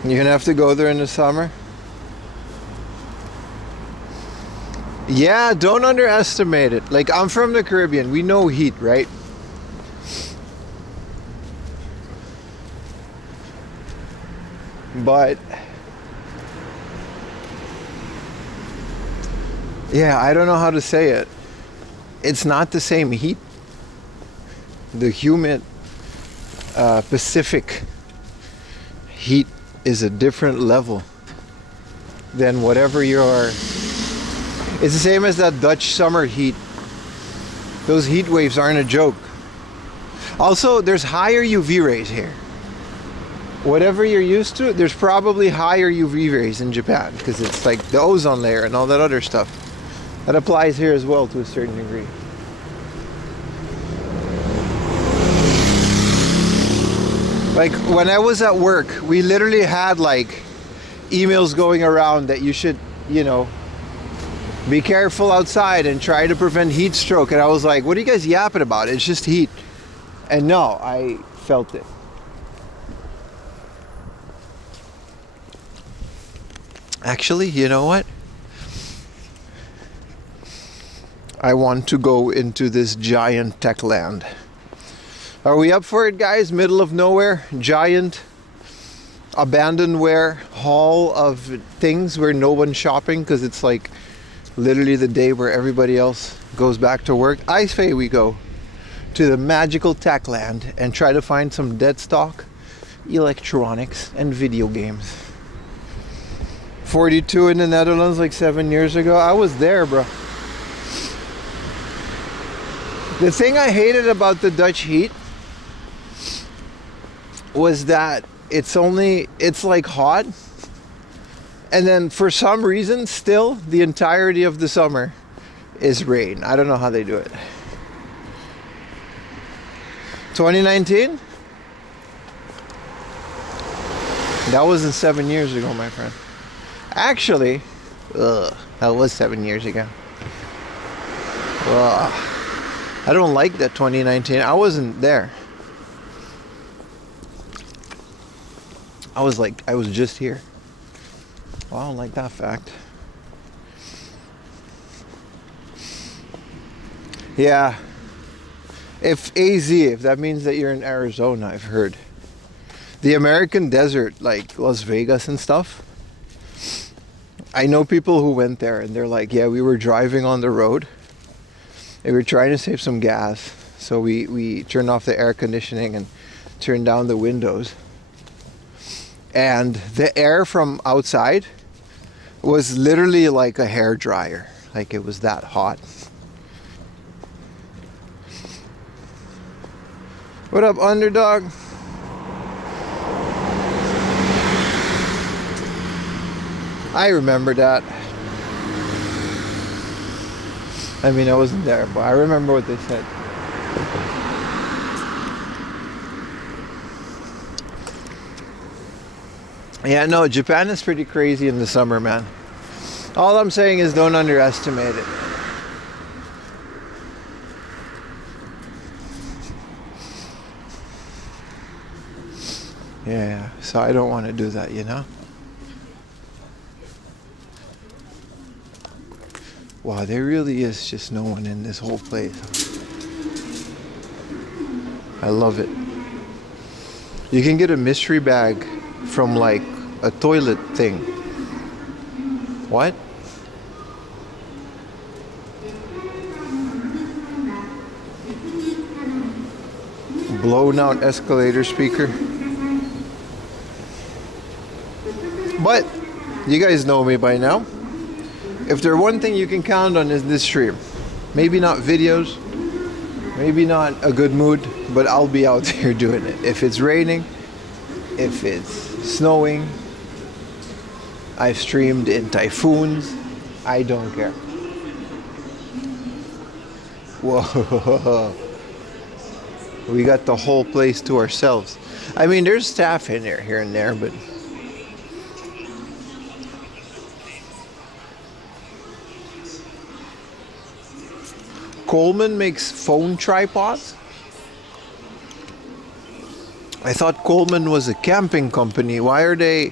You're gonna have to go there in the summer? Yeah, don't underestimate it. Like, I'm from the Caribbean. We know heat, right? But yeah, I don't know how to say it. It's not the same heat. The humid Pacific heat is a different level than whatever you're. It's the same as that Dutch summer heat. Those heat waves aren't a joke. Also, there's higher UV rays here. Whatever you're used to, there's probably higher UV rays in Japan because it's like the ozone layer and all that other stuff. That applies here as well to a certain degree. Like when I was at work, we literally had like emails going around that you should, you know, be careful outside and try to prevent heat stroke. And I was like, what are you guys yapping about? It's just heat. And no, I felt it. Actually, you know what? I want to go into this giant TeccLand. Are we up for it, guys? Middle of nowhere, giant abandonware hall of things where no one's shopping because it's like literally the day where everybody else goes back to work. I say we go to the magical TeccLand and try to find some dead stock electronics and video games. 42 in the Netherlands like 7 years ago. I was there, bro. The thing I hated about the Dutch heat was that it's like hot, and then for some reason still the entirety of the summer is rain. I don't know how they do it. 2019? That wasn't 7 years ago, my friend. Actually, that was 7 years ago. I don't like that 2019. I wasn't there. I was just here. Well, I don't like that fact. Yeah. If that means that you're in Arizona, I've heard. The American desert, like Las Vegas and stuff. I know people who went there and they're like, yeah, we were driving on the road. And we were trying to save some gas. So we turned off the air conditioning and turned down the windows. And the air from outside was literally like a hair dryer. Like it was that hot. What up, underdog? I remember that. I mean, I wasn't there, but I remember what they said. Yeah, no, Japan is pretty crazy in the summer, man. All I'm saying is don't underestimate it. Yeah, so I don't want to do that, you know? Wow, there really is just no one in this whole place. I love it. You can get a mystery bag from like a toilet thing. What? Blown out escalator speaker. But you guys know me by now. If there's one thing you can count on is this stream. Maybe not videos, maybe not a good mood, but I'll be out there doing it. If it's raining, if it's snowing, I've streamed in typhoons, I don't care. Whoa. We got the whole place to ourselves. I mean, there's staff in there, here and there, but... Coleman makes phone tripods? I thought Coleman was a camping company. Why are they...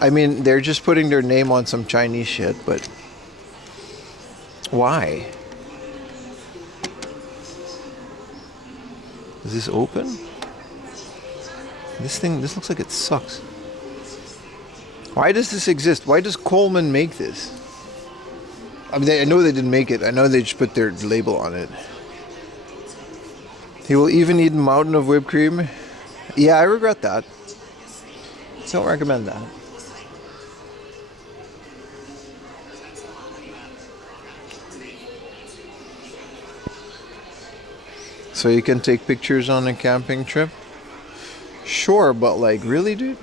I mean, they're just putting their name on some Chinese shit, but... Why? Is this open? This looks like it sucks. Why does this exist? Why does Coleman make this? I mean, I know they didn't make it. I know they just put their label on it. He will even eat a mountain of whipped cream. Yeah, I regret that. Don't recommend that. So you can take pictures on a camping trip? Sure, but like, really, dude?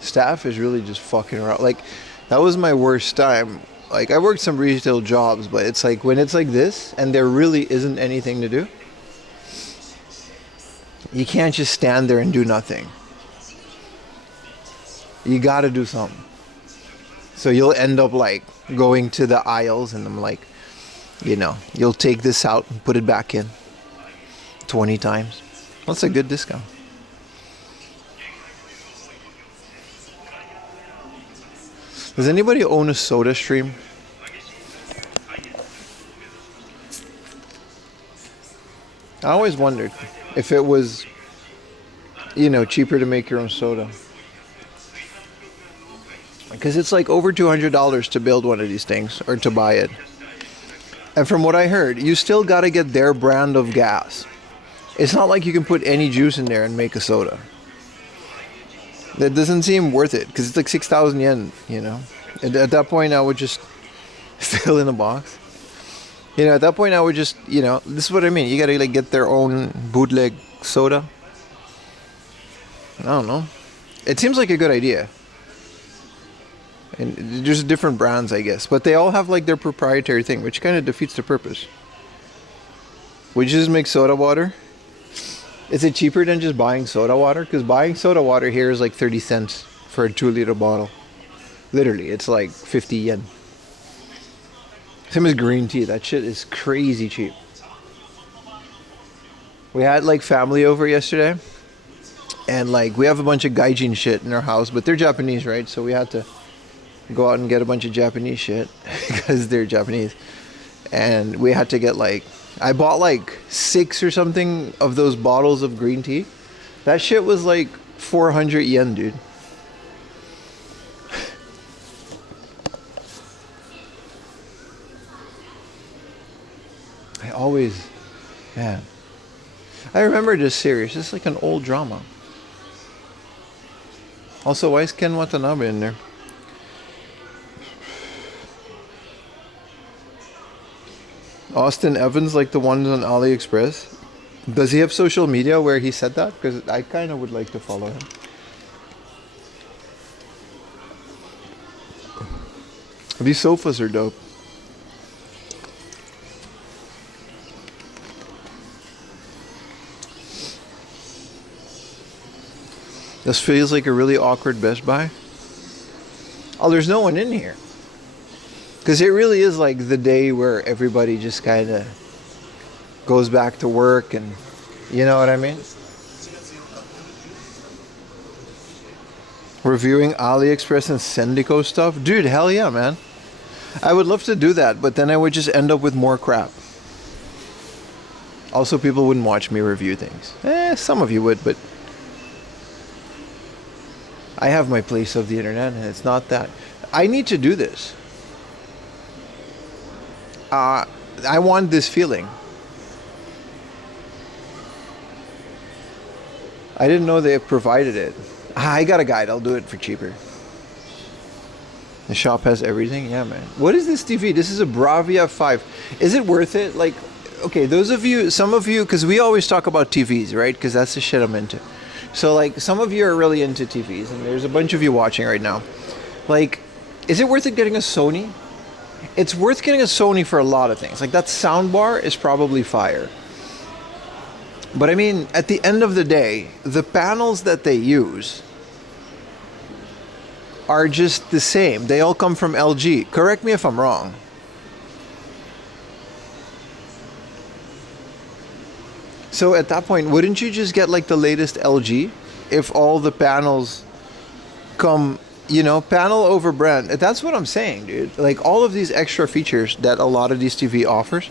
Staff is really just fucking around. Like, that was my worst time. Like, I worked some retail jobs, but it's like, when it's like this, and there really isn't anything to do, you can't just stand there and do nothing. You gotta do something. So you'll end up like going to the aisles and I'm like, you know, you'll take this out and put it back in 20 times. That's a good discount. Does anybody own a soda stream? I always wondered if it was, you know, cheaper to make your own soda. Because it's like over $200 to build one of these things or to buy it. And from what I heard, you still got to get their brand of gas. It's not like you can put any juice in there and make a soda. That doesn't seem worth it because it's like 6,000 yen, you know. At that point, I would just fill in a box. You know, at that point, I would just, you know, this is what I mean. You got to like get their own bootleg soda. I don't know. It seems like a good idea. And there's different brands, I guess. But they all have like their proprietary thing, which kind of defeats the purpose. Would you just make soda water? Is it cheaper than just buying soda water? Because buying soda water here is like 30 cents for a 2-liter bottle. Literally, it's like 50 yen. Same as green tea. That shit is crazy cheap. We had like family over yesterday. And like we have a bunch of gaijin shit in our house. But they're Japanese, right? So we had to go out and get a bunch of Japanese shit. Because they're Japanese. And we had to get like... I bought like 6 or something of those bottles of green tea. That shit was like 400 yen, dude. I always... Man. I remember this series. It's like an old drama. Also, why is Ken Watanabe in there? Austin Evans, like the ones on AliExpress. Does he have social media where he said that? Because I kind of would like to follow him. These sofas are dope. This feels like a really awkward Best Buy. Oh, there's no one in here. Because it really is like the day where everybody just kind of goes back to work and, you know what I mean? Reviewing AliExpress and Sendico stuff? Dude, hell yeah, man. I would love to do that, but then I would just end up with more crap. Also, people wouldn't watch me review things. Some of you would, but... I have my place of the internet, and it's not that. I need to do this. I want this feeling. I didn't know they provided it. I got a guide. I'll do it for cheaper. The shop has everything. Yeah, man. What is this TV? This is a Bravia 5. Is it worth it? Like, okay, those of you, some of you, because we always talk about TVs, right? Because that's the shit I'm into. So, like, some of you are really into TVs, and there's a bunch of you watching right now. Like, is it worth it getting a Sony? It's worth getting a Sony for a lot of things. Like, that soundbar is probably fire. But I mean, at the end of the day, the panels that they use are just the same. They all come from LG. Correct me if I'm wrong. So at that point, wouldn't you just get like the latest LG if all the panels come, you know, panel over brand? That's what I'm saying, dude. Like all of these extra features that a lot of these TV offers,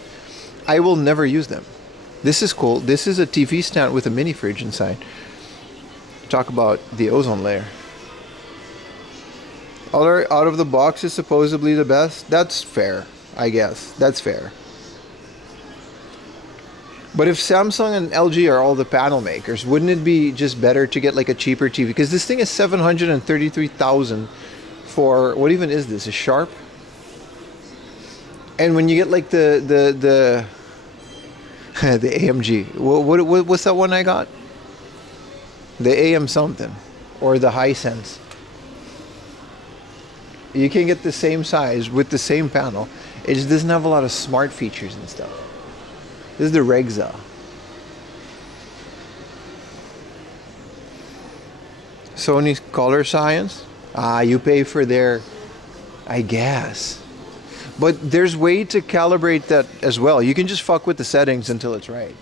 I will never use them. This is cool. This is a TV stand with a mini fridge inside. Talk about the ozone layer. Out of the box is supposedly the best. That's fair, I guess. That's fair. But if Samsung and LG are all the panel makers, wouldn't it be just better to get like a cheaper TV? Because this thing is $733,000 for, what even is this? A Sharp? And when you get like the AMG, what's that one I got? The AM something, or the Hisense. You can get the same size with the same panel. It just doesn't have a lot of smart features and stuff. This is the Regza. Sony's color science. You pay for their, I guess. But there's way to calibrate that as well. You can just fuck with the settings until it's right.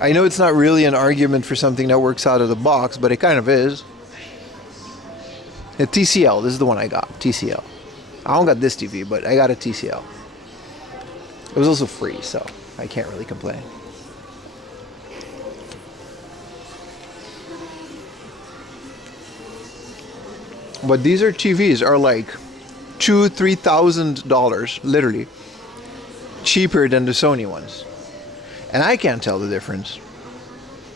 I know it's not really an argument for something that works out of the box, but it kind of is. A TCL, this is the one I got, TCL. I don't got this TV, but I got a TCL. It was also free, so I can't really complain. But these are TVs are like $2,000-$3,000, literally, cheaper than the Sony ones. And I can't tell the difference.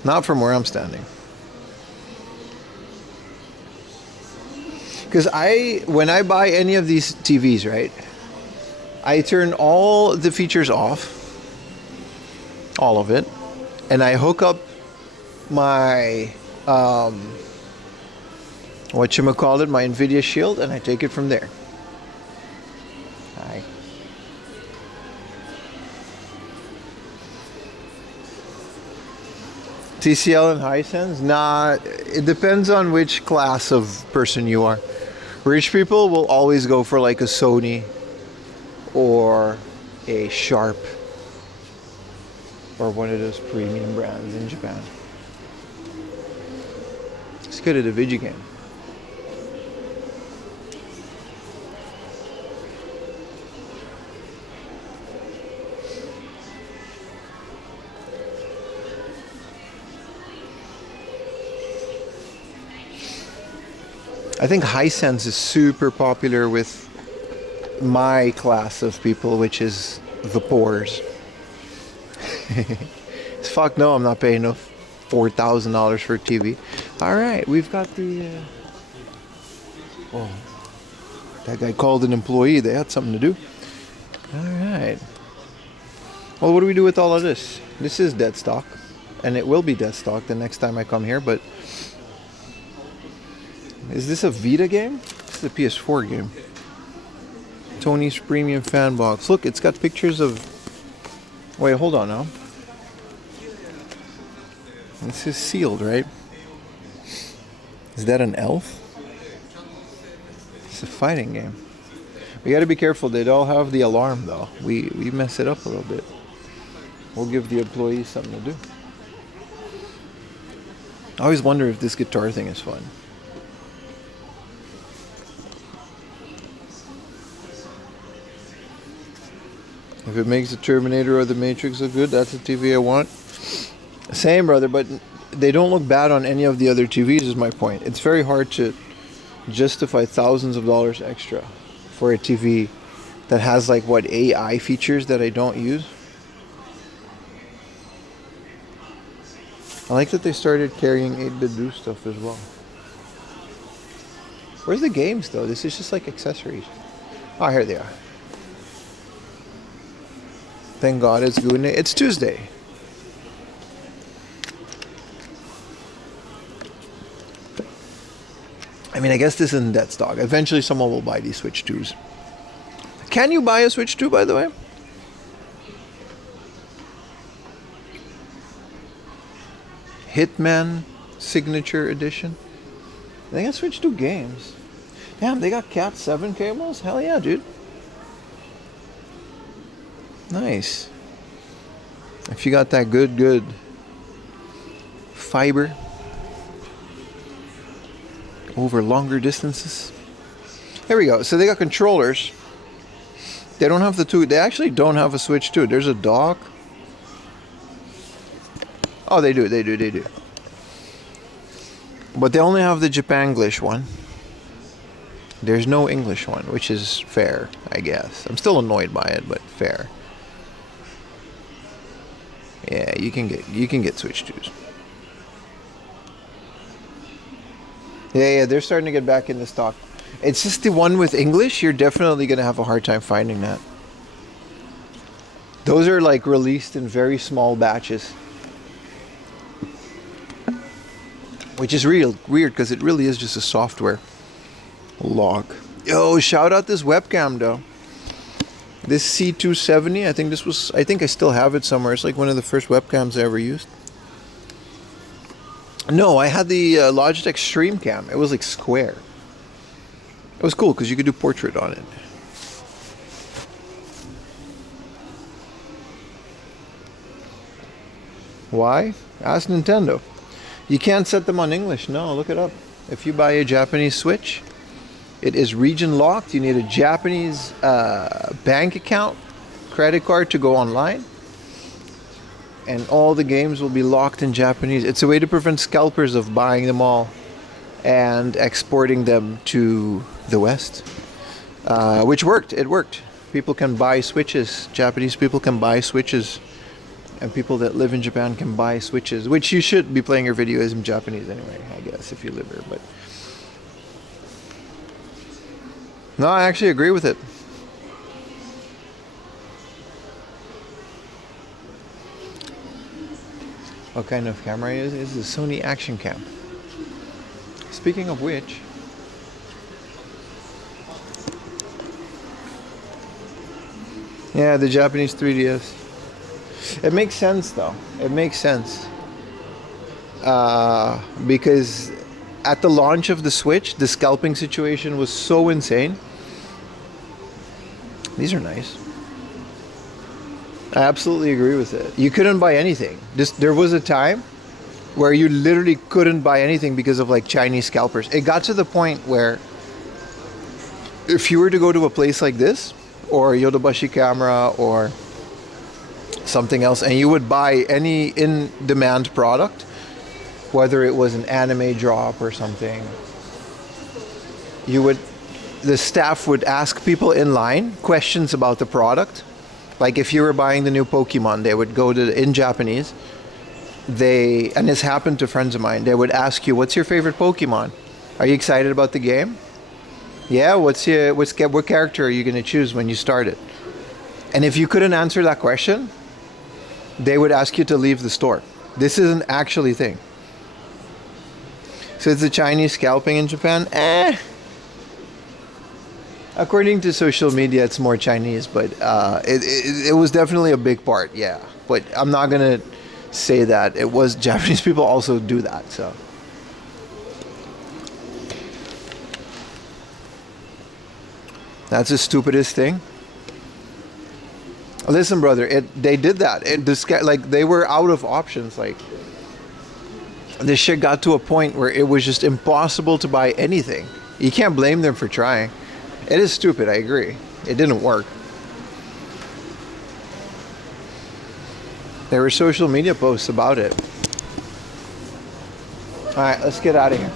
Not from where I'm standing. Because when I buy any of these TVs, right, I turn all the features off, all of it, and I hook up my, whatchamacallit, my NVIDIA Shield, and I take it from there. Hi. TCL and Hisense? Nah, it depends on which class of person you are. Rich people will always go for like a Sony or a Sharp or one of those premium brands in Japan. Let's go to the video game. I think Hisense is super popular with my class of people, which is the poors. Fuck no, I'm not paying no $4,000 for a TV. All right, we've got the. Oh, that guy called an employee. They had something to do. All right. Well, what do we do with all of this? This is dead stock, and it will be dead stock the next time I come here. But is this a Vita game? This is a PS4 game. Tony's Premium Fan Box. Look, it's got pictures of. Wait, hold on now. This is sealed, right? Is that an elf? It's a fighting game. We gotta be careful. They all have the alarm though. We mess it up a little bit. We'll give the employees something to do. I always wonder if this guitar thing is fun. If it makes the Terminator or the Matrix look good, that's the TV I want. Same, brother, but they don't look bad on any of the other TVs is my point. It's very hard to justify thousands of dollars extra for a TV that has like what AI features that I don't use. I like that they started carrying 8-bit do stuff as well. Where's the games though? This is just like accessories. Oh, here they are. Thank God it's good. It's Tuesday. I mean, I guess this isn't dead stock. Eventually someone will buy these Switch 2s. Can you buy a Switch 2, by the way? Hitman Signature Edition. They got Switch 2 games. Damn, they got Cat 7 cables? Hell yeah, dude. Nice. If you got that good fiber over longer distances. Here we go. So they got controllers. They don't have the two. They actually don't have a Switch 2. There's a dock. Oh, they do. But they only have the Japanglish one. There's no English one, which is fair, I guess. I'm still annoyed by it, but fair. Yeah, you can get Switch 2s. Yeah, they're starting to get back into stock. It's just the one with English, you're definitely going to have a hard time finding that. Those are like released in very small batches. Which is real weird because it really is just a software log. Yo, shout out this webcam though. This C270, I think I still have it somewhere. It's like one of the first webcams I ever used. No, I had the Logitech Stream Cam. It was like square. It was cool because you could do portrait on it. Why? Ask Nintendo. You can't set them on English. No, look it up. If you buy a Japanese Switch, it is region locked. You need a Japanese bank account, credit card to go online. And all the games will be locked in Japanese. It's a way to prevent scalpers of buying them all and exporting them to the West. Which worked. It worked. People can buy Switches. Japanese people can buy Switches. And people that live in Japan can buy Switches. Which you should be playing your videos in Japanese anyway, I guess, if you live here. But no, I actually agree with it. What kind of camera is it? It's a Sony Action Cam. Speaking of which, yeah, the Japanese 3DS. It makes sense though. It makes sense. Because at the launch of the Switch, the scalping situation was so insane. These are nice. I absolutely agree with it. You couldn't buy anything. There was a time where you literally couldn't buy anything because of like Chinese scalpers. It got to the point where if you were to go to a place like this, or Yodobashi Camera, or something else, and you would buy any in-demand product, whether it was an anime drop or something, the staff would ask people in line questions about the product. Like if you were buying the new Pokemon, they would go in Japanese. And this happened to friends of mine. They would ask you, "What's your favorite Pokemon? Are you excited about the game? Yeah, what character are you going to choose when you start it?" And if you couldn't answer that question, they would ask you to leave the store. This is an actually thing. So it's the Chinese scalping in Japan? According to social media, it's more Chinese, but it was definitely a big part, yeah. But I'm not going to say that. It was Japanese people also do that, so. That's the stupidest thing. Listen, brother, they did that. They were out of options. Like, this shit got to a point where it was just impossible to buy anything. You can't blame them for trying. It is stupid, I agree. It didn't work. There were social media posts about it. Alright, let's get out of here.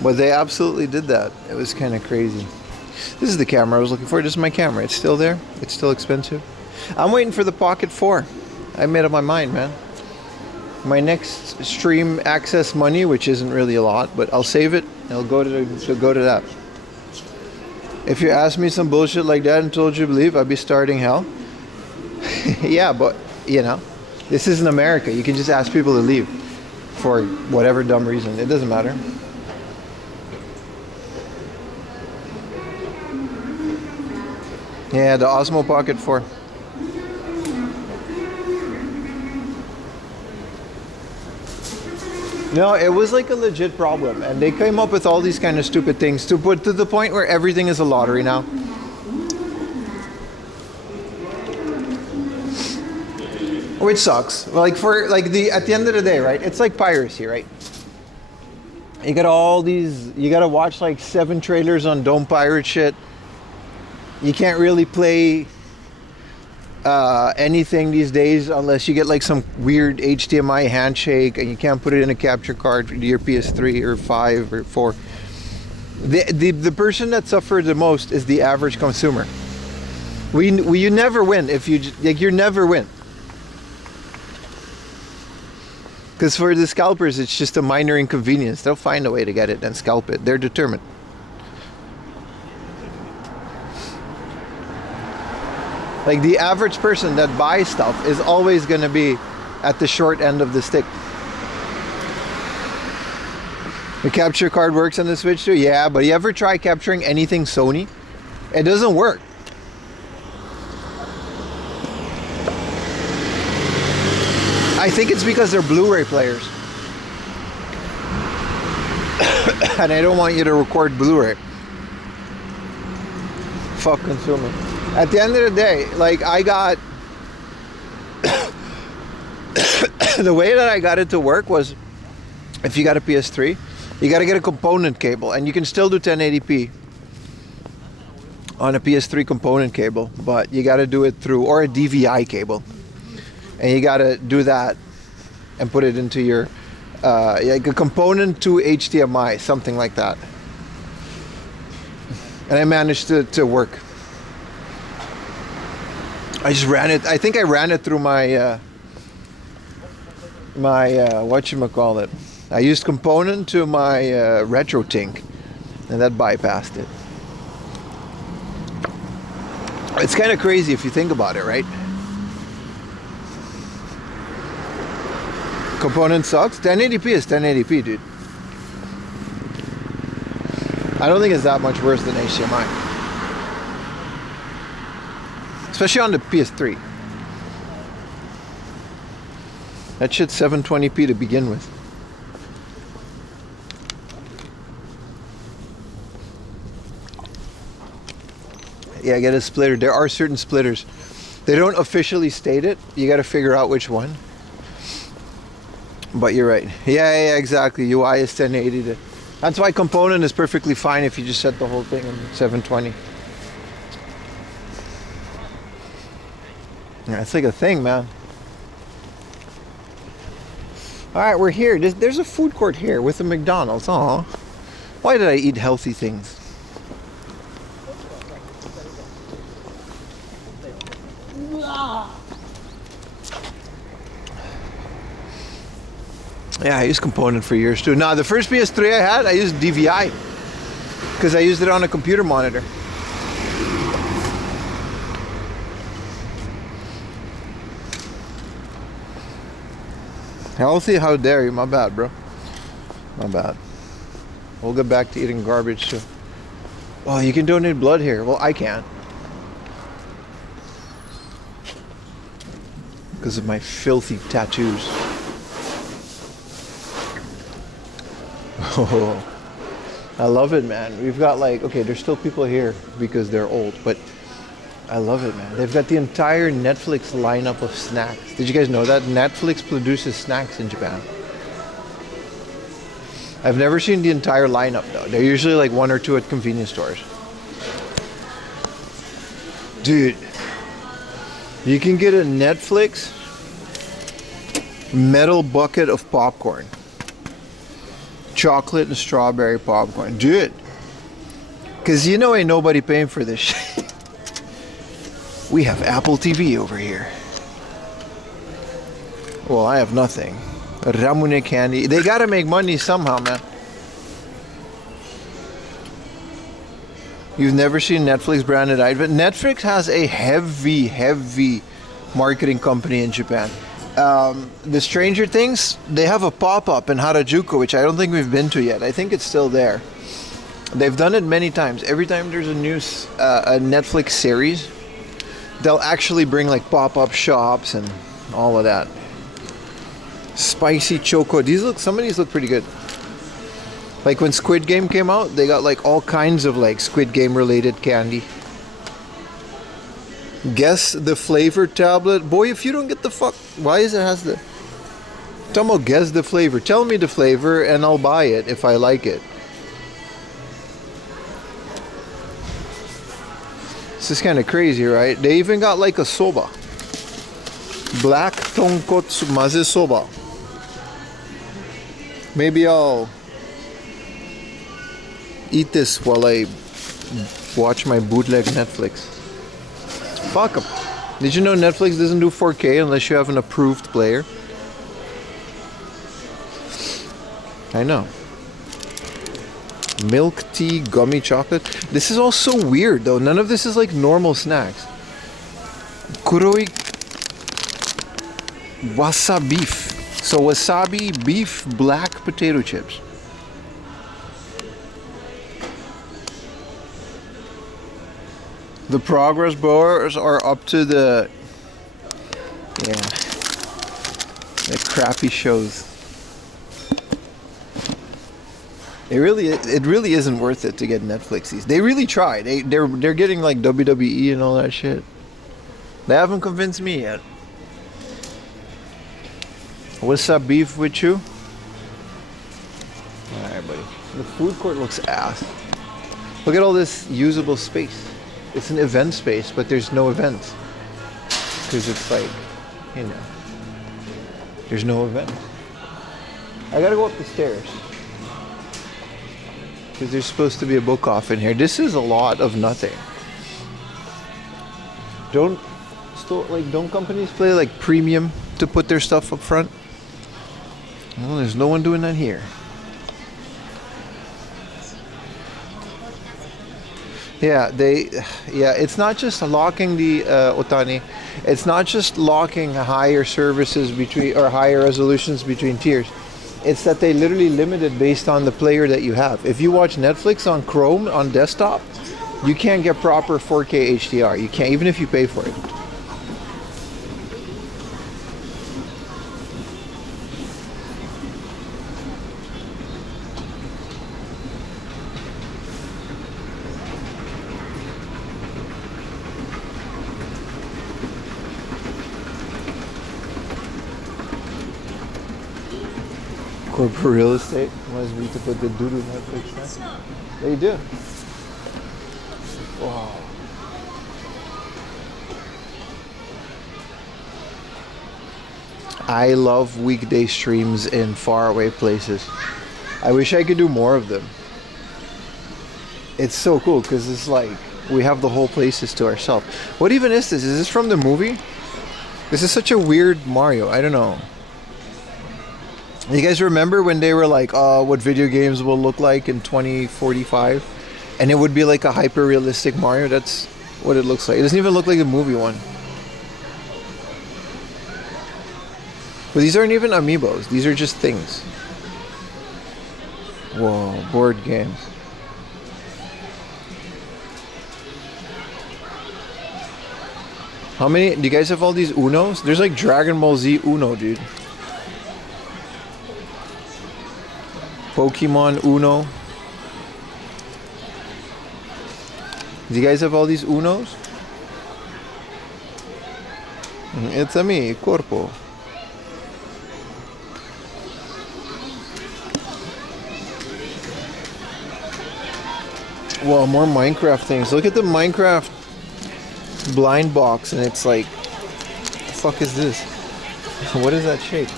But they absolutely did that. It was kind of crazy. This is the camera I was looking for. This is my camera. It's still there. It's still expensive. I'm waiting for the Pocket 4. I made up my mind, man. My next stream access money, which isn't really a lot, but I'll save it. I'll go to that. If you asked me some bullshit like that and told you to believe, I'd be starting hell. Yeah, but you know, this isn't America. You can just ask people to leave for whatever dumb reason. It doesn't matter. Yeah, the Osmo Pocket 4. No, it was like a legit problem, and they came up with all these kind of stupid things to put to the point where everything is a lottery now. Which sucks. Like at the end of the day, right? It's like piracy, right? You got all these. You got to watch like 7 trailers on Don't Pirate shit. You can't really play anything these days unless you get like some weird HDMI handshake, and you can't put it in a capture card for your PS3 or 5 or 4. The person that suffered the most is the average consumer. You never win if you never win. Because for the scalpers, it's just a minor inconvenience. They'll find a way to get it and scalp it. They're determined. Like the average person that buys stuff is always going to be at the short end of the stick. The capture card works on the Switch too? Yeah, but you ever try capturing anything Sony? It doesn't work. I think it's because they're Blu-ray players. And I don't want you to record Blu-ray. Fuck consumer. At the end of the day, like I got... the way that I got it to work was, if you got a PS3, you got to get a component cable. And you can still do 1080p on a PS3 component cable, but you got to do it through, or a DVI cable. And you got to do that and put it into your, like a component to HDMI, something like that. And I managed to work. I just ran it. I think I ran it through my whatchamacallit. I used component to my RetroTink, and that bypassed it. It's kind of crazy if you think about it, right? Component sucks. 1080p is 1080p, dude. I don't think it's that much worse than HDMI. Especially on the PS3. That shit's 720p to begin with. Yeah, get a splitter. There are certain splitters. They don't officially state it. You got to figure out which one. But you're right. Yeah, exactly. UI is 1080. That's why component is perfectly fine if you just set the whole thing in 720. Yeah, it's like a thing, man. Alright, we're here. There's a food court here with a McDonald's. Aw. Why did I eat healthy things? Yeah, I used component for years too. Now, the first PS3 I had, I used DVI because I used it on a computer monitor. Healthy? How dare you? My bad, bro. My bad. We'll get back to eating garbage too. Oh, you can donate blood here. Well, I can't. Because of my filthy tattoos. Oh, I love it, man. We've got like, okay, there's still people here because they're old, but I love it, man. They've got the entire Netflix lineup of snacks. Did you guys know that? Netflix produces snacks in Japan. I've never seen the entire lineup though. They're usually like 1 or 2 at convenience stores. Dude, you can get a Netflix metal bucket of popcorn. chocolate and strawberry popcorn. Dude. Because you know ain't nobody paying for this shit. We have Apple TV over here. Well, I have nothing. Ramune candy. They gotta make money somehow, man. You've never seen Netflix branded items? Netflix has a heavy marketing company in Japan. The Stranger Things, they have a pop-up in Harajuku, which I don't think we've been to yet. I think it's still there. They've done it many times. Every time there's a new a Netflix series, they'll actually bring like pop-up shops and all of that. Spicy choco. Some of these look pretty good. Like when Squid Game came out, they got like all kinds of like Squid Game related candy. Guess the flavor tablet. Boy, if you don't get the fuck, why is it has the... Talking about guess the flavor. Tell me the flavor and I'll buy it if I like it. This is kind of crazy, right? They even got like a soba. Black tonkotsu maze soba. Maybe I'll eat this while I watch my bootleg Netflix. Fuck 'em. Did you know Netflix doesn't do 4K unless you have an approved player? I know. Milk tea, gummy chocolate. This is all so weird though. None of this is like normal snacks. Kuroi wasabi beef. So wasabi, beef, black potato chips. The progress bars are up to the crappy shows. It really isn't worth it to get Netflix. They really try. They're getting like WWE and all that shit. They haven't convinced me yet. What's up, beef with you? Alright, buddy. The food court looks ass. Look at all this usable space. It's an event space, but there's no events. Because it's like, you know, there's no event. I gotta go up the stairs. Because there's supposed to be a book off in here. This is a lot of nothing. Don't companies play like premium to put their stuff up front? Well, there's no one doing that here. Yeah, it's not just locking the Otani. It's not just locking higher services between or higher resolutions between tiers. It's that they literally limit it based on the player that you have. If you watch Netflix on Chrome on desktop, you can't get proper 4K HDR. You can't, even if you pay for it. Corporate real estate wants me to put the doodoo Netflix there. They do. Wow. I love weekday streams in faraway places. I wish I could do more of them. It's so cool because it's like we have the whole places to ourselves. What even is this? Is this from the movie? This is such a weird Mario. I don't know. You guys remember when they were like, what video games will look like in 2045? And it would be like a hyper-realistic Mario? That's what it looks like. It doesn't even look like the movie one. But these aren't even amiibos. These are just things. Whoa, board games. How many? Do you guys have all these Unos? There's like Dragon Ball Z Uno, dude. Pokemon Uno. Do you guys have all these Unos? It's a me, Corpo. Well, more Minecraft things. Look at the Minecraft blind box and it's like, what the fuck is this? What is that shape?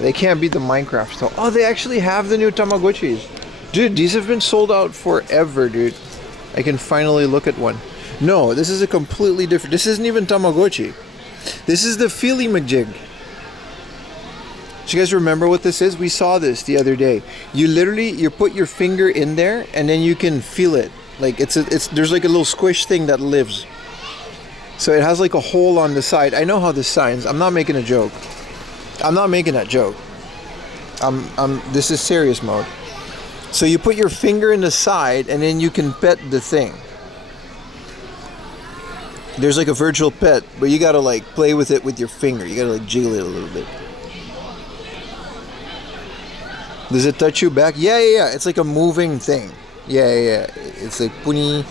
They can't beat the Minecraft stuff. Oh, they actually have the new Tamagotchis. Dude, these have been sold out forever, dude. I can finally look at one. No, this is a completely different... This isn't even Tamagotchi. This is the Feely McJig. Do you guys remember what this is? We saw this the other day. You put your finger in there and then you can feel it. Like there's like a little squish thing that lives. So it has like a hole on the side. I know how this sounds. I'm not making a joke. I'm not making that joke. This is serious mode. So you put your finger in the side and then you can pet the thing. There's like a virtual pet, but you gotta like play with it with your finger. You gotta like jiggle it a little bit. Does it touch you back? Yeah. It's like a moving thing. Yeah. It's like puni.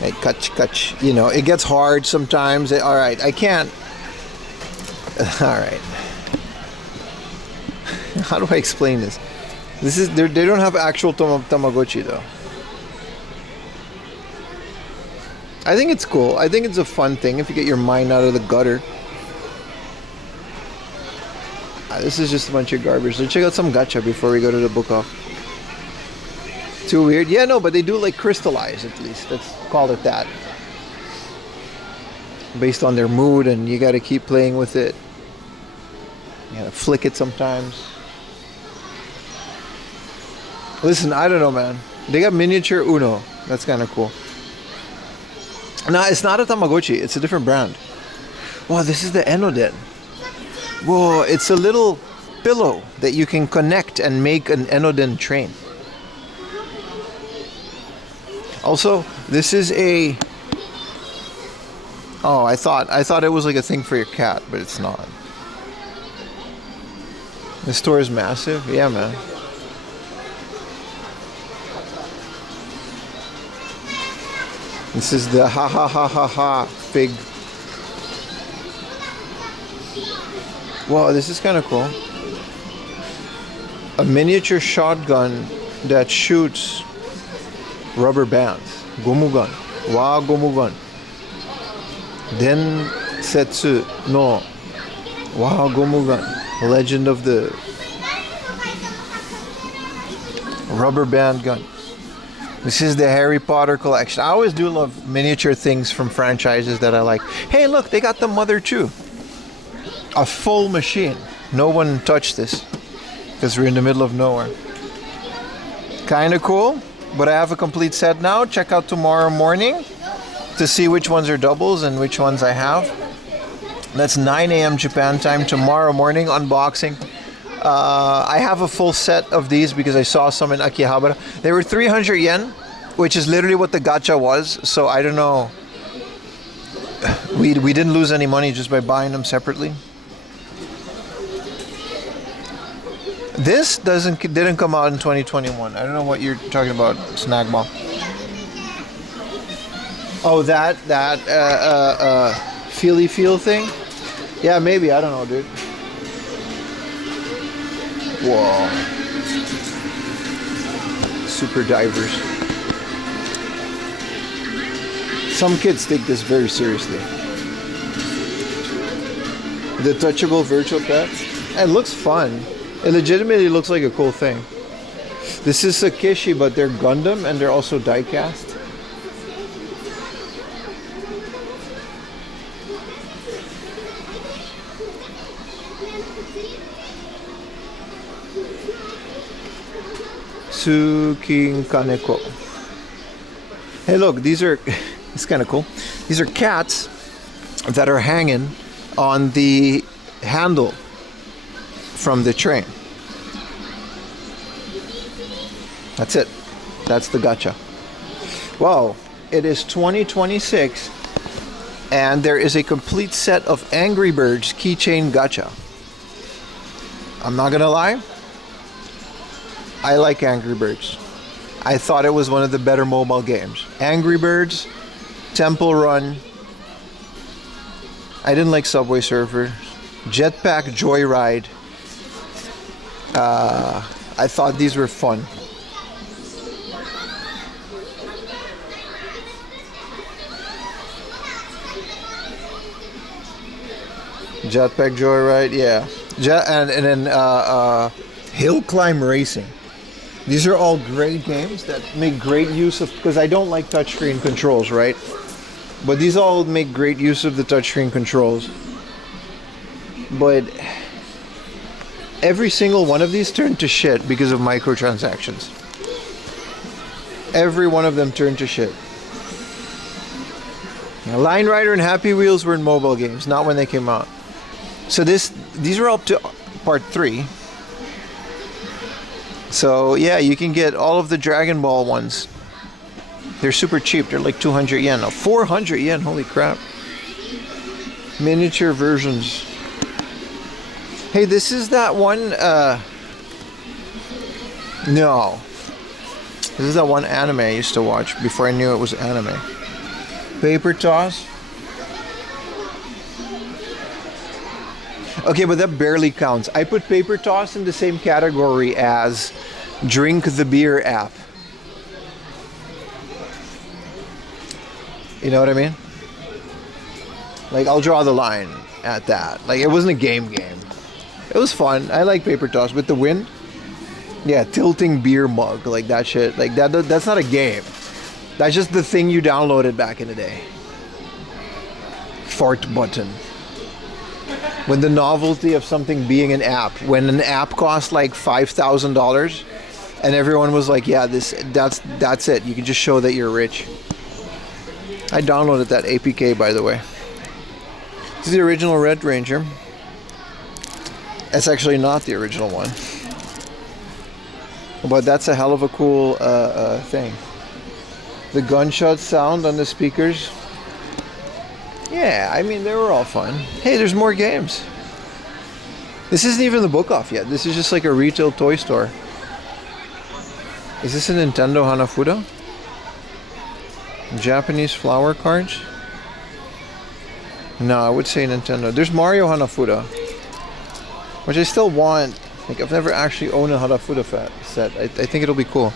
Like catch. You know, it gets hard sometimes. All right, I can't. All right. How do I explain this? They don't have actual Tamagotchi though. I think it's cool. I think it's a fun thing if you get your mind out of the gutter. This is just a bunch of garbage. Let's check out some gacha before we go to the book off. Too weird? Yeah, no, but they do like crystallize at least. Let's call it that. Based on their mood, and you gotta keep playing with it. You gotta flick it sometimes. Listen, I don't know, man. They got miniature Uno. That's kind of cool. No, it's not a Tamagotchi. It's a different brand. Wow, this is the Enoden. Whoa, it's a little pillow that you can connect and make an Enoden train. Also, this is a... Oh, I thought it was like a thing for your cat, but it's not. The store is massive. Yeah, man. This is the ha ha ha ha ha pig. Wow, this is kind of cool. A miniature shotgun that shoots rubber bands. Gomugan. Wa Gomugan. Den Setsu no Wa Gomugan. Legend of the rubber band gun. This is the Harry Potter collection. I always do love miniature things from franchises that I like. Hey, look, they got the Mother 2. A full machine. No one touched this because we're in the middle of nowhere. Kind of cool, but I have a complete set now. Check out tomorrow morning to see which ones are doubles and which ones I have. That's 9 a.m. Japan time tomorrow morning unboxing. I have a full set of these because I saw some in Akihabara. They were 300 yen, which is literally what the gacha was. So I don't know. We didn't lose any money just by buying them separately. This didn't come out in 2021. I don't know what you're talking about, Snagball. Oh, that feely feel thing? Yeah, maybe. I don't know, dude. Whoa. Super divers. Some kids take this very seriously. The touchable virtual pet. It looks fun. It legitimately looks like a cool thing. This is Sakishi, but they're Gundam and they're also die-cast. Tsukin Kaneko. Hey, look, these are... It's kind of cool. These are cats that are hanging on the handle from the train. That's it. That's the gacha. Wow, it is 2026 and there is a complete set of Angry Birds keychain gacha. I'm not gonna lie, I like Angry Birds. I thought it was one of the better mobile games. Angry Birds, Temple Run. I didn't like Subway Surfers. Jetpack Joyride. I thought these were fun. Jetpack Joyride, yeah. And then Hill Climb Racing. These are all great games that make great use of, because I don't like touchscreen controls, right? But these all make great use of the touchscreen controls. But every single one of these turned to shit because of microtransactions. Every one of them turned to shit. Line Rider and Happy Wheels were in mobile games, not when they came out. So these are up to part 3. So yeah, you can get all of the Dragon Ball ones. They're super cheap. They're like 200 yen. No, 400 yen. Holy crap. Miniature versions. Hey, this is that one. No. This is that one anime I used to watch before I knew it was anime. Paper Toss. Okay, but that barely counts. I put Paper Toss in the same category as Drink the Beer app. You know what I mean? Like, I'll draw the line at that. Like, it wasn't a game. It was fun. I like Paper Toss. With the wind, yeah, tilting beer mug, like that shit. Like, that's not a game. That's just the thing you downloaded back in the day. Fart button. When the novelty of something being an app, when an app cost like $5,000, and everyone was like, "Yeah, that's it. You can just show that you're rich." I downloaded that APK, by the way. This is the original Red Ranger. It's actually not the original one, but that's a hell of a cool thing. The gunshot sound on the speakers. Yeah, I mean, they were all fun. Hey, there's more games. This isn't even the book off yet. This is just like a retail toy store. Is this a Nintendo Hanafuda? Japanese flower cards? No, I would say Nintendo. There's Mario Hanafuda, which I still want. Like, I've never actually owned a Hanafuda set. I think it'll be cool.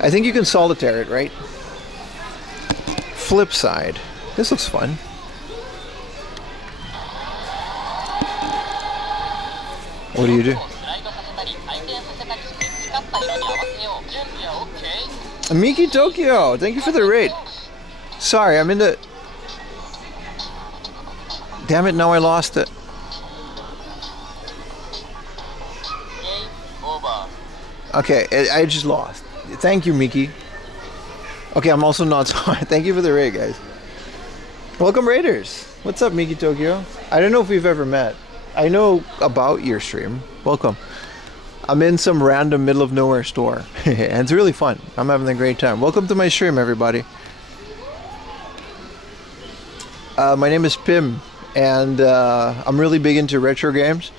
I think you can solitaire it, right? Flip side. This looks fun. What do you do? Miki Tokyo, thank you for the raid. Sorry, I'm in the... Damn it, now I lost it. Okay, I just lost. Thank you, Miki. Okay, I'm also not sorry. Thank you for the raid, guys. Welcome, Raiders. What's up, Miki Tokyo? I don't know if we've ever met. I know about your stream. Welcome. I'm in some random middle of nowhere store. And it's really fun. I'm having a great time. Welcome to my stream, everybody. My name is Pim, and I'm really big into retro games,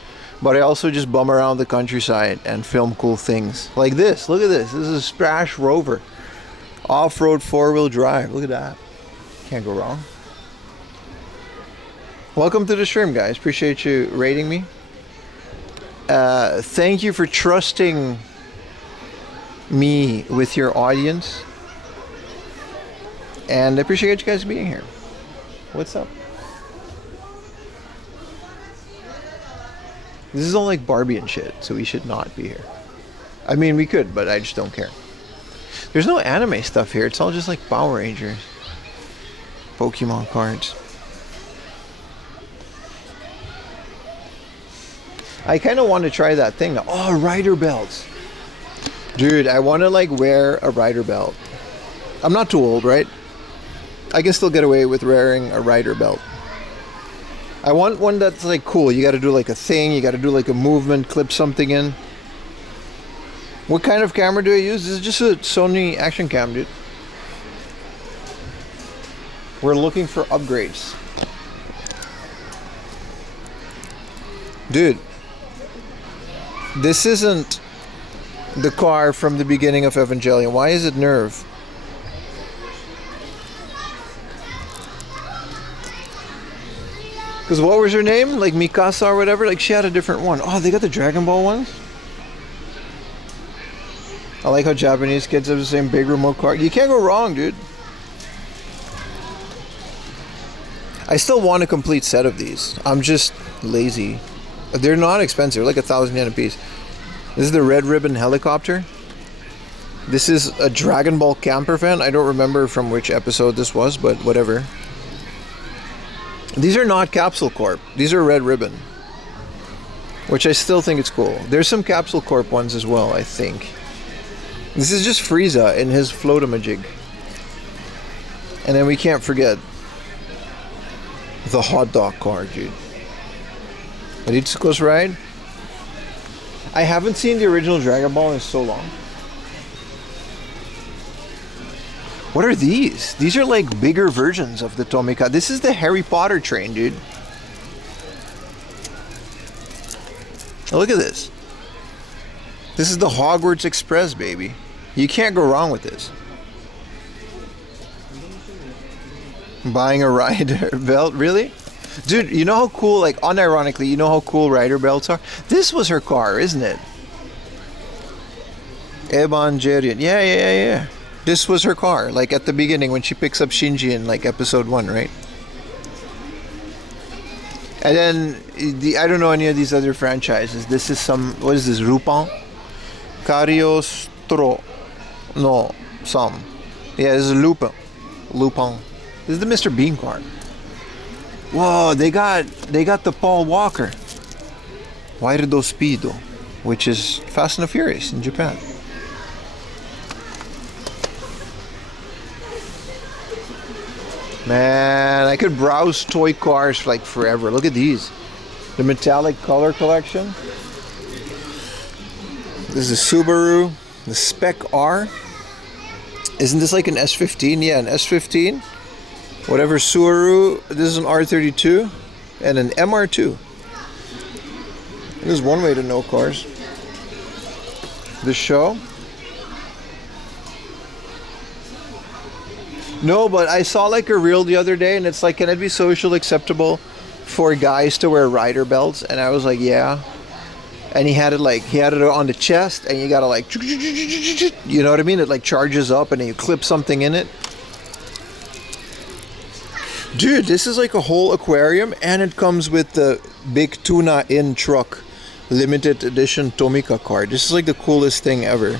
but I also just bum around the countryside and film cool things. Like this. Look at this. This is a Sprash Rover. Off-road 4-wheel drive. Look at that. Can't go wrong. Welcome to the stream, guys. Appreciate you rating me. Thank you for trusting me with your audience. And I appreciate you guys being here. What's up? This is all like Barbie and shit, so we should not be here. I mean, we could, but I just don't care. There's no anime stuff here. It's all just like Power Rangers. Pokemon cards. I kind of want to try that thing. Oh, rider belts. Dude, I want to like wear a rider belt. I'm not too old, right? I can still get away with wearing a rider belt. I want one that's like cool. You got to do like a thing. You got to do like a movement, clip something in. What kind of camera do I use? This is just a Sony action cam, dude. We're looking for upgrades. Dude. This isn't the car from the beginning of Evangelion. Why is it Nerve? Because what was her name? Like Mikasa or whatever? Like she had a different one. Oh, they got the Dragon Ball ones? I like how Japanese kids have the same big remote car. You can't go wrong, dude. I still want a complete set of these. I'm just lazy. They're not expensive, like 1,000 yen a piece. This is the Red Ribbon helicopter. This is a Dragon Ball camper van. I don't remember from which episode this was, but whatever. These are not Capsule Corp. These are Red Ribbon, which I still think it's cool. There's some Capsule Corp ones as well, I think. This is just Frieza in his floatamajig. And then we can't forget the hot dog car, dude. Ritsuko's ride. I haven't seen the original Dragon Ball in so long. What are these? These are like bigger versions of the Tomika. This is the Harry Potter train, dude. Oh, look at this. This is the Hogwarts Express, baby. You can't go wrong with this. Buying a rider belt, really? Dude, you know how cool, like unironically, you know how cool rider belts are? This was her car, isn't it? Evangelion. Yeah. This was her car, like at the beginning when she picks up Shinji in like episode 1, right? And then, I don't know any of these other franchises. This is some, what is this, Rupan? Cariostro. No, some. Yeah, this is Lupin. This is the Mr. Bean car. Whoa, they got the Paul Walker. Wairdo Speedo, which is Fast and the Furious in Japan. Man, I could browse toy cars like forever. Look at these. The metallic color collection. This is a Subaru, the Spec R. Isn't this like an S15? Yeah, an S15. Whatever Subaru. This is an R32 and an MR2. This is one way to know cars. This show. No, but I saw like a reel the other day and it's like, can it be social acceptable for guys to wear rider belts? And I was like, yeah. And he had it on the chest and you gotta like, you know what I mean? It like charges up and then you clip something in it. Dude, this is like a whole aquarium and it comes with the big tuna in truck limited edition Tomika card. This is like the coolest thing ever.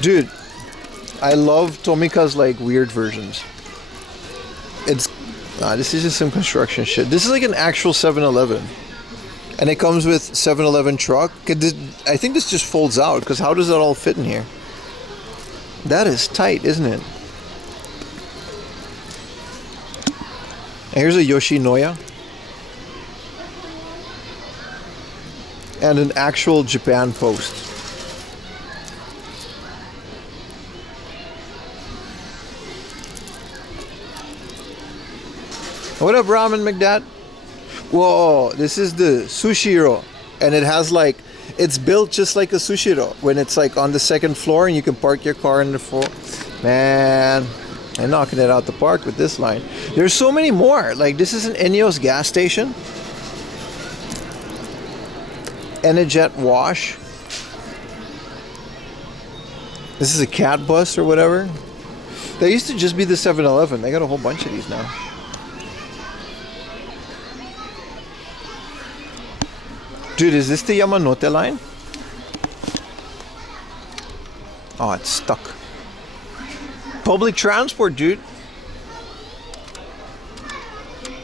Dude, I love Tomika's like weird versions. This is just some construction shit. This is like an actual 7-Eleven. And it comes with 7-Eleven truck. I think this just folds out because how does that all fit in here? That is tight, isn't it? And here's a Yoshinoya. And an actual Japan Post. What up, Ramen McDad? Whoa, this is the Sushiro. And it has like, it's built just like a Sushiro. When it's like on the second floor and you can park your car in the floor. Man, I'm knocking it out the park with this line. There's so many more. Like this is an Ineos gas station. Energet wash. This is a cat bus or whatever. They used to just be the 7-Eleven. They got a whole bunch of these now. Dude, is this the Yamanote line? Oh, it's stuck. Public transport, dude.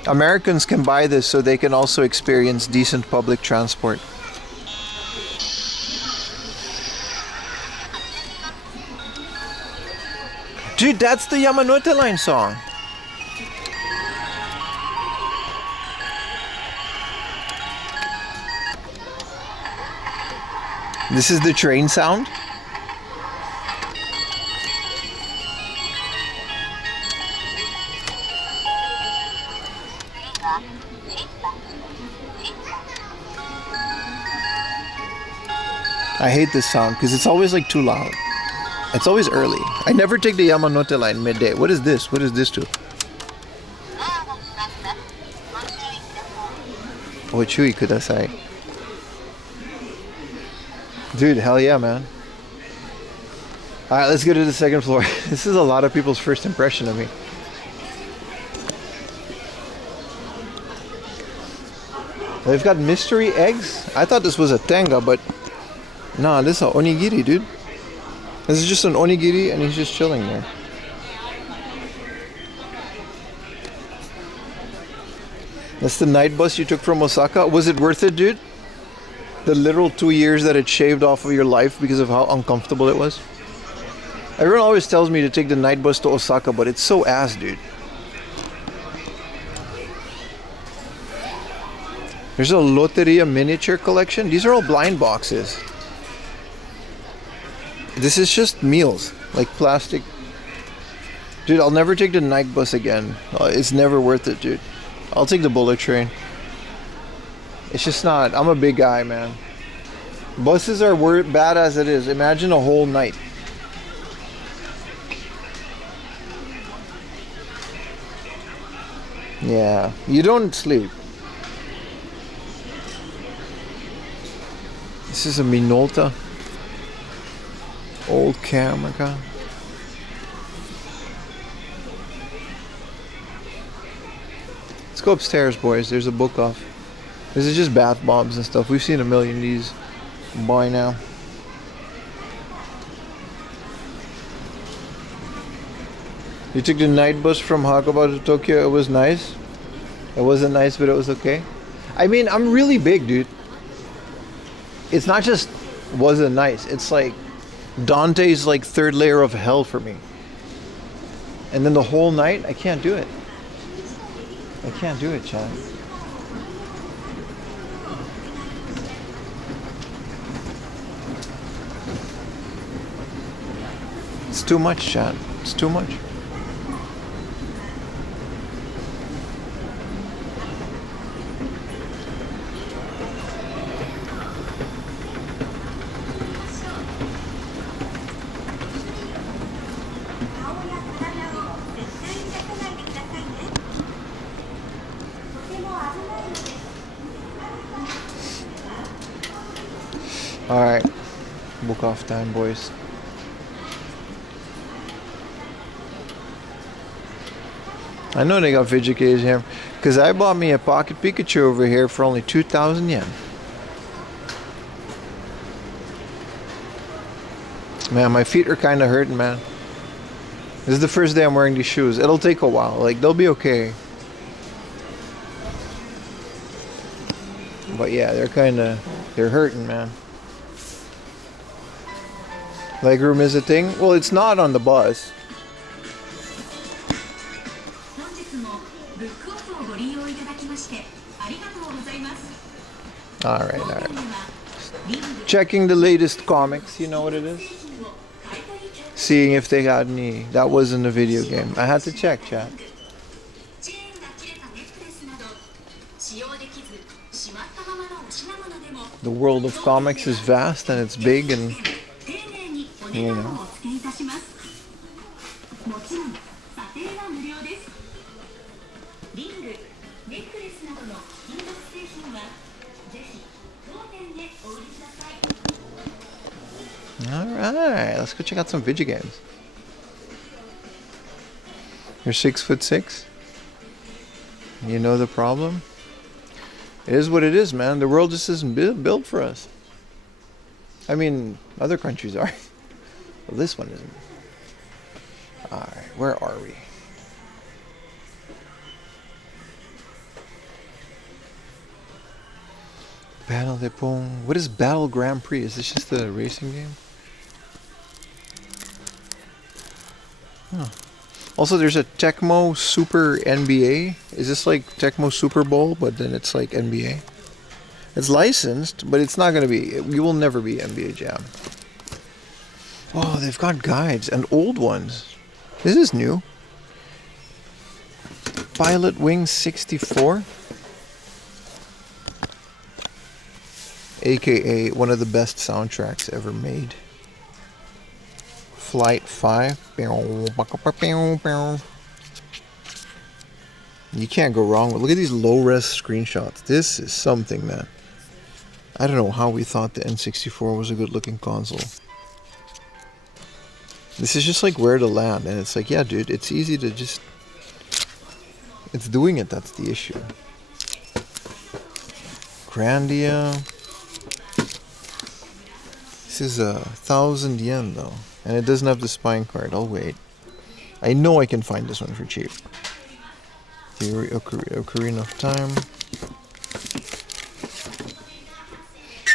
Americans can buy this so they can also experience decent public transport. Dude, that's the Yamanote line song. This is the train sound. I hate this sound because it's always like too loud. It's always early. I never take the Yamanote line midday. What is this? What is this to? Ochui kudasai. Dude, hell yeah, man. Alright, let's go to the second floor. This is a lot of people's first impression of me. They've got mystery eggs. I thought this was a tenga, but nah, this is an onigiri, dude. This is just an onigiri and he's just chilling there. That's the night bus you took from Osaka. Was it worth it, dude? The literal 2 years that it shaved off of your life because of how uncomfortable it was? Everyone always tells me to take the night bus to Osaka, but it's so ass, dude. There's a Loteria miniature collection. These are all blind boxes. This is just meals, like plastic. Dude, I'll never take the night bus again. It's never worth it, dude. I'll take the bullet train. It's just not. I'm a big guy, man. Buses are bad as it is. Imagine a whole night. Yeah, you don't sleep. This is a Minolta. Old camera. Let's go upstairs, boys. There's a book off. This is just bath bombs and stuff. We've seen a million of these by now. You took the night bus from Hakaba to Tokyo. It was nice. It wasn't nice, but it was okay. I mean, I'm really big, dude. It's not just wasn't nice. It's like Dante's like third layer of hell for me. And then the whole night, I can't do it. I can't do it, Chad. It's too much, Chad. It's too much. Alright, book off time, boys. I know they got fidget cases here, because I bought me a Pocket Pikachu over here for only 2,000 yen. Man, my feet are kind of hurting, man. This is the first day I'm wearing these shoes. It'll take a while, like they'll be okay. But yeah, they're hurting, man. Legroom is a thing? Well, it's not on the bus. Alright. Checking the latest comics, you know what it is? Seeing if they got any. That wasn't a video game. I had to check, chat. The world of comics is vast and it's big and you know. Alright, let's go check out some video games. You're 6'6"? You know the problem? It is what it is, man. The world just isn't built for us. I mean, other countries are. Well, this one isn't. Alright, where are we? Battle de Pong. What is Battle Grand Prix? Is this just a racing game? Huh. Also, there's a Tecmo Super NBA. Is this like Tecmo Super Bowl, but then it's like NBA? It's licensed, but it's not going to be. We will never be NBA Jam. Oh, they've got guides and old ones. This is new. Pilot Wing 64. AKA one of the best soundtracks ever made. Flight 5. You can't go wrong with. Look at these low-res screenshots. This is something, man. I don't know how we thought the N64 was a good-looking console. This is just like where to land, and it's like, yeah, dude, it's easy to just... It's doing it, that's the issue. Grandia. This is 1,000 yen though, and it doesn't have the spine card. I'll wait. I know I can find this one for cheap. The Ocarina of Time.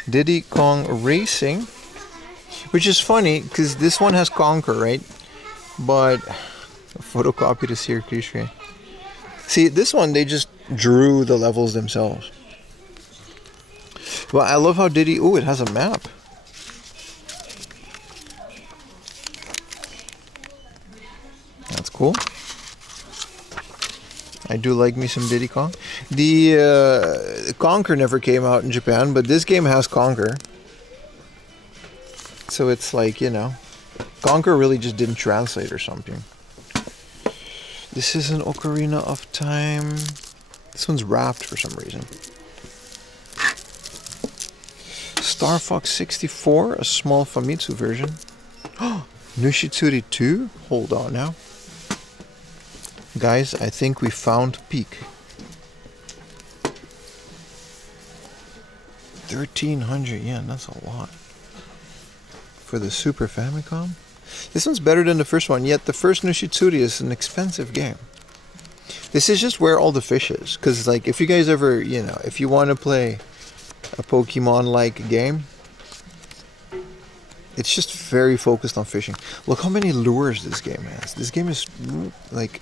Diddy Kong Racing. Which is funny, because this one has Conquer, right? But... Photocopy to Syracuse. See, this one, they just drew the levels themselves. Well, I love how Diddy... Oh, it has a map. That's cool. I do like me some Diddy Kong. The Conquer never came out in Japan, but this game has Conquer. So it's like, you know, Conquer really just didn't translate or something. This is an Ocarina of Time. This one's wrapped for some reason. Star Fox 64, a small Famitsu version. Oh, Nushitsuri 2? Hold on now. Guys, I think we found peak. 1,300 yen, that's a lot. For the Super Famicom? This one's better than the first one, yet the first Nushitsuri is an expensive game. This is just where all the fish is. Because, like, if you guys ever, you know, if you want to play a Pokemon-like game, it's just very focused on fishing. Look how many lures this game has. This game is, like,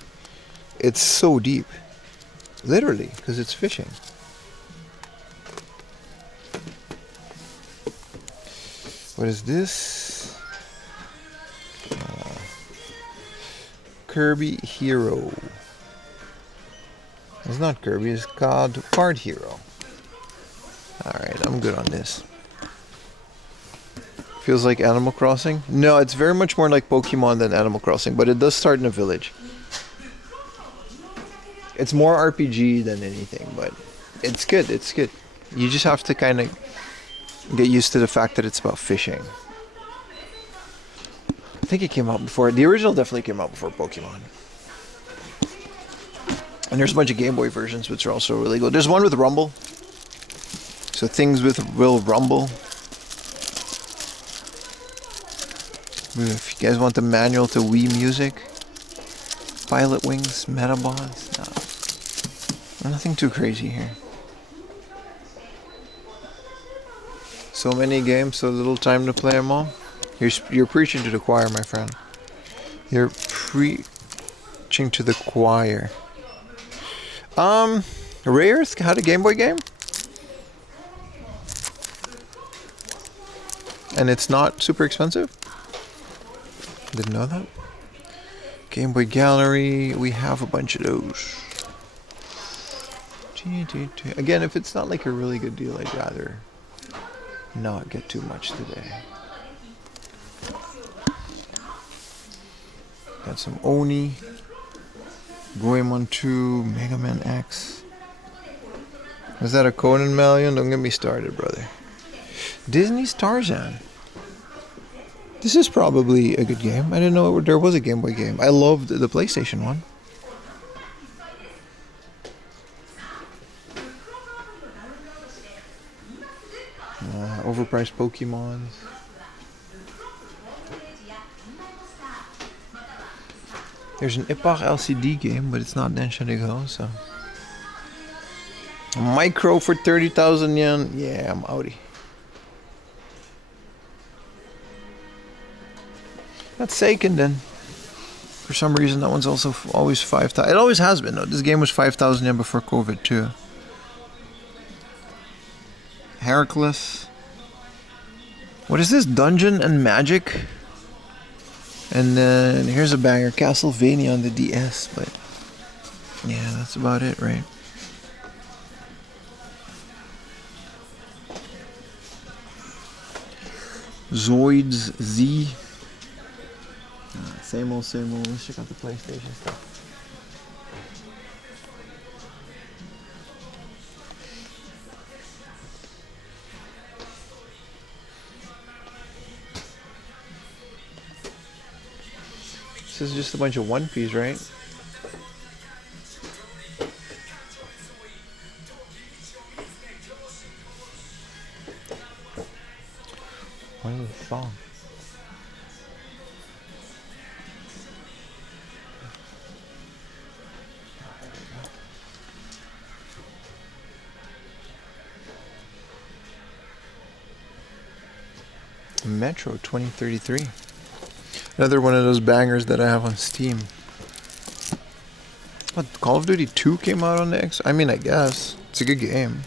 it's so deep. Literally, because it's fishing. What is this? Kirby Hero. It's not Kirby, it's called Card Hero. Alright, I'm good on this. Feels like Animal Crossing? No, it's very much more like Pokemon than Animal Crossing, but it does start in a village. It's more RPG than anything, but it's good, it's good. You just have to kind of get used to the fact that it's about fishing. I think it came out before. The original definitely came out before Pokemon. And there's a bunch of Game Boy versions, which are also really good. There's one with Rumble. So things will rumble. If you guys want the manual to Wii Music. Pilot Wings, Metabots. No. Nothing too crazy here. So many games, so little time to play them all. You're preaching to the choir, my friend. You're preaching to the choir. Ray Earth had a Game Boy game? And it's not super expensive? Didn't know that. Game Boy Gallery, we have a bunch of those. Again, if it's not like a really good deal, I'd rather not get too much today. Got some Oni, Goemon 2, Mega Man X. Was that a Conan Malion? Don't get me started, brother. Disney's Tarzan. This is probably a good game. I didn't know there was a Game Boy game. I loved the PlayStation one. Overpriced Pokemons. There's an Ippuku LCD game, but it's not Densha so. A micro for 30,000 yen. Yeah, I'm outie. That's Seiken then. For some reason, that one's also always 5,000. It always has been though. This game was 5,000 yen before COVID too. Heracles. What is this? Dungeon and Magic? And then here's a banger, Castlevania on the DS, but yeah, that's about it, right? Zoids Z. Same old, same old. Let's check out the PlayStation stuff. This is just a bunch of One Piece, right? What is the song? Metro 2033. Another one of those bangers that I have on Steam. What, Call of Duty 2 came out on the X? I mean, I guess. It's a good game.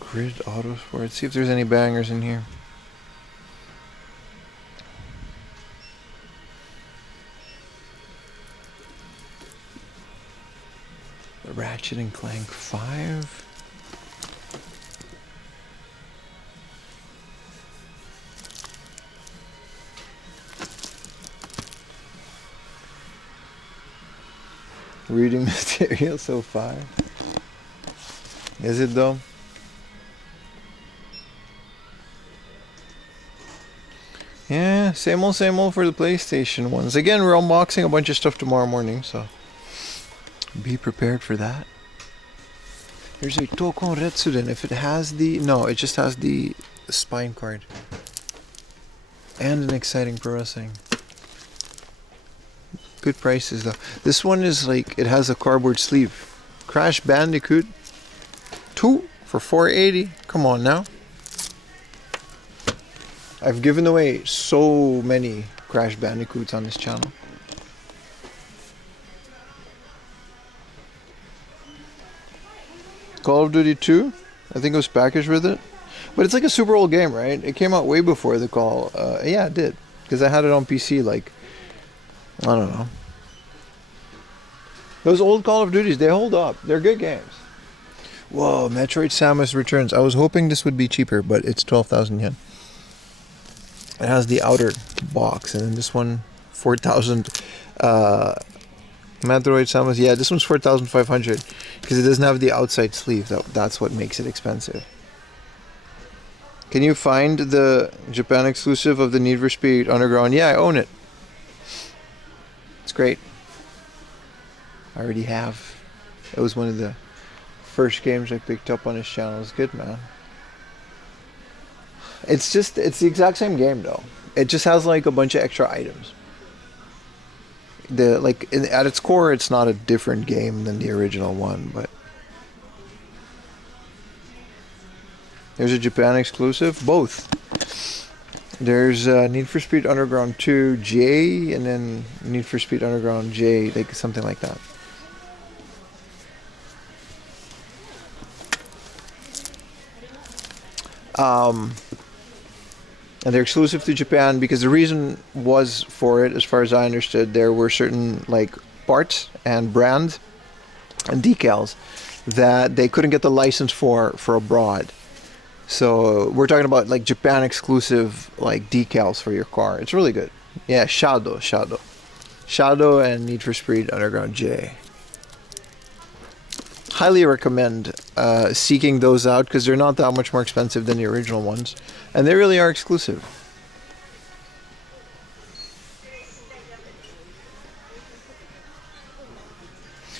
Grid Autosport. See if there's any bangers in here. Ratchet and Clank 5. Reading material so far. Is it though? Yeah, same old for the PlayStation ones. Again, we're unboxing a bunch of stuff tomorrow morning, so be prepared for that. There's a Tokon Retsuden. If it has the... No, it just has the spine card. And an exciting pro wrestling. Good prices though. This one is like, it has a cardboard sleeve. Crash Bandicoot 2 for $4.80. Come on now. I've given away so many Crash Bandicoots on this channel. Call of Duty 2, I think it was packaged with it. But it's like a super old game, right? It came out way before the Call. Yeah, it did. Because I had it on PC like, I don't know. Those old Call of Duties, they hold up. They're good games. Whoa, Metroid Samus Returns. I was hoping this would be cheaper, but it's 12,000 yen. It has the outer box, and then this one, 4,000. Metroid Samus, yeah, this one's 4,500 because it doesn't have the outside sleeve. That's what makes it expensive. Can you find the Japan exclusive of the Need for Speed Underground? Yeah, I own it. It's great. I already have. It was one of the first games I picked up on his channel. It's good, man. It's the exact same game though. It just has like a bunch of extra items. At its core, it's not a different game than the original one, but there's a Japan exclusive, both. There's Need for Speed Underground 2 J, and then Need for Speed Underground J, like something like that. And they're exclusive to Japan because the reason was for it, as far as I understood, there were certain like parts and brands and decals that they couldn't get the license for abroad. So we're talking about like Japan exclusive like decals for your car. It's really good. Yeah, Shadow and Need for Speed Underground J. Highly recommend seeking those out because they're not that much more expensive than the original ones, and they really are exclusive.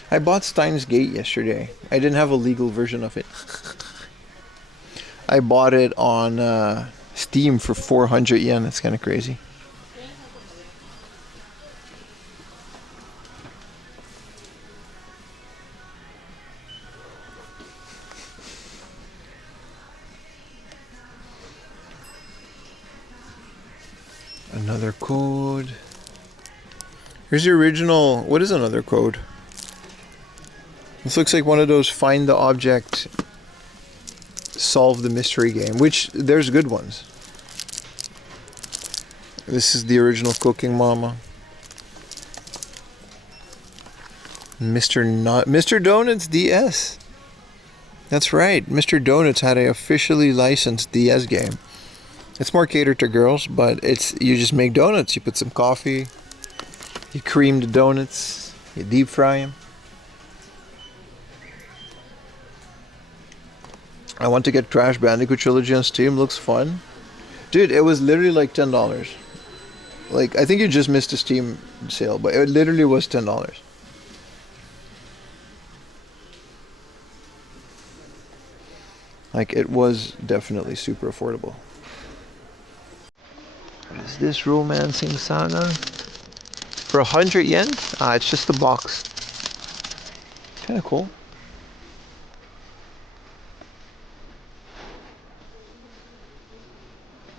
I bought Steins Gate yesterday. I didn't have a legal version of it. I bought it on Steam for 400 yen. That's kind of crazy. Another code. Here's the original. What is another code? This looks like one of those find the object, solve the mystery game, which there's good ones. This is the original Cooking Mama. Mr. Donuts DS. That's right. Mr. Donuts had a officially licensed DS game. It's more catered to girls, but you just make donuts. You put some coffee, you cream the donuts, you deep fry them. I want to get Crash Bandicoot Trilogy on Steam. Looks fun. Dude, it was literally like $10. Like, I think you just missed a Steam sale, but it literally was $10. Like, it was definitely super affordable. What is this Romancing Saga? For 100 yen? Ah, it's just the box. Kinda cool.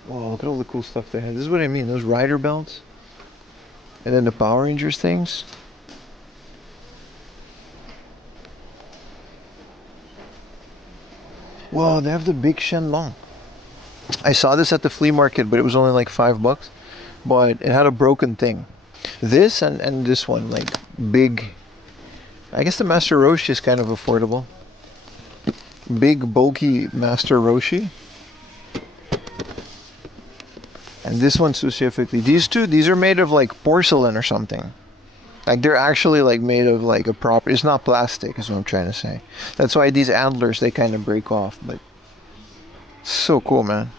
Whoa, look at all the cool stuff they had. This is what I mean, those rider belts. And then the Power Rangers things. Whoa, they have the big Shenlong. I saw this at the flea market, but it was only like $5. But it had a broken thing. This and this one, like big. I guess the Master Roshi is kind of affordable. Big bulky Master Roshi. And this one specifically. These two, these are made of like porcelain or something. Like they're actually like made of like a proper. It's not plastic, is what I'm trying to say. That's why these antlers they kind of break off. But so cool, man.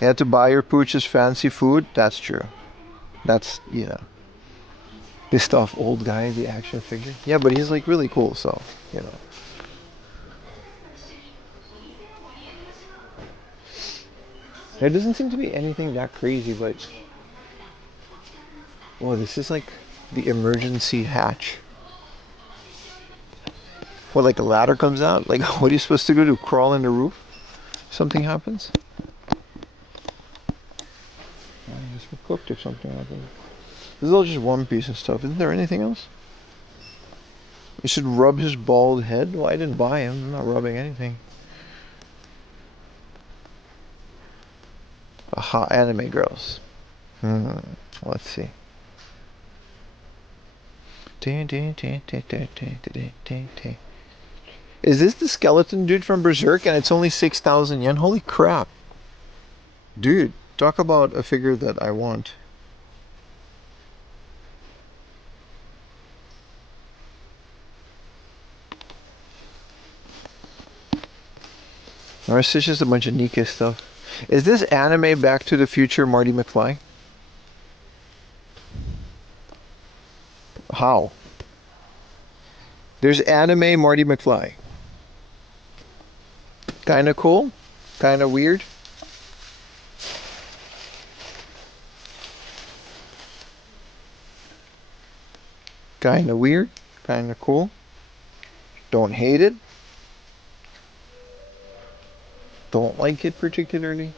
You had to buy your pooch's fancy food. That's true. That's, you know, pissed off old guy, the action figure. Yeah, but he's like really cool, so, you know. There doesn't seem to be anything that crazy, but... Whoa, this is like the emergency hatch. What, like a ladder comes out? Like, what are you supposed to do? Crawl in the roof? Something happens? I guess we're cooked if something happens. This is all just one piece of stuff. Isn't there anything else? You should rub his bald head? Well, I didn't buy him. I'm not rubbing anything. Aha, anime girls. Let's see. Is this the skeleton dude from Berserk and it's only 6,000 yen? Holy crap. Dude, talk about a figure that I want. The rest is just a bunch of Nika stuff. Is this anime Back to the Future Marty McFly? How? There's anime Marty McFly. Kinda cool. Kinda weird. Kinda weird. Kinda cool. Don't hate it. Don't like it particularly.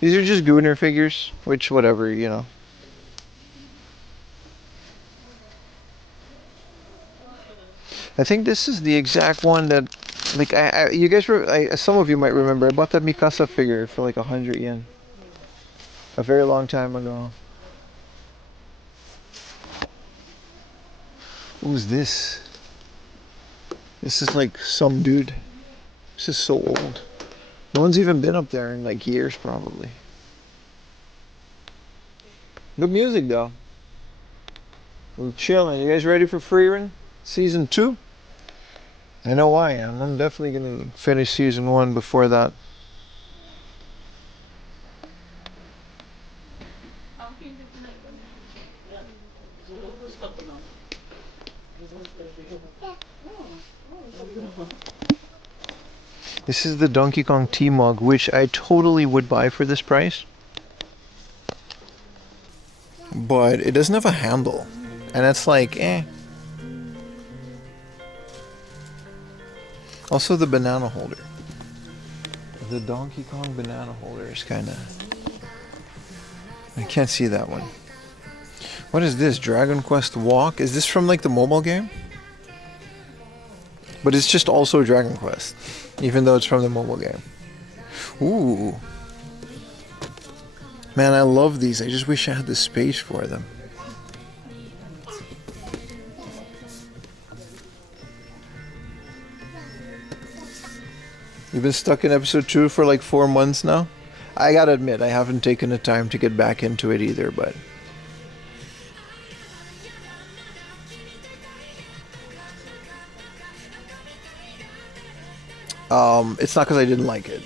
These are just Gooner figures, which whatever, you know. I think this is the exact one that, like, you guys, some of you might remember, I bought that Mikasa figure for like 100 yen. A very long time ago. Who's this? This is like some dude. This is so old. No one's even been up there in like years, probably. Good music though. We're chilling. You guys ready for Freerun? Season 2? I know I am. I'm definitely gonna finish season 1 before that. This is the Donkey Kong T-Mug, which I totally would buy for this price. But it doesn't have a handle. And it's like, eh. Also the banana holder. The Donkey Kong banana holder is kinda... I can't see that one. What is this? Dragon Quest Walk? Is this from like the mobile game? But it's just also Dragon Quest. Even though it's from the mobile game. Ooh. Man, I love these. I just wish I had the space for them. You've been stuck in episode 2 for like 4 months now? I gotta admit, I haven't taken the time to get back into it either, but... It's not because I didn't like it.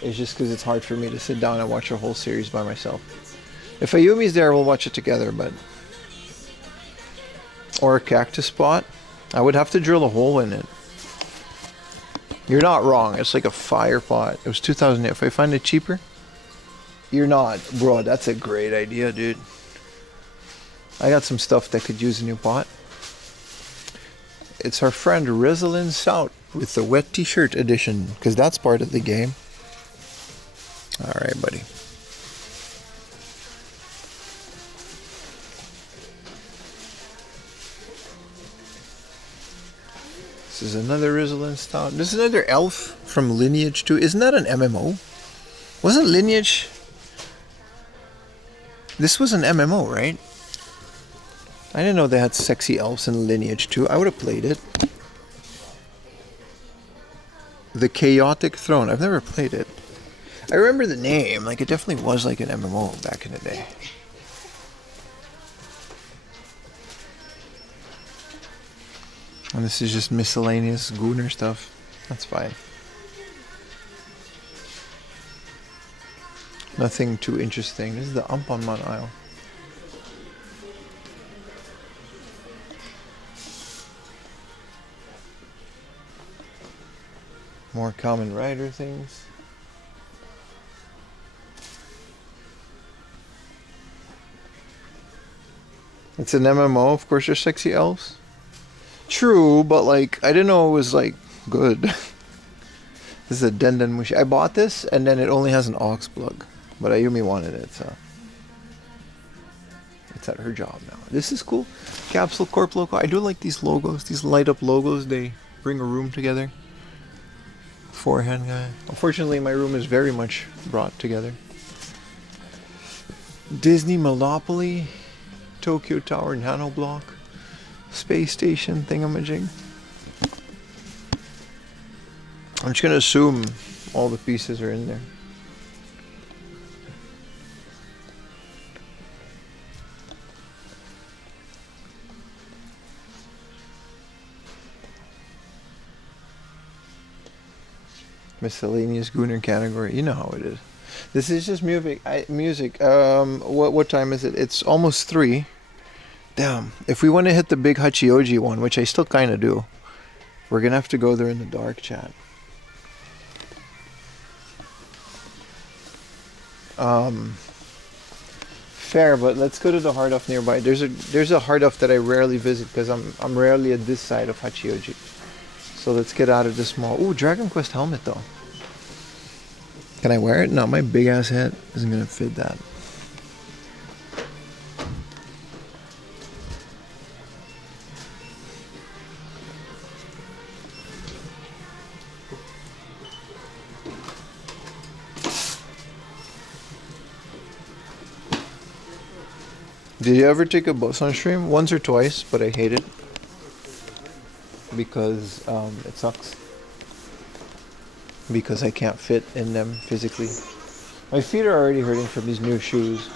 It's just because it's hard for me to sit down and watch a whole series by myself. If Ayumi's there, we'll watch it together, but... Or a cactus pot. I would have to drill a hole in it. You're not wrong. It's like a fire pot. It was 2008. If I find it cheaper... You're not. Bro, that's a great idea, dude. I got some stuff that could use a new pot. It's our friend Rizalyn Sout with the wet t-shirt edition, because that's part of the game. Alright, buddy. This is another Rizalyn Stout. This is another elf from Lineage 2. Isn't that an MMO? Wasn't Lineage... This was an MMO, right? I didn't know they had sexy elves in Lineage 2. I would have played it. The Chaotic Throne. I've never played it. I remember the name. Like, it definitely was like an MMO back in the day. And this is just miscellaneous Gooner stuff. That's fine. Nothing too interesting. This is the Ampanman aisle. More Kamen Rider things. It's an MMO, of course there's sexy elves. True, but like, I didn't know it was like good. This is a Denden Mushi. I bought this and then it only has an aux plug. But Ayumi wanted it, so it's at her job now. This is cool. Capsule Corp logo. I do like these logos, these light up logos. They bring a room together. Forehand guy. Unfortunately, my room is very much brought together. Disney Monopoly, Tokyo Tower Nano Block, Space Station thingamajig. I'm just gonna assume all the pieces are in there. Miscellaneous Gooner category. You know how it is. This is just music. What time is it? It's almost 3. Damn. If we want to hit the big Hachioji one, which I still kind of do, we're going to have to go there in the dark chat. Fair, but let's go to the Hard Off nearby. There's a Hard Off that I rarely visit because I'm rarely at this side of Hachioji. So let's get out of this mall. Ooh, Dragon Quest helmet though. Can I wear it? No, my big ass head isn't gonna fit that. Did you ever take a bus on stream? Once or twice, but I hate it. Because it sucks. Because I can't fit in them physically. My feet are already hurting from these new shoes.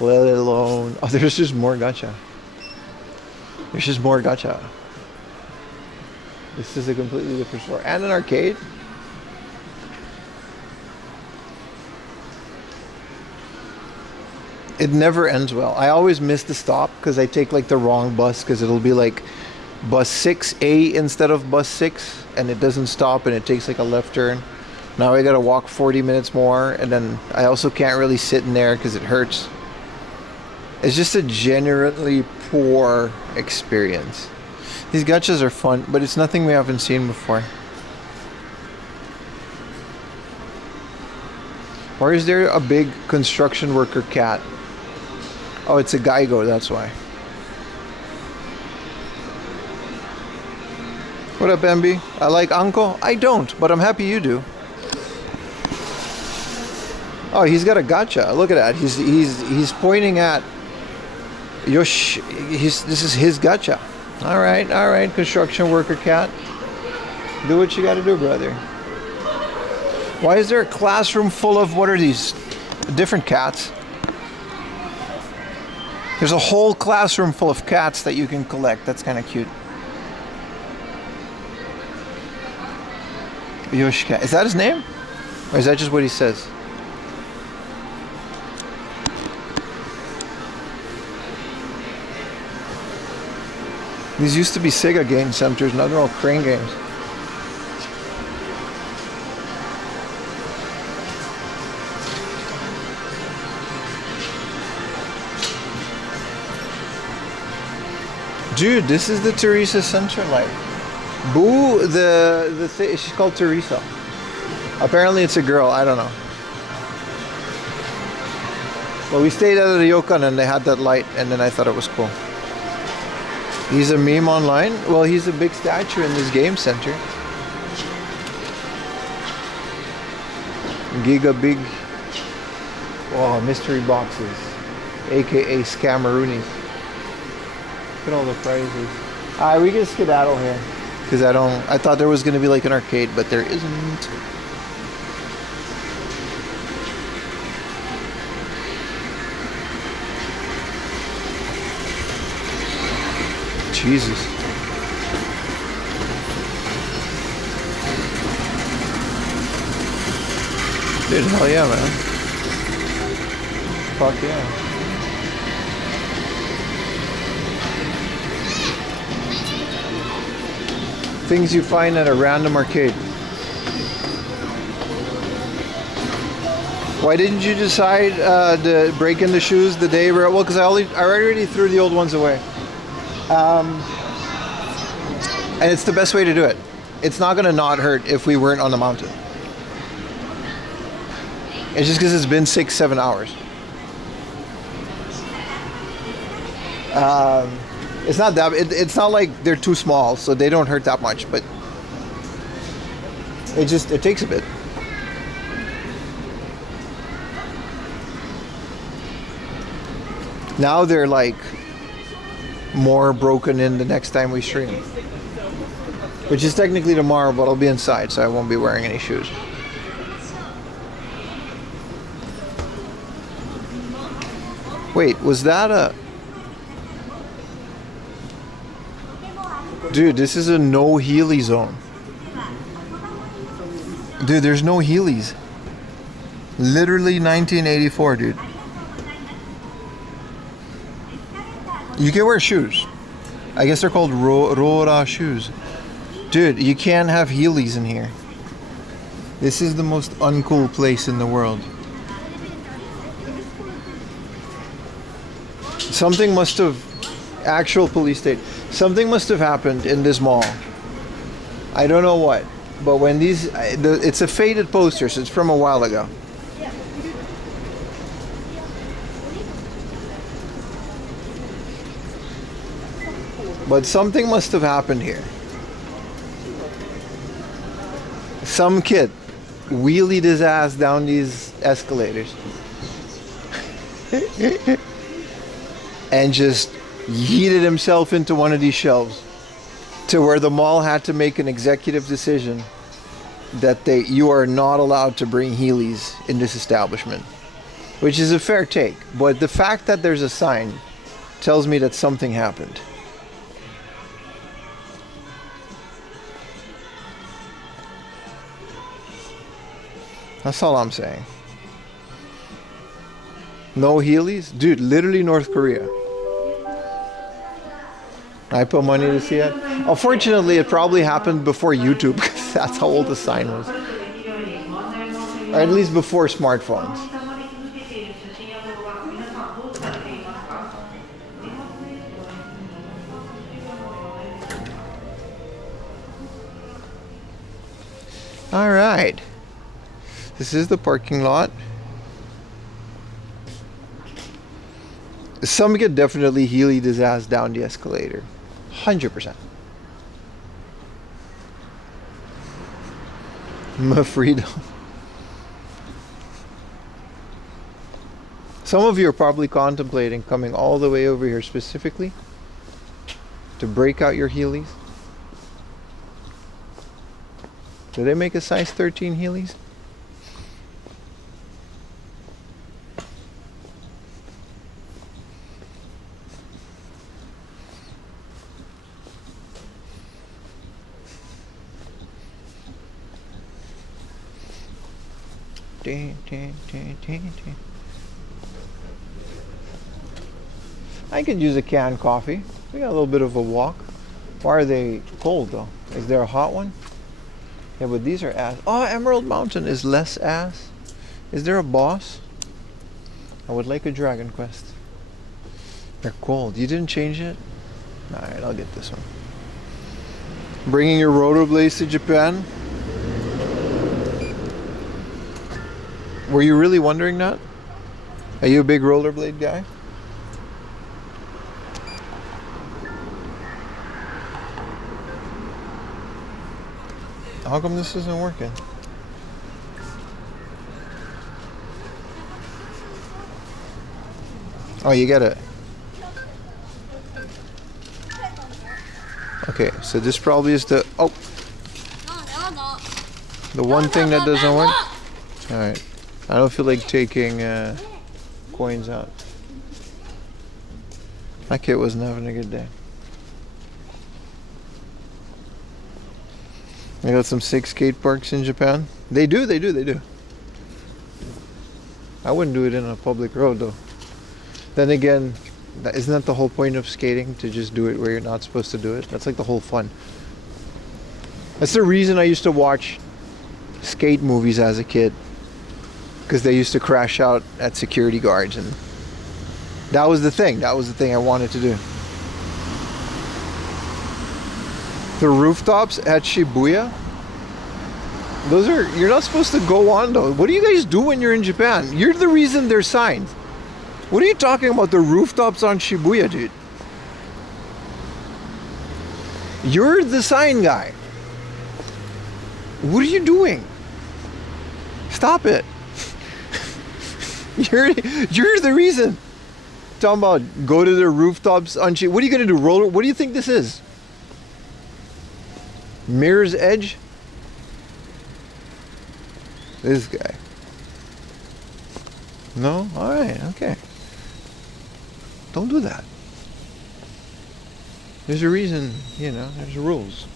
Let alone... Oh, there's just more gacha. There's just more gacha. This is a completely different store. And an arcade. It never ends well. I always miss the stop because I take like the wrong bus because it'll be like bus 6A instead of bus 6 and it doesn't stop and it takes like a left turn. Now I gotta walk 40 minutes more and then I also can't really sit in there because it hurts. It's just a genuinely poor experience. These gachas are fun, but it's nothing we haven't seen before. Or is there a big construction worker cat? Oh, it's a Geigo, that's why. What up, MB? I like Anko? I don't, but I'm happy you do. Oh, he's got a gacha. Look at that. He's pointing at Yosh. This is his gacha. All right, construction worker cat. Do what you got to do, brother. Why is there a classroom full of, what are these? Different cats. There's a whole classroom full of cats that you can collect. That's kind of cute. Yoshika. Is that his name? Or is that just what he says? These used to be Sega game centers, now they're all Crane games. Dude, this is the Teresa Center light. Boo, she's called Teresa. Apparently it's a girl, I don't know. Well, we stayed at the ryokan and they had that light, and then I thought it was cool. He's a meme online? Well, he's a big statue in this game center. Giga big. Oh, mystery boxes. AKA Scammeroonies. Look at all the prizes. Alright, we can skedaddle here. Because I thought there was going to be like an arcade, but there isn't. Jesus. Dude, hell yeah, man. Fuck yeah. Things you find at a random arcade. Why didn't you decide to break in the shoes the day? Well, because I already threw the old ones away. And it's the best way to do it. It's not going to not hurt if we weren't on the mountain. It's just because it's been 6-7 hours. It's not that. It's not like they're too small, so they don't hurt that much. But it takes a bit. Now they're like more broken in the next time we stream, which is technically tomorrow, but I'll be inside, so I won't be wearing any shoes. Wait, was that a... Dude, this is a no Heelys zone. Dude, there's no Heelys. Literally 1984, dude. You can wear shoes. I guess they're called Rora shoes. Dude, you can't have Heelys in here. This is the most uncool place in the world. Something must have... Actual police state. Something must have happened in this mall. I don't know what. But when these... It's a faded poster, so it's from a while ago. But something must have happened here. Some kid wheelied his ass down these escalators and just yeeted himself into one of these shelves, to where the mall had to make an executive decision that you are not allowed to bring Heelys in this establishment, which is a fair take. But the fact that there's a sign tells me that something happened. That's all I'm saying. No Heelys? Dude, literally North Korea. I put money to see it. Unfortunately, it probably happened before YouTube, because that's how old the sign was. Or at least before smartphones. All right. This is the parking lot. Some kid definitely heeled his ass down the escalator. 100%. My freedom. Some of you are probably contemplating coming all the way over here specifically to break out your Heelys. Do they make a size 13 Heelys? I could use a canned coffee. We got a little bit of a walk. Why are they cold though? Is there a hot one? Yeah, but these are ass. Oh, Emerald Mountain is less ass. Is there a boss? I would like a Dragon Quest. They're cold. You didn't change it? Alright, I'll get this one. Bringing your rollerblades to Japan? Were you really wondering that? Are you a big rollerblade guy? How come this isn't working? Oh, you get it. Okay, so this probably is the the one thing that doesn't work. All right, I don't feel like taking coins out. My kid wasn't having a good day. I got some sick skate parks in Japan. They do. I wouldn't do it in a public road though. Then again, isn't that the whole point of skating? To just do it where you're not supposed to do it? That's like the whole fun. That's the reason I used to watch skate movies as a kid. Because they used to crash out at security guards, and that was the thing. That was the thing I wanted to do. The rooftops at Shibuya, those are, you're not supposed to go on though. What do you guys do when you're in Japan? You're the reason there's signs. What are you talking about, the rooftops on Shibuya, dude? You're the sign guy. What are you doing? Stop it. You're the reason. Talking about go to the rooftops on Shibuya. What are you gonna do? Roller? What do you think this is? Mirror's Edge? This guy. No? Alright, okay. Don't do that. There's a reason, you know, there's rules.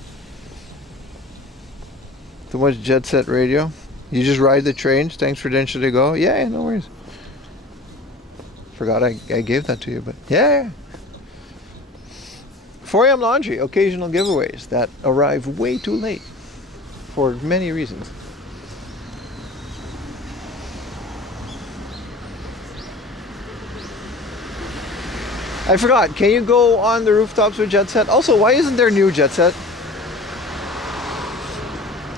Too much Jet Set Radio. You just ride the trains, thanks for Densha to go. Yeah, no worries. Forgot I gave that to you, but yeah. 4am Laundry, occasional giveaways that arrive way too late for many reasons. I forgot, can you go on the rooftops with Jet Set? Also, why isn't there new Jet Set?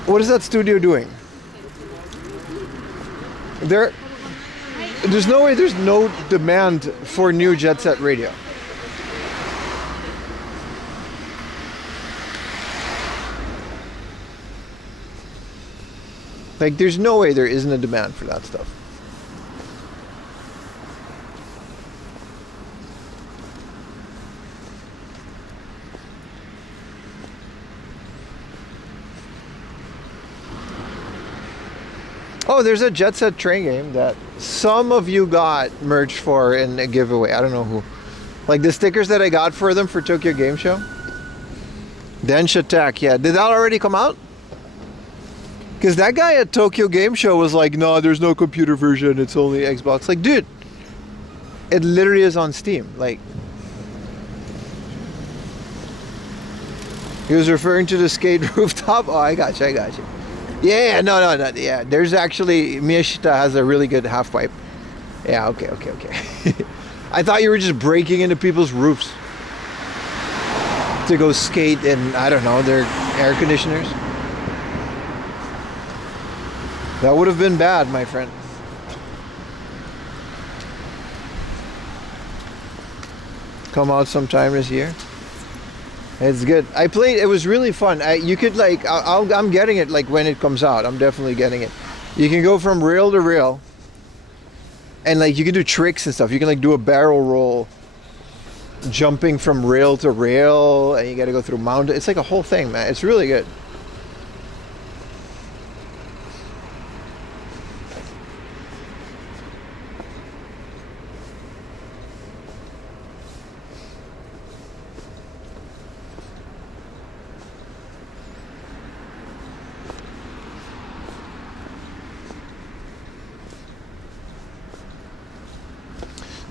What is that studio doing? There's no way there's no demand for new Jet Set Radio. Like, there's no way there isn't a demand for that stuff. Oh, there's a Jet Set train game that some of you got merch for in a giveaway. I don't know who. Like the stickers that I got for them for Tokyo Game Show. Densha Tech, yeah. Did that already come out? Because that guy at Tokyo Game Show was like, no, there's no computer version, it's only Xbox. Like, dude, it literally is on Steam. Like, he was referring to the skate rooftop. Oh, I got you. Yeah, no, yeah. There's actually, Miyashita has a really good half pipe. Yeah, okay. I thought you were just breaking into people's roofs to go skate in, I don't know, their air conditioners. That would have been bad, my friend. Come out sometime this year. It's good. I played. It was really fun. You could like. I'm getting it like when it comes out. I'm definitely getting it. You can go from rail to rail, and like you can do tricks and stuff. You can like do a barrel roll, jumping from rail to rail, and you got to go through mountain. It's like a whole thing, man. It's really good.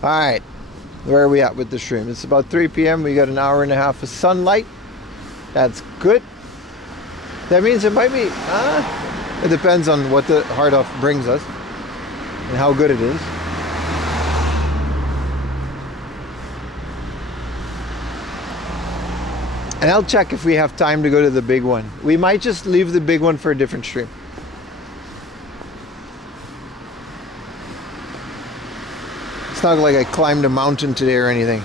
Alright, where are we at with the stream? It's about 3 p.m. We got an hour and a half of sunlight. That's good. That means it might be, it depends on what the hard off brings us and how good it is. And I'll check if we have time to go to the big one. We might just leave the big one for a different stream. It's not like I climbed a mountain today or anything.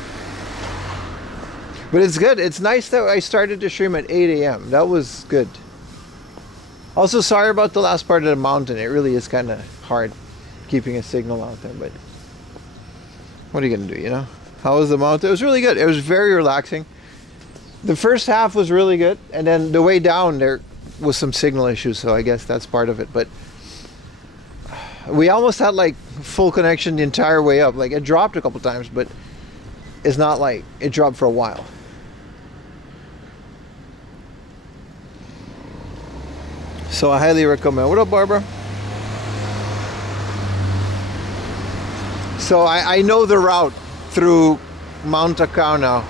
But it's good. It's nice that I started to stream at 8 a.m. That was good. Also, sorry about the last part of the mountain. It really is kind of hard keeping a signal out there. But what are you going to do, you know? How was the mountain? It was really good. It was very relaxing. The first half was really good. And then the way down, there was some signal issues. So I guess that's part of it. But we almost had like full connection the entire way up. Like it dropped a couple times, but it's not like it dropped for a while. So I highly recommend. What up, Barbara? So I know the route through Mount Takao now.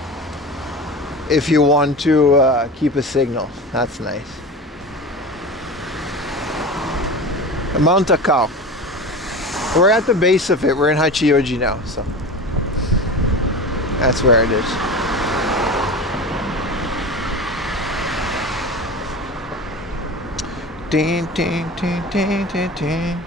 If you want to keep a signal, that's nice. Mount Takao. We're at the base of it. We're in Hachioji now, so that's where it is. Ding, ding, ding, ding, ding, ding.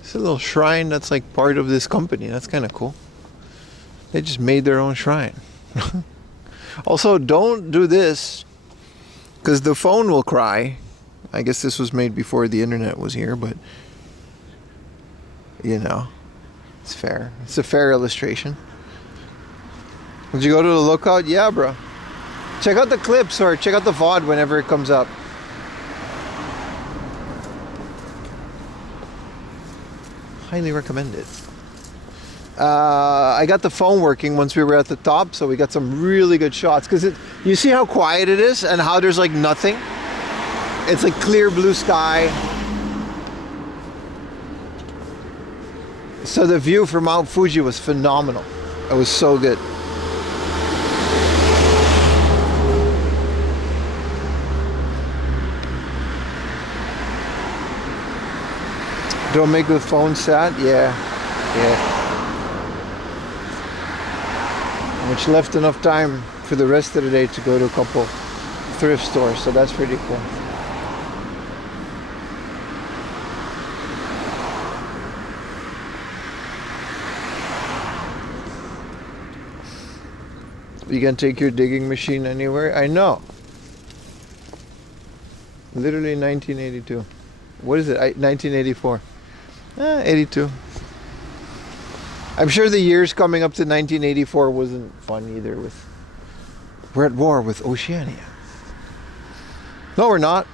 It's a little shrine that's like part of this company. That's kind of cool. They just made their own shrine. Also, don't do this because the phone will cry. I guess this was made before the internet was here, but you know, it's fair. It's a fair illustration. Did you go to the lookout? Yeah, bro. Check out the clips or check out the VOD whenever it comes up. Highly recommend it. I got the phone working once we were at the top, so we got some really good shots. Because you see how quiet it is and how there's like nothing? It's like clear blue sky. So the view from Mount Fuji was phenomenal. It was so good. Don't make the phone sad? Yeah. Which left enough time for the rest of the day to go to a couple thrift stores, so that's pretty cool. You can take your digging machine anywhere? I know. Literally 1982. What is it? 1984. 82. I'm sure the years coming up to 1984 wasn't fun either. We're at war with Oceania. No, we're not.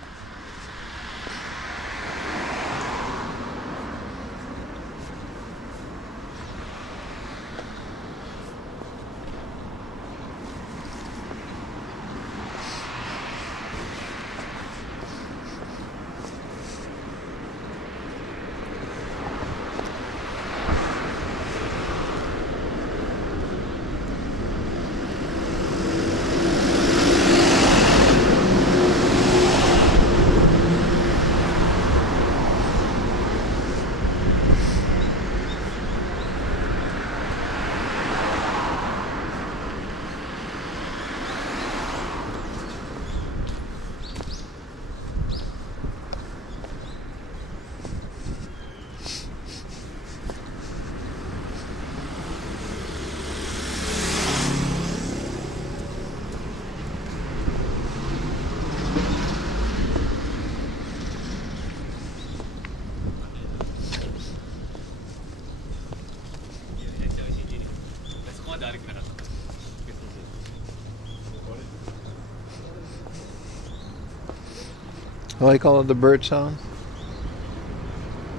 I like all of the bird sounds.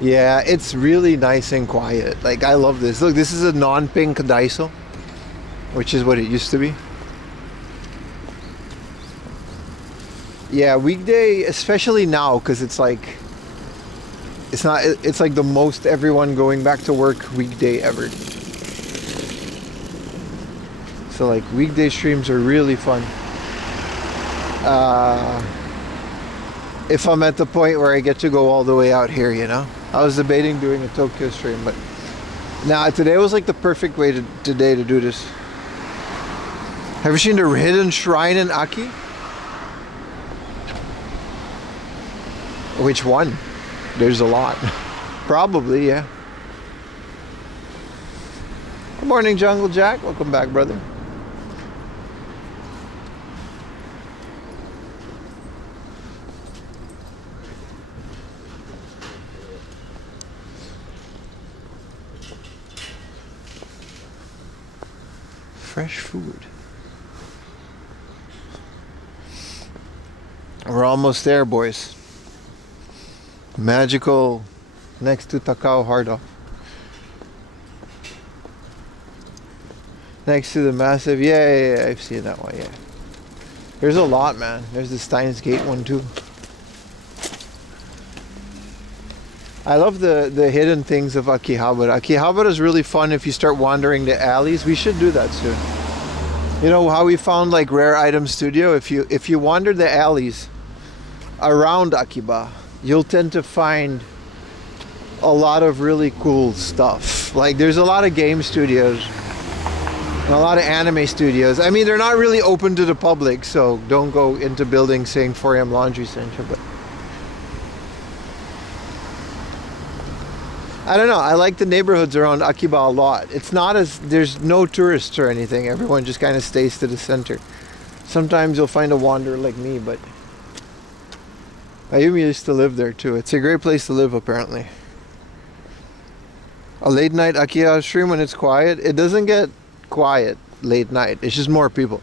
Yeah, it's really nice and quiet. Like, I love this. Look, this is a non-pink Daiso, which is what it used to be. Yeah, weekday, especially now, because it's like, it's not, it's like the most everyone going back to work weekday ever. So like weekday streams are really fun. If I'm at the point where I get to go all the way out here, you know. I was debating doing a Tokyo stream, but nah, today was like the perfect way today to do this. Have you seen the hidden shrine in Aki? Which one? There's a lot. Probably, yeah. Good morning, Jungle Jack. Welcome back, brother. Fresh food. We're almost there, boys. Magical next to Takao hard off. Next to the massive, yeah, I've seen that one, yeah. There's a lot, man. There's the Steins Gate one too. I love the hidden things of Akihabara. Akihabara is really fun if you start wandering the alleys. We should do that soon. You know how we found like Rare Item Studio? If you wander the alleys around Akiba, you'll tend to find a lot of really cool stuff. Like there's a lot of game studios and a lot of anime studios. I mean, they're not really open to the public, so don't go into buildings saying 4M Laundry Center, but I don't know. I like the neighborhoods around Akiba a lot. It's not as, there's no tourists or anything. Everyone just kind of stays to the center. Sometimes you'll find a wanderer like me, but Ayumi used to live there too. It's a great place to live, apparently. A late night Akihabara stream when it's quiet. It doesn't get quiet late night. It's just more people.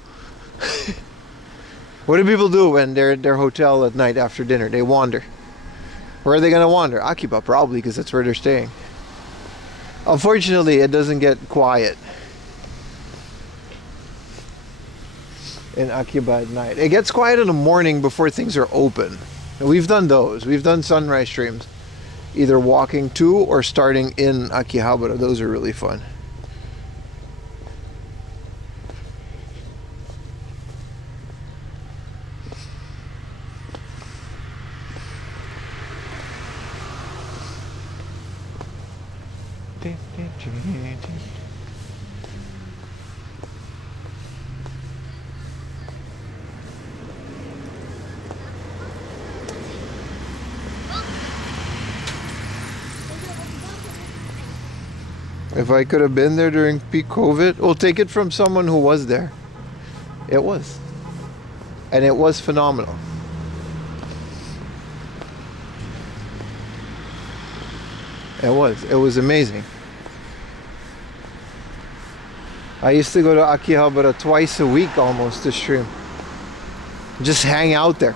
What do people do when they're at their hotel at night after dinner? They wander. Where are they going to wander? Akiba, probably, because that's where they're staying. Unfortunately, it doesn't get quiet in Akiba at night. It gets quiet in the morning before things are open. And we've done those. We've done sunrise streams, either walking to or starting in Akihabara. Those are really fun. If I could have been there during peak COVID, we'll take it from someone who was there. It was. And it was phenomenal. It was amazing. I used to go to Akihabara twice a week almost to stream. Just hang out there.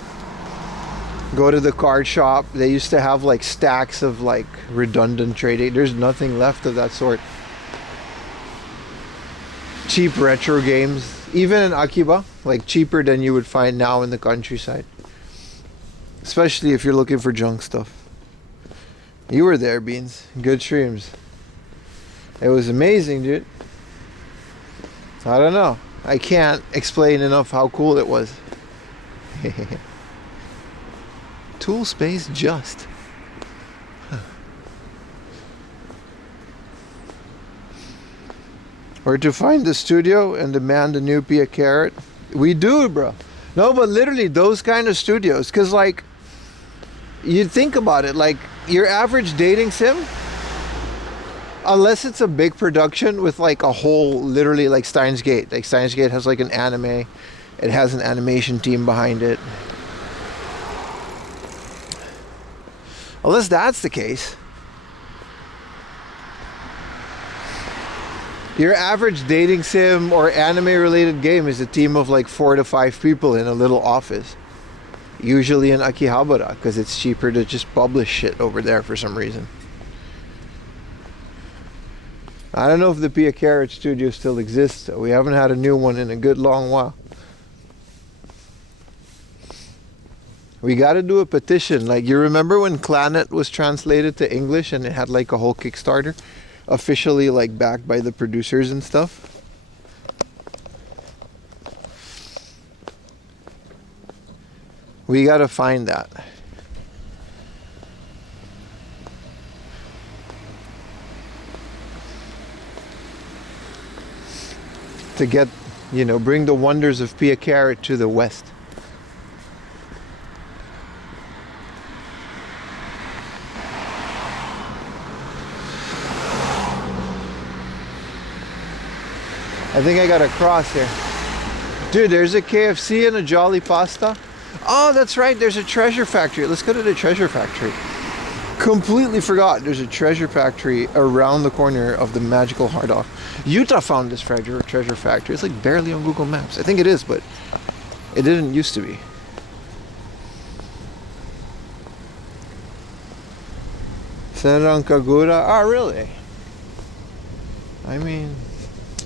Go to the card shop. They used to have like stacks of like redundant trading. There's nothing left of that sort. Cheap retro games. Even in Akiba, like cheaper than you would find now in the countryside. Especially if you're looking for junk stuff. You were there, Beans. Good streams. It was amazing, dude. I don't know. I can't explain enough how cool it was. Tool space just. Huh. Where to find the studio and demand a new Pia Carrot? We do, bro. No, but literally those kind of studios. Because like, you think about it, like your average dating sim, unless it's a big production with like a whole, literally like Steins Gate. Like Steins Gate has like an anime. It has an animation team behind it. Unless that's the case. Your average dating sim or anime related game is a team of like 4 to 5 people in a little office. Usually in Akihabara, because it's cheaper to just publish shit over there for some reason. I don't know if the Pia Carrot studio still exists, though. We haven't had a new one in a good long while. We got to do a petition. Like, you remember when Clanet was translated to English and it had like a whole Kickstarter? Officially like backed by the producers and stuff? We got to find that. To get, you know, bring the wonders of Pia Carrot to the West. I think I got a cross here. Dude, there's a KFC and a Jolly Pasta. Oh, that's right, there's a treasure factory. Let's go to the treasure factory. Completely forgot there's a treasure factory around the corner of the magical Hard Off. Utah found this treasure factory. It's like barely on Google Maps. I think it is, but it didn't used to be. Senran Kagura? Oh, really? I mean,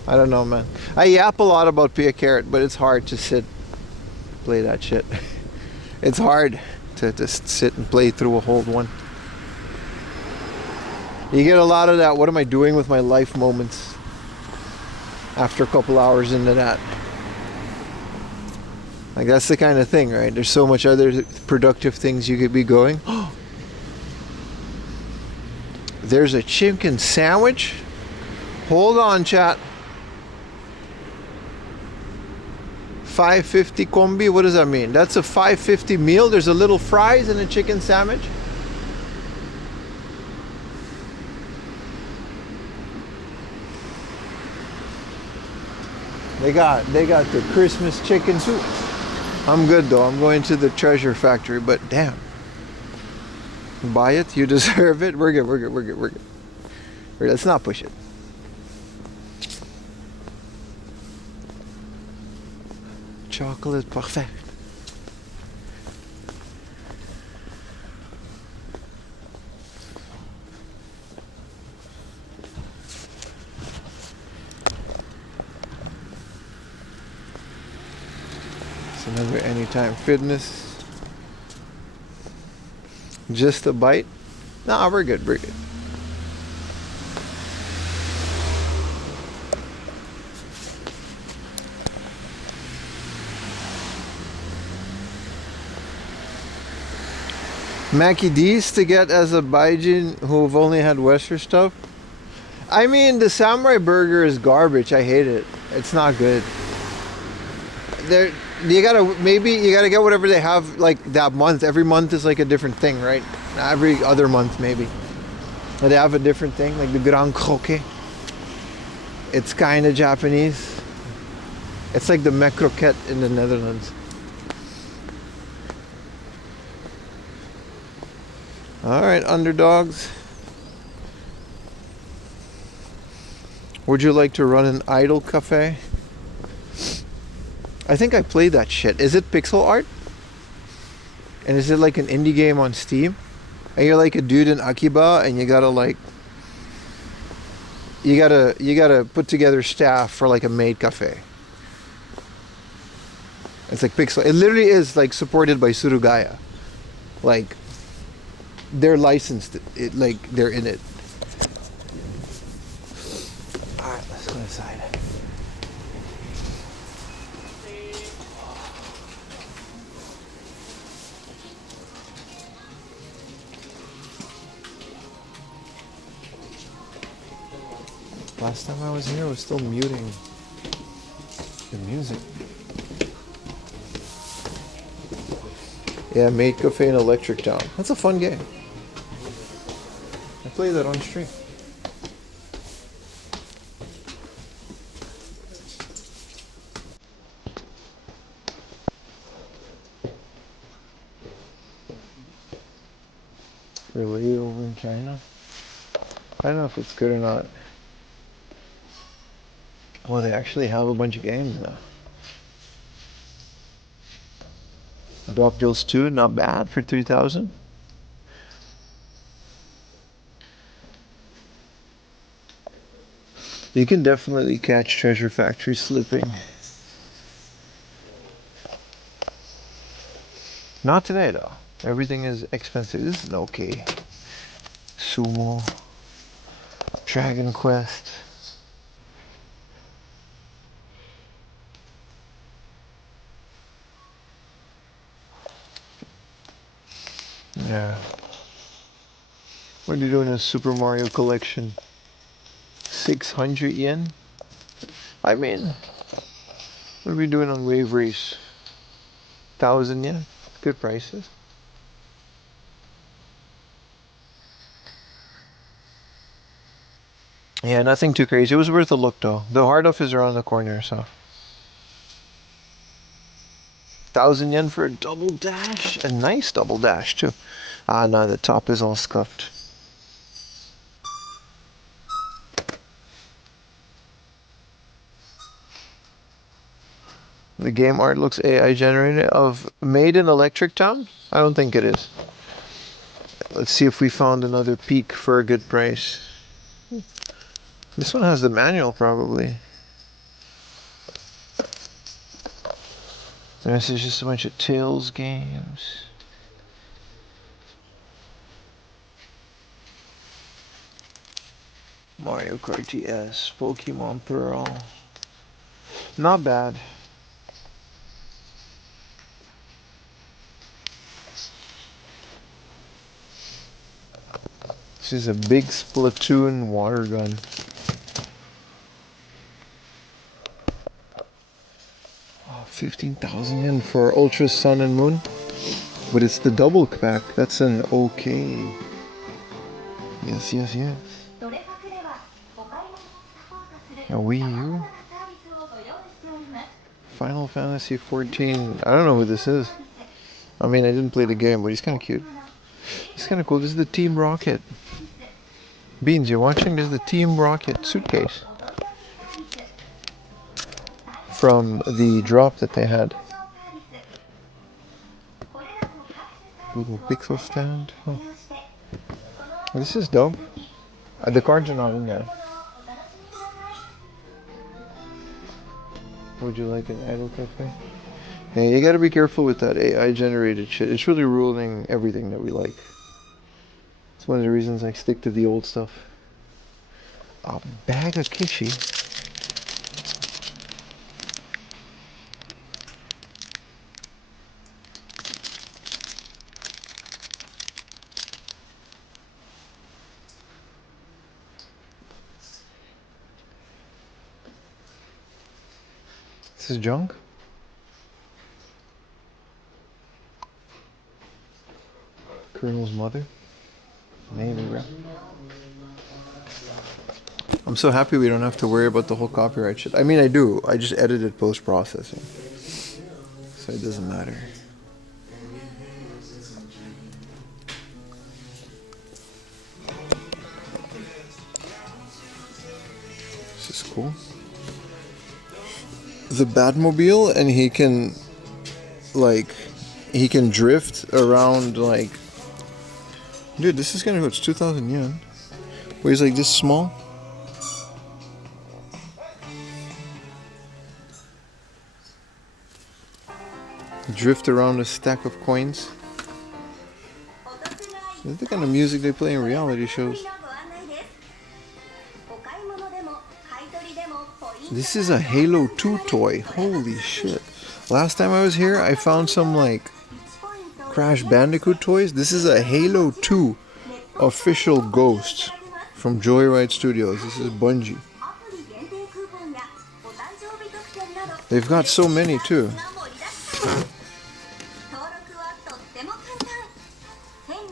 I don't know, man. I yap a lot about Pia Carrot, but it's hard to sit, play that shit. It's hard to just sit and play through a whole one. You get a lot of that, what am I doing with my life moments after a couple hours into that. Like, that's the kind of thing, right? There's so much other productive things you could be going. There's a chicken sandwich. Hold on, chat. 550 kombi, what does that mean? That's a 550 meal. There's a little fries and a chicken sandwich. They got the Christmas chicken too. I'm good though. I'm going to the treasure factory, but damn. Buy it, you deserve it. We're good. Let's not push it. Chocolate parfait. It's another Anytime Fitness. Just a bite? Nah, we're good. Mackie D's to get as a Baijin who've only had Western stuff. I mean, the Samurai Burger is garbage. I hate it. It's not good. You gotta get whatever they have like that month. Every month is like a different thing, right? Every other month maybe. But they have a different thing, like the Grand Croquet. It's kind of Japanese. It's like the Mec Croquette in the Netherlands. Alright, underdogs. Would you like to run an idle cafe? I think I played that shit. Is it pixel art? And is it like an indie game on Steam? And you're like a dude in Akiba and you gotta like you gotta put together staff for like a maid cafe. It's like pixel. It literally is like supported by Surugaya. Like they're licensed it, like they're in it. Alright, let's go inside. Last time I was here, I was still muting the music. Yeah, Maid Cafe in Electric Town. That's a fun game. I played that on stream. Really over in China? I don't know if it's good or not. Well, they actually have a bunch of games now. Drop Deals 2, not bad for 3,000. You can definitely catch Treasure Factory slipping. Not today though. Everything is expensive. This is okay. Sumo. Dragon Quest. Yeah. What are you doing in a Super Mario collection? 600 yen? I mean, what are we doing on Wave Race? 1,000 yen? Good prices. Yeah, nothing too crazy. It was worth a look though. The hard off is around the corner, so. 1,000 yen for a double dash? A nice double dash too. Ah, no, the top is all scuffed. The game art looks AI generated of Made in Electric Town? I don't think it is. Let's see if we found another peak for a good price. This one has the manual probably. This is just a bunch of Tales games. Mario Kart DS, Pokemon Pearl. Not bad. This is a big Splatoon water gun. Oh, 15,000 yen for Ultra Sun and Moon. But it's the double pack. That's an okay. Yes, yes, yes. A Wii U? Final Fantasy 14. I don't know who this is. I mean, I didn't play the game, but he's kind of cute. He's kind of cool. This is the Team Rocket. Beans, you watching? This is the Team Rocket suitcase. From the drop that they had. Little pixel stand. Oh. This is dope. The cards are not in there. Would you like an idle cafe? Hey, you gotta be careful with that AI generated shit. It's really ruining everything that we like. It's one of the reasons I stick to the old stuff. A bag of kishi. This is junk? Colonel's mother? Maybe, bro. I'm so happy we don't have to worry about the whole copyright shit. I mean, I do. I just edited post-processing. So it doesn't matter. This is cool. The Batmobile, and he can, like, he can drift around, like, dude, this is kind of cool. It's 2,000 yen. Where he's like this small. Drift around a stack of coins. This is the kind of music they play in reality shows. This is a Halo 2 toy. Holy shit. Last time I was here, I found some like Crash Bandicoot toys. This is a Halo 2 official ghost from Joyride Studios. This is Bungie. They've got so many too.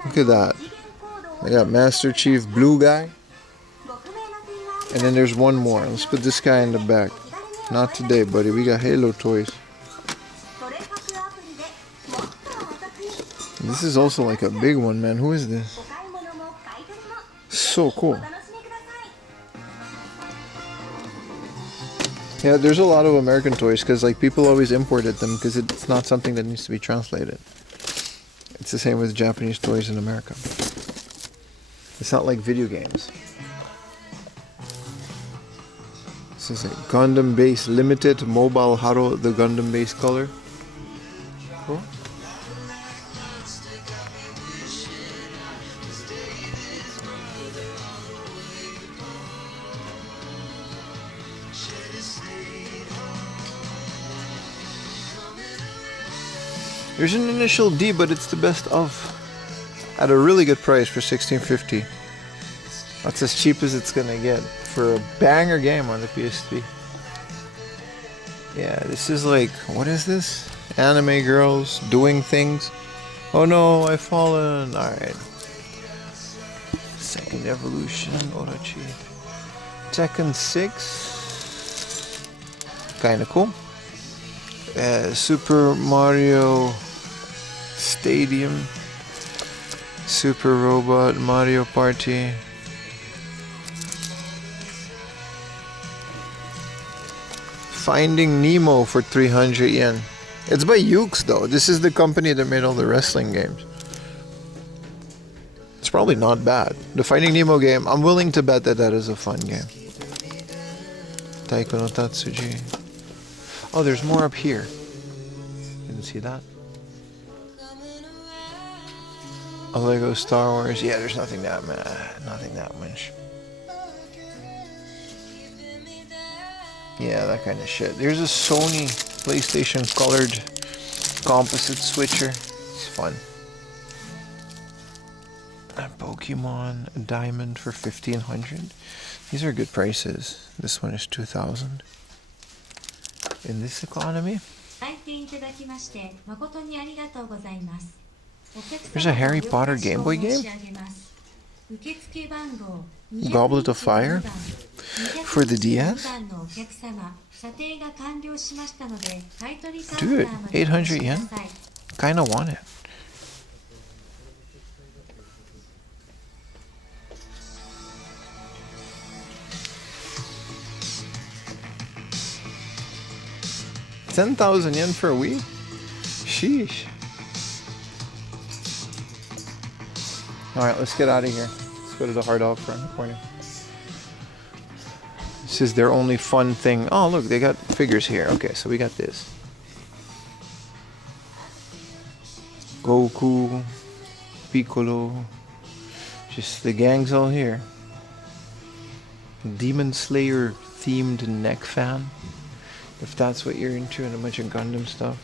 Look at that. They got Master Chief Blue Guy. And then there's one more. Let's put this guy in the back. Not today, buddy. We got Halo toys. This is also like a big one, man. Who is this? So cool. Yeah, there's a lot of American toys because like people always imported them because it's not something that needs to be translated. It's the same with Japanese toys in America. It's not like video games. This is a Gundam base limited mobile Haro, the Gundam base color. Cool. There's an initial D, but it's the best of. At a really good price for $16.50. That's as cheap as it's gonna get for a banger game on the PS3. Yeah, this is like, what is this? Anime girls doing things. Oh no, I've fallen. Alright. Second evolution, Orochi. Tekken 6. Kinda cool. Super Mario Stadium. Super Robot Mario Party. Finding Nemo for 300 yen. It's by Ukes though. This is the company that made all the wrestling games. It's probably not bad. The Finding Nemo game, I'm willing to bet that that is a fun game. Taiko no Tatsuji. Oh, there's more up here. Didn't see that. A Lego Star Wars. Yeah, there's nothing that much. Yeah, that kind of shit. There's a Sony PlayStation colored composite switcher. It's fun. A Pokemon Diamond for 1,500. These are good prices. This one is 2,000. In this economy. There's a Harry Potter Game Boy game. Goblet of Fire for the DS. Dude, 800 yen. Kinda want it. $10,000 yen for a Wii? Sheesh. Alright, let's get out of here. Let's go to the hard dog front corner. This is their only fun thing. Oh, look, they got figures here. Okay, so we got this. Goku, Piccolo. Just the gang's all here. Demon Slayer themed neck fan. If that's what you're into, and a bunch of Gundam stuff.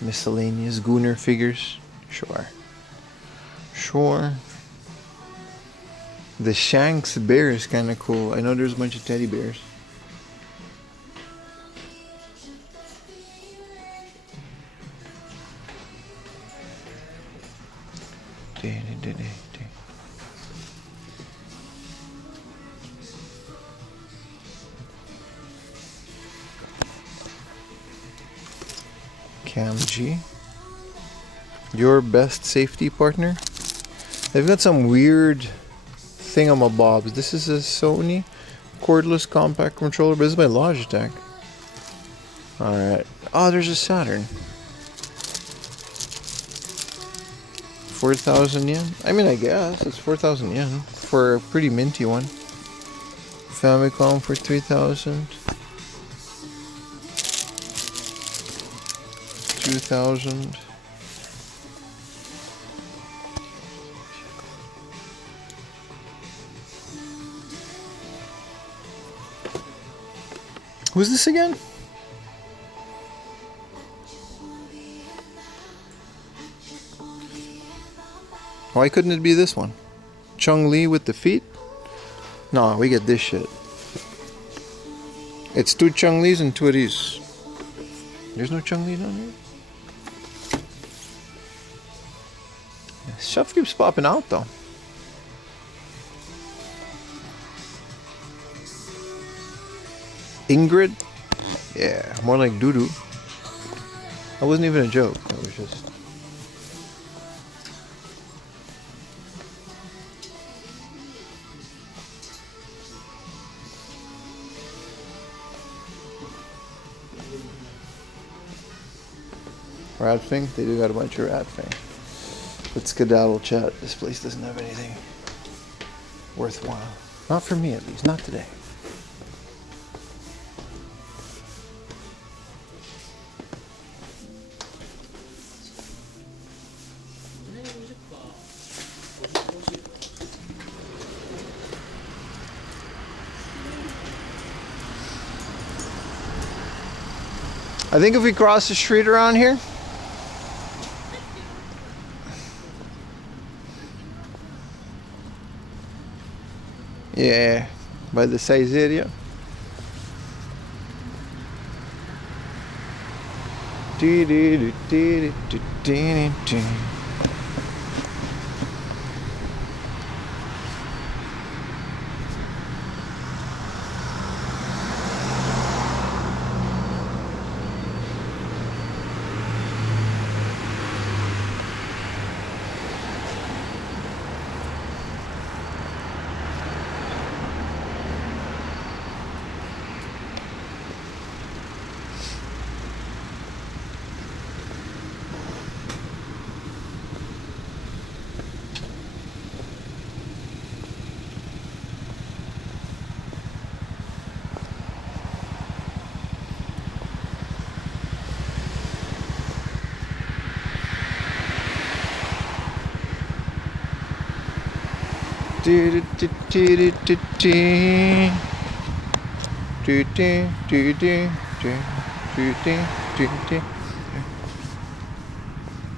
Miscellaneous Gunner figures. Sure. Sure. The Shanks bear is kind of cool. I know there's a bunch of teddy bears. Cam G. Your best safety partner. They've got some weird thingamabobs. This is a Sony cordless compact controller, but this is by Logitech. Alright. Oh, there's a Saturn. 4,000 yen? I mean, I guess it's 4,000 yen for a pretty minty one. Famicom for 3,000. 2,000. Who's this again? Why couldn't it be this one? Chung Li with the feet? No, we get this shit. It's 2 Chung Lis and 2 of these. There's no Chung Li down here? Stuff keeps popping out though. Ingrid? Yeah, more like doo-doo. That wasn't even a joke. That was just... Rat Fink? They do got a bunch of Rat Fink. Let's skedaddle, chat. This place doesn't have anything worthwhile. Not for me, at least. Not today. I think if we cross the street around here, yeah, by the size area.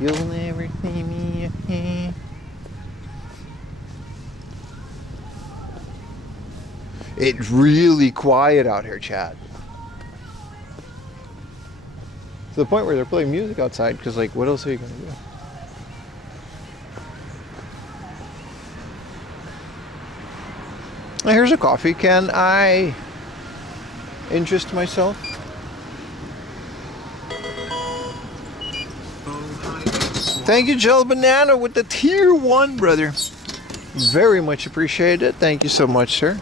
You'll never see me again. It's really quiet out here, Chad. To the point where they're playing music outside, because like, what else are you gonna do? Now, here's a coffee. Can I interest myself? Thank you, Gel Banana, with the tier 1, brother. Very much appreciated. Thank you so much, sir.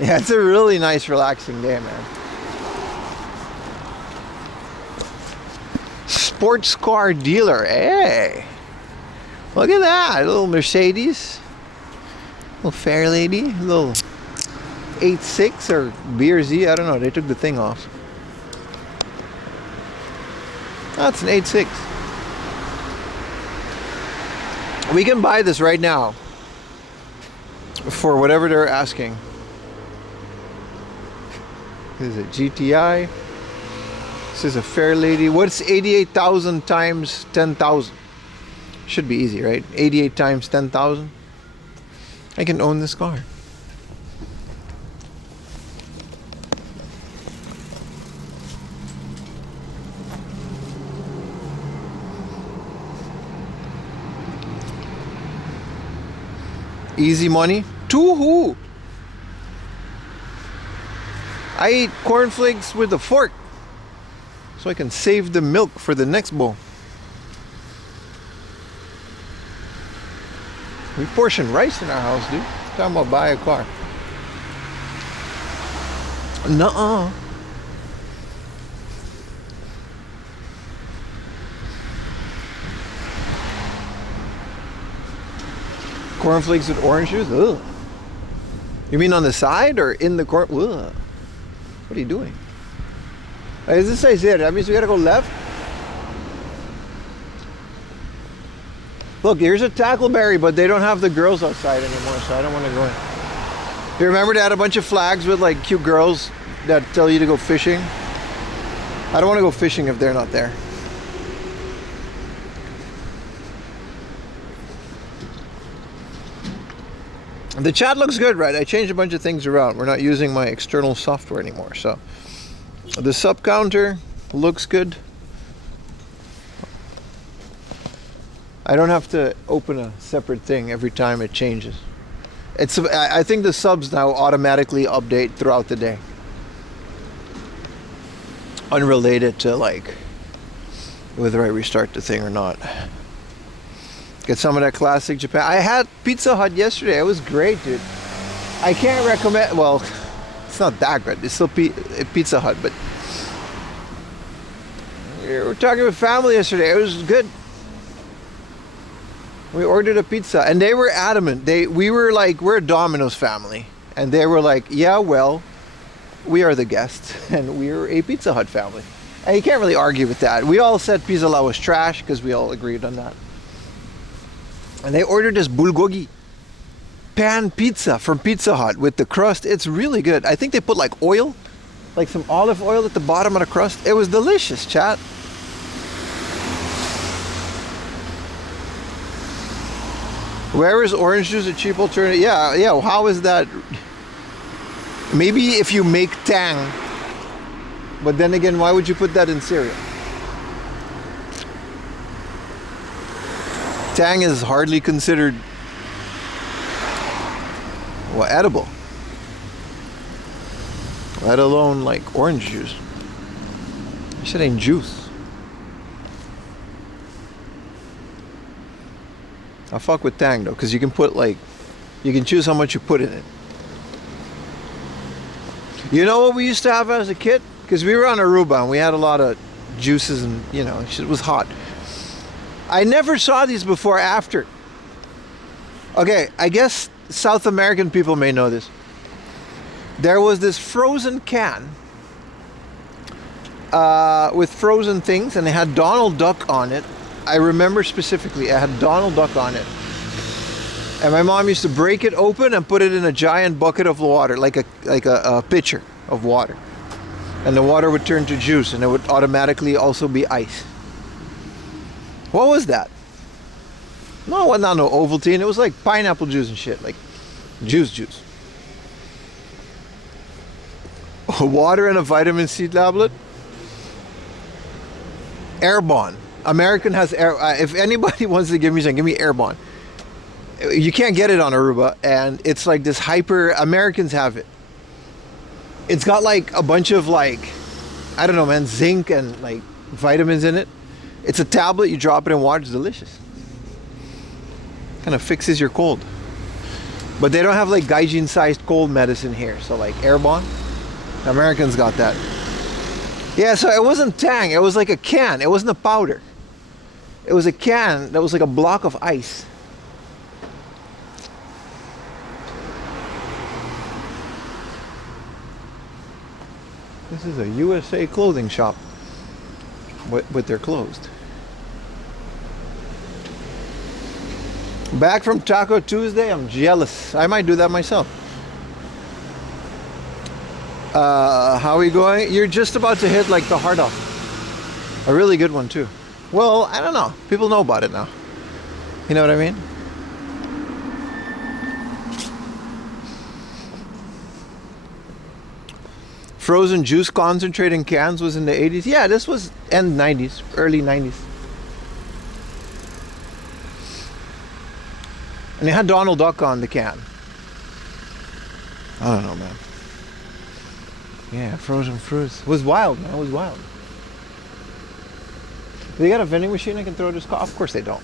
Yeah, it's a really nice, relaxing day, man. Sports car dealer. Hey. Look at that. A little Mercedes. Little fair lady. A little 8.6 or B or Z. I don't know. They took the thing off. That's an 8.6. We can buy this right now for whatever they're asking. This is a GTI. This is a fair lady. What's 88,000 times 10,000? Should be easy, right? 88 times 10,000. I can own this car. Easy money. To who? I eat cornflakes with a fork so I can save the milk for the next bowl. We portion rice in our house, dude. Talking about buy a car. Nuh-uh. Cornflakes with orange juice? Ugh. You mean on the side or in the corn? Ugh. What are you doing? Is this size here? That means we gotta go left? Look, here's a tackleberry, but they don't have the girls outside anymore, so I don't want to go in. You remember they had a bunch of flags with like cute girls that tell you to go fishing? I don't want to go fishing if they're not there. The chat looks good, right? I changed a bunch of things around. We're not using my external software anymore, so the sub counter looks good. I don't have to open a separate thing every time it changes. I think the subs now automatically update throughout the day, unrelated to like whether I restart the thing or not. Get some of that classic Japan. I had Pizza Hut yesterday. It was great, dude. I can't recommend. Well, it's not that good. It's still Pizza Hut, but We were talking with family yesterday. It was good. We ordered a pizza, and they were adamant. We were like, we're a Domino's family, and they were like, yeah, well, we are the guests, and we're a Pizza Hut family. And you can't really argue with that. We all said Pizza Hut was trash because we all agreed on that. And they ordered this bulgogi pan pizza from Pizza Hut with the crust. It's really good. I think they put like oil, like some olive oil at the bottom of the crust. It was delicious, chat. Where is orange juice a cheap alternative? Yeah, how is that? Maybe if you make tang, but then again, why would you put that in cereal? Tang is hardly considered, well, edible, let alone like orange juice. This shit ain't juice. I fuck with tang though, because you can put like, you can choose how much you put in it. You know what we used to have as a kid? Because we were on Aruba and we had a lot of juices and, you know, shit was hot. I never saw these before after. Okay, I guess South American people may know this. There was this frozen can with frozen things, and it had Donald Duck on it. I remember specifically, it had Donald Duck on it. And my mom used to break it open and put it in a giant bucket of water, like a pitcher of water. And the water would turn to juice, and it would automatically also be ice. What was that? No, it was not no Ovaltine. It was like pineapple juice and shit, like juice. Water and a vitamin C tablet. Airbond. American has air. If anybody wants to give me something, give me Airbond. You can't get it on Aruba, and it's like this hyper. Americans have it. It's got like a bunch of like, I don't know, man, zinc and like vitamins in it. It's a tablet. You drop it in water. It's delicious. Kind of fixes your cold. But they don't have like gaijin-sized cold medicine here. So like Airbond, Americans got that. Yeah, so it wasn't tang. It was like a can. It wasn't a powder. It was a can that was like a block of ice. This is a USA clothing shop, but they're closed. Back from Taco Tuesday, I'm jealous. I might do that myself. How are we going? You're just about to hit like the hard off. A really good one too. Well, I don't know. People know about it now. You know what I mean? Frozen juice concentrate in cans was in the 80s. Yeah, this was end 90s, early 90s. And it had Donald Duck on the can. I don't know, man. Yeah, frozen fruits. It was wild, man. It was wild. They got a vending machine I can throw this Of course they don't.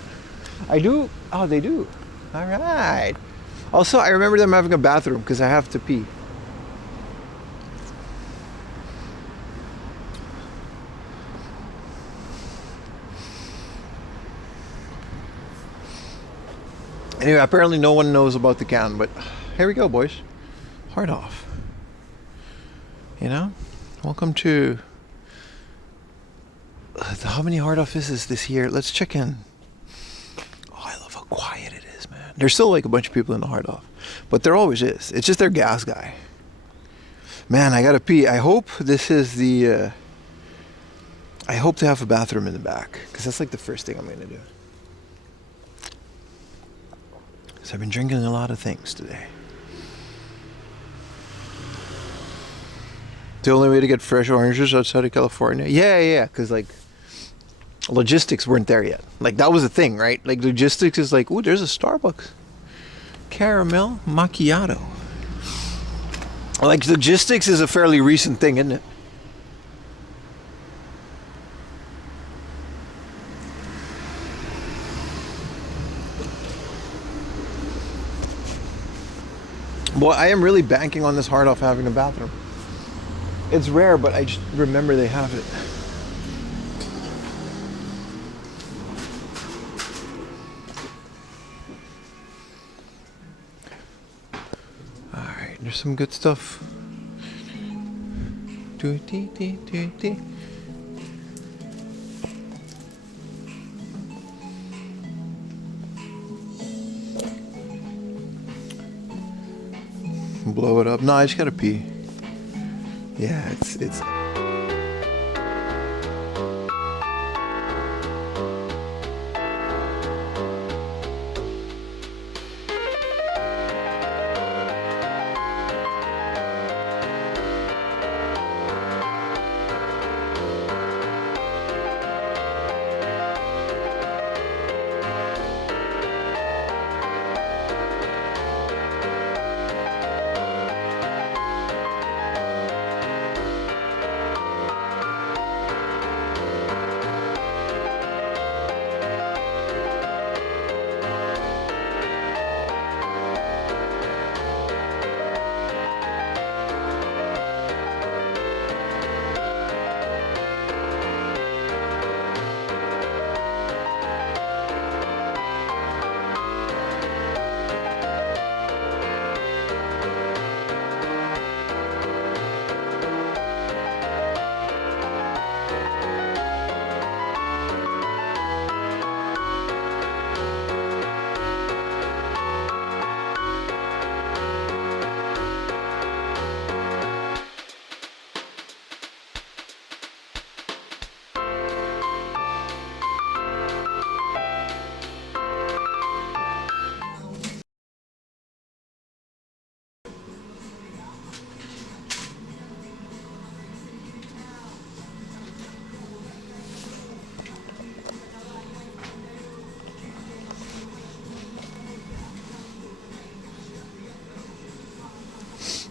I do. Oh, they do. All right. Also, I remember them having a bathroom because I have to pee. Anyway, apparently no one knows about the can, but here we go, boys. Hard off. You know? Welcome to... how many hard off is this year? Let's check in. Oh, I love how quiet it is, man. There's still like a bunch of people in the hard off, but there always is. It's just their gas guy. Man, I gotta pee. I hope this is the... I hope to have a bathroom in the back, because that's like the first thing I'm gonna do. So I've been drinking a lot of things today. The only way to get fresh oranges outside of California? Yeah, because like logistics weren't there yet. Like that was a thing, right? Like logistics is like, ooh, there's a Starbucks caramel macchiato. Like logistics is a fairly recent thing, isn't it? Boy, I am really banking on this hard off having a bathroom. It's rare, but I just remember they have it. There's some good stuff. Doo-dee-dee-doo-dee. Blow it up. No, I just gotta pee. Yeah, it's.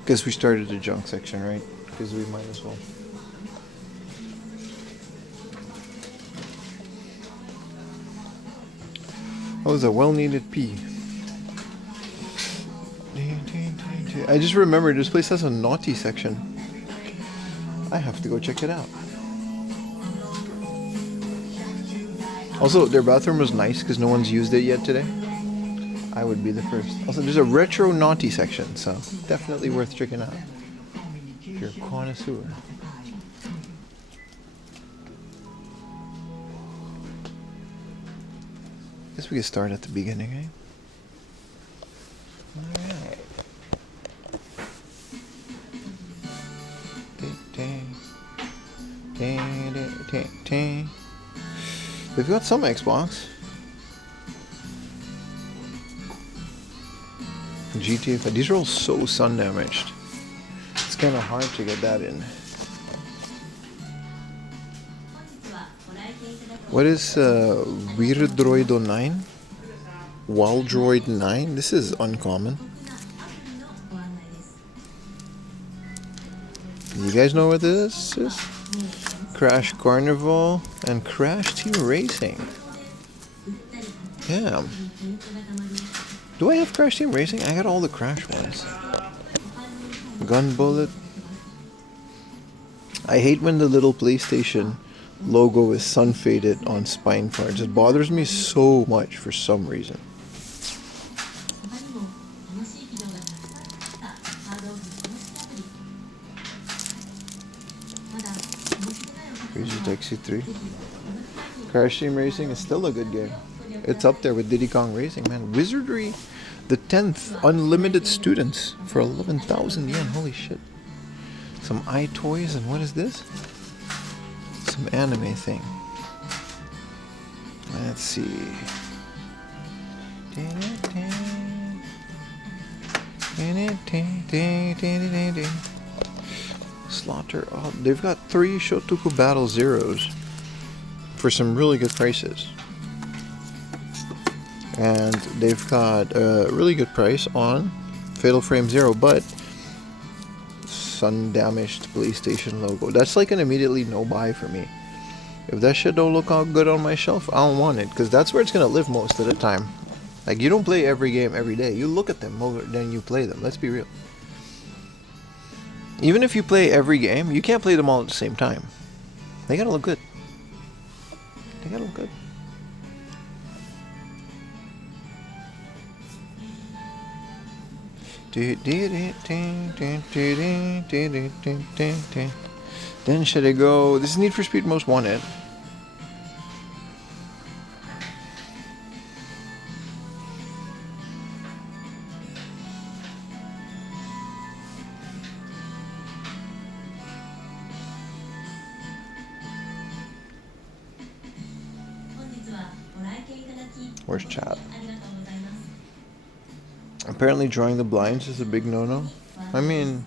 Guess we started the junk section, right? Because we might as well. That was a well-needed pee. I just remembered this place has a naughty section. I have to go check it out. Also, their bathroom was nice because no one's used it yet today. I would be the first. Also, there's a retro naughty section, so definitely worth checking out if you're a connoisseur. Guess we can start at the beginning, eh? Alright. They've got some Xbox. GTA 5. These are all so sun damaged. It's kind of hard to get that in. What is Weirdroido 9? Waldroid 9? This is uncommon. You guys know what this is? Crash Carnival and Crash Team Racing. Damn. Do I have Crash Team Racing? I got all the Crash ones. Gun Bullet. I hate when the little PlayStation logo is sun faded on spine cards. It bothers me so much for some reason. Crazy Taxi 3. Crash Team Racing is still a good game. It's up there with Diddy Kong Racing, man. Wizardry, the 10th, unlimited students for 11,000 yen. Holy shit. Some iToys, and what is this? Some anime thing. Let's see. Slaughter. Oh, they've got 3 Shotoku Battle Zeros for some really good prices. And they've got a really good price on Fatal Frame Zero, but sun damaged PlayStation logo. That's like an immediately no buy for me. If that shit don't look all good on my shelf, I don't want it, because that's where it's gonna live most of the time. Like, you don't play every game every day. You look at them more than you play them. Let's be real. Even if you play every game, you can't play them all at the same time. They gotta look good. They gotta look good. Then should I go? This is Need for Speed Most Wanted. Where's chat? Apparently drawing the blinds is a big no-no. I mean,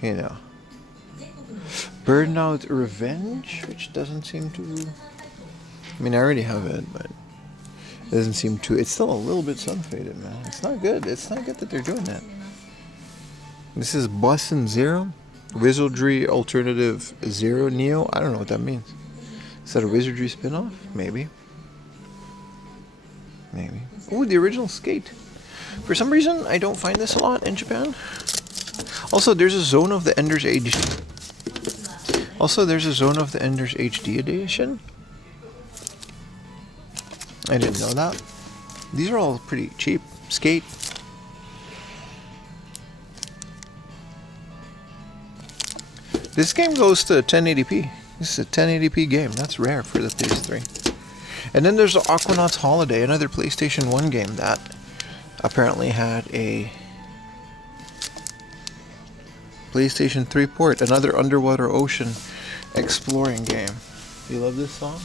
you know. Burnout Revenge, which doesn't seem to... I mean, I already have it, but it doesn't seem to... It's still a little bit sun-faded, man. It's not good. It's not good that they're doing that. This is Boston Zero. Wizardry Alternative Zero Neo. I don't know what that means. Is that a Wizardry spin-off? Maybe. Maybe. Oh, the original Skate. For some reason, I don't find this a lot in Japan. Also, there's a Zone of the Enders HD. HD edition. I didn't know that. These are all pretty cheap. Skate. This game goes to 1080p. This is a 1080p game. That's rare for the PS3. And then there's the Aquanauts Holiday, another PlayStation 1 game that apparently had a PlayStation 3 port, another underwater ocean exploring game. You love this song?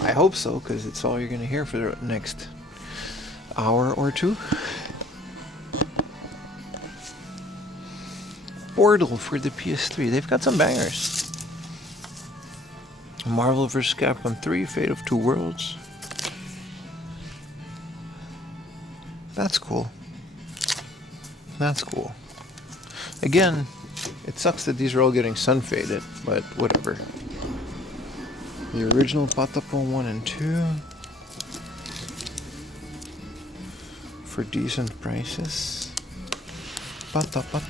I hope so, because it's all you're going to hear for the next hour or two. Portal for the PS3. They've got some bangers. Marvel vs. Capcom 3, Fate of Two Worlds. That's cool. That's cool. Again, it sucks that these are all getting sun faded, but whatever. The original Patapon 1 and 2 for decent prices. Patapon.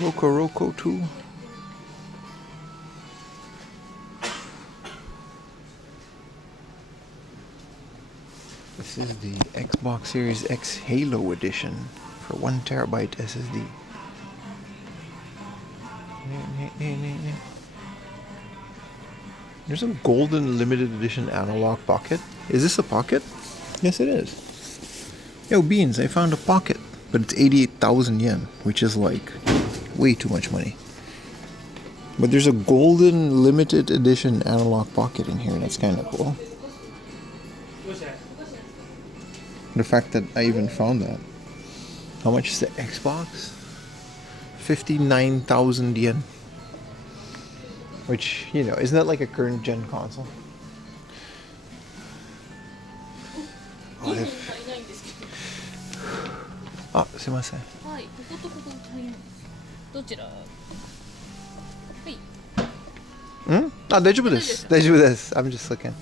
Loco Roco 2. This is the Xbox Series X Halo Edition for 1 terabyte SSD. There's a golden limited edition analog pocket. Is this a pocket? Yes, it is. Yo, Beans, I found a pocket, but it's 88,000 yen, which is like way too much money. But there's a golden limited edition analog pocket in here. That's kind of cool. The fact that I even found that. How much is the Xbox? 59,000 yen. Which, you know, isn't that like a current gen console? Oh, ah, すいません。はい、こことここ入ります。どちら？はい。あ、大丈夫です。大丈夫です。I'm just looking.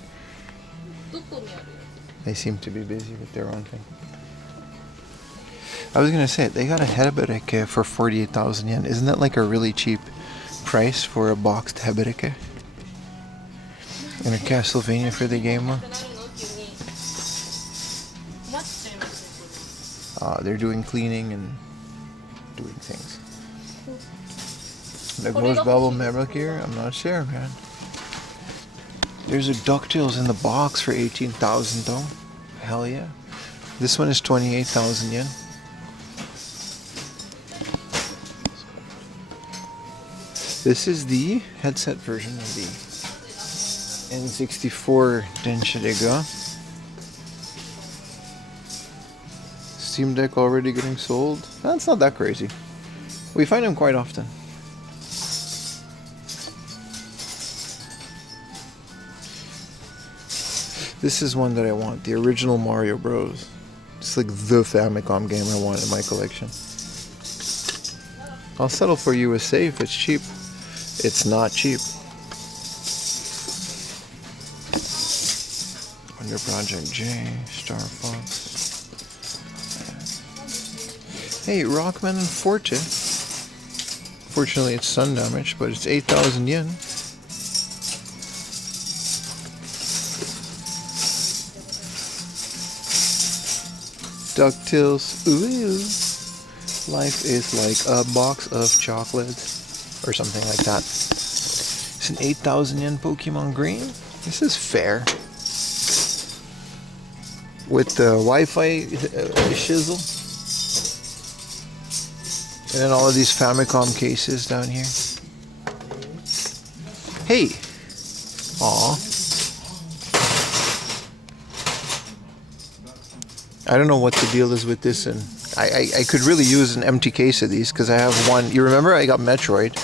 どこにある？ They seem to be busy with their own thing. I was gonna say, they got a Hebereke for 48,000 yen. Isn't that like a really cheap price for a boxed Hebereke? And a Castlevania for the game one? They're doing cleaning and doing things. The Ghost Bubble Metal Gear? I'm not sure, man. There's a DuckTales in the box for 18,000 though. Hell yeah. This one is 28,000 yen. This is the headset version of the N64 Denshirega. Steam Deck already getting sold? That's not that crazy. We find them quite often. This is one that I want, the original Mario Bros. It's like the Famicom game I want in my collection. I'll settle for USA if it's cheap. It's not cheap. Under Project J, Star Fox. Hey, Rockman and Forte. Fortunately, it's sun damage, but it's 8,000 yen. DuckTales. Ooh. Life is like a box of chocolates. Or something like that. It's an 8,000 yen Pokemon Green. This is fair. With the Wi-Fi shizzle. And then all of these Famicom cases down here. Hey! Aw. I don't know what the deal is with this, and I could really use an empty case of these because I have one. You remember I got Metroid,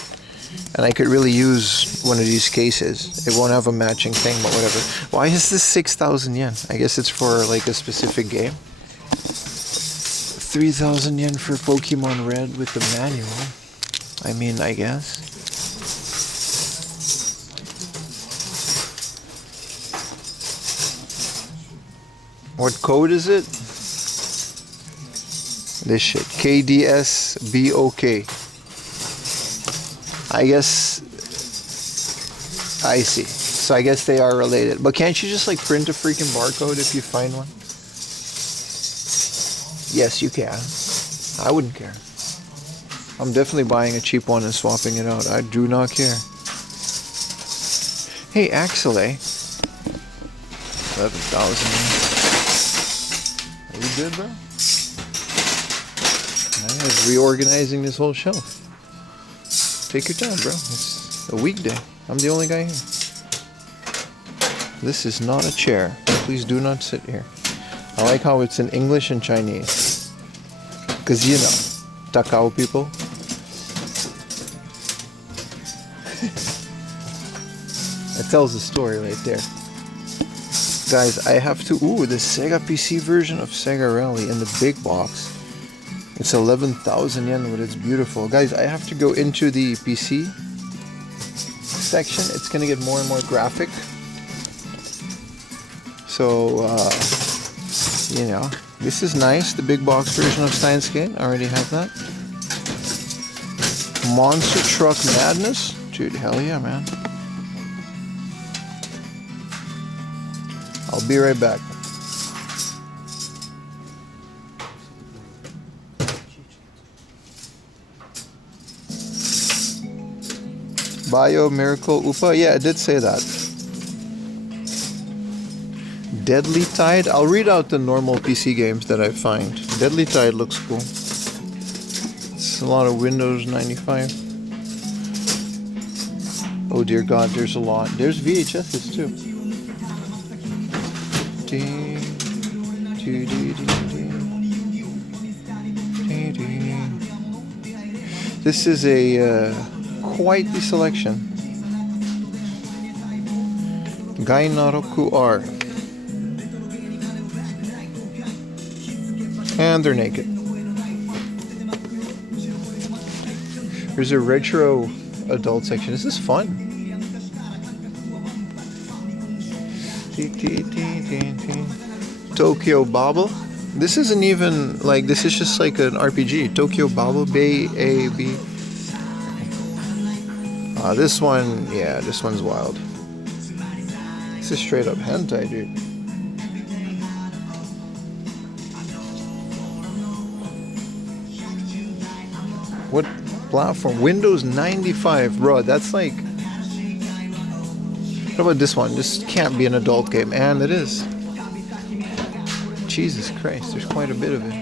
and I could really use one of these cases. It won't have a matching thing, but whatever. Why is this 6,000 yen? I guess it's for like a specific game. 3,000 yen for Pokemon Red with the manual. I mean, I guess. What code is it? This shit. KDSBOK. I guess. I see. So I guess they are related. But can't you just like print a freaking barcode if you find one? Yes, you can. I wouldn't care. I'm definitely buying a cheap one and swapping it out. I do not care. Hey, Axel, 11,000. Are you good, bro? I was reorganizing this whole shelf. Take your time, bro. It's a weekday. I'm the only guy here. This is not a chair. Please do not sit here. I like how it's in English and Chinese. Because, you know, Takao people. That tells the story right there. Guys, I have to... Ooh, the Sega PC version of Sega Rally in the big box. It's 11,000 yen, but it's beautiful. Guys, I have to go into the PC section. It's going to get more and more graphic. So, you know, this is nice. The big box version of Steins Gate. I already have that. Monster Truck Madness. Dude, hell yeah, man. I'll be right back. Bio Miracle Upa. Yeah, it did say that. Deadly Tide. I'll read out the normal PC games that I find. Deadly Tide looks cool. It's a lot of Windows 95. Oh dear God, there's a lot. There's VHSs too. This is a quite the selection. Gainaroku R. And they're naked. There's a retro adult section. This is fun. Tokyo Bobble. This isn't even like, this is just like an RPG. Tokyo Bobble Bay A B. This one, yeah, this one's wild. This is straight up hentai, dude. What platform? Windows 95, bro. That's like. What about this one? This can't be an adult game, and it is. Jesus Christ, there's quite a bit of it.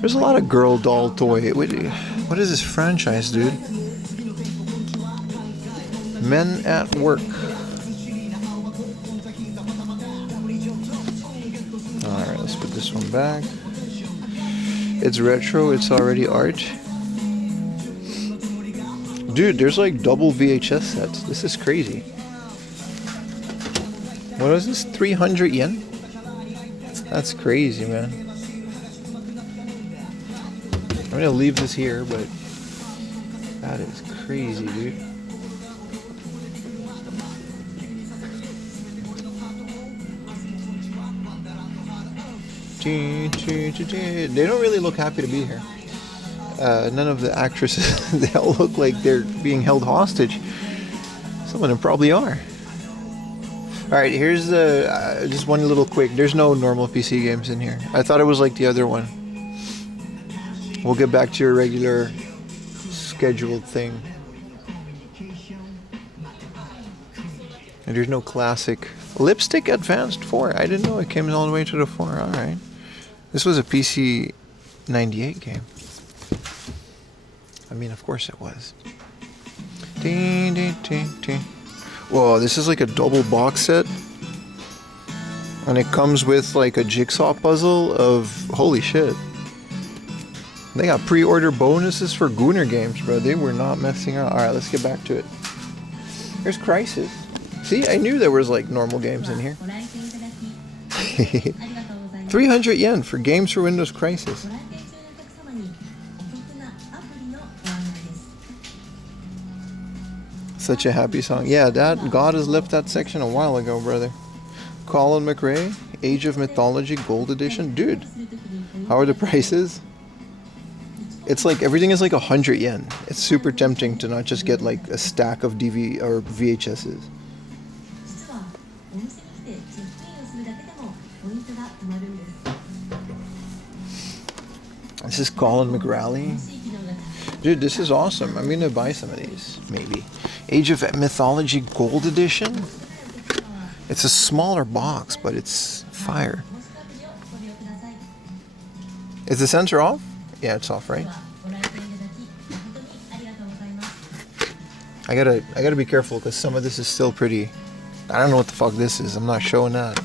There's a lot of girl doll toy. What is this franchise, dude? Men at Work. Alright, let's put this one back. It's retro, it's already art. Dude, there's like double VHS sets. This is crazy. What is this? 300 yen? That's crazy, man. I'm gonna leave this here, but that is crazy, dude. They don't really look happy to be here. None of the actresses, they all look like they're being held hostage. Some of them probably are. Alright, here's the just one little quick. There's no normal PC games in here. I thought it was like the other one. We'll get back to your regular scheduled thing. And there's no classic. Lipstick Advanced 4. I didn't know it came all the way to the 4. Alright. This was a PC 98 game. I mean, of course it was. Ding, ding, ding, ding. Whoa, this is like a double box set. And it comes with like a jigsaw puzzle of... Holy shit. They got pre-order bonuses for Gooner games, bro. They were not messing around. Alright, let's get back to it. Here's Crisis. See, I knew there was like normal games in here. 300 yen for Games for Windows Crisis. Such a happy song. Yeah, God has left that section a while ago, brother. Colin McRae, Age of Mythology Gold Edition. Dude, how are the prices? It's like everything is like 100 yen. It's super tempting to not just get like a stack of DV or VHSs. This is Colin McRae. Dude, this is awesome. I'm gonna buy some of these, maybe. Age of Mythology Gold Edition. It's a smaller box, but it's fire. Is the sensor off? Yeah, it's off, right? I gotta be careful because some of this is still pretty. I don't know what the fuck this is. I'm not showing that.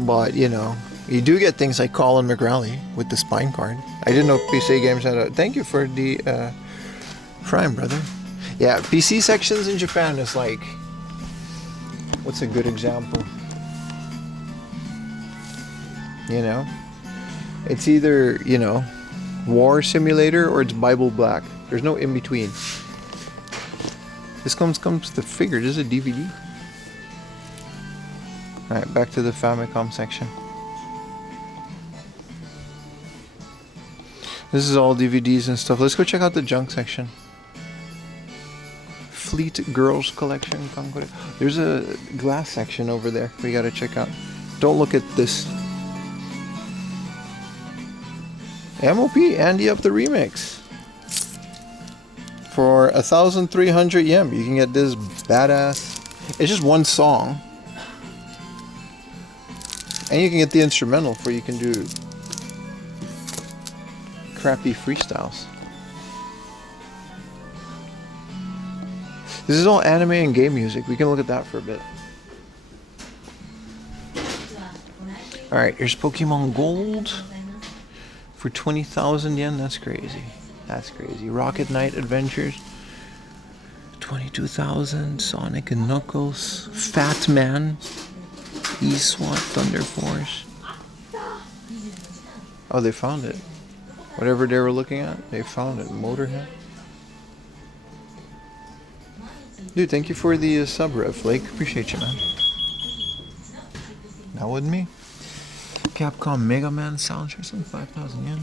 But you know, you do get things like Colin McRae with the spine card. I didn't know PC Games had a. Thank you for the Prime, brother. Yeah, PC sections in Japan is like. What's a good example? You know, it's either War Simulator or it's Bible Black. There's no in between. This comes with the figure. This is a DVD. All right, back to the Famicom section. This is all DVDs and stuff. Let's go check out the junk section. Fleet Girls Collection. There's a glass section over there we gotta check out. Don't look at this. MOP, Andy Up the Remix. For 1,300 yen, you can get this badass. It's just one song. And you can get the instrumental for you can do crappy freestyles. This is all anime and game music. We can look at that for a bit. Alright, here's Pokemon Gold for 20,000 yen. That's crazy. That's crazy. Rocket Knight Adventures, 22,000. Sonic and Knuckles, Fat Man, E-SWAT, Thunder Force. Oh, they found it. Whatever they were looking at, they found it. Motorhead. Dude, thank you for the sub rev, Flake. Appreciate you, man. That wasn't me. Capcom Mega Man soundtrack, 5,000 yen.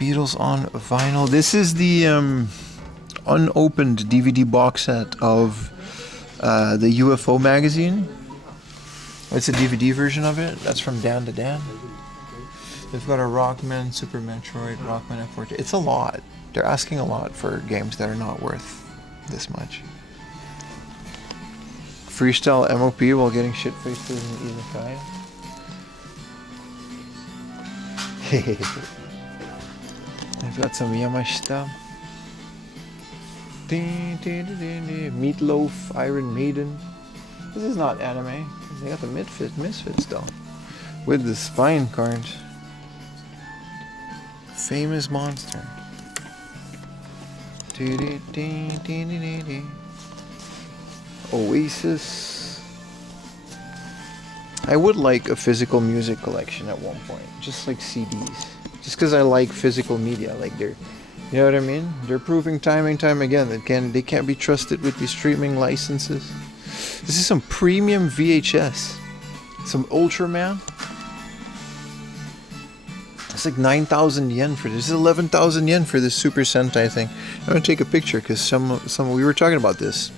Beatles on vinyl. This is the unopened DVD box set of the UFO magazine. It's a DVD version of it. That's from Dan to Dan. They've got a Rockman, Super Metroid, Rockman F4. It's a lot. They're asking a lot for games that are not worth this much. Freestyle MOP while getting shit-faced in Izakaya. I've got some Yamashita. Meatloaf, Iron Maiden. This is not anime. They got the Misfits though. With the spine card. Famous Monster. Oasis. I would like a physical music collection at one point. Just like CDs. Just because I like physical media. Like they're, you know what I mean? They're proving time and time again that they can't be trusted with these streaming licenses. This is some premium VHS. Some Ultraman. It's like 9,000 yen for this. This is 11,000 yen for this Super Sentai thing. I'm gonna take a picture because some we were talking about this.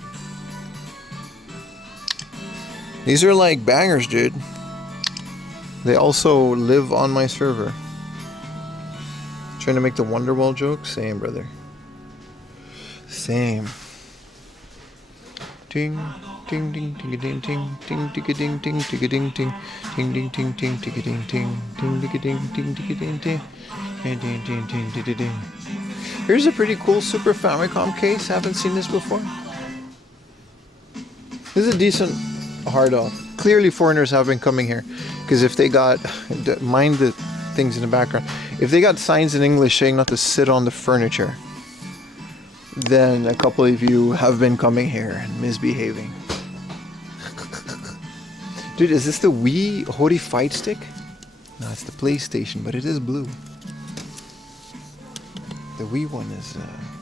These are like bangers, dude. They also live on my server. Trying to make the Wonderwall joke? Same, brother. Same. Ting, ting, ding, ting, ding, ting, ting, ting, ding, ting, ting, ding, ting, ting, ding, ting, ting, ting, ding, ting, ting, ding, ting, ting, ding, ting, ting, ting, ting, ting, ting. Here's a pretty cool Super Famicom case. Haven't seen this before. This is a decent hard off. Clearly foreigners have been coming here, because if they got, mind the things in the background, if they got signs in English saying not to sit on the furniture, then a couple of you have been coming here and misbehaving. Dude, is this the Wii Hori Fight Stick? No, it's the PlayStation, but it is blue. The Wii one is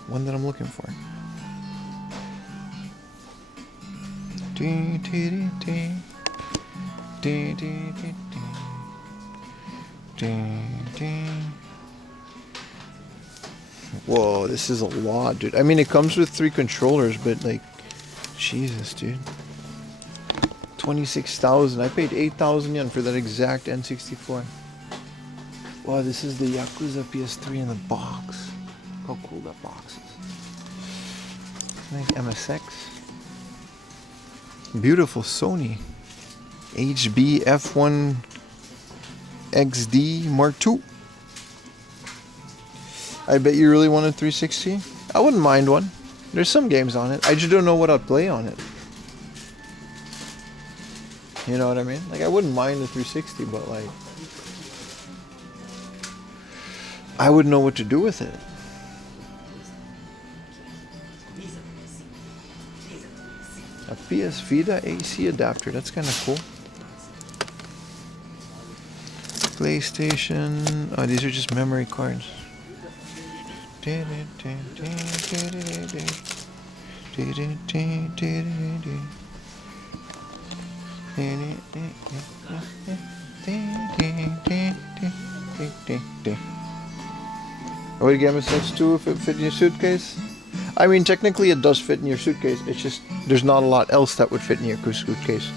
one that I'm looking for. Whoa, this is a lot, dude. I mean, it comes with 3 controllers, but like, Jesus, dude. 26,000. I paid 8,000 yen for that exact N64. Wow, this is the Yakuza PS3 in the box. How cool that box is. Nice MSX. Beautiful Sony HB F1 XD Mark II. I bet you really wanted 360. I wouldn't mind one. There's some games on it. I just don't know what I'd play on it. You know what I mean? Like, I wouldn't mind the 360, but like, I wouldn't know what to do with it. A PS Vita AC adapter. That's kind of cool. PlayStation. Oh, these are just memory cards. I would get MSX too if it fit in your suitcase. I mean, technically it does fit in your suitcase. It's just there's not a lot else that would fit in your suitcase.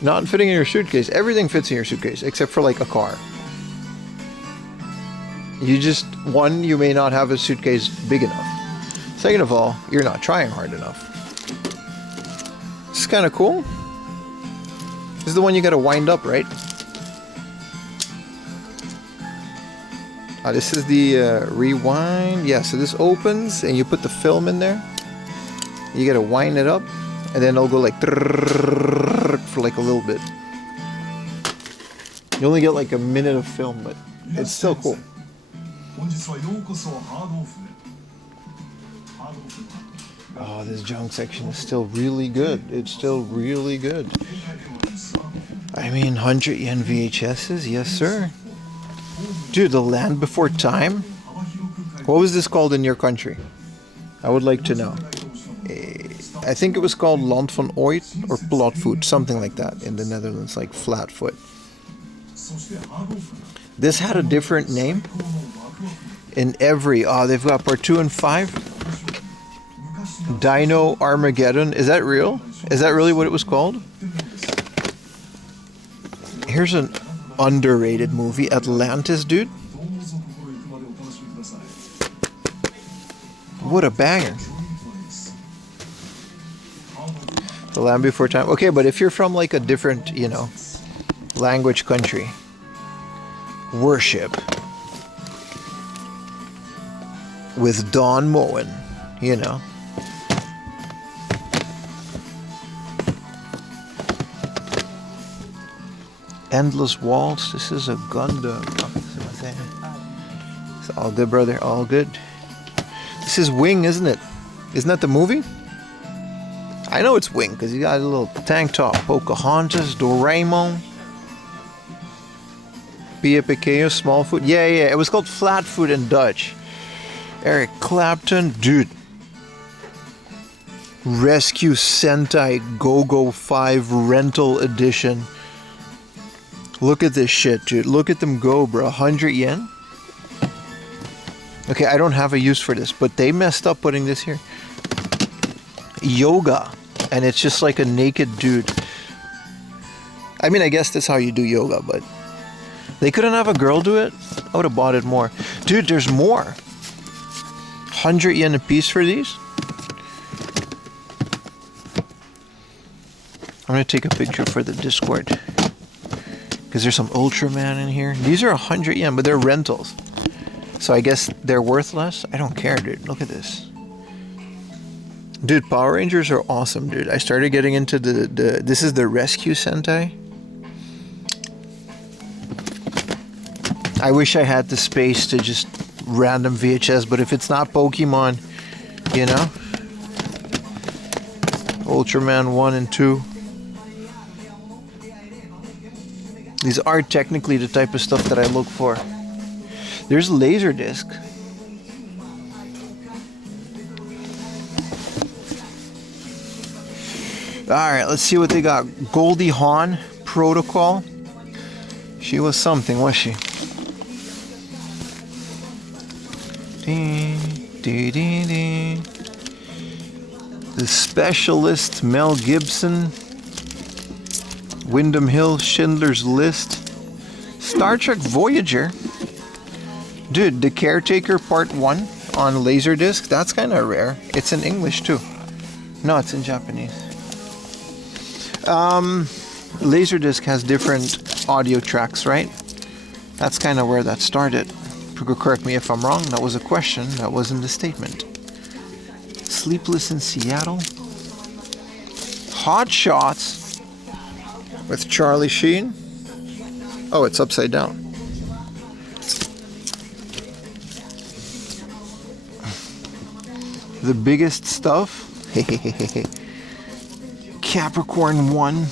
Not fitting in your suitcase. Everything fits in your suitcase except for like a car. You just, one, you may not have a suitcase big enough. Second of all, you're not trying hard enough. This is kind of cool. This is the one you gotta wind up, right? This is the rewind. Yeah, so this opens and you put the film in there. You gotta wind it up and then it'll go like for like a little bit. You only get like a minute of film, but it's still cool. Oh, this junk section is still really good. It's still really good. I mean, 100 yen VHSs, yes sir. Dude, The Land Before Time? What was this called in your country? I would like to know. I think it was called Land van Ooit or Plotvoet, something like that in the Netherlands, like Flatfoot. This had a different name in every, they've got part 2 and 5. Dino Armageddon, is that real? Is that really what it was called? Here's an underrated movie, Atlantis, dude. What a banger. The Land Before Time. Okay, but if you're from like a different, you know, language country, Worship with Don Moen, you know. Endless Waltz. This is a Gundam. It's all good, brother. All good. This is Wing, isn't it? Isn't that the movie? I know it's Wing because he got a little tank top. Pocahontas, Doraemon, Pia Pequeno, Smallfoot. Yeah. It was called Flatfoot in Dutch. Eric Clapton, dude. Rescue Sentai Go-Go 5 Rental Edition. Look at this shit, dude. Look at them go, bro. 100 yen? Okay, I don't have a use for this, but they messed up putting this here. Yoga. and it's just like a naked dude. I mean, I guess that's how you do yoga, but they couldn't have a girl do it? I would have bought it more. Dude, there's more. 100 yen a piece for these? I'm gonna take a picture for the Discord. Because there's some Ultraman in here. These are 100 yen, but they're rentals. So I guess they're worth less? I don't care, dude. Look at this. Dude, Power Rangers are awesome, dude. I started getting into this is the Rescue Sentai. I wish I had the space to just random VHS, but if it's not Pokemon, you know? Ultraman 1 and 2. These are technically the type of stuff that I look for. There's Laserdisc. Alright, let's see what they got. Goldie Hawn Protocol. She was something, was she? The Specialist, Mel Gibson. Wyndham Hill, Schindler's List. Star Trek Voyager. Dude, The Caretaker Part 1 on Laserdisc. That's kind of rare. It's in English too. No, it's in Japanese. Laserdisc has different audio tracks, right? That's kind of where that started. Correct me if I'm wrong. That was a question. That wasn't a statement. Sleepless in Seattle. Hot Shots with Charlie Sheen. Oh, it's upside down. The Biggest Stuff. Capricorn 1.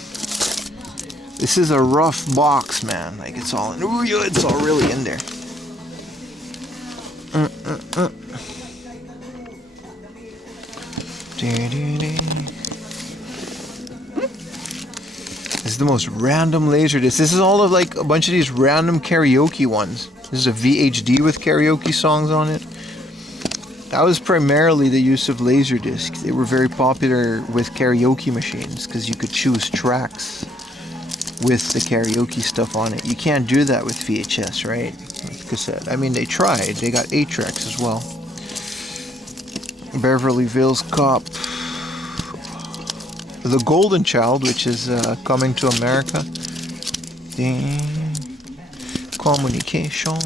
This is a rough box, man. Like it's all in. Ooh, it's all really in there. This is the most random Laserdisc. This is all of like a bunch of these random karaoke ones. This is a VHD with karaoke songs on it. That was primarily the use of Laserdisc. They were very popular with karaoke machines because you could choose tracks with the karaoke stuff on it. You can't do that with VHS, right? With cassette. I mean, they tried. They got 8 tracks as well. Beverly Hills Cop. The Golden Child, which is coming to America. Communication.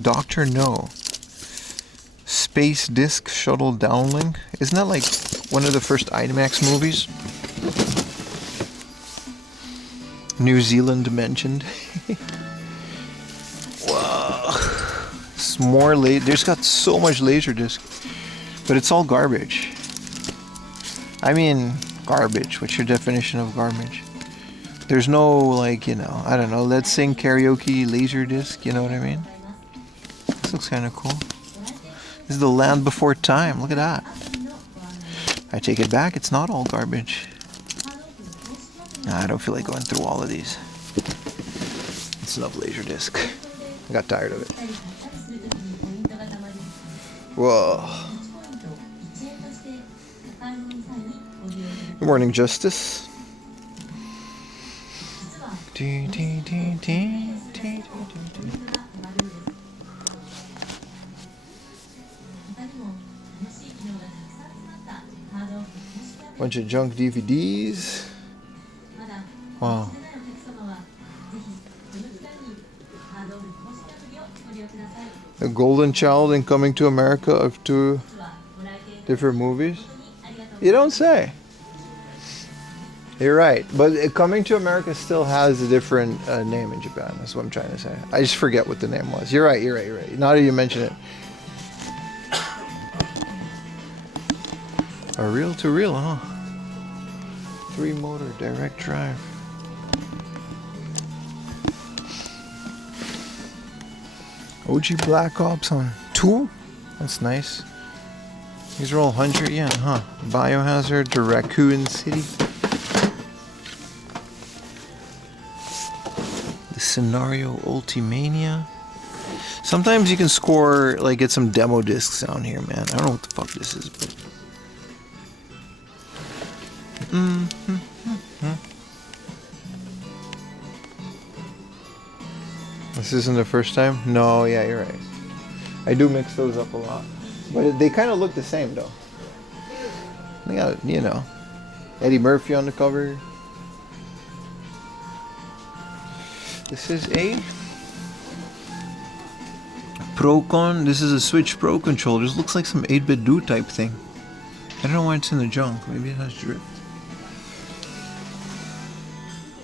Dr. No. Space Disc Shuttle Downlink. Isn't that like one of the first IMAX movies? New Zealand mentioned. Wow. It's more there's got so much Laserdisc. But it's all garbage. I mean, garbage. What's your definition of garbage? There's no, like, you know, I don't know, let's sing karaoke Laserdisc, you know what I mean? This looks kind of cool. This is The Land Before Time, look at that. I take it back, it's not all garbage. Nah, I don't feel like going through all of these. It's enough Laserdisc. I got tired of it. Whoa. Good morning, Justice. Bunch of junk DVDs. Wow. A Golden Child and Coming to America of 2 different movies. You don't say. You're right, but Coming to America still has a different name in Japan. That's what I'm trying to say. I just forget what the name was. You're right. Now that you mention it. A reel-to-reel, huh? 3-motor direct drive. OG Black Ops on 2? That's nice. These are all 100 yen, huh? Biohazard to Raccoon City. The Scenario Ultimania. Sometimes you can score, like, get some demo discs down here, man. I don't know what the fuck this is, but... This isn't the first time? No, yeah, you're right. I do mix those up a lot. But they kind of look the same, though. They got, you know, Eddie Murphy on the cover. This is a Procon. This is a Switch Pro controller. This looks like some 8-bit do type thing. I don't know why it's in the junk. Maybe it has drift.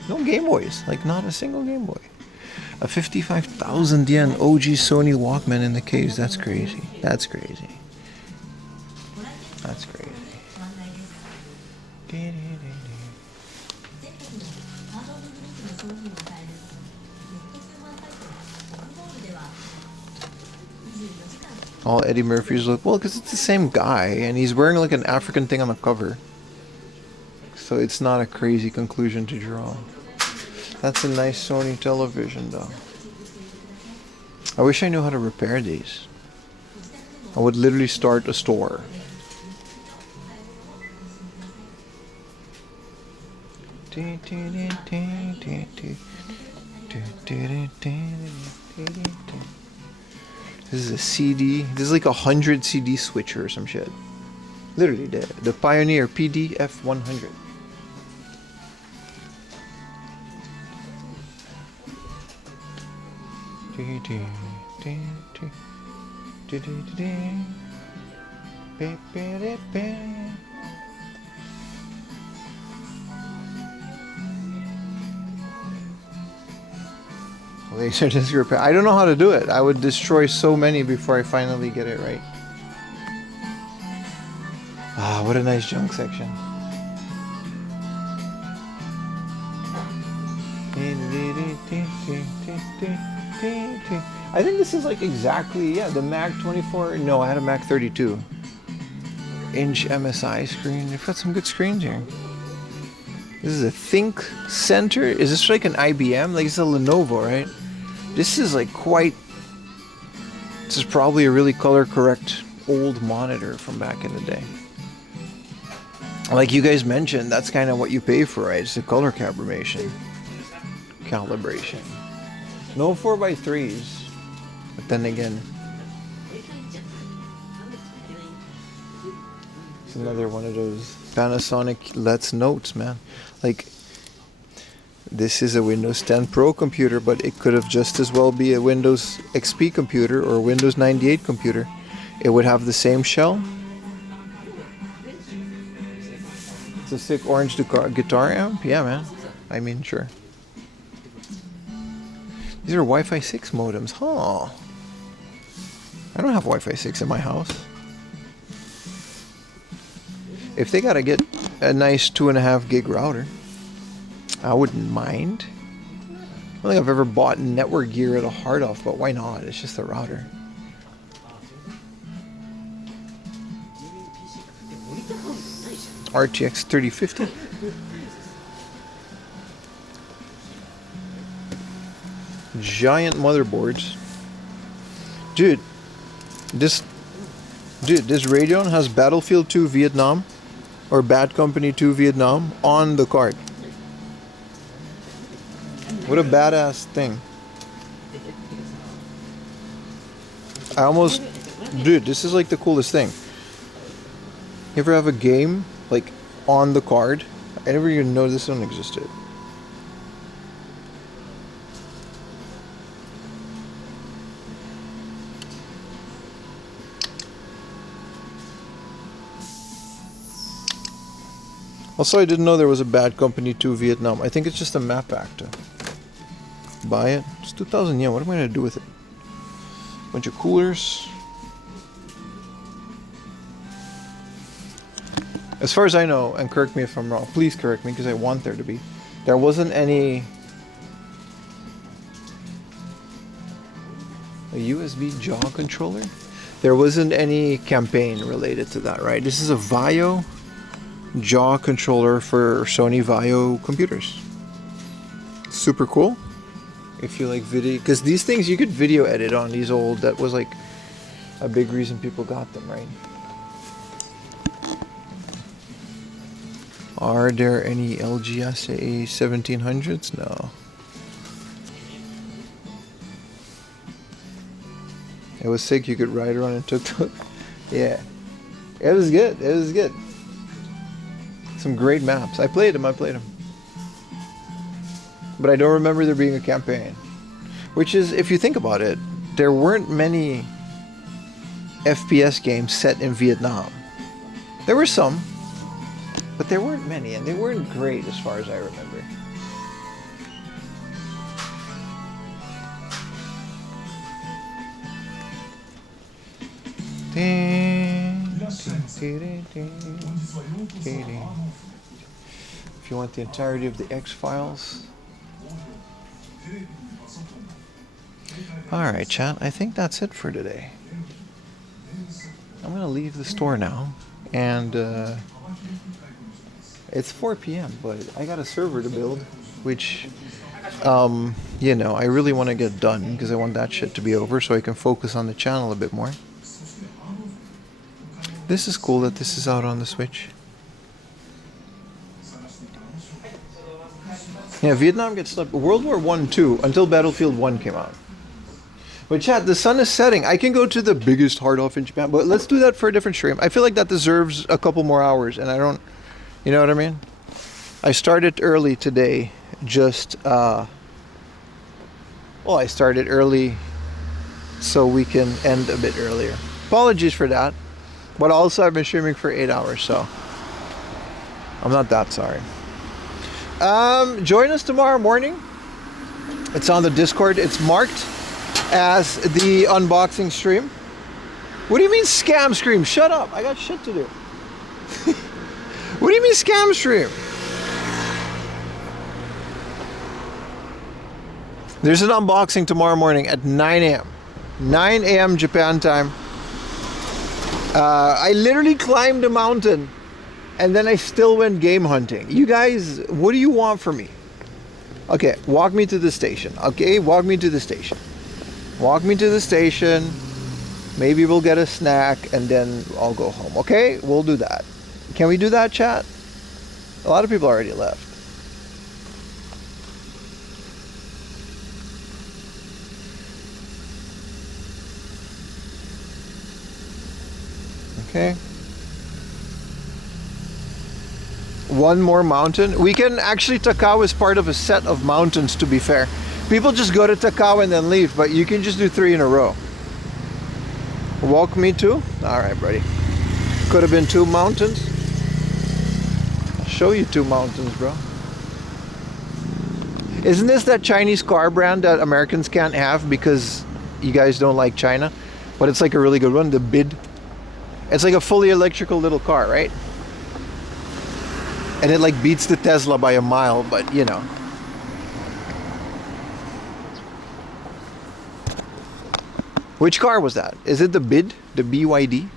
No Game Boys. Like, not a single Game Boy. A 55,000 yen OG Sony Walkman in the case. That's crazy. That's crazy. That's crazy. All Eddie Murphy's look, well, because it's the same guy, and he's wearing like an African thing on the cover. So it's not a crazy conclusion to draw. That's a nice Sony television, though. I wish I knew how to repair these. I would literally start a store. This is a CD. This is like 100 CD switcher or some shit. Literally, the Pioneer PDF 100. Laser disc repair. I don't know how to do it. I would destroy so many before I finally get it right. Ah, what a nice junk section. I think this is like exactly, yeah, the Mag 24. No, I had a Mag 32 inch MSI screen. They've got some good screens here. This is a Think Center. Is this like an IBM? Like, it's a Lenovo, right? This is like quite... This is probably a really color correct old monitor from back in the day. Like you guys mentioned, that's kind of what you pay for, right? It's the color calibration. No 4x3s. But then again... It's another one of those Panasonic Let's Notes, man. Like... This is a Windows 10 Pro computer, but it could have just as well be a Windows XP computer or a Windows 98 computer. It would have the same shell. It's a sick orange guitar amp. Yeah, man. I mean, sure. These are Wi-Fi 6 modems. Huh. I don't have Wi-Fi 6 in my house. If they gotta get a nice 2.5 gig router, I wouldn't mind. I don't think I've ever bought network gear at a hard off, but why not? It's just a router. RTX 3050. Giant motherboards. Dude, this Radeon has Battlefield 2 Vietnam or Bad Company 2 Vietnam on the card. What a badass thing. Dude, this is like the coolest thing. You ever have a game like on the card? I never even know this one existed. Also, I didn't know there was a Bad Company 2 Vietnam. I think it's just a map pack to buy it. It's 2,000 yen. What am I going to do with it? Bunch of coolers. As far as I know, and correct me if I'm wrong, please correct me because I want there to be. There wasn't any... A USB jaw controller? There wasn't any campaign related to that, right? This is a Vaio jaw controller for Sony Vaio computers. Super cool. if you like video, because these things you could video edit on these old. That was like a big reason people got them, right? Are there any LGSA 1700s? No. It was sick. You could ride around in tuk-tuk. Yeah, it was good. It was good. Some great maps. I played them. But I don't remember there being a campaign. Which is, if you think about it, there weren't many FPS games set in Vietnam. There were some, but there weren't many, and they weren't great as far as I remember. If you want the entirety of the X-Files. Alright, chat, I think that's it for today. I'm gonna leave the store now, and it's 4 p.m., but I got a server to build, which, you know, I really want to get done, because I want that shit to be over so I can focus on the channel a bit more. This is cool that this is out on the Switch. Yeah, Vietnam gets slept. World War I, too, until Battlefield 1 came out. But chat, the sun is setting. I can go to the biggest hard off in Japan, but let's do that for a different stream. I feel like that deserves a couple more hours, and I don't, you know what I mean? I started early today, just, well, I started early so we can end a bit earlier. Apologies for that, but also I've been streaming for 8 hours, so I'm not that sorry. Join us tomorrow morning. It's on the Discord. It's marked as the unboxing stream. What do you mean scam stream? Shut up. I got shit to do. What do you mean scam stream? There's an unboxing tomorrow morning at 9 a.m. 9 a.m. Japan time. I literally climbed a mountain and then I still went game hunting. You guys, what do you want from me? Okay, walk me to the station. Okay, walk me to the station. Walk me to the station. Maybe we'll get a snack and then I'll go home. Okay, we'll do that. Can we do that, chat? A lot of people already left. Okay. One more mountain. We can actually, Takao is part of a set of mountains, to be fair. People just go to Takao and then leave, but you can just do 3 in a row. Walk me to? Alright, buddy. Could have been 2 mountains. I'll show you 2 mountains, bro. Isn't this that Chinese car brand that Americans can't have because you guys don't like China? But it's like a really good one, the BID. It's like a fully electrical little car, right? And it like beats the Tesla by a mile, but you know. Which car was that? Is it the BID? The BYD?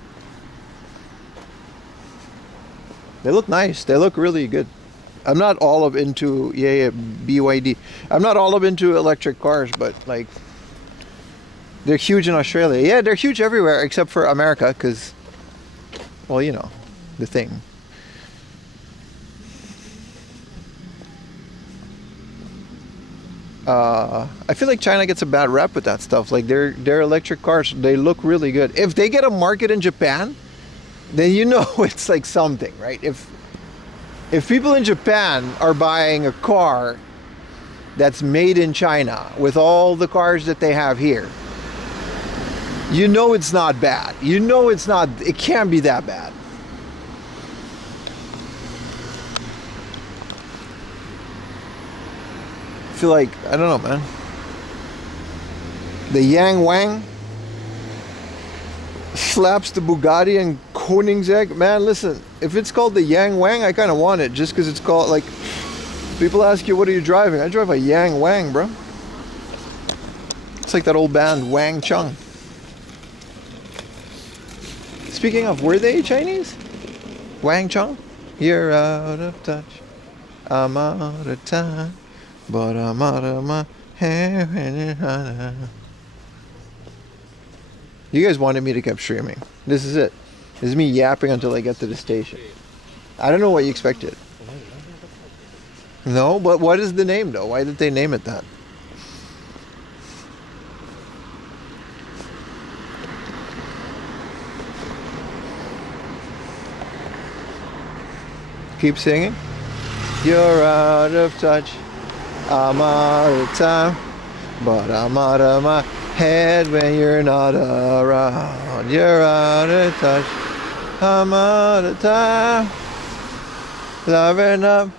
They look nice. They look really good. I'm not all of into, yeah, BYD. I'm not all of into electric cars, but like, they're huge in Australia. Yeah, they're huge everywhere except for America, because, well, you know, the thing. I feel like China gets a bad rep with that stuff. Like their electric cars, they look really good. If they get a market in Japan, then you know it's like something, right? If people in Japan are buying a car that's made in China with all the cars that they have here, you know it's not bad. You know it's not, it can't be that bad. I feel like, I don't know, man. The Yang Wang slaps the Bugatti and Koenigsegg. Man, listen, if it's called the Yang Wang, I kind of want it just because it's called, like, people ask you, what are you driving? I drive a Yang Wang, bro. It's like that old band, Wang Chung. Speaking of, were they Chinese? Wang Chung? You're out of touch. I'm out of time. But I'm out of my You guys wanted me to keep streaming. This is it. This is me yapping until I get to the station. I don't know what you expected. No, but what is the name though? Why did they name it that? Keep singing. You're out of touch. I'm out of time. But I'm out of my head when you're not around. You're out of touch. I'm out of time. Loving up.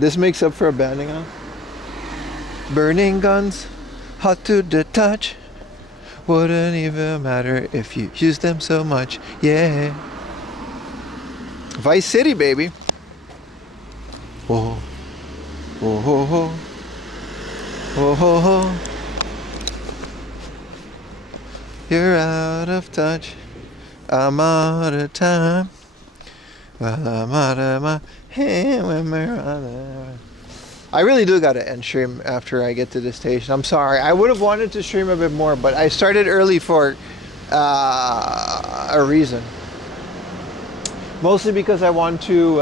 This makes up for abandoning us. Burning guns, hot to the touch. Wouldn't even matter if you use them so much. Yeah. Vice City, baby. Whoa. Whoa, ho, ho. Whoa, ho, ho. You're out of touch. I'm out of time. Well, I'm out of my hand when we're on. I really do gotta end stream after I get to the station. I'm sorry. I would have wanted to stream a bit more, but I started early for a reason. Mostly because I want to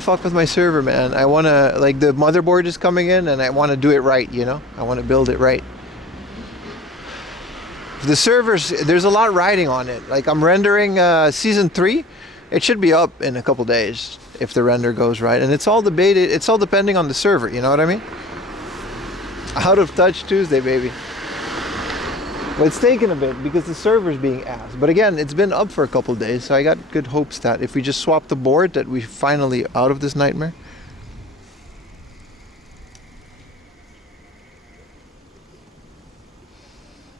fuck with my server, man. I want to, like, the motherboard is coming in and I want to do it right, you know? I want to build it right. The servers, there's a lot riding on it. Like, I'm rendering season 3. It should be up in a couple days if the render goes right. And it's all debated. It's all depending on the server. You know what I mean? Out of touch Tuesday, baby. But it's taken a bit because the server's being ass. But again, it's been up for a couple days. So I got good hopes that if we just swap the board, that we finally out of this nightmare.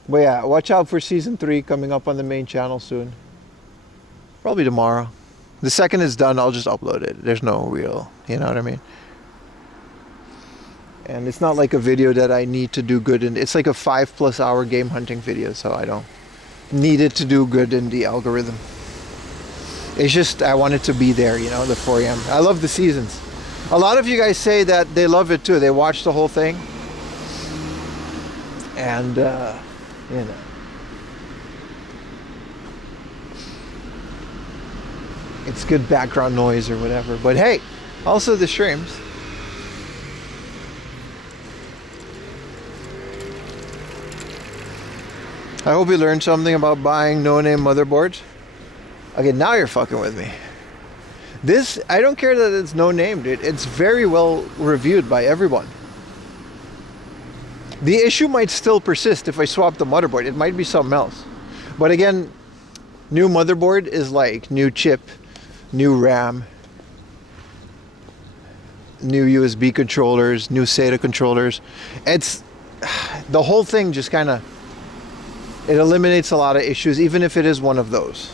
But yeah, watch out for season 3 coming up on the main channel soon. Probably tomorrow. The second it's done, I'll just upload it. There's no real, you know what I mean? And it's not like a video that I need to do good in. It's like a 5+ hour game hunting video, so I don't need it to do good in the algorithm. It's just, I want it to be there, you know, the 4 a.m. I love the seasons. A lot of you guys say that they love it too. They watch the whole thing. And, you know. It's good background noise or whatever. But hey, also the streams. I hope you learned something about buying no-name motherboards. Okay, now you're fucking with me. This, I don't care that it's no-name, dude. It's very well reviewed by everyone. The issue might still persist if I swap the motherboard. It might be something else. But again, new motherboard is like new chip, new RAM, new USB controllers, new SATA controllers. It's the whole thing just kind of, it eliminates a lot of issues, even if it is one of those.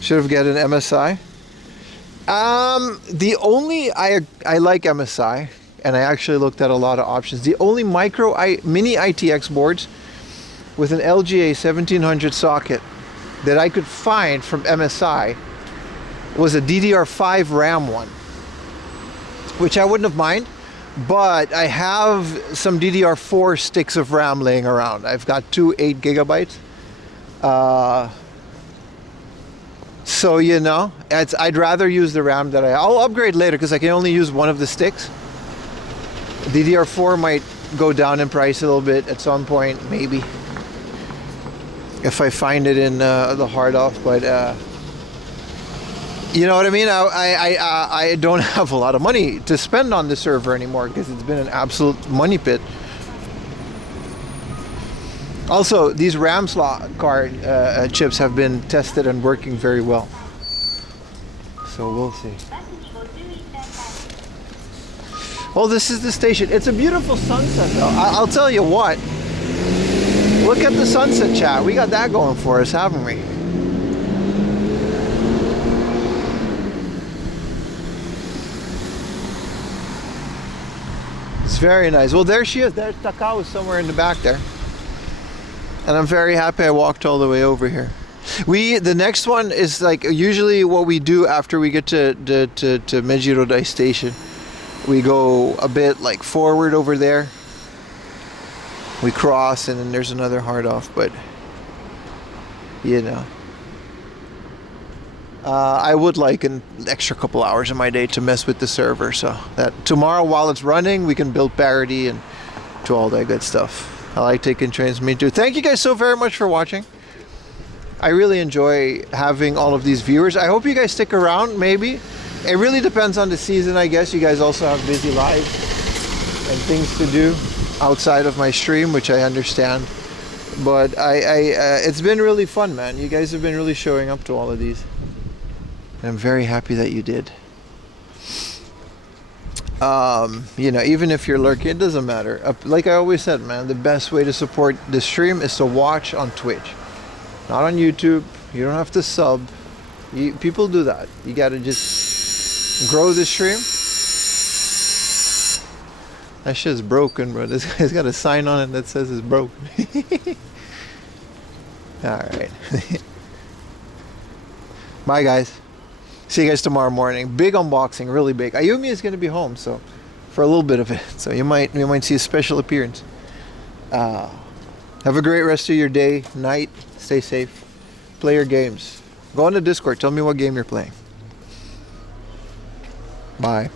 Should have get an MSI. The only, I like MSI, and I actually looked at a lot of options. The only mini ITX boards with an LGA 1700 socket that I could find from MSI was a DDR5 RAM one, which I wouldn't have mind, but I have some DDR4 sticks of RAM laying around. I've got 2 8 gigabytes. So, you know, I'd rather use the RAM that I'll upgrade later because I can only use one of the sticks. DDR4 might go down in price a little bit at some point, maybe, if I find it in the hard off. But you know what I mean? I don't have a lot of money to spend on the server anymore because it's been an absolute money pit. Also, these RAM slot card chips have been tested and working very well. So we'll see. Well, this is the station. It's a beautiful sunset though. I'll tell you what. Look at the sunset, chat. We got that going for us, haven't we? It's very nice. Well, there she is. There's Takao somewhere in the back there. And I'm very happy I walked all the way over here. The next one is like usually what we do after we get to Mejirodai Station. We go a bit like forward over there. We cross and then there's another hard off, but you know. I would like an extra couple hours of my day to mess with the server, so that tomorrow while it's running we can build parity and do all that good stuff. I like taking trains, me too. Thank you guys so very much for watching. I really enjoy having all of these viewers. I hope you guys stick around, maybe. It really depends on the season, I guess. You guys also have busy lives and things to do outside of my stream, which I understand. But it's been really fun, man. You guys have been really showing up to all of these. And I'm very happy that you did. You know, even if you're lurking, it doesn't matter. Like I always said, man, the best way to support the stream is to watch on Twitch. Not on YouTube. You don't have to sub. People do that. You gotta just grow the stream. That shit's broken, bro. This guy's got a sign on it that says it's broken. Alright. Bye, guys. See you guys tomorrow morning. Big unboxing, really big. Ayumi is going to be home, so for a little bit of it. So you might see a special appearance. Have a great rest of your day, night. Stay safe. Play your games. Go on the Discord. Tell me what game you're playing. Bye.